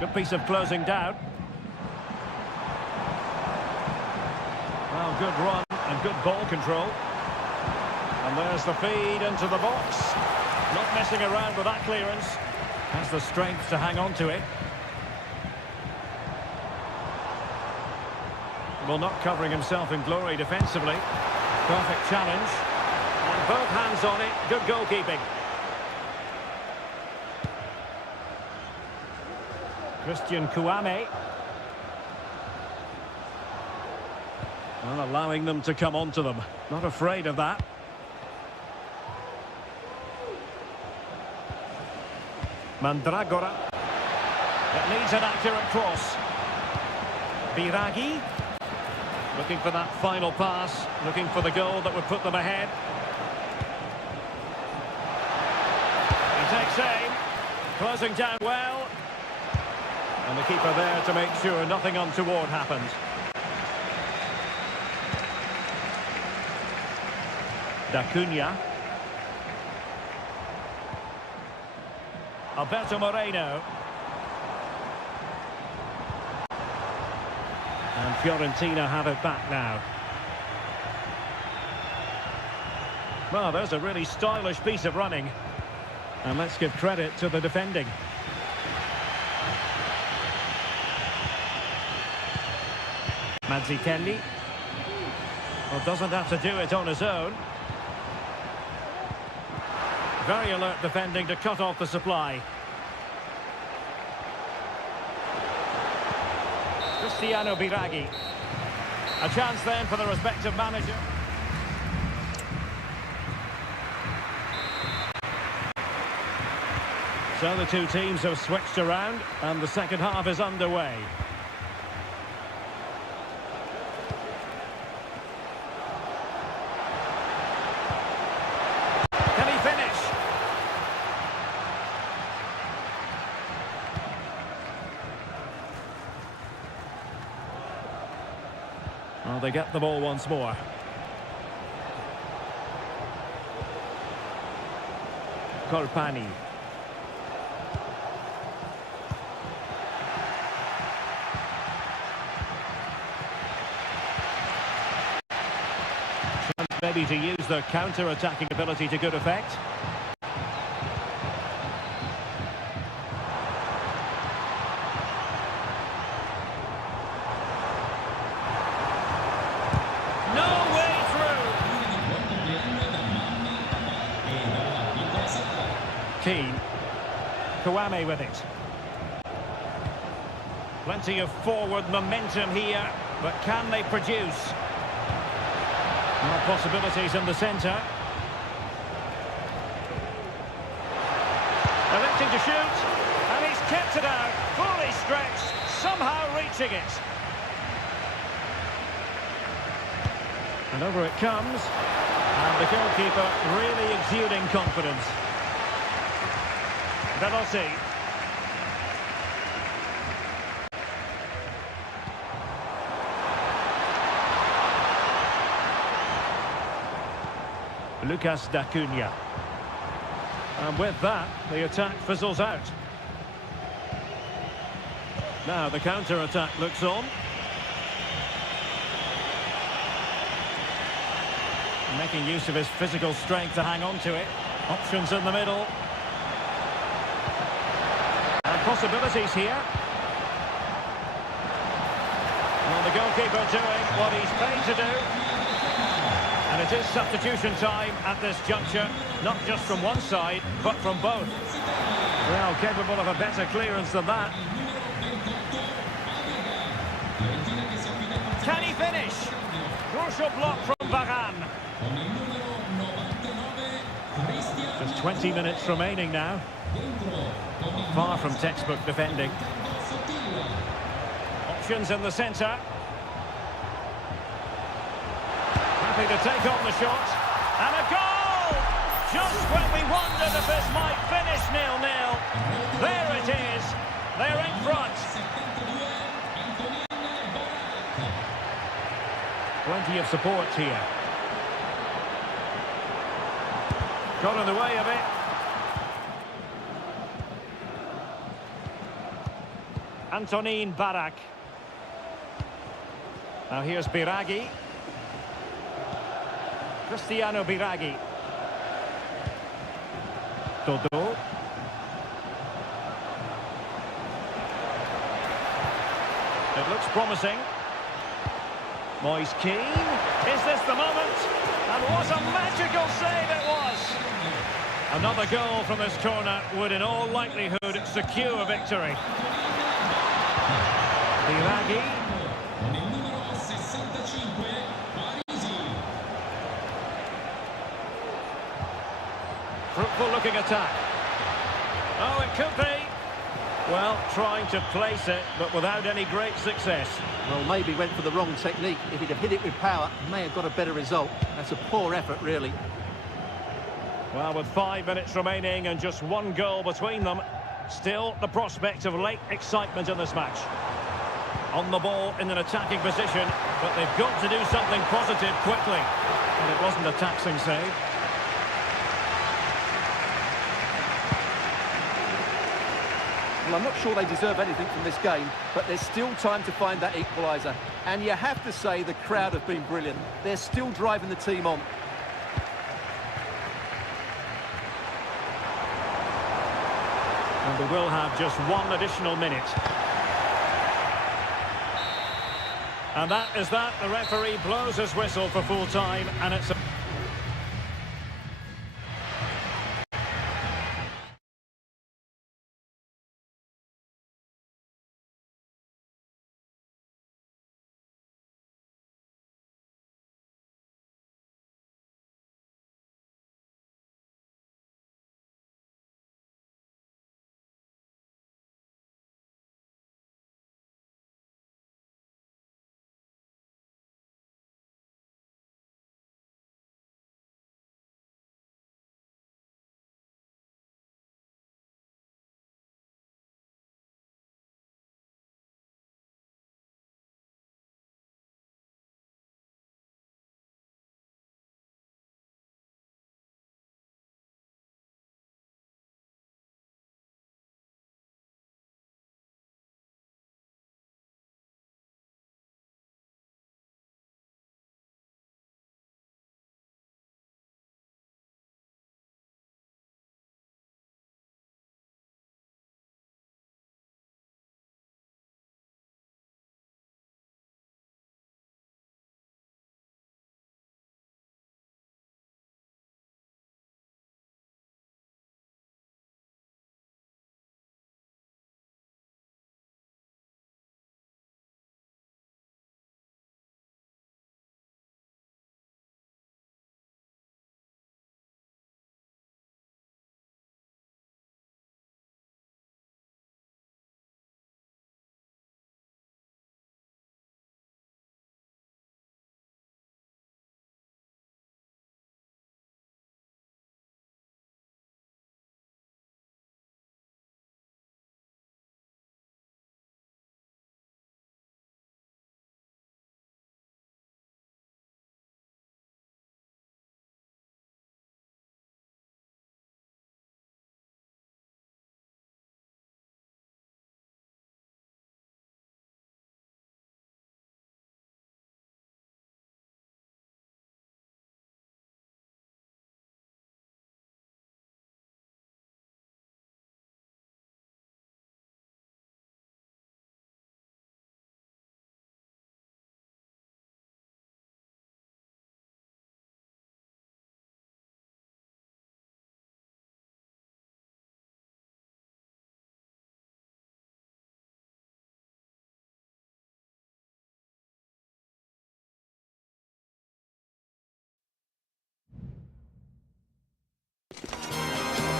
Good piece of closing down. Well, good run and good ball control. And there's the feed into the box. Not messing around with that clearance. Has the strength to hang on to it. Well, not covering himself in glory defensively. Perfect challenge. And both hands on it. Good goalkeeping. Christian Kouame. Well, allowing them to come onto them. Not afraid of that. Mandragora. It needs an accurate cross. Biraghi. Looking for that final pass. Looking for the goal that would put them ahead. He takes aim. Closing down well. And the keeper there to make sure nothing untoward happens. D'Acunha. Alberto Moreno. And Fiorentina have it back now. Well, there's a really stylish piece of running. And let's give credit to the defending. Mazzucchelli. Well, doesn't have to do it on his own. Very alert defending to cut off the supply. Cristiano Biraghi. A chance then for the respective manager. So the two teams have switched around and the second half is underway. Can he finish? Well, they get the ball once more. Colpani. maybe to use their counter-attacking ability to good effect. No way through. Keane. Kouame with it. Plenty of forward momentum here, but can they produce? More possibilities in the centre. Electing to shoot, and he's kept it out, fully stretched, somehow reaching it. And over it comes, and the goalkeeper really exuding confidence. Veloci. Lucas D'Acunha. And with that, the attack fizzles out. Now the counter-attack looks on. Making use of his physical strength to hang on to it. Options in the middle. And possibilities here. Well, the goalkeeper doing what he's paid to do. And it is substitution time at this juncture, not just from one side, but from both. Well, capable of a better clearance than that. Can he finish? Crucial block from Varane. Just 20 minutes remaining now. Far from textbook defending. Options in the centre. To take on the shot, and a goal! Just when we wondered if this might finish 0-0. There it is, they're in front. Plenty of support here. Got in the way of it. Antonin Barak. Now here's Biraghi. Cristiano Biraghi. Dodo. It looks promising. Moise Keane. Is this the moment? And what a magical save it was! Another goal from this corner would in all likelihood secure victory. Biraghi. Fruitful looking attack. Oh, it could be. Well, trying to place it, but without any great success. Well, maybe went for the wrong technique. If he'd have hit it with power, may have got a better result. That's a poor effort, really. Well, with 5 minutes remaining and just one goal between them, still the prospect of late excitement in this match. On the ball in an attacking position, but they've got to do something positive quickly. And it wasn't a taxing save. Well, I'm not sure they deserve anything from this game, but there's still time to find that equaliser. And you have to say the crowd have been brilliant. They're still driving the team on. And we will have just one additional minute. And that is that. The referee blows his whistle for full time, and it's a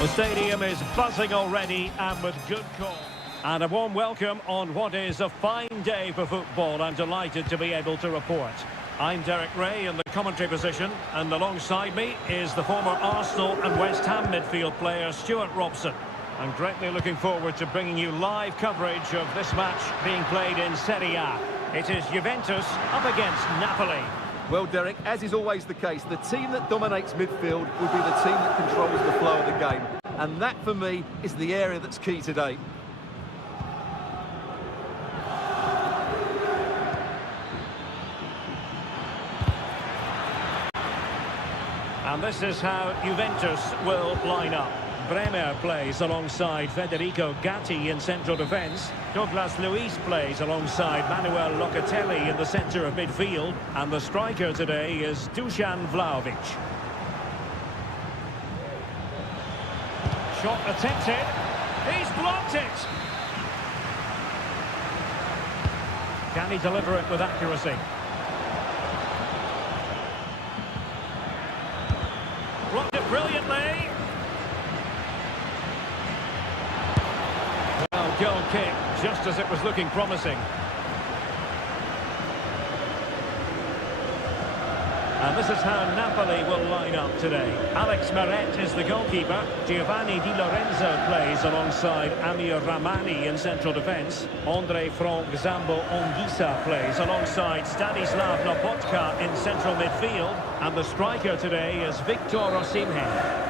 The stadium is buzzing already and with good call. And a warm welcome on what is a fine day for football. I'm delighted to be able to report. I'm Derek Ray in the commentary position, and alongside me is the former Arsenal and West Ham midfield player Stuart Robson. I'm greatly looking forward to bringing you live coverage of this match being played in Seria. It is Juventus up against Napoli. Well, Derek, as is always the case, the team that dominates midfield will be the team that controls the flow of the game. And that, for me, is the area that's key today. And this is how Juventus will line up. Bremer plays alongside Federico Gatti in central defence. Douglas Luiz plays alongside Manuel Locatelli in the centre of midfield. And the striker today is Dusan Vlahovic. Shot attempted. He's blocked it. Can he deliver it with accuracy? Blocked it brilliantly. Well, goal kick, just as it was looking promising. And this is how Napoli will line up today. Alex Meret is the goalkeeper. Giovanni Di Lorenzo plays alongside Amir Ramani in central defence. Andre Frank Zambo Onguisa plays alongside Stanislav Lobotka in central midfield. And the striker today is Victor Osimhen.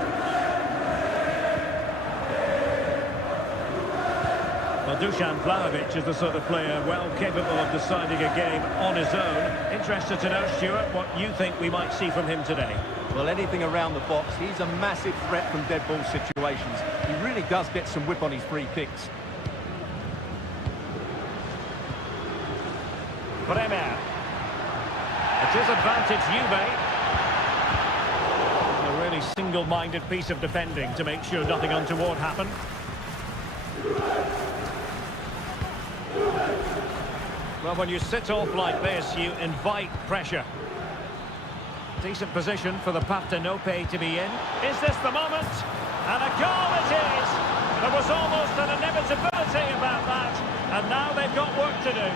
Well, Dusan Vlahovic is the sort of player well capable of deciding a game on his own. Interested to know, Stuart, what you think we might see from him today. Well, anything around the box. He's a massive threat from dead ball situations. He really does get some whip on his free kicks. Bremer. It is advantage Juve. A really single-minded piece of defending to make sure nothing untoward happened. Well, when you sit off like this, you invite pressure. Decent position for the Partenope to be in. Is this the moment? And a goal it is! There was almost an inevitability about that. And now they've got work to do.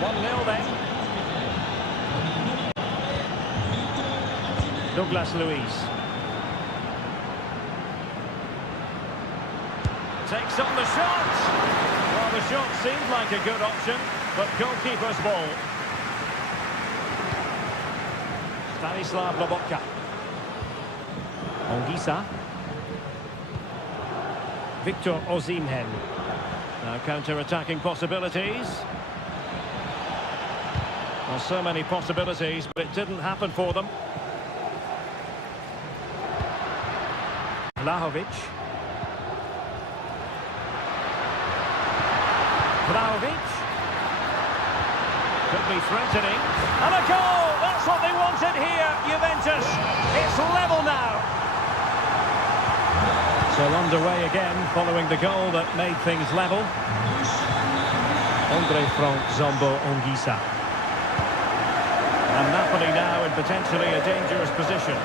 1-0 then. Douglas Luiz. Takes on the shot. Well, the shot seemed like a good option, but goalkeeper's ball. Stanislav Lobotka. Onguisa. Victor Osimhen. Now counter-attacking possibilities. Well, so many possibilities, but it didn't happen for them. Vlahovic. Vlahovic. Could be threatening. And a goal! That's what they wanted here, Juventus. It's level now. So underway again, following the goal that made things level. Andre Frank Zambo Onguisa. And Napoli now in potentially a dangerous position.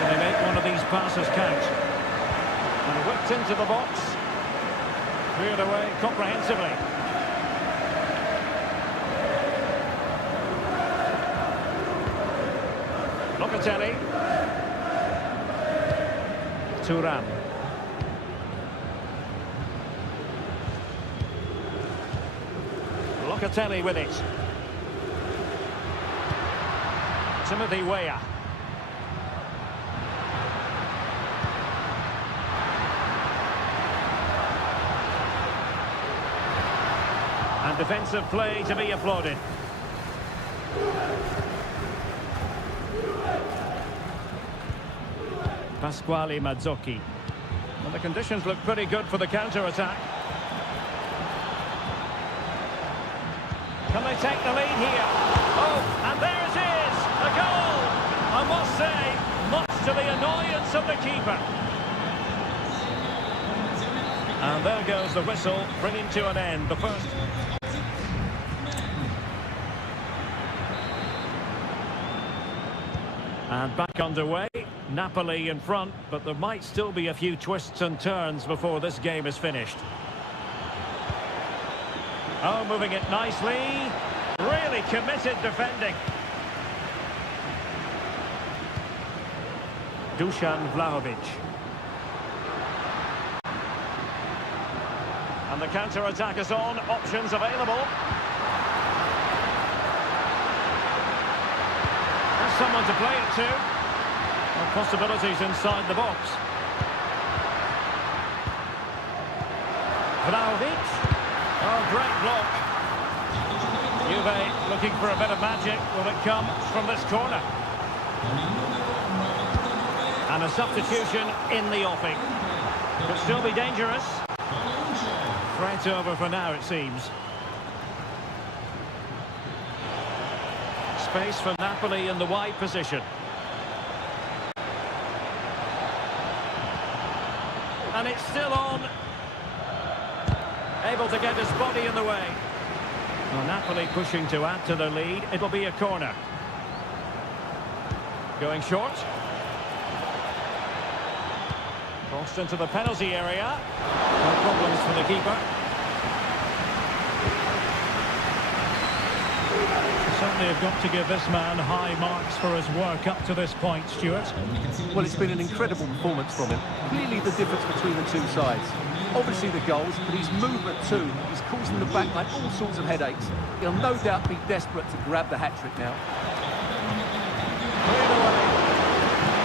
Can they make one of these passes count? And whipped into the box. Cleared away comprehensively. Locatelli. Thuram. Locatelli with it. Timothy Weah. And defensive play to be applauded. Pasquale Mazzocchi. And the conditions look pretty good for the counter-attack. Can they take the lead here? Oh, and there it is! A goal! I must say, much to the annoyance of the keeper. And there goes the whistle, bringing to an end the first. And back underway. Napoli in front, but there might still be a few twists and turns before this game is finished. Oh, moving it nicely. Really committed defending. Dusan Vlahovic. And the counter-attack is on. Options available. There's someone to play it to. And possibilities inside the box. Vlahovic. Oh, great block. Juve looking for a bit of magic. Will it come from this corner? And a substitution in the offing. Could still be dangerous. Threat over for now, it seems. Space for Napoli in the wide position. And it's still on. Able to get his body in the way. Well, Napoli pushing to add to the lead. It'll be a corner. Going short. Crossed into the penalty area. No problems for the keeper. Certainly have got to give this man high marks for his work up to this point, Stuart. Well, it's been an incredible performance from him. Clearly the difference between the two sides. Obviously the goals, but his movement too is causing the backline all sorts of headaches. He'll no doubt be desperate to grab the hat-trick now. Cleared away.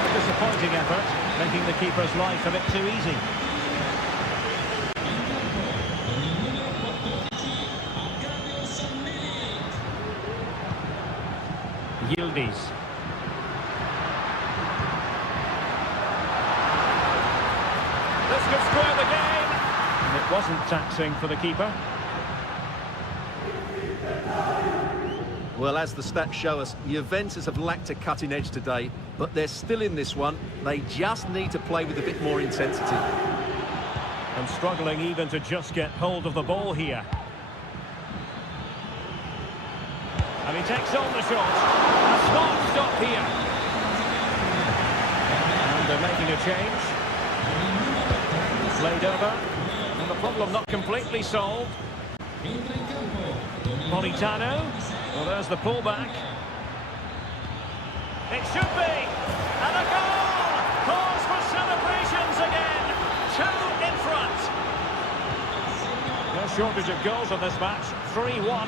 A disappointing effort, making the keeper's life a bit too easy. Yildiz. This could square the game. And it wasn't taxing for the keeper. Well, as the stats show us, Juventus have lacked a cutting edge today, but they're still in this one. They just need to play with a bit more intensity. And struggling even to just get hold of the ball here. And he takes on the shot. A smart stop here. And they're making a change. Played over. And the problem not completely solved. Politano. Well, there's the pullback. It should be. And a goal! Cause for celebrations again. 2 in front. No shortage of goals on this match. 3-1.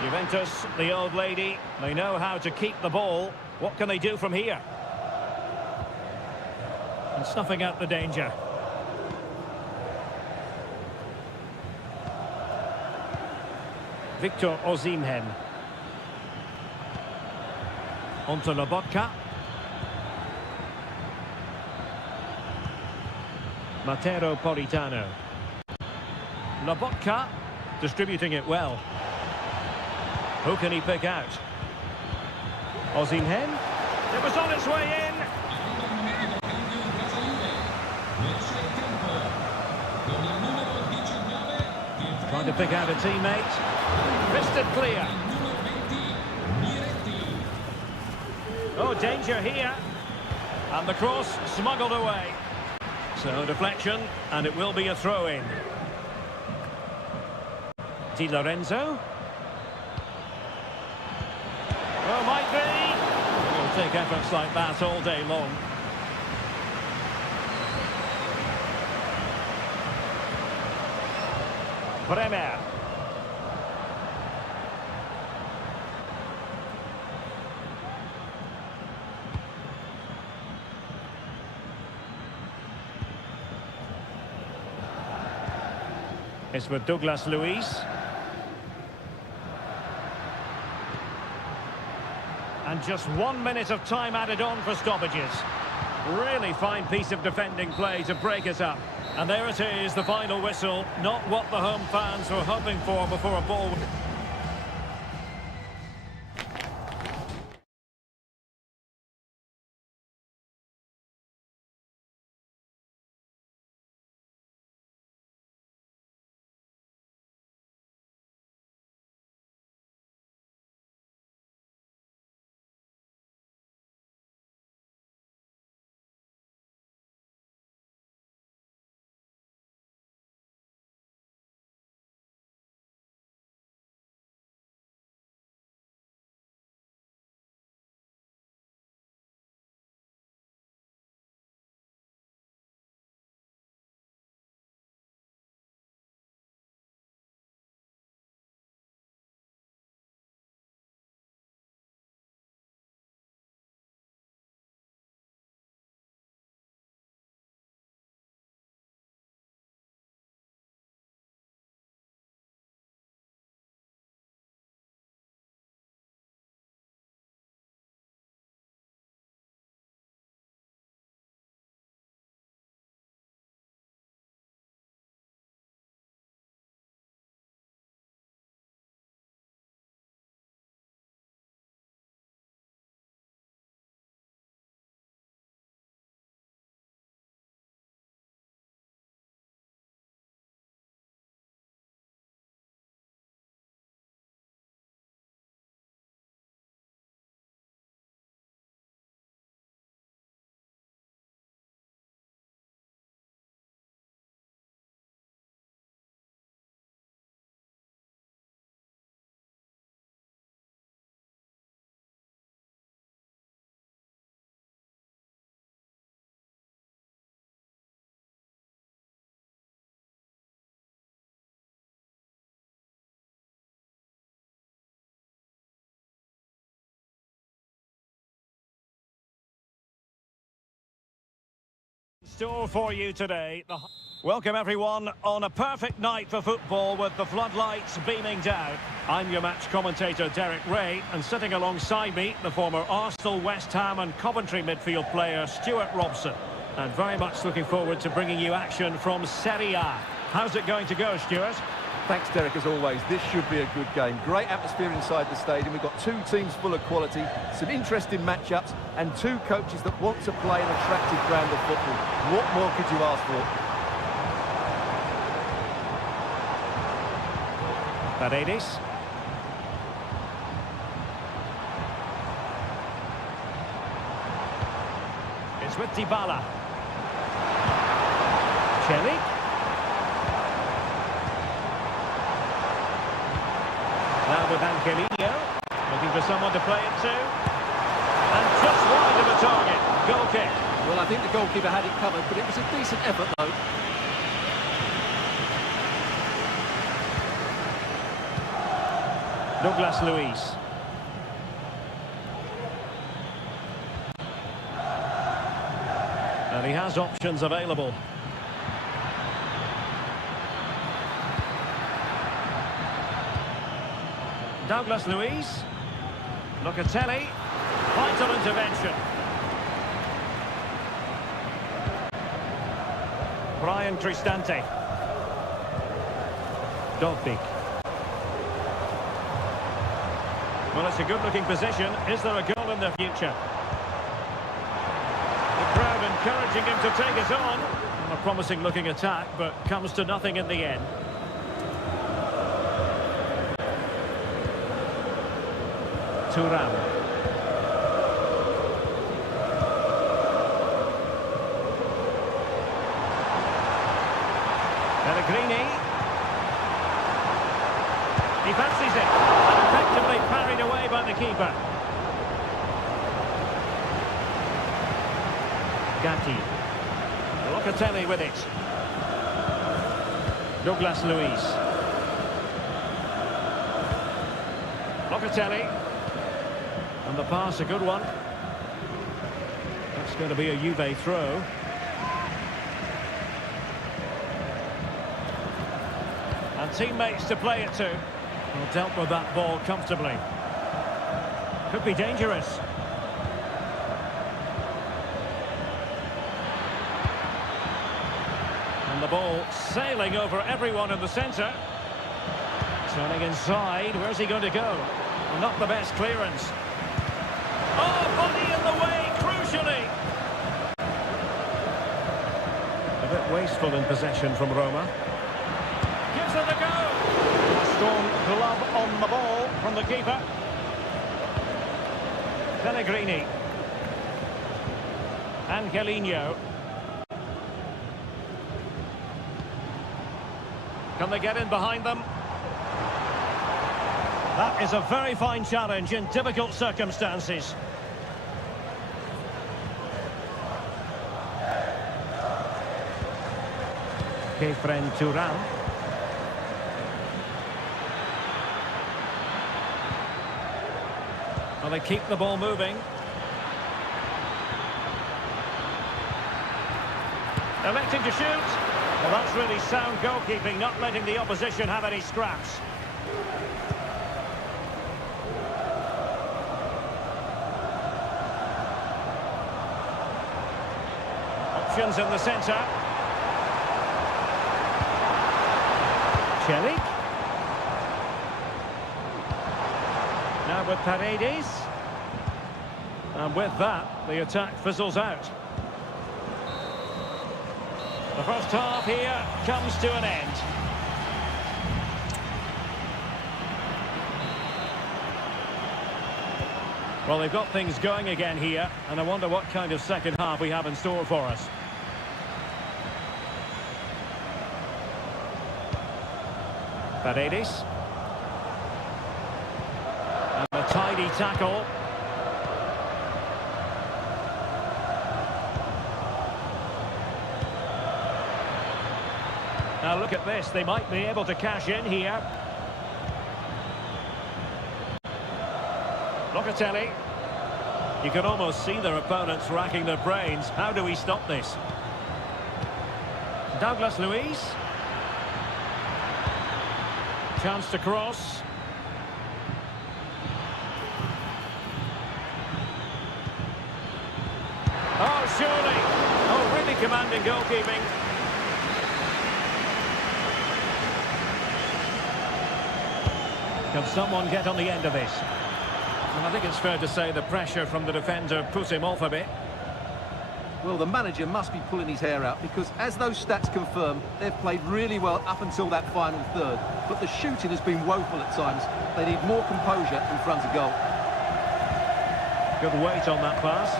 Juventus, the old lady, they know how to keep the ball. What can they do from here? And snuffing out the danger. Victor Osimhen. Onto Lobotka. Matteo Politano. Lobotka distributing it well. Who can he pick out? Osimhen. It was on its way in. Trying to pick out a teammate. Fisted clear. Oh, danger here. And the cross smuggled away. So deflection, and it will be a throw-in. Di Lorenzo. Well, might be. We'll take efforts like that all day long. Bremer. It's with Douglas Luiz. And just 1 minute of time added on for stoppages. Really fine piece of defending play to break it up. And there it is, the final whistle. Not what the home fans were hoping for before a ball. store for you today. Welcome everyone on a perfect night for football with the floodlights beaming down. I'm your match commentator Derek Ray, and sitting alongside me the former Arsenal, West Ham and Coventry midfield player Stuart Robson. And very much looking forward to bringing you action from Seria. How's it going to go, Stuart? Thanks, Derek, as always. This should be a good game. Great atmosphere inside the stadium. We've got two teams full of quality, some interesting matchups, and two coaches that want to play an attractive brand of football. What more could you ask for? Paredes. It's with Dybala. Chelik. Now with Angelino, looking for someone to play it to. And just wide of the target. Goal kick. Well, I think the goalkeeper had it covered, but it was a decent effort, though. Douglas Luiz. And he has options available. Douglas Luiz. Locatelli. Vital intervention. Brian Cristante. Dogbik. Well, it's a good-looking position. Is there a goal in the future? The crowd encouraging him to take it on. A promising-looking attack, but comes to nothing in the end. Thuram. Pellegrini. He fancies it. And effectively parried away by the keeper. Gatti. Locatelli with it. Douglas Luiz. Locatelli. And the pass, a good one. That's going to be a Juve throw. And teammates to play it to. Well, dealt with that ball comfortably. Could be dangerous. And the ball sailing over everyone in the centre. Turning inside, where's he going to go? Well, not the best clearance. Oh, body in the way, crucially. A bit wasteful in possession from Roma. Gives it a go. A strong glove on the ball from the keeper. Pellegrini. Angelino. Can they get in behind them? That is a very fine challenge in difficult circumstances. Kefren Thuram. Well, they keep the ball moving. Electing to shoot. Well, that's really sound goalkeeping, not letting the opposition have any scraps. Options in the centre. Chelik. Now with Paredes. And with that, the attack fizzles out. The first half here comes to an end. Well, they've got things going again here, and I wonder what kind of second half we have in store for us. Paredes. And a tidy tackle. Now look at this, they might be able to cash in here. Locatelli. You can almost see their opponents racking their brains. How do we stop this? Douglas Luiz. Chance to cross. Oh, surely. Oh, really commanding goalkeeping. Can someone get on the end of this? Well, I think it's fair to say the pressure from the defender put him off a bit. Well, the manager must be pulling his hair out because, as those stats confirm, they've played really well up until that final third. But the shooting has been woeful at times. They need more composure in front of goal. Good weight on that pass.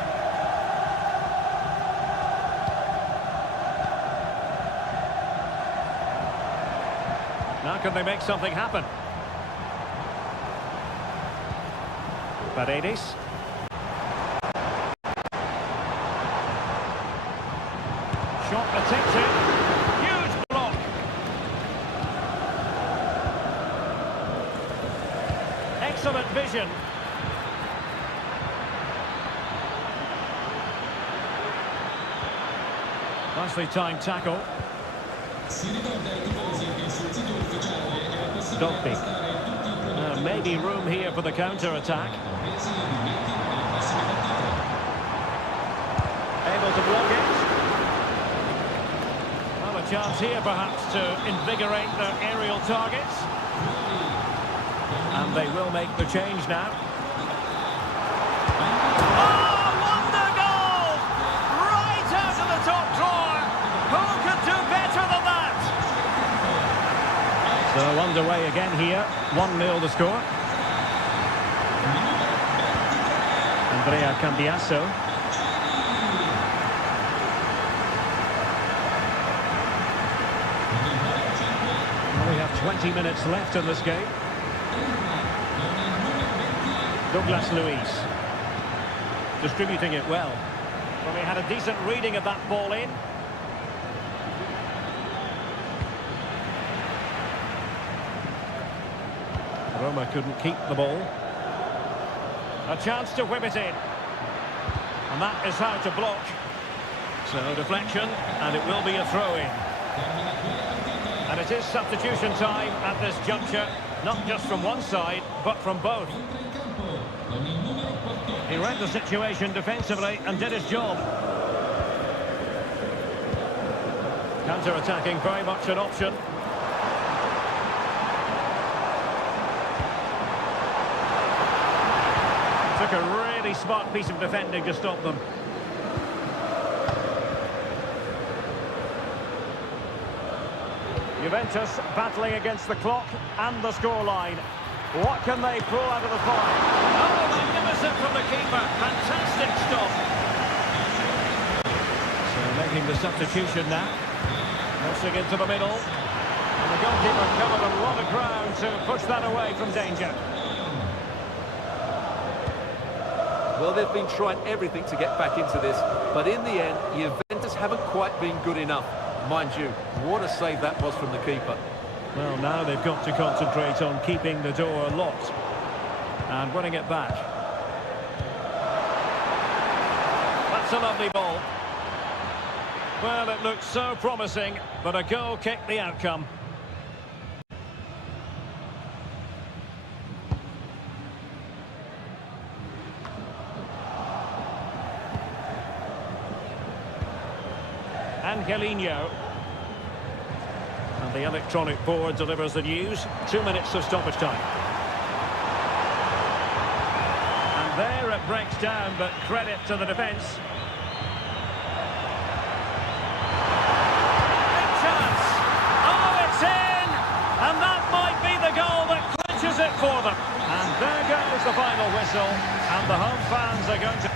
Now can they make something happen? Paredes. Shot attempted. Huge block. Excellent vision. Nicely timed tackle. Dogby. Maybe room here for the counter-attack. Able to block it. Well, a chance here perhaps to invigorate their aerial targets. And they will make the change now. Oh, wonder goal! Right out of the top drawer! Who could do better than that? So underway again here. 1-0 the score. Andrea Cambiasso. Well, we have 20 minutes left in this game. Douglas Luiz. Distributing it well. Well, we had a decent reading of that ball in. Roma couldn't keep the ball. A chance to whip it in. And that is how to block. So deflection, and it will be a throw-in. And it is substitution time at this juncture, not just from one side, but from both. He read the situation defensively and did his job. Counter-attacking, very much an option. Took a really smart piece of defending to stop them. Juventus battling against the clock and the scoreline. What can they pull out of the fire? Oh, magnificent from the keeper. Fantastic stop. So making the substitution now. Crossing into the middle. And the goalkeeper covered a lot of ground to push that away from danger. Well, they've been trying everything to get back into this, but in the end, Juventus haven't quite been good enough. Mind you, what a save that was from the keeper. Well, now they've got to concentrate on keeping the door locked and winning it back. That's a lovely ball. Well, it looked so promising, but a goal kicked the outcome. Angelino. And the electronic board delivers the news. 2 minutes of stoppage time. And there it breaks down, but credit to the defence. Big chance. Oh, it's in! And that might be the goal that clinches it for them. And there goes the final whistle. And the home fans are going to